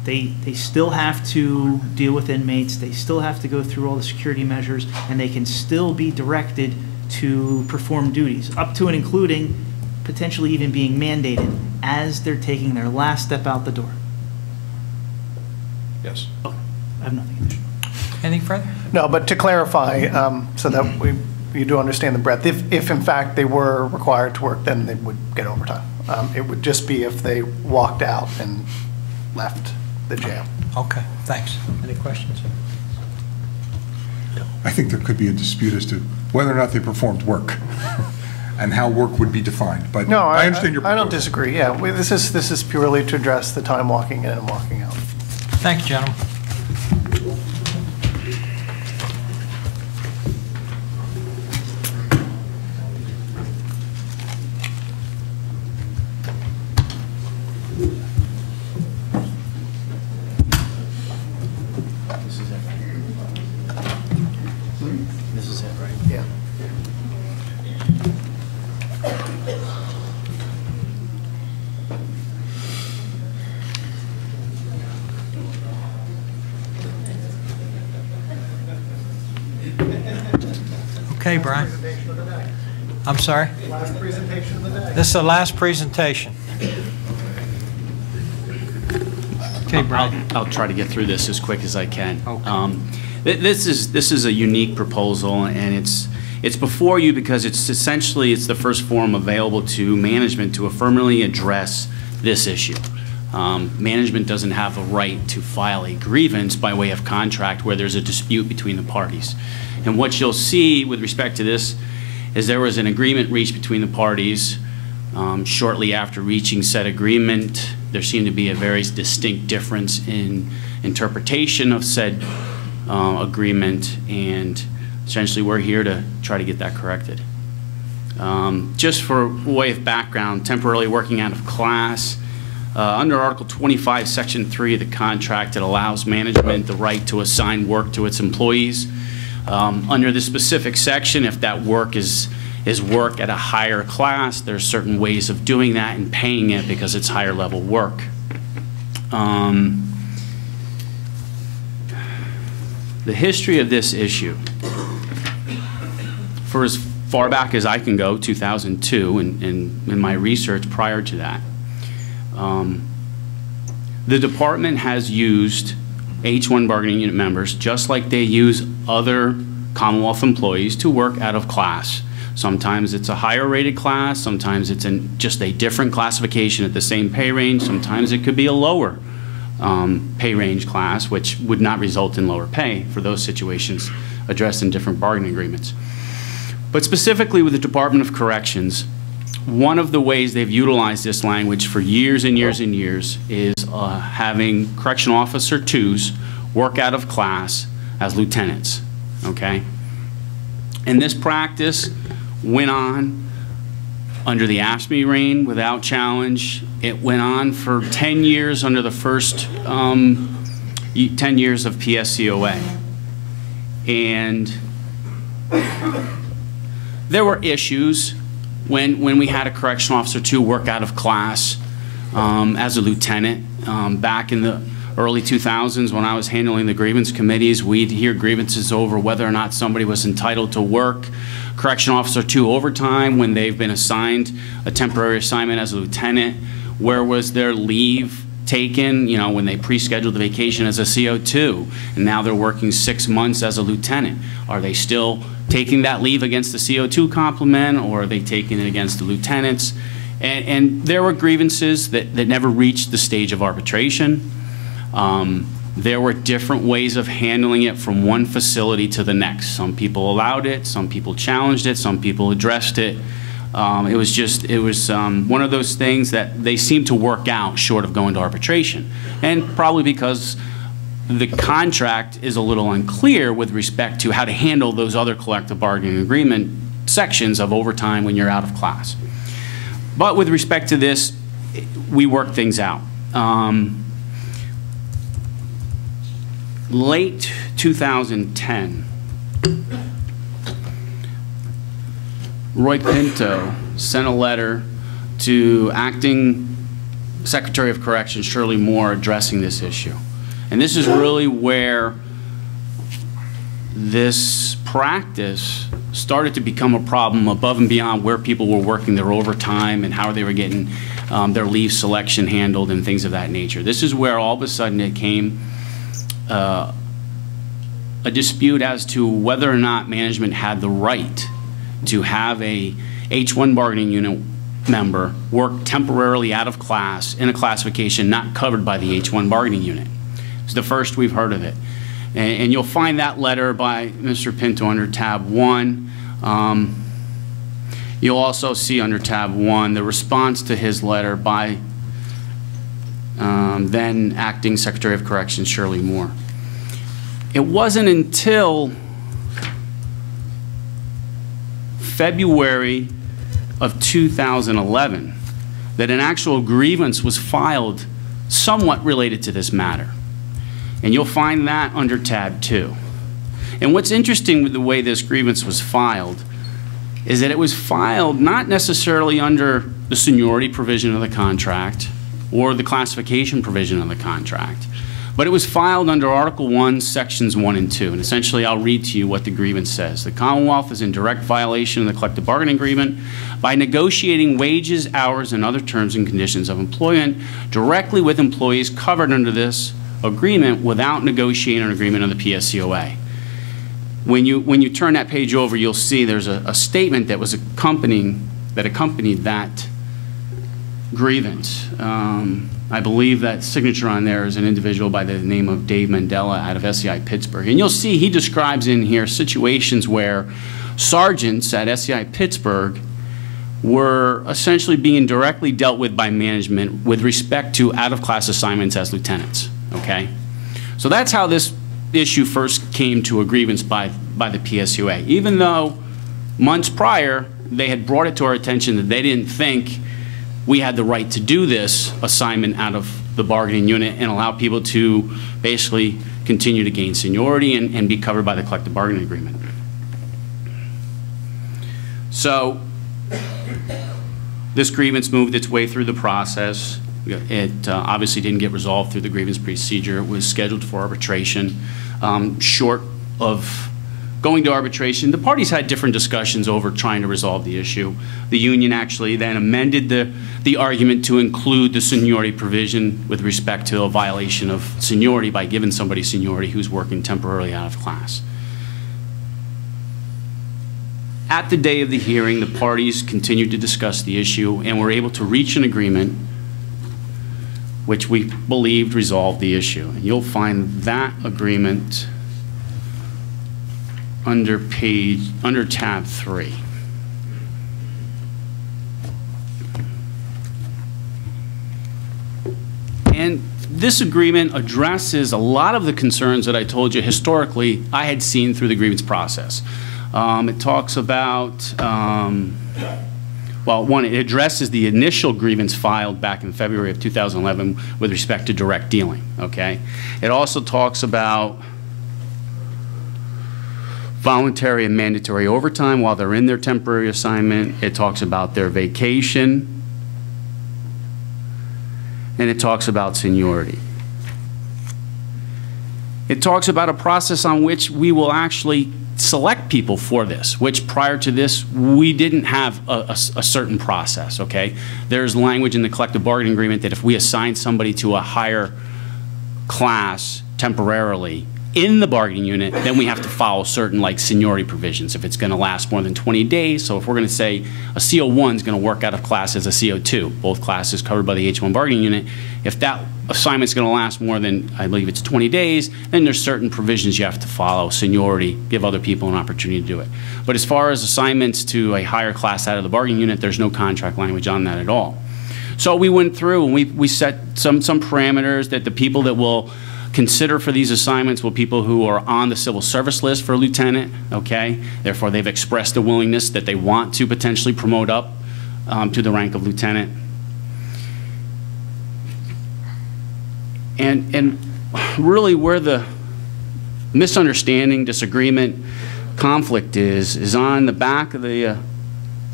They still have to deal with inmates, they still have to go through all the security measures, and they can still be directed to perform duties, up to and including potentially even being mandated as they're taking their last step out the door. Yes. Okay. I have nothing additional. Anything further? No, but to clarify, so that you do understand the breadth, if in fact they were required to work, then they would get overtime. It would just be if they walked out and left the jail. Okay, thanks. Any questions? I think there could be a dispute as to whether or not they performed work. and how work would be defined. But No, I understand your I don't proposal. disagree, yeah. This is purely to address the time walking in and walking out. Thank you, gentlemen. This is it, right? This is it, right? Yeah. Okay, Brian. I'm sorry? Last presentation of the day. This is the last presentation. Okay, Brian. I'll try to get through this as quick as I can. This is a unique proposal, and it's before you because it's the first forum available to management to affirmatively address this issue. Management doesn't have a right to file a grievance by way of contract where there's a dispute between the parties. And what you'll see with respect to this is there was an agreement reached between the parties. Shortly after reaching said agreement, there seemed to be a very distinct difference in interpretation of said agreement, and essentially we're here to try to get that corrected. Just for way of background, temporarily working out of class, under Article 25, Section 3 of the contract, it allows management the right to assign work to its employees. Under this specific section, if that work is work at a higher class, there's certain ways of doing that and paying it because it's higher level work. The history of this issue, for as far back as I can go, 2002, and in my research prior to that, the department has used H-1 bargaining unit members just like they use other Commonwealth employees to work out of class. Sometimes it's a higher rated class, sometimes it's just a different classification at the same pay range, sometimes it could be a lower pay range class, which would not result in lower pay for those situations addressed in different bargaining agreements. But specifically with the Department of Corrections, one of the ways they've utilized this language for years and years and years is having correctional officer 2s work out of class as lieutenants, okay? And this practice went on under the AFSCME reign without challenge. It went on for 10 years under the first 10 years of Pscoa. And there were issues when we had a correctional officer 2 work out of class as a lieutenant. Back in the early 2000s when I was handling the grievance committees, we'd hear grievances over whether or not somebody was entitled to work correctional officer 2 overtime when they've been assigned a temporary assignment as a lieutenant. Where was their leave taken, you know, when they pre-scheduled the vacation as a CO2 and now they're working 6 months as a lieutenant? Are they still taking that leave against the CO2 complement, or are they taking it against the lieutenants? And there were grievances that never reached the stage of arbitration. There were different ways of handling it from one facility to the next. Some people allowed it, some people challenged it, some people addressed it. It was one of those things that they seemed to work out short of going to arbitration. And probably because the contract is a little unclear with respect to how to handle those other collective bargaining agreement sections of overtime when you're out of class. But with respect to this, we worked things out. Late 2010, Roy Pinto sent a letter to Acting Secretary of Corrections Shirley Moore addressing this issue. And this is really where this practice started to become a problem above and beyond where people were working their overtime and how they were getting their leave selection handled and things of that nature. This is where all of a sudden it came a dispute as to whether or not management had the right to have a H-1 bargaining unit member work temporarily out of class in a classification not covered by the H-1 bargaining unit. It's the first we've heard of it. And you'll find that letter by Mr. Pinto under tab 1. You'll also see under tab 1 the response to his letter by then Acting Secretary of Corrections Shirley Moore. It wasn't until February of 2011 that an actual grievance was filed somewhat related to this matter. And you'll find that under tab 2. And what's interesting with the way this grievance was filed is that it was filed not necessarily under the seniority provision of the contract or the classification provision of the contract, but it was filed under Article 1, Sections 1 and 2. And essentially, I'll read to you what the grievance says. The Commonwealth is in direct violation of the collective bargaining agreement by negotiating wages, hours, and other terms and conditions of employment directly with employees covered under this agreement without negotiating an agreement of the PSCOA. When you turn that page over, you'll see there's a statement that was accompanied that grievance. I believe that signature on there is an individual by the name of Dave Mandela out of SEI Pittsburgh. And you'll see he describes in here situations where sergeants at SEI Pittsburgh were essentially being directly dealt with by management with respect to out-of-class assignments as lieutenants, okay? So that's how this issue first came to a grievance by the PSUA, even though months prior they had brought it to our attention that they didn't think we had the right to do this assignment out of the bargaining unit and allow people to basically continue to gain seniority and be covered by the collective bargaining agreement. So this grievance moved its way through the process. It obviously didn't get resolved through the grievance procedure. It was scheduled for arbitration. Short of going to arbitration, the parties had different discussions over trying to resolve the issue. The union actually then amended the argument to include the seniority provision with respect to a violation of seniority by giving somebody seniority who's working temporarily out of class. At the day of the hearing, the parties continued to discuss the issue and were able to reach an agreement which we believed resolved the issue. And you'll find that agreement under tab 3. And this agreement addresses a lot of the concerns that I told you historically I had seen through the grievance process. It talks about, well, one, it addresses the initial grievance filed back in February of 2011 with respect to direct dealing, okay? It also talks about voluntary and mandatory overtime while they're in their temporary assignment. It talks about their vacation. And it talks about seniority. It talks about a process on which we will actually select people for this, which prior to this, we didn't have a certain process, okay? There's language in the collective bargaining agreement that if we assign somebody to a higher class temporarily in the bargaining unit, then we have to follow certain like seniority provisions if it's going to last more than 20 days. So if we're going to say a CO1 is going to work out of class as a CO2, both classes covered by the H-1 bargaining unit, if that assignment is going to last more than, I believe it's 20 days, then there's certain provisions you have to follow, seniority, give other people an opportunity to do it. But as far as assignments to a higher class out of the bargaining unit, there's no contract language on that at all. So we went through and we set some parameters that the people that will consider for these assignments will people who are on the civil service list for lieutenant, okay? Therefore, they've expressed a willingness that they want to potentially promote up to the rank of lieutenant. And really where the misunderstanding, disagreement, conflict is on the back of the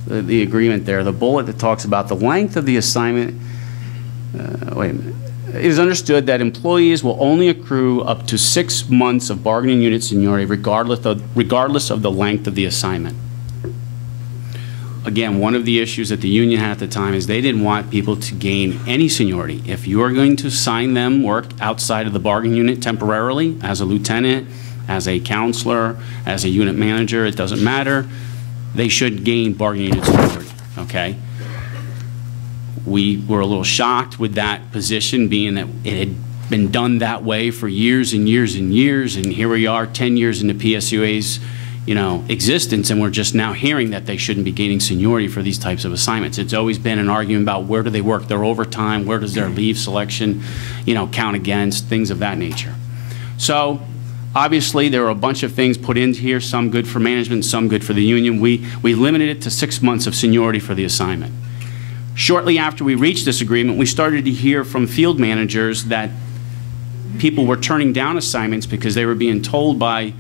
agreement there, the bullet that talks about the length of the assignment. Wait a minute. It is understood that employees will only accrue up to 6 months of bargaining unit seniority regardless of the length of the assignment. Again, one of the issues that the union had at the time is they didn't want people to gain any seniority. If you are going to assign them work outside of the bargaining unit temporarily as a lieutenant, as a counselor, as a unit manager, it doesn't matter, they should gain bargaining unit seniority, okay? We were a little shocked with that position, being that it had been done that way for years and years and years, and here we are 10 years into PSUA's existence, and we're just now hearing that they shouldn't be gaining seniority for these types of assignments. It's always been an argument about where do they work their overtime, where does their leave selection, count against, things of that nature. So obviously there are a bunch of things put into here, some good for management, some good for the union. We limited it to 6 months of seniority for the assignment. Shortly after we reached this agreement, we started to hear from field managers that people were turning down assignments because they were being told by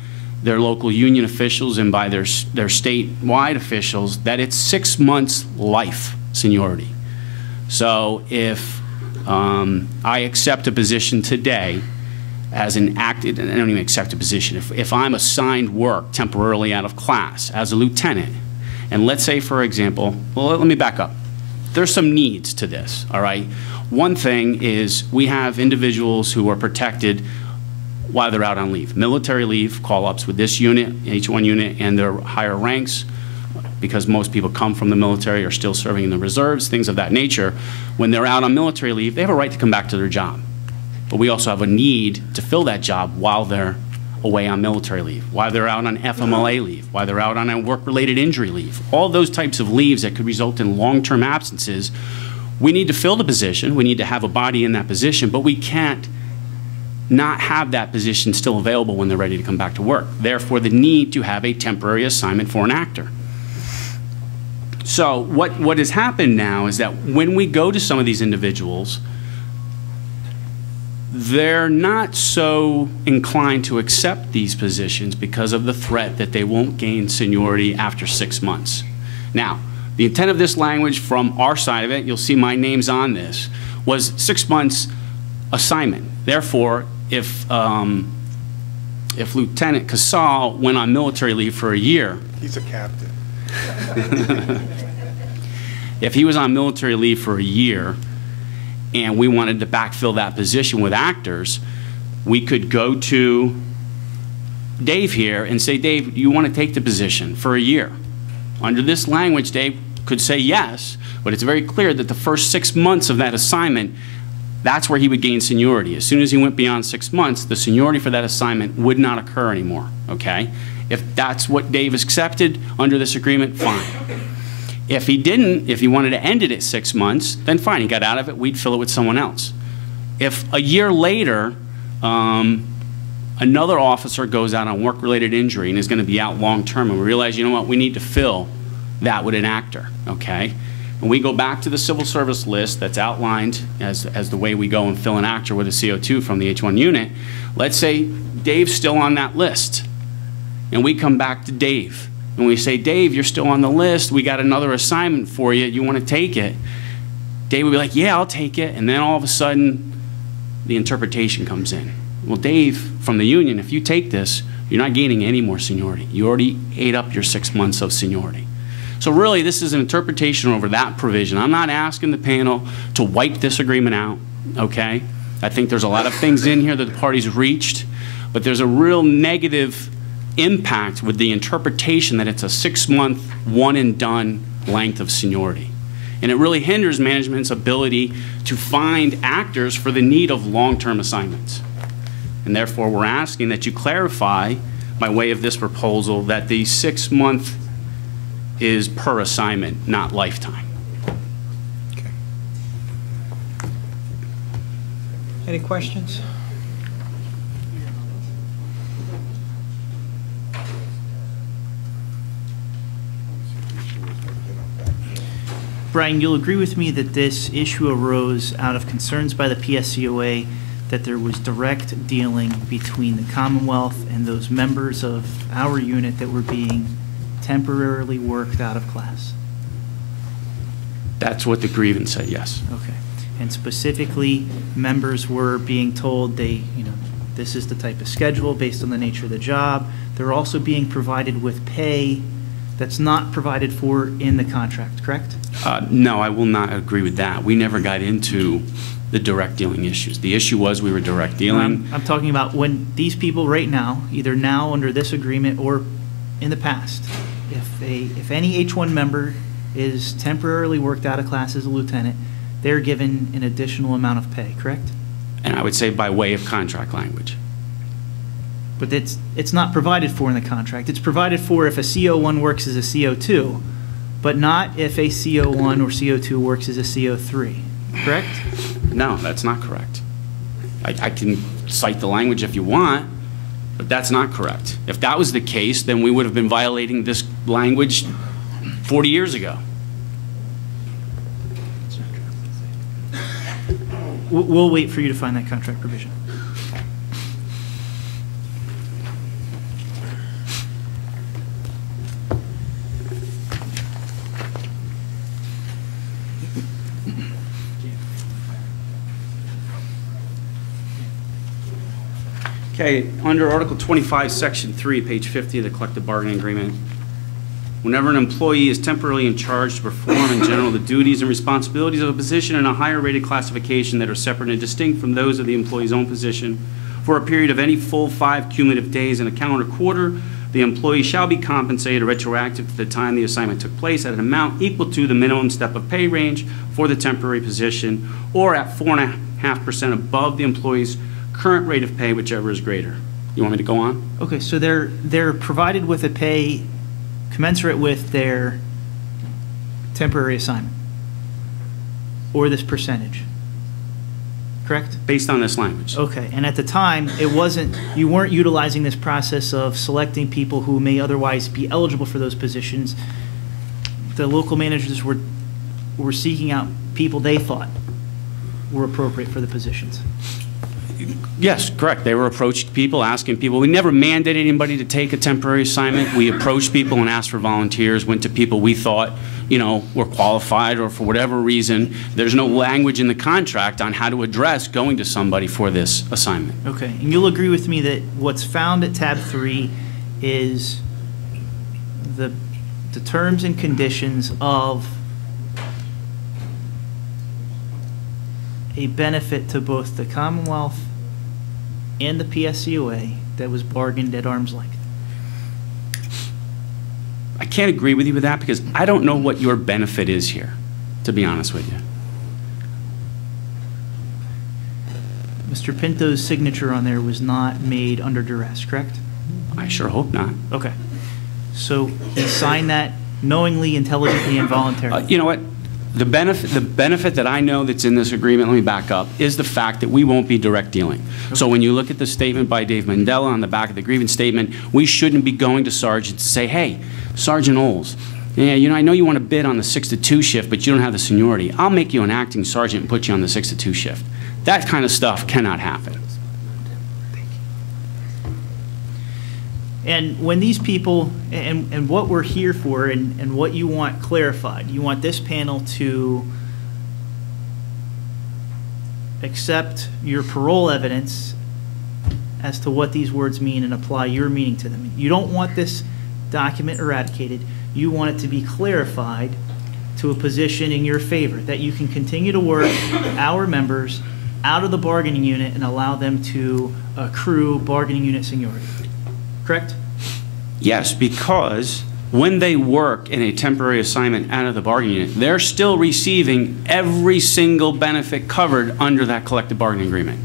their local union officials and by their statewide officials that it's 6 months life seniority. So if I accept a position today as an active, I don't even accept a position, if I'm assigned work temporarily out of class as a lieutenant, and let's say, for example, well, let me back up. There's some needs to this, all right? One thing is we have individuals who are protected while they're out on leave. Military leave, call-ups with this unit, H-1 unit, and their higher ranks, because most people come from the military or still serving in the reserves, things of that nature. When they're out on military leave, they have a right to come back to their job. But we also have a need to fill that job while they're away on military leave, while they're out on FMLA leave, while they're out on a work-related injury leave. All those types of leaves that could result in long-term absences, we need to fill the position, we need to have a body in that position, but we can't not have that position still available when they're ready to come back to work. Therefore, the need to have a temporary assignment for an actor. So what has happened now is that when we go to some of these individuals, they're not so inclined to accept these positions because of the threat that they won't gain seniority after 6 months. Now, the intent of this language from our side of it, you'll see my name's on this, was 6 months assignment. Therefore, if Lieutenant Casal went on military leave for a year, he's a captain. If he was on military leave for a year and we wanted to backfill that position with actors, we could go to Dave here and say, Dave, do you want to take the position for a year? Under this language, Dave could say yes, but it's very clear that the first 6 months of that assignment, that's where he would gain seniority. As soon as he went beyond 6 months, the seniority for that assignment would not occur anymore, okay? If that's what Dave accepted under this agreement, fine. If he didn't, if he wanted to end it at 6 months, then fine, he got out of it, we'd fill it with someone else. If a year later, another officer goes out on work-related injury and is going to be out long-term, and we realize, you know what, we need to fill that with an actor, okay? And we go back to the civil service list that's outlined as the way we go and fill an actor with a CO2 from the H-1 unit. Let's say Dave's still on that list, and we come back to Dave, and we say, Dave, you're still on the list, we got another assignment for you, you want to take it? Dave would be like, yeah, I'll take it, and then all of a sudden, the interpretation comes in. Well, Dave, from the union, if you take this, you're not gaining any more seniority. You already ate up your 6 months of seniority. So really, this is an interpretation over that provision. I'm not asking the panel to wipe this agreement out, okay? I think there's a lot of things in here that the parties reached, but there's a real negative impact with the interpretation that it's a 6-month, one-and-done length of seniority. And it really hinders management's ability to find actors for the need of long-term assignments. And therefore, we're asking that you clarify, by way of this proposal, that the 6-month is per assignment, not lifetime. Okay. Any questions? Brian, you'll agree with me that this issue arose out of concerns by the PSCOA that there was direct dealing between the Commonwealth and those members of our unit that were being temporarily worked out of class. That's what the grievance said, yes. Okay. And specifically, members were being told this is the type of schedule based on the nature of the job. They're also being provided with pay that's not provided for in the contract, correct? No, I will not agree with that. We never got into the direct dealing issues. The issue was we were direct dealing. I'm talking about when these people right now, either now under this agreement or in the past, if any H-1 member is temporarily worked out of class as a lieutenant, they're given an additional amount of pay, correct? And I would say by way of contract language. But it's not provided for in the contract. It's provided for if a CO1 works as a CO2, but not if a CO1 or CO2 works as a CO3, correct? No, that's not correct. I can cite the language if you want, but that's not correct. If that was the case, then we would have been violating this language 40 years ago. We'll wait for you to find that contract provision. Okay, under Article 25, Section 3, page 50 of the collective bargaining agreement, whenever an employee is temporarily in charge to perform in general the duties and responsibilities of a position in a higher rated classification that are separate and distinct from those of the employee's own position for a period of any full 5 cumulative days in a calendar quarter, the employee shall be compensated retroactive to the time the assignment took place at an amount equal to the minimum step of pay range for the temporary position or at 4.5% above the employee's current rate of pay, whichever is greater. You want me to go on? Okay, so they're provided with a pay commensurate with their temporary assignment or this percentage, correct? Based on this language. Okay, and at the time, you weren't utilizing this process of selecting people who may otherwise be eligible for those positions. The local managers were seeking out people they thought were appropriate for the positions. Yes, correct. They were approached people, asking people. We never mandated anybody to take a temporary assignment. We approached people and asked for volunteers, went to people we thought, were qualified or for whatever reason. There's no language in the contract on how to address going to somebody for this assignment. Okay, and you'll agree with me that what's found at tab 3 is the terms and conditions of a benefit to both the Commonwealth and the PSCOA that was bargained at arm's length. I can't agree with you with that because I don't know what your benefit is here, to be honest with you. Mr. Pinto's signature on there was not made under duress, correct? I sure hope not. Okay. So he signed that knowingly, intelligently, and voluntarily. You know what? The benefit that I know that's in this agreement, let me back up, is the fact that we won't be direct dealing. Okay. So when you look at the statement by Dave Mandela on the back of the grievance statement, we shouldn't be going to Sergeant to say, hey, Sergeant Oles, yeah, I know you want to bid on the 6 to 2 shift, but you don't have the seniority. I'll make you an acting sergeant and put you on the 6 to 2 shift. That kind of stuff cannot happen. And when these people, and what we're here for and what you want clarified, you want this panel to accept your parole evidence as to what these words mean and apply your meaning to them. You don't want this document eradicated. You want it to be clarified to a position in your favor, that you can continue to work our members out of the bargaining unit and allow them to accrue bargaining unit seniority. Correct? Yes, because when they work in a temporary assignment out of the bargaining unit, they're still receiving every single benefit covered under that collective bargaining agreement.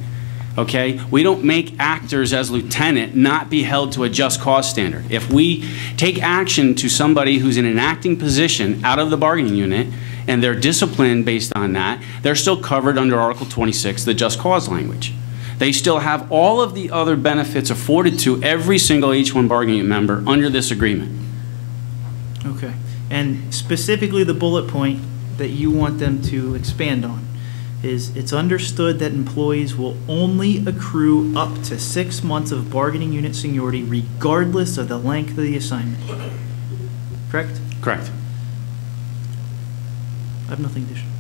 Okay? We don't make actors as lieutenant not be held to a just cause standard. If we take action to somebody who's in an acting position out of the bargaining unit and they're disciplined based on that, they're still covered under Article 26, the just cause language. They still have all of the other benefits afforded to every single H-1 bargaining member under this agreement. Okay. And specifically the bullet point that you want them to expand on is it's understood that employees will only accrue up to 6 months of bargaining unit seniority regardless of the length of the assignment. Correct? Correct. I have nothing additional.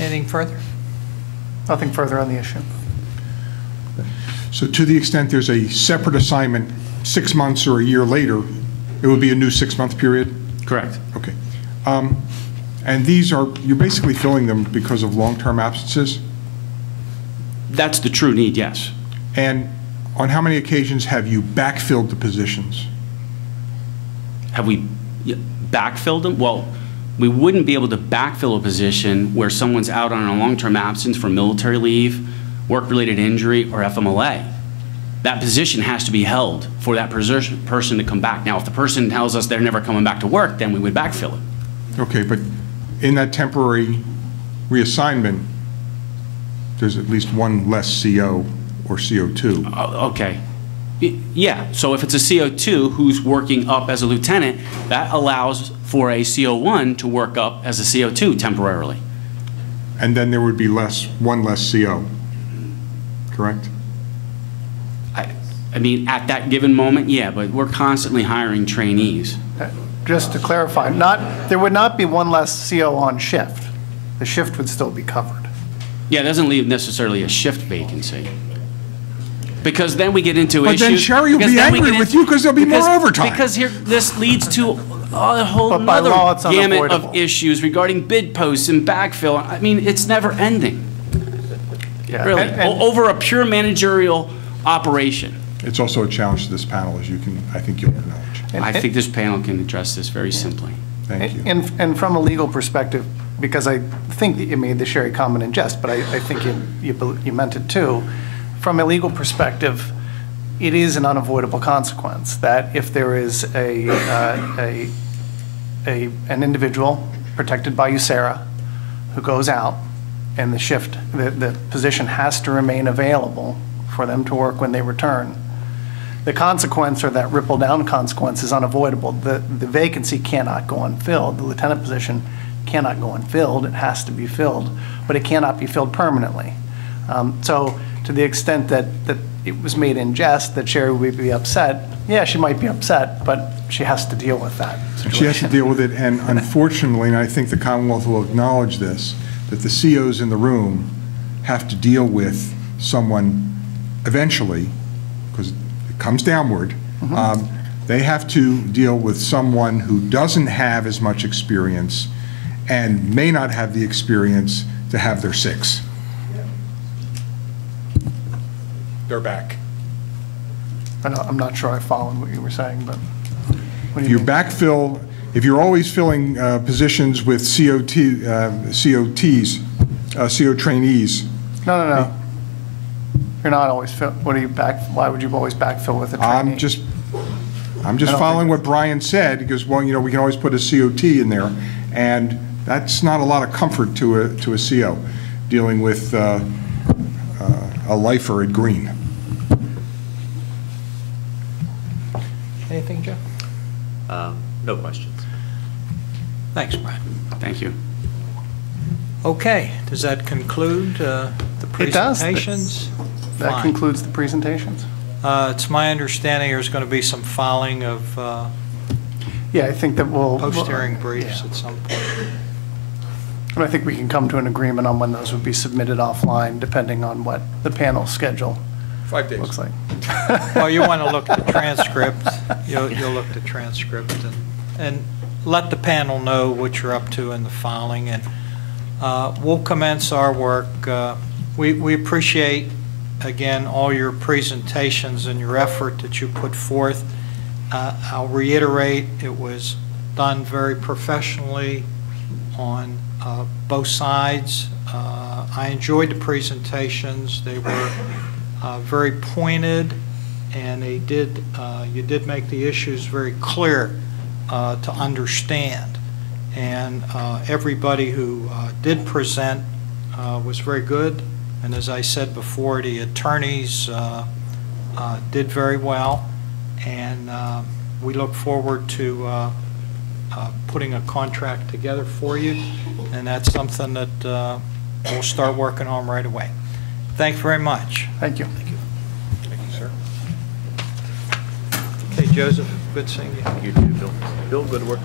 Anything further? Nothing further on the issue. So to the extent there's a separate assignment 6 months or a year later, it would be a new 6-month period? Correct. Okay. And these are, you're basically filling them because of long-term absences? That's the true need, yes. And on how many occasions have you backfilled the positions? Have we backfilled them? Well, we wouldn't be able to backfill a position where someone's out on a long-term absence for military leave, work-related injury, or FMLA. that position has to be held for that person to come back. Now, if the person tells us they're never coming back to work, then we would backfill it. Okay, but in that temporary reassignment, there's at least one less CO or CO2. Okay. Yeah, so if it's a CO2 who's working up as a lieutenant, that allows for a CO1 to work up as a CO2 temporarily. And then there would be one less CO, correct? I mean, at that given moment, yeah, but we're constantly hiring trainees. Just to clarify, there would not be one less CO on shift. The shift would still be covered. Yeah, it doesn't leave necessarily a shift vacancy. Because then we get into issues. But then Sherry will be angry with you because there'll be more overtime. Because this leads to a whole other gamut of issues regarding bid posts and backfill. I mean, it's never ending. Yeah. Really, over a pure managerial operation. It's also a challenge to this panel, as I think you'll acknowledge. I think this panel can address this very simply. Thank you. And from a legal perspective, because I think that you made the Sherry comment in jest, but I think you meant it too. From a legal perspective, it is an unavoidable consequence that if there is an individual protected by USERRA who goes out and the position has to remain available for them to work when they return, the consequence, or that ripple down consequence, is unavoidable. The vacancy cannot go unfilled. The lieutenant position cannot go unfilled. It has to be filled, but it cannot be filled permanently. So to the extent that it was made in jest that Sherry would be upset, yeah, she might be upset, but she has to deal with that situation. She has to deal with it, and unfortunately, and I think the Commonwealth will acknowledge this, that the COs in the room have to deal with someone eventually, because it comes downward, they have to deal with someone who doesn't have as much experience and may not have the experience to have their 6. They're back. I'm not sure I followed what you were saying, but what do you mean? Backfill, if you're always filling positions with CO trainees. No. You're not always why would you always backfill with a trainee? I'm just following what Brian said, because, well, we can always put a COT in there, and that's not a lot of comfort to a CO dealing with a lifer at Green. Anything, Joe? No questions. Thanks, Brian. Thank you. Okay, does that conclude the presentations? That concludes the presentations. It's my understanding there's going to be some filing of I think that post-hearing briefs at some point. And I think we can come to an agreement on when those would be submitted offline, depending on what the panel schedule 5 days. looks like. Well, you want to look at the transcript. You'll look at the transcript and let the panel know what you're up to in the filing, and we'll commence our work. We appreciate, again, all your presentations and your effort that you put forth. I'll reiterate, it was done very professionally on both sides. I enjoyed the presentations. They were very pointed, and you did make the issues very clear to understand. And everybody who did present was very good. And as I said before, the attorneys did very well. And we look forward to putting a contract together for you. And that's something that we'll start working on right away. Thanks very much. Thank you. Thank you. Thank you, sir. Okay, Joseph, good seeing you. You too, Bill. Bill, good work.